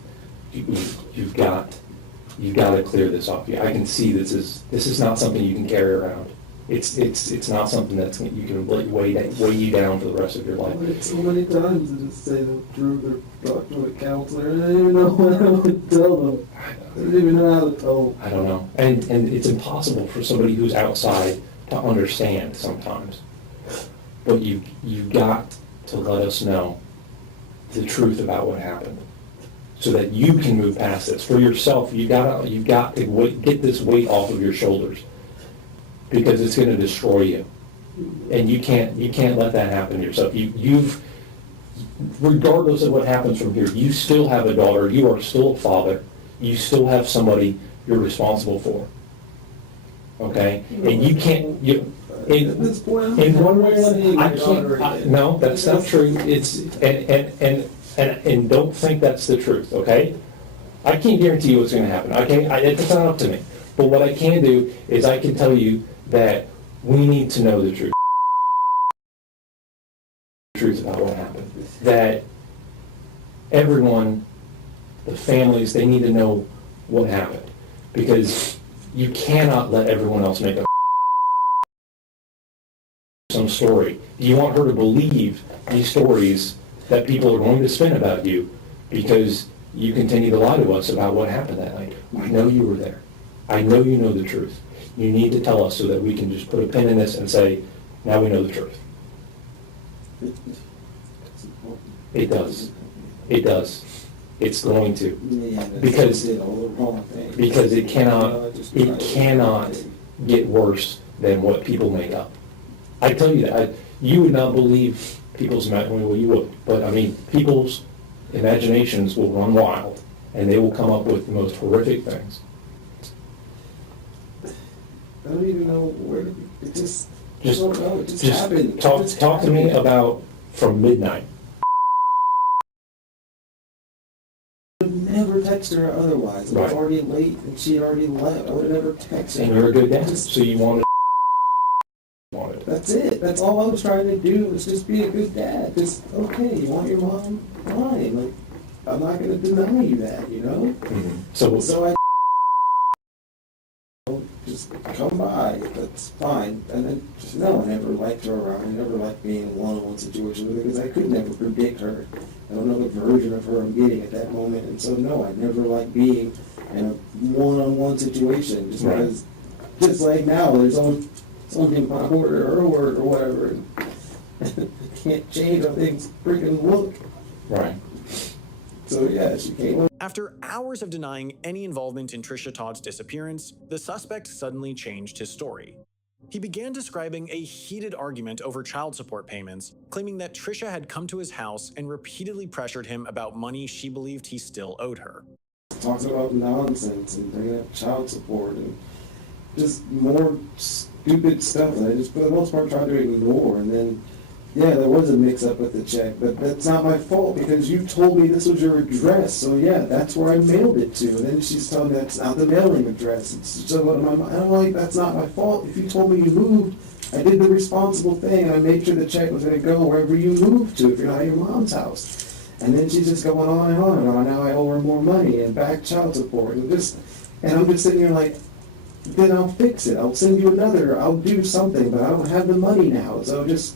you've got to clear this off. I can see this is not something you can carry around. It's not something that's you can weigh you down for the rest of your life. It's so many times to just say the truth or talk to a counselor, and I didn't even know what I would tell them. I didn't even know how to tell them. I don't know, and it's impossible for somebody who's outside to understand sometimes. But you've got to let us know the truth about what happened, so that you can move past this for yourself. You've got to get this weight off of your shoulders, because it's going to destroy you, and you can't let that happen to yourself. You've regardless of what happens from here, you still have a daughter. You are still a father. You still have somebody you're responsible for. Okay, and you can't At this point, in one way or seeing another, my daughter no, that's not true. It's and don't think that's the truth. Okay, I can't guarantee you what's going to happen. It's not up to me. But what I can do is I can tell you that we need to know the truth. The truth about what happened. That everyone, the families, they need to know what happened, because you cannot let everyone else make up some story. You want her to believe these stories that people are going to spin about you because you continue to lie to us about what happened that night. I know you were there. I know you know the truth. You need to tell us so that we can just put a pin in this and say, now we know the truth. It does. It does. It's going to. Because it cannot get worse than what people make up. I tell you that. You would not believe people's imagination. Well, you would. But, I mean, people's imaginations will run wild, and they will come up with the most horrific things. I don't even know where it just I don't know. It just happened. Talk to me about from midnight. I would never text her otherwise. It was Right. already late and she had already left. I would have never texted And her. you're a good dad, so you wanted. That's it. That's all I was trying to do, was just be a good dad. Just, okay, you want your mom? Fine. Like, I'm not going to deny you that, you know? Mm-hmm. So I just come by. That's fine. And then, just no, I never liked her around. I never liked being in a one-on-one situation with her because I could never predict her. I don't know the version of her I'm getting at that moment. And so, no, I never liked being in a one-on-one situation just Right. because, just like now, there's only my word or her word or whatever. And I can't change how things freaking look. Right. So, yeah, she came up. After hours of denying any involvement in Trisha Todd's disappearance, the suspect suddenly changed his story. He began describing a heated argument over child support payments, claiming that Trisha had come to his house and repeatedly pressured him about money she believed he still owed her. Talking about nonsense and bringing up child support and just more stupid stuff that I just, for the most part, tried to ignore. And then, yeah, there was a mix-up with the check, but that's not my fault because you told me this was your address. So, yeah, that's where I mailed it to. And then she's telling me that's not the mailing address. It's just what I'm like, that's not my fault. If you told me you moved, I did the responsible thing, and I made sure the check was going to go wherever you moved to if you're not at your mom's house. And then she's just going on and on and on. Now I owe her more money and back child support. And I'm just sitting here like, then I'll fix it. I'll send you another. I'll do something, but I don't have the money now. So just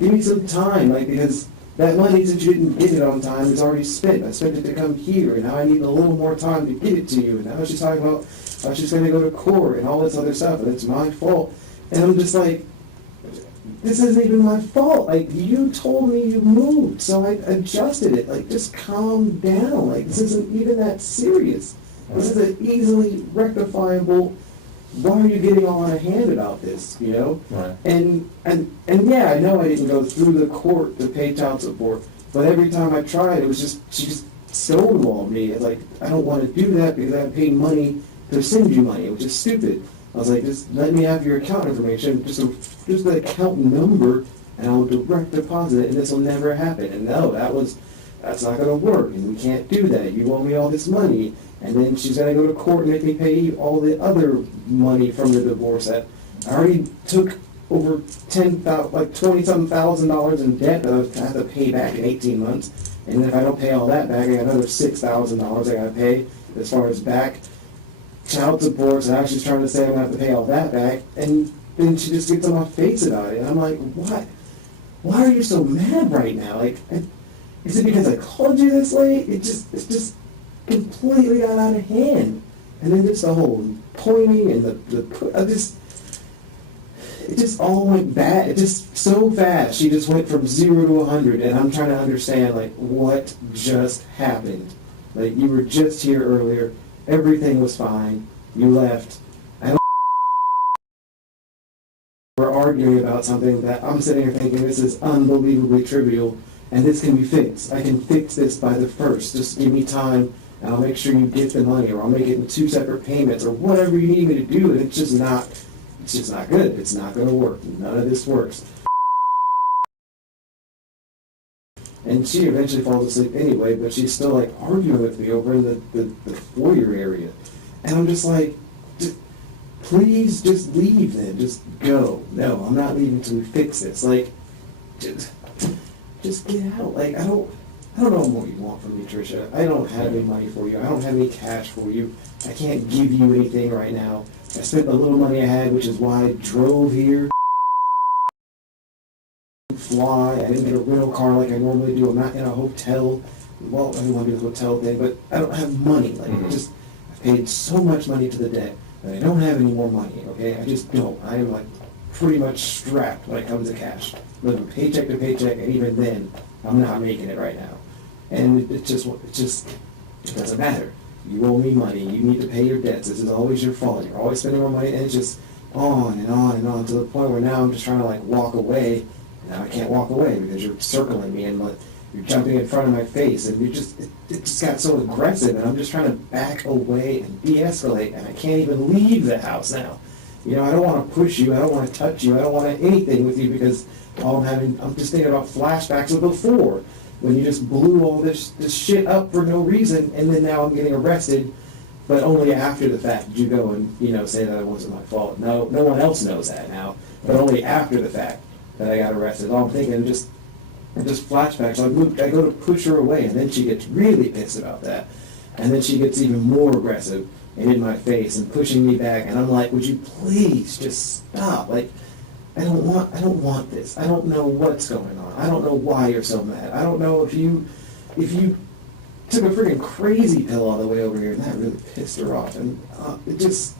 give me some time, like, because that money, since you didn't get it on time, is already spent. I spent it to come here, and now I need a little more time to get it to you. And now she's talking about how she's going to go to court and all this other stuff, and it's my fault. And I'm just like, this isn't even my fault. Like, you told me you moved, so I adjusted it. Like, just calm down. Like, this isn't even that serious. This is an easily rectifiable. Why are you getting all out of hand about this, you know? Right. And yeah, I know I didn't go through the court to pay child support, but every time I tried, it was just, she just stonewalled me. It's like, I don't want to do that because I paid money to send you money, which is stupid. I was like, just let me have your account information, just the account number, and I'll direct deposit it, and this will never happen. And no, that's not going to work, and we can't do that. You owe me all this money. And then she's got to go to court and make me pay all the other money from the divorce. That I already took over $20-something thousand in debt that I have to pay back in 18 months. And if I don't pay all that back, I got another $6,000 I got to pay as far as back child support. So now she's trying to say I'm going to have to pay all that back. And then she just gets on my face about it. And I'm like, what? Why are you so mad right now? Like, is it because I called you this late? It's just completely got out of hand. And then just the whole pointing and it just all went bad. It just so fast. She just went from 0 to 100, and I'm trying to understand, like, what just happened. Like, you were just here earlier, everything was fine, you left. We're arguing about something that I'm sitting here thinking this is unbelievably trivial, and this can be fixed. I can fix this by the 1st. Just give me time, and I'll make sure you get the money, or I'll make it in 2 separate payments, or whatever you need me to do, and it's just not good. It's not going to work. None of this works. And she eventually falls asleep anyway, but she's still, like, arguing with me over in the foyer area. And I'm just like, please just leave then. Just go. No, I'm not leaving until we fix this. Like, just get out. Like, I don't know what you want from me, Trisha. I don't have any money for you. I don't have any cash for you. I can't give you anything right now. I spent the little money I had, which is why I drove here. Fly. I didn't get a rental car like I normally do. I'm not in a hotel. Well, I didn't want to do the hotel thing, but I don't have money. Like, I've paid so much money to the debt that I don't have any more money, okay? I just don't. I am, like, pretty much strapped when it comes to cash. Living paycheck to paycheck, and even then, I'm not making it right now. And it doesn't matter. You owe me money. You need to pay your debts. This is always your fault. You're always spending more money, and it's just on and on and on to the point where now I'm just trying to, like, walk away. Now I can't walk away because you're circling me and, like, you're jumping in front of my face, and it just got so aggressive, and I'm just trying to back away and de-escalate, and I can't even leave the house now. You know, I don't want to push you. I don't want to touch you. I don't want anything with you because I'm just thinking about flashbacks of before, when you just blew all this shit up for no reason, and then now I'm getting arrested, but only after the fact did you go and, you know, say that it wasn't my fault. No one else knows that now, but only after the fact that I got arrested. All I'm thinking, just flashbacks. I go to push her away, and then she gets really pissed about that, and then she gets even more aggressive and in my face and pushing me back, and I'm like, would you please just stop? Like, I don't want this. I don't know what's going on. I don't know why you're so mad. I don't know if you took a freaking crazy pill all the way over here, and that really pissed her off, and it just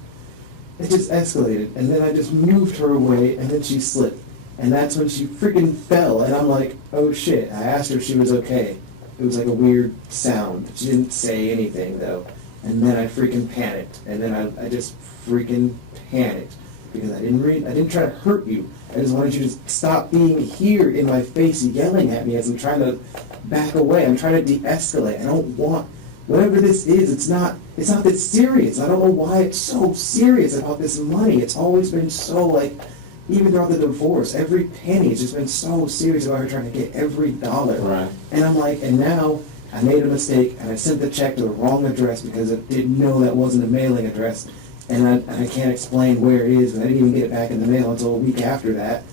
escalated, and then I just moved her away, and then she slipped. And that's when she freaking fell, and I'm like, oh shit. I asked her if she was okay. It was like a weird sound. She didn't say anything, though. And then I freaking panicked. And then I just freaking panicked. Because I didn't try to hurt you. I just wanted you to stop being here in my face yelling at me as I'm trying to back away. I'm trying to de-escalate. I don't want, whatever this is, it's not that serious. I don't know why it's so serious about this money. It's always been so, like, even throughout the divorce, every penny has just been so serious about her trying to get every dollar. Right. And I'm like, and now I made a mistake, and I sent the check to the wrong address because I didn't know that wasn't a mailing address, and I can't explain where it is, and I didn't even get it back in the mail until a week after that.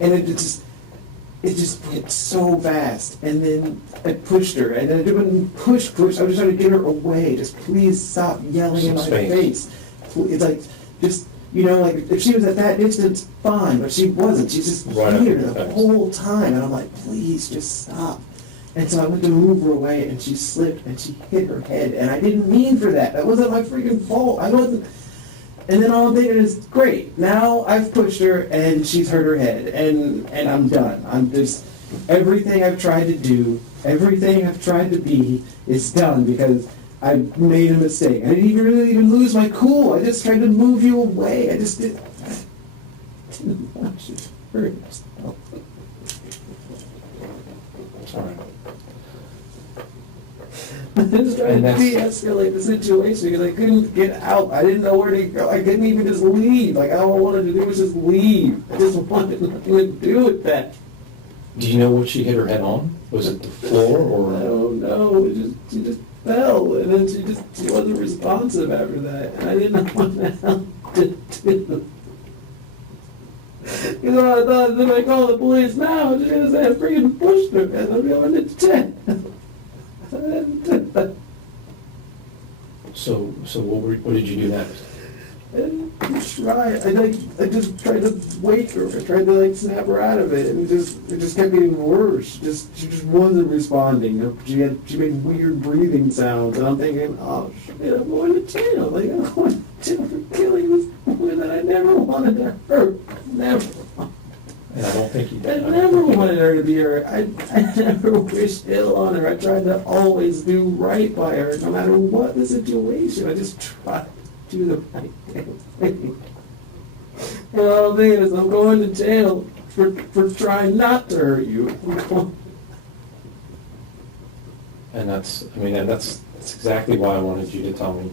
And it just went so fast. And then I pushed her, and then I didn't push. I was just trying to get her away. Just please stop yelling in my face. It's like, just You know, like, if she was at that distance, fine, but she wasn't. She's just Right up here in your the face. whole time. And I'm like, please, just stop. And so I went to move her away, and she slipped, and she hit her head. And I didn't mean for that. That wasn't my freaking fault. I wasn't. And then all I'm thinking is, great, now I've pushed her, and she's hurt her head, and I'm done. I'm just, everything I've tried to do, everything I've tried to be is done because I made a mistake. I didn't really even lose my cool. I just tried to move you away. I just didn't want you to hurt yourself. Sorry. I just tried to And that's- de-escalate the situation because I couldn't get out. I didn't know where to go. I couldn't even just leave. Like, all I wanted to do was just leave. I just wanted nothing to do with that. Do you know what she hit her head on? Was it the floor I or? don't know. She just fell, and then she wasn't responsive after that, and I didn't know what the hell to do. You know, I thought if I call the police now, she's gonna say I freaking pushed her, and I'm going to jail. So what did you do next? And I just tried to wake her. I tried to like snap her out of it, and it just kept getting worse. She just wasn't responding. She made weird breathing sounds, and I'm thinking, oh shit, I'm going to jail. Like, I'm going to jail for killing this woman that I never wanted to hurt. Never. And I don't think you I did. never wanted her to be hurt. I never wished ill on her. I tried to always do right by her, no matter what the situation. I just tried to do the right damn thing. And all I'm thinking is, I'm going to jail for trying not to hurt you. And that's exactly why I wanted you to tell me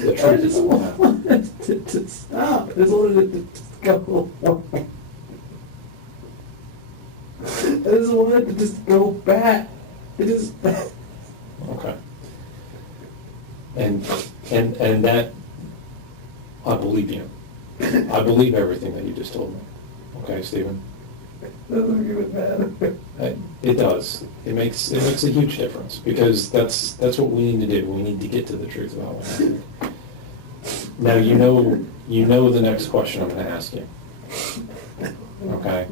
the I truth just about that. wanted it to stop. I just wanted it to go away. I just wanted to just go back. It just... Okay. And that, I believe you. I believe everything that you just told me. Okay, Stephen? doesn't even matter. It does. It makes a huge difference because that's what we need to do. We need to get to the truth about what happened. Now you know the next question I'm going to ask you. Okay?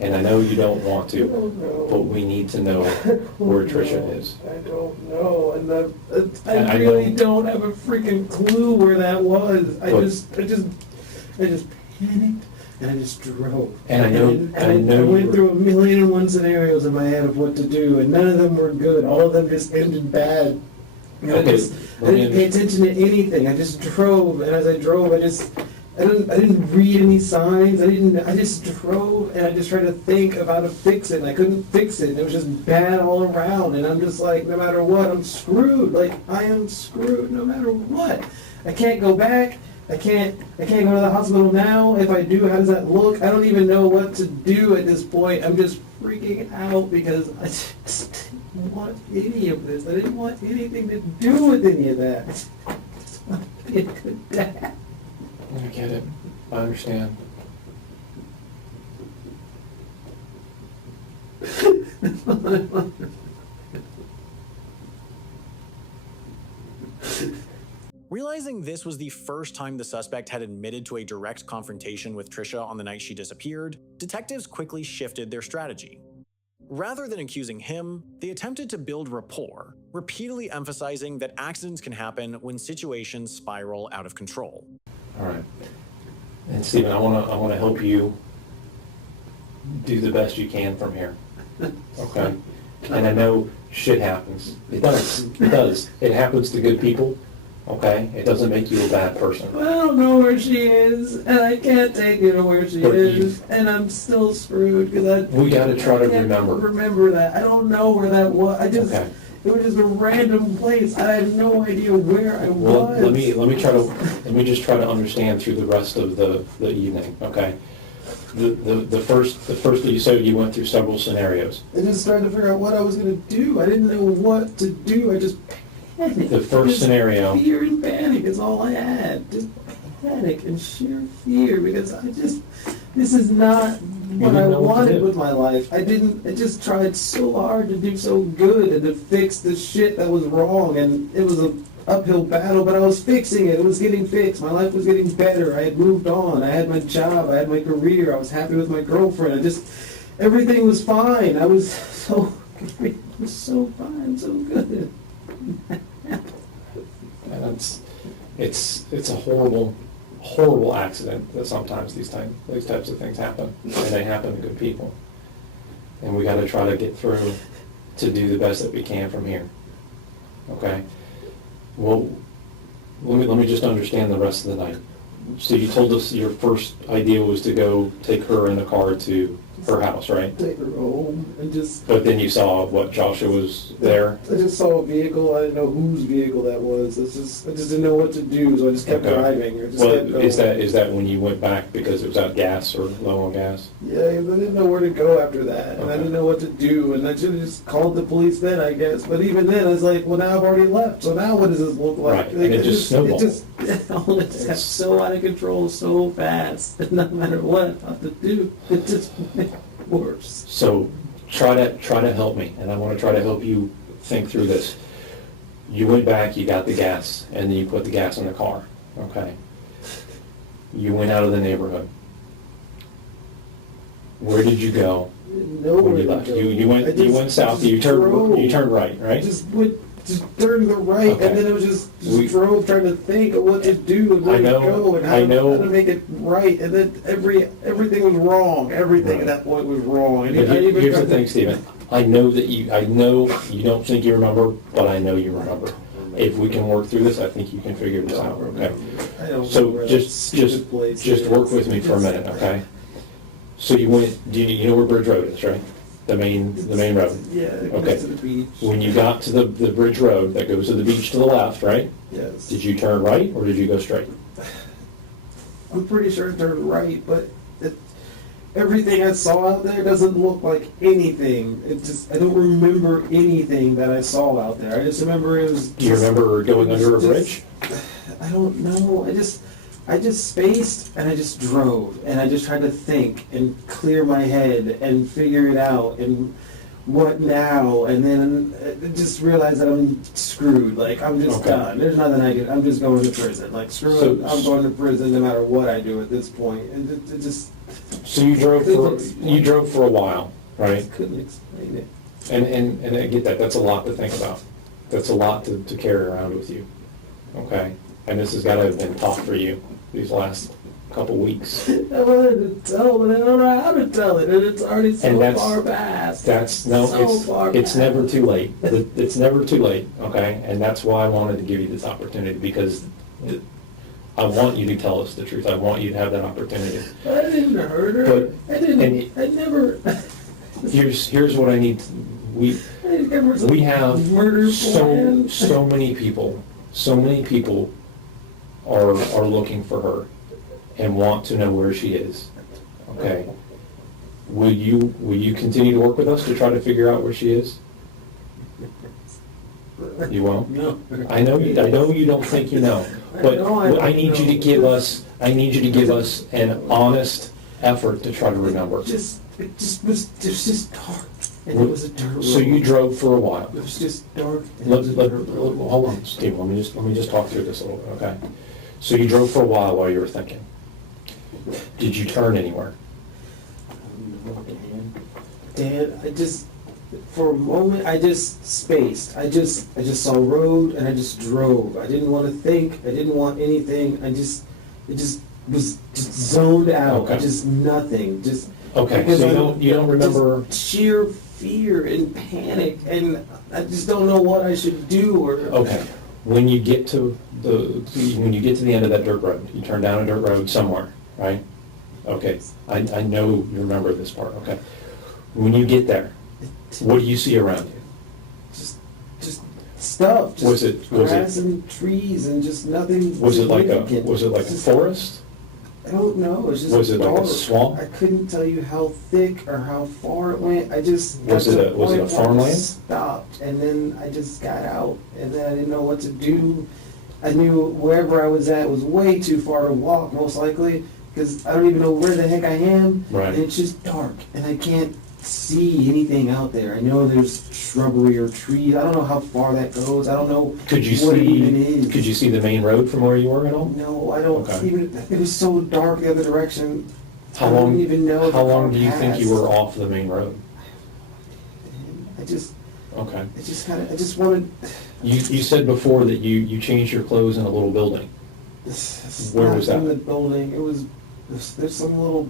And I know you don't want to, but we need to know where Trisha is. I don't know, and I I really know. don't have a freaking clue where that was. I But- just panicked, and I just drove. And I know- And I know I you went were- through 1,000,001 scenarios in my head of what to do, and none of them were good. All of them just ended bad. And Okay, I didn't pay attention to anything. I just drove, and as I drove, I didn't read any signs. I just drove, and I just tried to think of how to fix it, and I couldn't fix it. It was just bad all around, and I'm just like, no matter what, I'm screwed. Like, I am screwed no matter what. I can't go back. I can't go to the hospital now. If I do, how does that look? I don't even know what to do at this point. I'm just freaking out because I just didn't want any of this. I didn't want anything to do with any of that. I just wanted to be a good dad. I get it. I understand. Realizing this was the first time the suspect had admitted to a direct confrontation with Trisha on the night she disappeared, detectives quickly shifted their strategy. Rather than accusing him, they attempted to build rapport, repeatedly emphasizing that accidents can happen when situations spiral out of control. All right. And Stephen, I want to help you do the best you can from here. Okay? And I know shit happens. It does. It does. It happens to good people. Okay? It doesn't make you a bad person. I don't know where she is, and I can't take her to where she But is, and I'm still screwed because We got to try to I can't remember. remember that. I don't know where that was. Okay. It was just a random place. I have no idea where I Well, was. let me just try to understand through the rest of the evening. Okay? The first that you said you went through several scenarios. I just started to figure out what I was going to do. I didn't know what to do. I just panicked. The first Just scenario. Fear and panic is all I had. Just panic and sheer fear because this is not what I didn't know what to wanted do. with my life. I just tried so hard to do so good and to fix the shit that was wrong, and it was a uphill battle, but I was fixing it. It was getting fixed. My life was getting better. I had moved on. I had my job. I had my career. I was happy with my girlfriend. Everything was fine. Everything was so fine, so good. And it's a horrible, horrible accident that sometimes these types of things happen, and they happen to good people. And we got to try to get through to do the best that we can from here. Okay? Well, let me just understand the rest of the night. So you told us your first idea was to go take her in the car to her house, right? Take her home and just. But then you saw what, Joshua was there? I just saw a vehicle. I didn't know whose vehicle that was. I just didn't know what to do, so I just kept Okay. driving. I just Well, kept going. is that when you went back because it was out of gas or low on gas? Yeah, I didn't know where to go after that, and I Okay. didn't know what to do, and I should have just called the police then, I guess. But even then, I was like, well, now I've already left, so now what does this look like? Right, and it just snowballed. It just got so out of control so fast, that no matter what I thought to do, it just made it worse. So try to help me, and I want to try to help you think through this. You went back, you got the gas, and then you put the gas in the car, okay? You went out of the neighborhood. Where did you go Nowhere when you to left? go. You I just- went south, just you drove. turned right, I right? just turned the right, Okay. and then it was just We- drove trying to think of what to do and where I know- to go and I know. how to make it right, and then everything was wrong. Everything at that point was wrong. And But I even here's the tried to- thing, Stephen. I know you don't think you remember, but I know you remember. If we can work through this, I think you can figure this out, okay? I don't know So where that just stupid place just is. work with me for a minute, okay? So you went, do you know where Bridge Road is, right? The main road. Yeah, it Okay. goes to the beach. When you got to the Bridge Road that goes to the beach to the left, right? Yes. Did you turn right or did you go straight? I'm pretty sure it turned right, but everything I saw out there doesn't look like anything. I don't remember anything that I saw out there. I just remember it was. Do you remember going under a bridge? I don't know. I just spaced and I just drove and I just tried to think and clear my head and figure it out and what now, and then I just realized that I'm screwed. Like, I'm just Okay. done. There's nothing I can. I'm just going to prison. Like, screw So- it. I'm going to prison no matter what I do at this point. And it just So you drove for a while, right? couldn't explain it. And I get that, that's a lot to think about. That's a lot to carry around with you, okay? And this has got to have been tough for you these last couple weeks. I wanted to tell, but I don't know how to tell it, and it's already so And that's- far past. No, So far it's past. never too late. It's never too late, okay? And that's why I wanted to give you this opportunity, because I want you to tell us the truth. I want you to have that opportunity. I didn't hurt her. But- I didn't. and- I never. Here's what I need. I didn't give her some We have murder plan. so many people are looking for her and want to know where she is. Okay. Will you continue to work with us to try to figure out where she is? You won't? No. I know you don't think you know, but I need you to give us an honest effort to try to remember. It just was just dark, and it was a dirt road. So you drove for a while. It was just dark. And Let, it was a let, dirt road. hold on, Steve, let me just talk through this a little bit, okay? So you drove for a while you were thinking. Did you turn anywhere? Dad, for a moment, I just spaced. I just saw road and I just drove. I didn't want to think. I didn't want anything. It just was just zoned out. Okay. Just nothing. Just Okay, because so you don't remember, just sheer fear and panic, and I just don't know what I should do or. okay, when you get to the end of that dirt road, you turn down a dirt road somewhere, right? Okay, I know you remember this part, okay. When you get there, what do you see around you? Just stuff. Just Was it- grass and trees and just nothing. Was it like a Just- forest? I don't know. It's just Was it like a dark. swamp? I couldn't tell you how thick or how far it went. I just Was got to it the a point where I farmland? Stopped, and then I just got out, and then I didn't know what to do. I knew wherever I was at was way too far to walk, most likely, because I don't even know where the heck I am. Right. And it's just dark, and I can't see anything out there. I know there's shrubbery or trees. I don't know how far that goes. I don't know Could you what it even is. see, could you see the main road from where you were at all? No, I don't Okay. even, it was so dark the other direction. How I don't long, even know. how the long car do you think you passed. were off the main road? I just Okay. I just wanted, You said before that you changed your clothes in a little building. it's Where not was that? in the building. It was, there's some little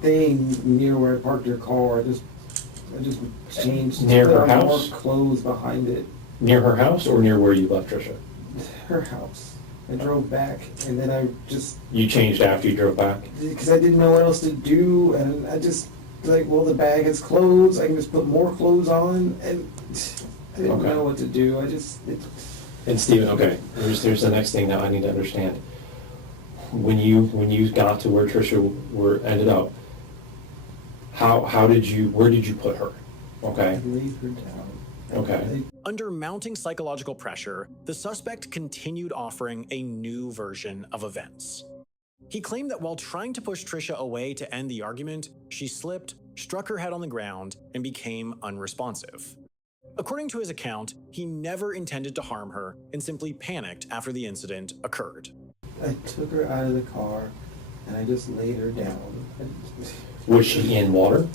thing near where I parked your car. I just changed. Near put her on house? More clothes behind it. Near her house or near where you left Trisha? Her house. I drove back and then I just, You changed after you drove back? because I didn't know what else to do, and I just, like, well, the bag has clothes, I can just put more clothes on, and I didn't Okay. know what to do. And Steven, okay, here's the next thing that I need to understand. When you got to where Trisha ended up, where did you put her? Okay, I laid her down. Okay. Under mounting psychological pressure, the suspect continued offering a new version of events. He claimed that while trying to push Trisha away to end the argument, she slipped, struck her head on the ground, and became unresponsive. According to his account, he never intended to harm her and simply panicked after the incident occurred. I took her out of the car, and I just laid her down. Was she in water?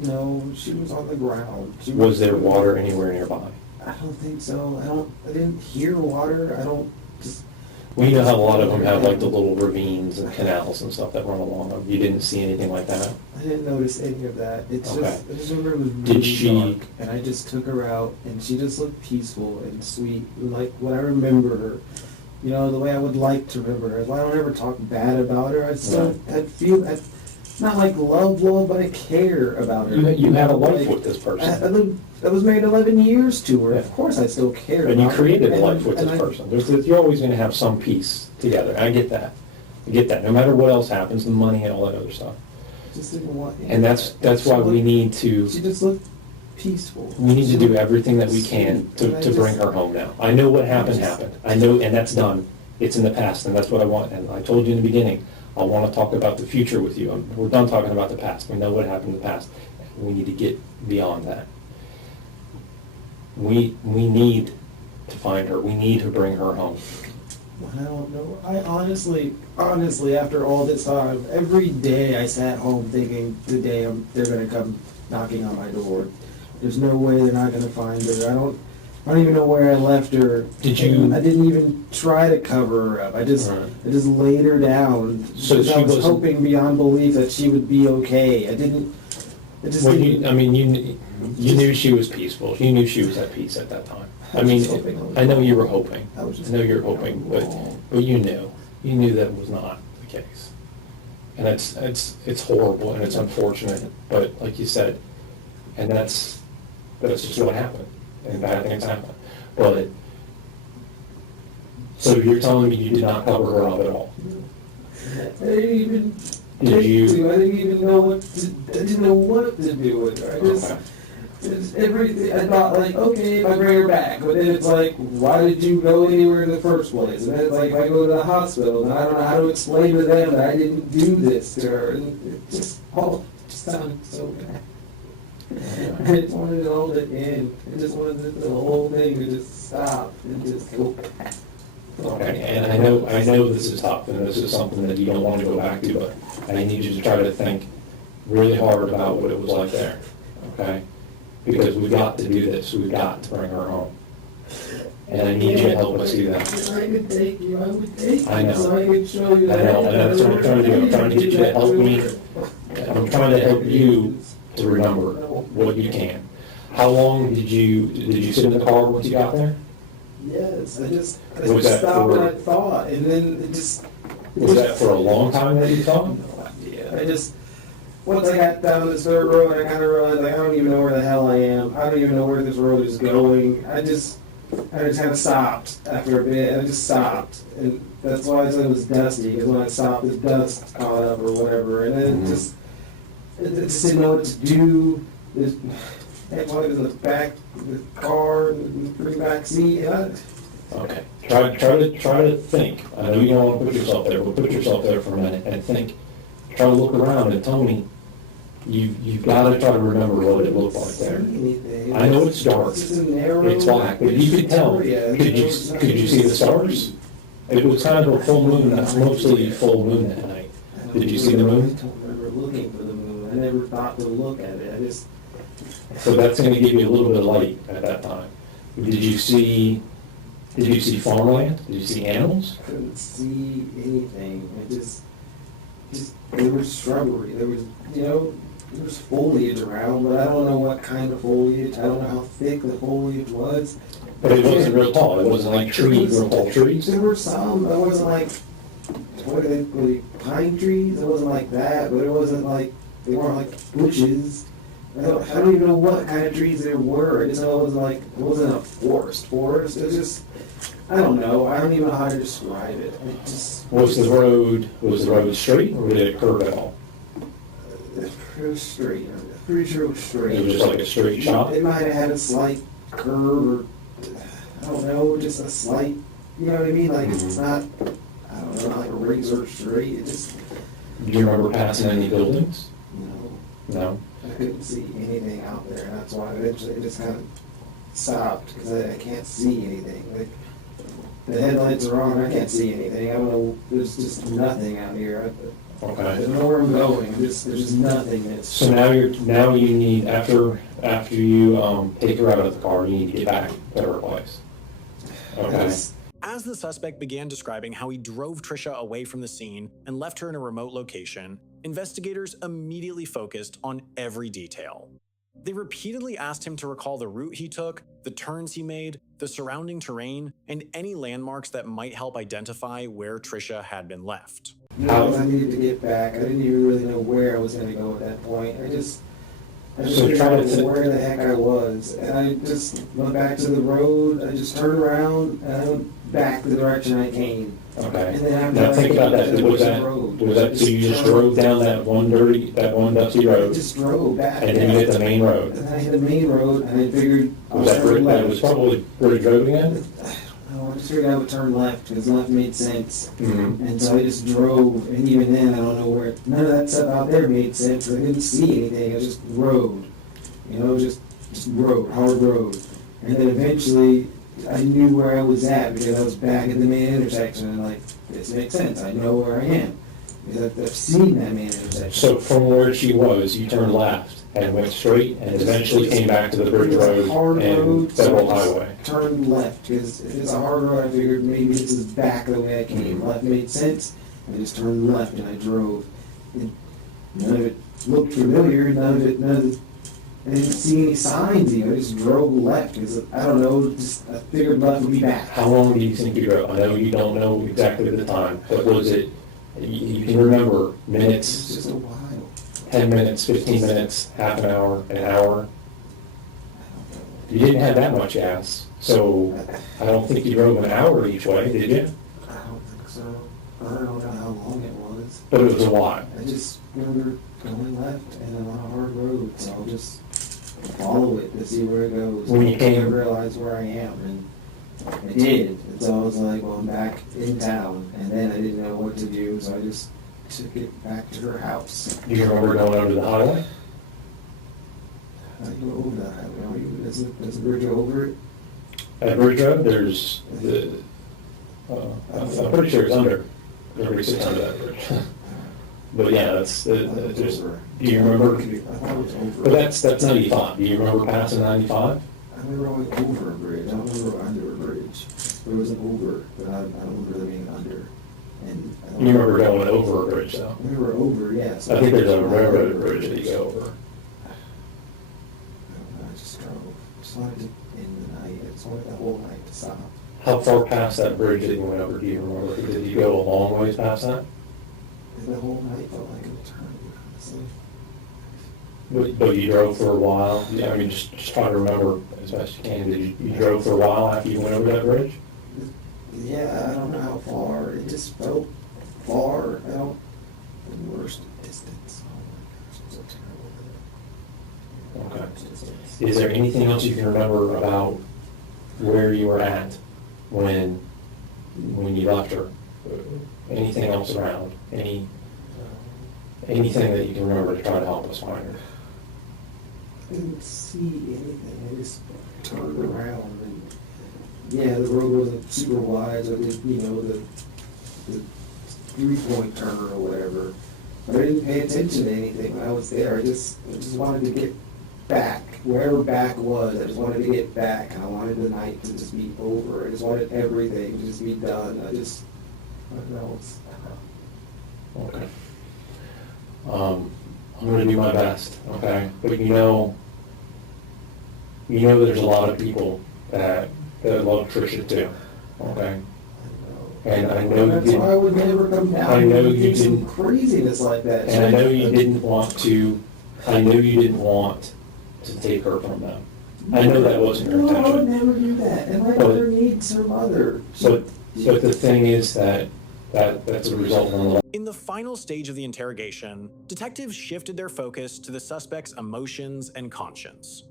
No, she was on the ground. Was there water anywhere nearby? I don't think so. I didn't hear water. I don't, just. We know how a lot of them have like the little ravines and canals and stuff that run along them. You didn't see anything like that? I didn't notice any of that. It's Okay. just, I just remember it was Did really she- dark, and I just took her out, and she just looked peaceful and sweet, like what I remember her. You know, the way I would like to remember her. I don't ever talk bad about her. Not like love, but I care about her. You had a life Like, with this person. I was married 11 years to her. Yeah. Of course I still care And you about her. created a And- life with and this I- person. You're always going to have some peace together. I get that. I get that. No matter what else happens, the money and all that other stuff. Just didn't want. And that's why we need to She just looked peaceful. we need She to do looked everything that we can sweet, and to I bring just- her home now. I know what happened. I know, and that's done. It's in the past, and that's what I want. And I told you in the beginning, I want to talk about the future with you. We're done talking about the past. We know what happened in the past. We need to get beyond that. We need to find her. We need to bring her home. I don't know. I honestly, after all this time, every day I sat home thinking, the day they're gonna come knocking on my door. There's no way they're not gonna find her. I don't even know where I left her. Did you- I didn't even try to cover her up. I just laid her down. So because she I was wasn't- hoping beyond belief that she would be okay. I just Well, didn't. you knew she was peaceful. You knew she was at peace at that time. I mean, I know you were hoping. I know you were hoping, but you knew that was not the case. And it's horrible and it's unfortunate, but like you said, and that's just what happened. And bad things happen. But so you're telling me you did not cover her up at all? I didn't even. Did you? I didn't even know what to. I didn't know what to do with her. Okay. It's everything. I thought like, okay, if I bring her back, but then it's like, why did you go anywhere in the first place? And then it's like, if I go to the hospital, and I don't know how to explain to them that I didn't do this to her, and it just sounded so bad. I just wanted it all to end. I just wanted the whole thing to just stop and just go back. Okay, and I know this is tough, and this is something that you don't want to go back to, but I need you to try to think really hard about what it was like there, okay? Because we've got to do this, we've got to bring her home. And I need you to help us do that. If I could take you, I would take you. I know. So I could show you. I know, and that's what I'm trying to do. I'm trying to get you to help me. I'm trying to help you to remember what you can. How long did you sit in the car once you got there? Yes, I just Was that stopped for- and I thought, and then it just. Was that for a long time that you thought? No idea. I just, once I got down this third road, I kind of realized, like, I don't even know where the hell I am. I don't even know where this road is going. I just kind of stopped after a bit, and I just stopped. And that's why I said it was dusty, because when I stopped, the dust caught up or whatever. And then I just didn't know what to do. I wanted in the back of the car, in the back seat. Okay. Try to think. I know you don't want to put yourself there, but put yourself there for a minute and think. Try to look around and tell me you've got to try to remember what it looked like there. Anything. I know it's dark. It's just a narrow. It's black, but you could tell. area. Could you see the stars? It was kind of a full moon, mostly full moon that night. Did you see the moon? I don't remember looking for the moon. I never thought to look at it. I just, So that's going to give you a little bit of light at that time. Did you see farmland? Did you see animals? couldn't see anything. I just there was shrubbery. There was, there was foliage around, but I don't know what kind of foliage. I don't know how thick the foliage was. But it wasn't real tall. It wasn't like trees, real tall trees. There were some. It wasn't like, what are they, pine trees? It wasn't like that, but it wasn't like, they weren't like bushes. I don't even know what kind of trees there were. I just know it wasn't a forest. It was just, I don't know. I don't even know how to describe it. It just, Was the road straight, or did it curve at all? it was straight. I'm pretty sure it was straight. It was just like a straight shot? It might have had a slight curve, or, I don't know, just a slight, you know what I mean? Like, it's not, I don't know, not like a razor straight. It just, Do you remember passing any buildings? No. I couldn't see anything out there, and that's why eventually it just kind of stopped, because I can't see anything. Like, the headlights are on, I can't see anything. I don't know, there's just nothing out here. I Okay. don't know where I'm going. There's just nothing. It's So now you need, after you take her out of the car, you need to get back to her place. Okay. it's- As the suspect began describing how he drove Trisha away from the scene and left her in a remote location, investigators immediately focused on every detail. They repeatedly asked him to recall the route he took, the turns he made, the surrounding terrain, and any landmarks that might help identify where Trisha had been left. I needed to get back. I didn't even really know where I was going to go at that point. I just So didn't try know to- where the heck I was. And I just went back to the road. I just turned around and I went back the direction I came. Okay. And then after Now I think about that. came Was to the that, road, so you just drove down that one dusty I road, just drove back. and then you hit the main road? And then I hit the main road and I figured I Was that turning Bridge, that left. was probably Bridge Road again? I just figured I would turn left because left made sense. Mm-hmm. And so I just drove, and even then, I don't know where, none of that stuff out there made sense. I didn't see anything, it was just road. Just road, hard road. And then eventually, I knew where I was at because I was back at the main intersection, and like, this makes sense, I know where I am. Because I've seen that main intersection. So from where she was, you turned left and went straight and eventually came back to the Bridge Road Hard and road, so Federal I just Highway. turned left, because if it's a hard road, I figured maybe this is back the way I came. Left made sense, I just turned left and I drove. And none of it looked familiar, I didn't see any signs even, I just drove left, because I don't know, I figured left would be back. How long do you think you drove? I know you don't know exactly the time, but was it, you can remember It's minutes, just a while. 10 minutes, 15 minutes, half an hour, an hour? You didn't have that much gas, so I don't think you drove an hour each way, did you? I don't think so. I don't know how long it was. But it was a while. I just remember going left and I'm on a hard road, so I'll just follow it to see where it goes. When you came- I realize where I am, and I did. And so I was like, well, I'm back in town, and then I didn't know what to do, so I just took it back to her house. Do you remember going over the highway? I go over that highway. There's a bridge over it. At Bridge Road, there's I'm pretty sure it's under, everybody sits under that bridge. But yeah, there's, do you remember? I thought it was over. But that's 95. Do you remember passing 95? I remember I went over a bridge. I don't remember under a bridge. There was an over, but I don't remember there being under. And I don't You remember going over a bridge though? We were over, yes. I think there's a railroad bridge that you go over. I don't know, I just drove. Just wanted to end the night. I just wanted the whole night to stop. How far past that bridge that you went over, do you remember? Did you go a long ways past that? The whole night felt like an eternity, honestly. But you drove for a while? I mean, just try to remember as best you can. Did you drove for a while after you went over that bridge? Yeah, I don't know how far. It just felt far. I don't, the worst distance. Oh my gosh, it was a terrible day. Okay. Distance. Is there anything else you can remember about where you were at when you left her? Anything else around? anything that you can remember to try to help us find her. I didn't see anything. I just turned around and yeah, the road wasn't super wide, so it, you know, the 3-point turn or whatever. But I didn't pay attention to anything when I was there. I just wanted to get back, wherever back was. I just wanted to get back, and I wanted the night to just be over. I just wanted everything to just be done. I don't know. Okay. I'm gonna do my best, okay? But you know there's a lot of people that love Trisha too, okay? And I know That's why I would never come down. I know and you do some didn't. craziness like that. And I know you didn't want to. I know you didn't want to take her from them. I know that wasn't your No, I would intention. never do that. And my But- daughter needs her mother. But the thing is that's a result of the In the final stage of the interrogation, detectives shifted their focus to the suspect's emotions and conscience.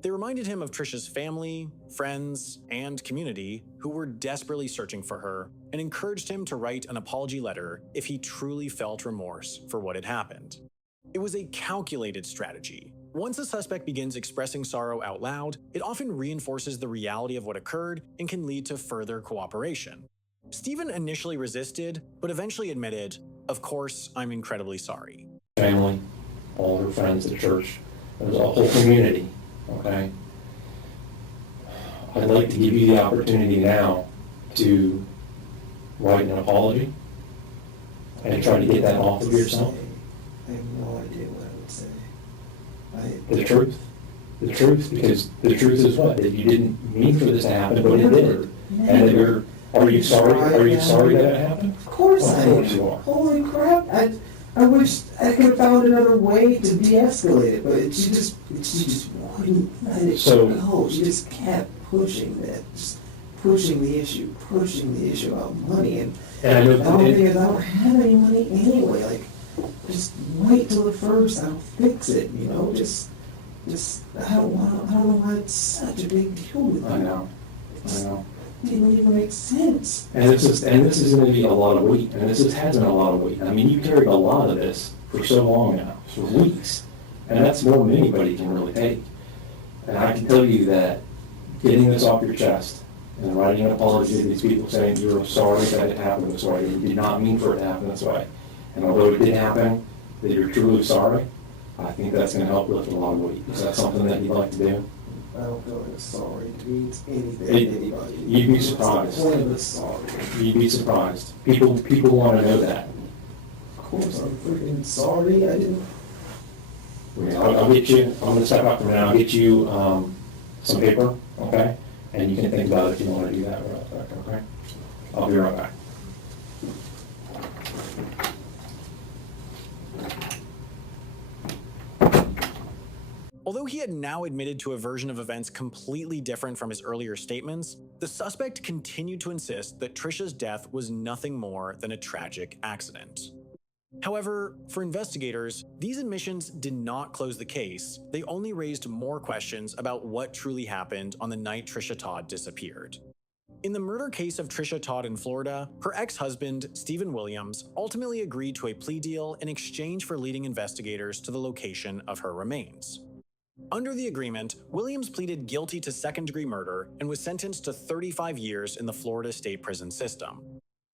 They reminded him of Trisha's family, friends, and community who were desperately searching for her and encouraged him to write an apology letter if he truly felt remorse for what had happened. It was a calculated strategy. Once a suspect begins expressing sorrow out loud, it often reinforces the reality of what occurred and can lead to further cooperation. Stephen initially resisted, but eventually admitted, "Of course, I'm incredibly sorry." family, all her friends at church. There's a whole community, okay? I'd like to give you the opportunity now to write an apology and try to get that off of yourself. I have no idea what I would say. The truth, because the truth is what? That you didn't mean for this to happen, but it did. And that are you sorry that it happened? Of course I am. Of course you are. Holy crap, I wish I could have found another way to de-escalate it, but she just wouldn't let it go. She just kept pushing that, just pushing the issue about money, and And I know I don't have any money anyway, like, just wait till the first, I'll fix it, you know, just, I don't know why it's such a big deal with you. I know. It didn't even make sense. And this is going to be a lot of weight, and this has been a lot of weight. I mean, you carried a lot of this for so long now, for weeks, and that's more than anybody can really take. And I can tell you that getting this off your chest and writing an apology to these people saying you're sorry that it happened this way, you did not mean for it to happen this way, and although it did happen, that you're truly sorry, I think that's going to help lift a lot of weight. Is that something that you'd like to do? I don't feel like a sorry means anything It- to anybody. you'd be surprised. What's the point of a sorry? You'd be surprised. People want to know that. Of course, I'm freaking sorry. I didn't. I'll get you, I'm going to step out for now, I'll get you some paper, okay? And you can think about it if you want to do that real quick, okay? I'll be right back. Although he had now admitted to a version of events completely different from his earlier statements, the suspect continued to insist that Trisha's death was nothing more than a tragic accident. However, for investigators, these admissions did not close the case. They only raised more questions about what truly happened on the night Trisha Todd disappeared. In the murder case of Trisha Todd in Florida, her ex-husband, Stephen Williams, ultimately agreed to a plea deal in exchange for leading investigators to the location of her remains. Under the agreement, Williams pleaded guilty to second-degree murder and was sentenced to 35 years in the Florida state prison system.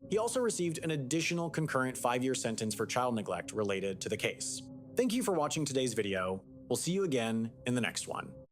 He also received an additional concurrent 5-year sentence for child neglect related to the case. Thank you for watching today's video. We'll see you again in the next one.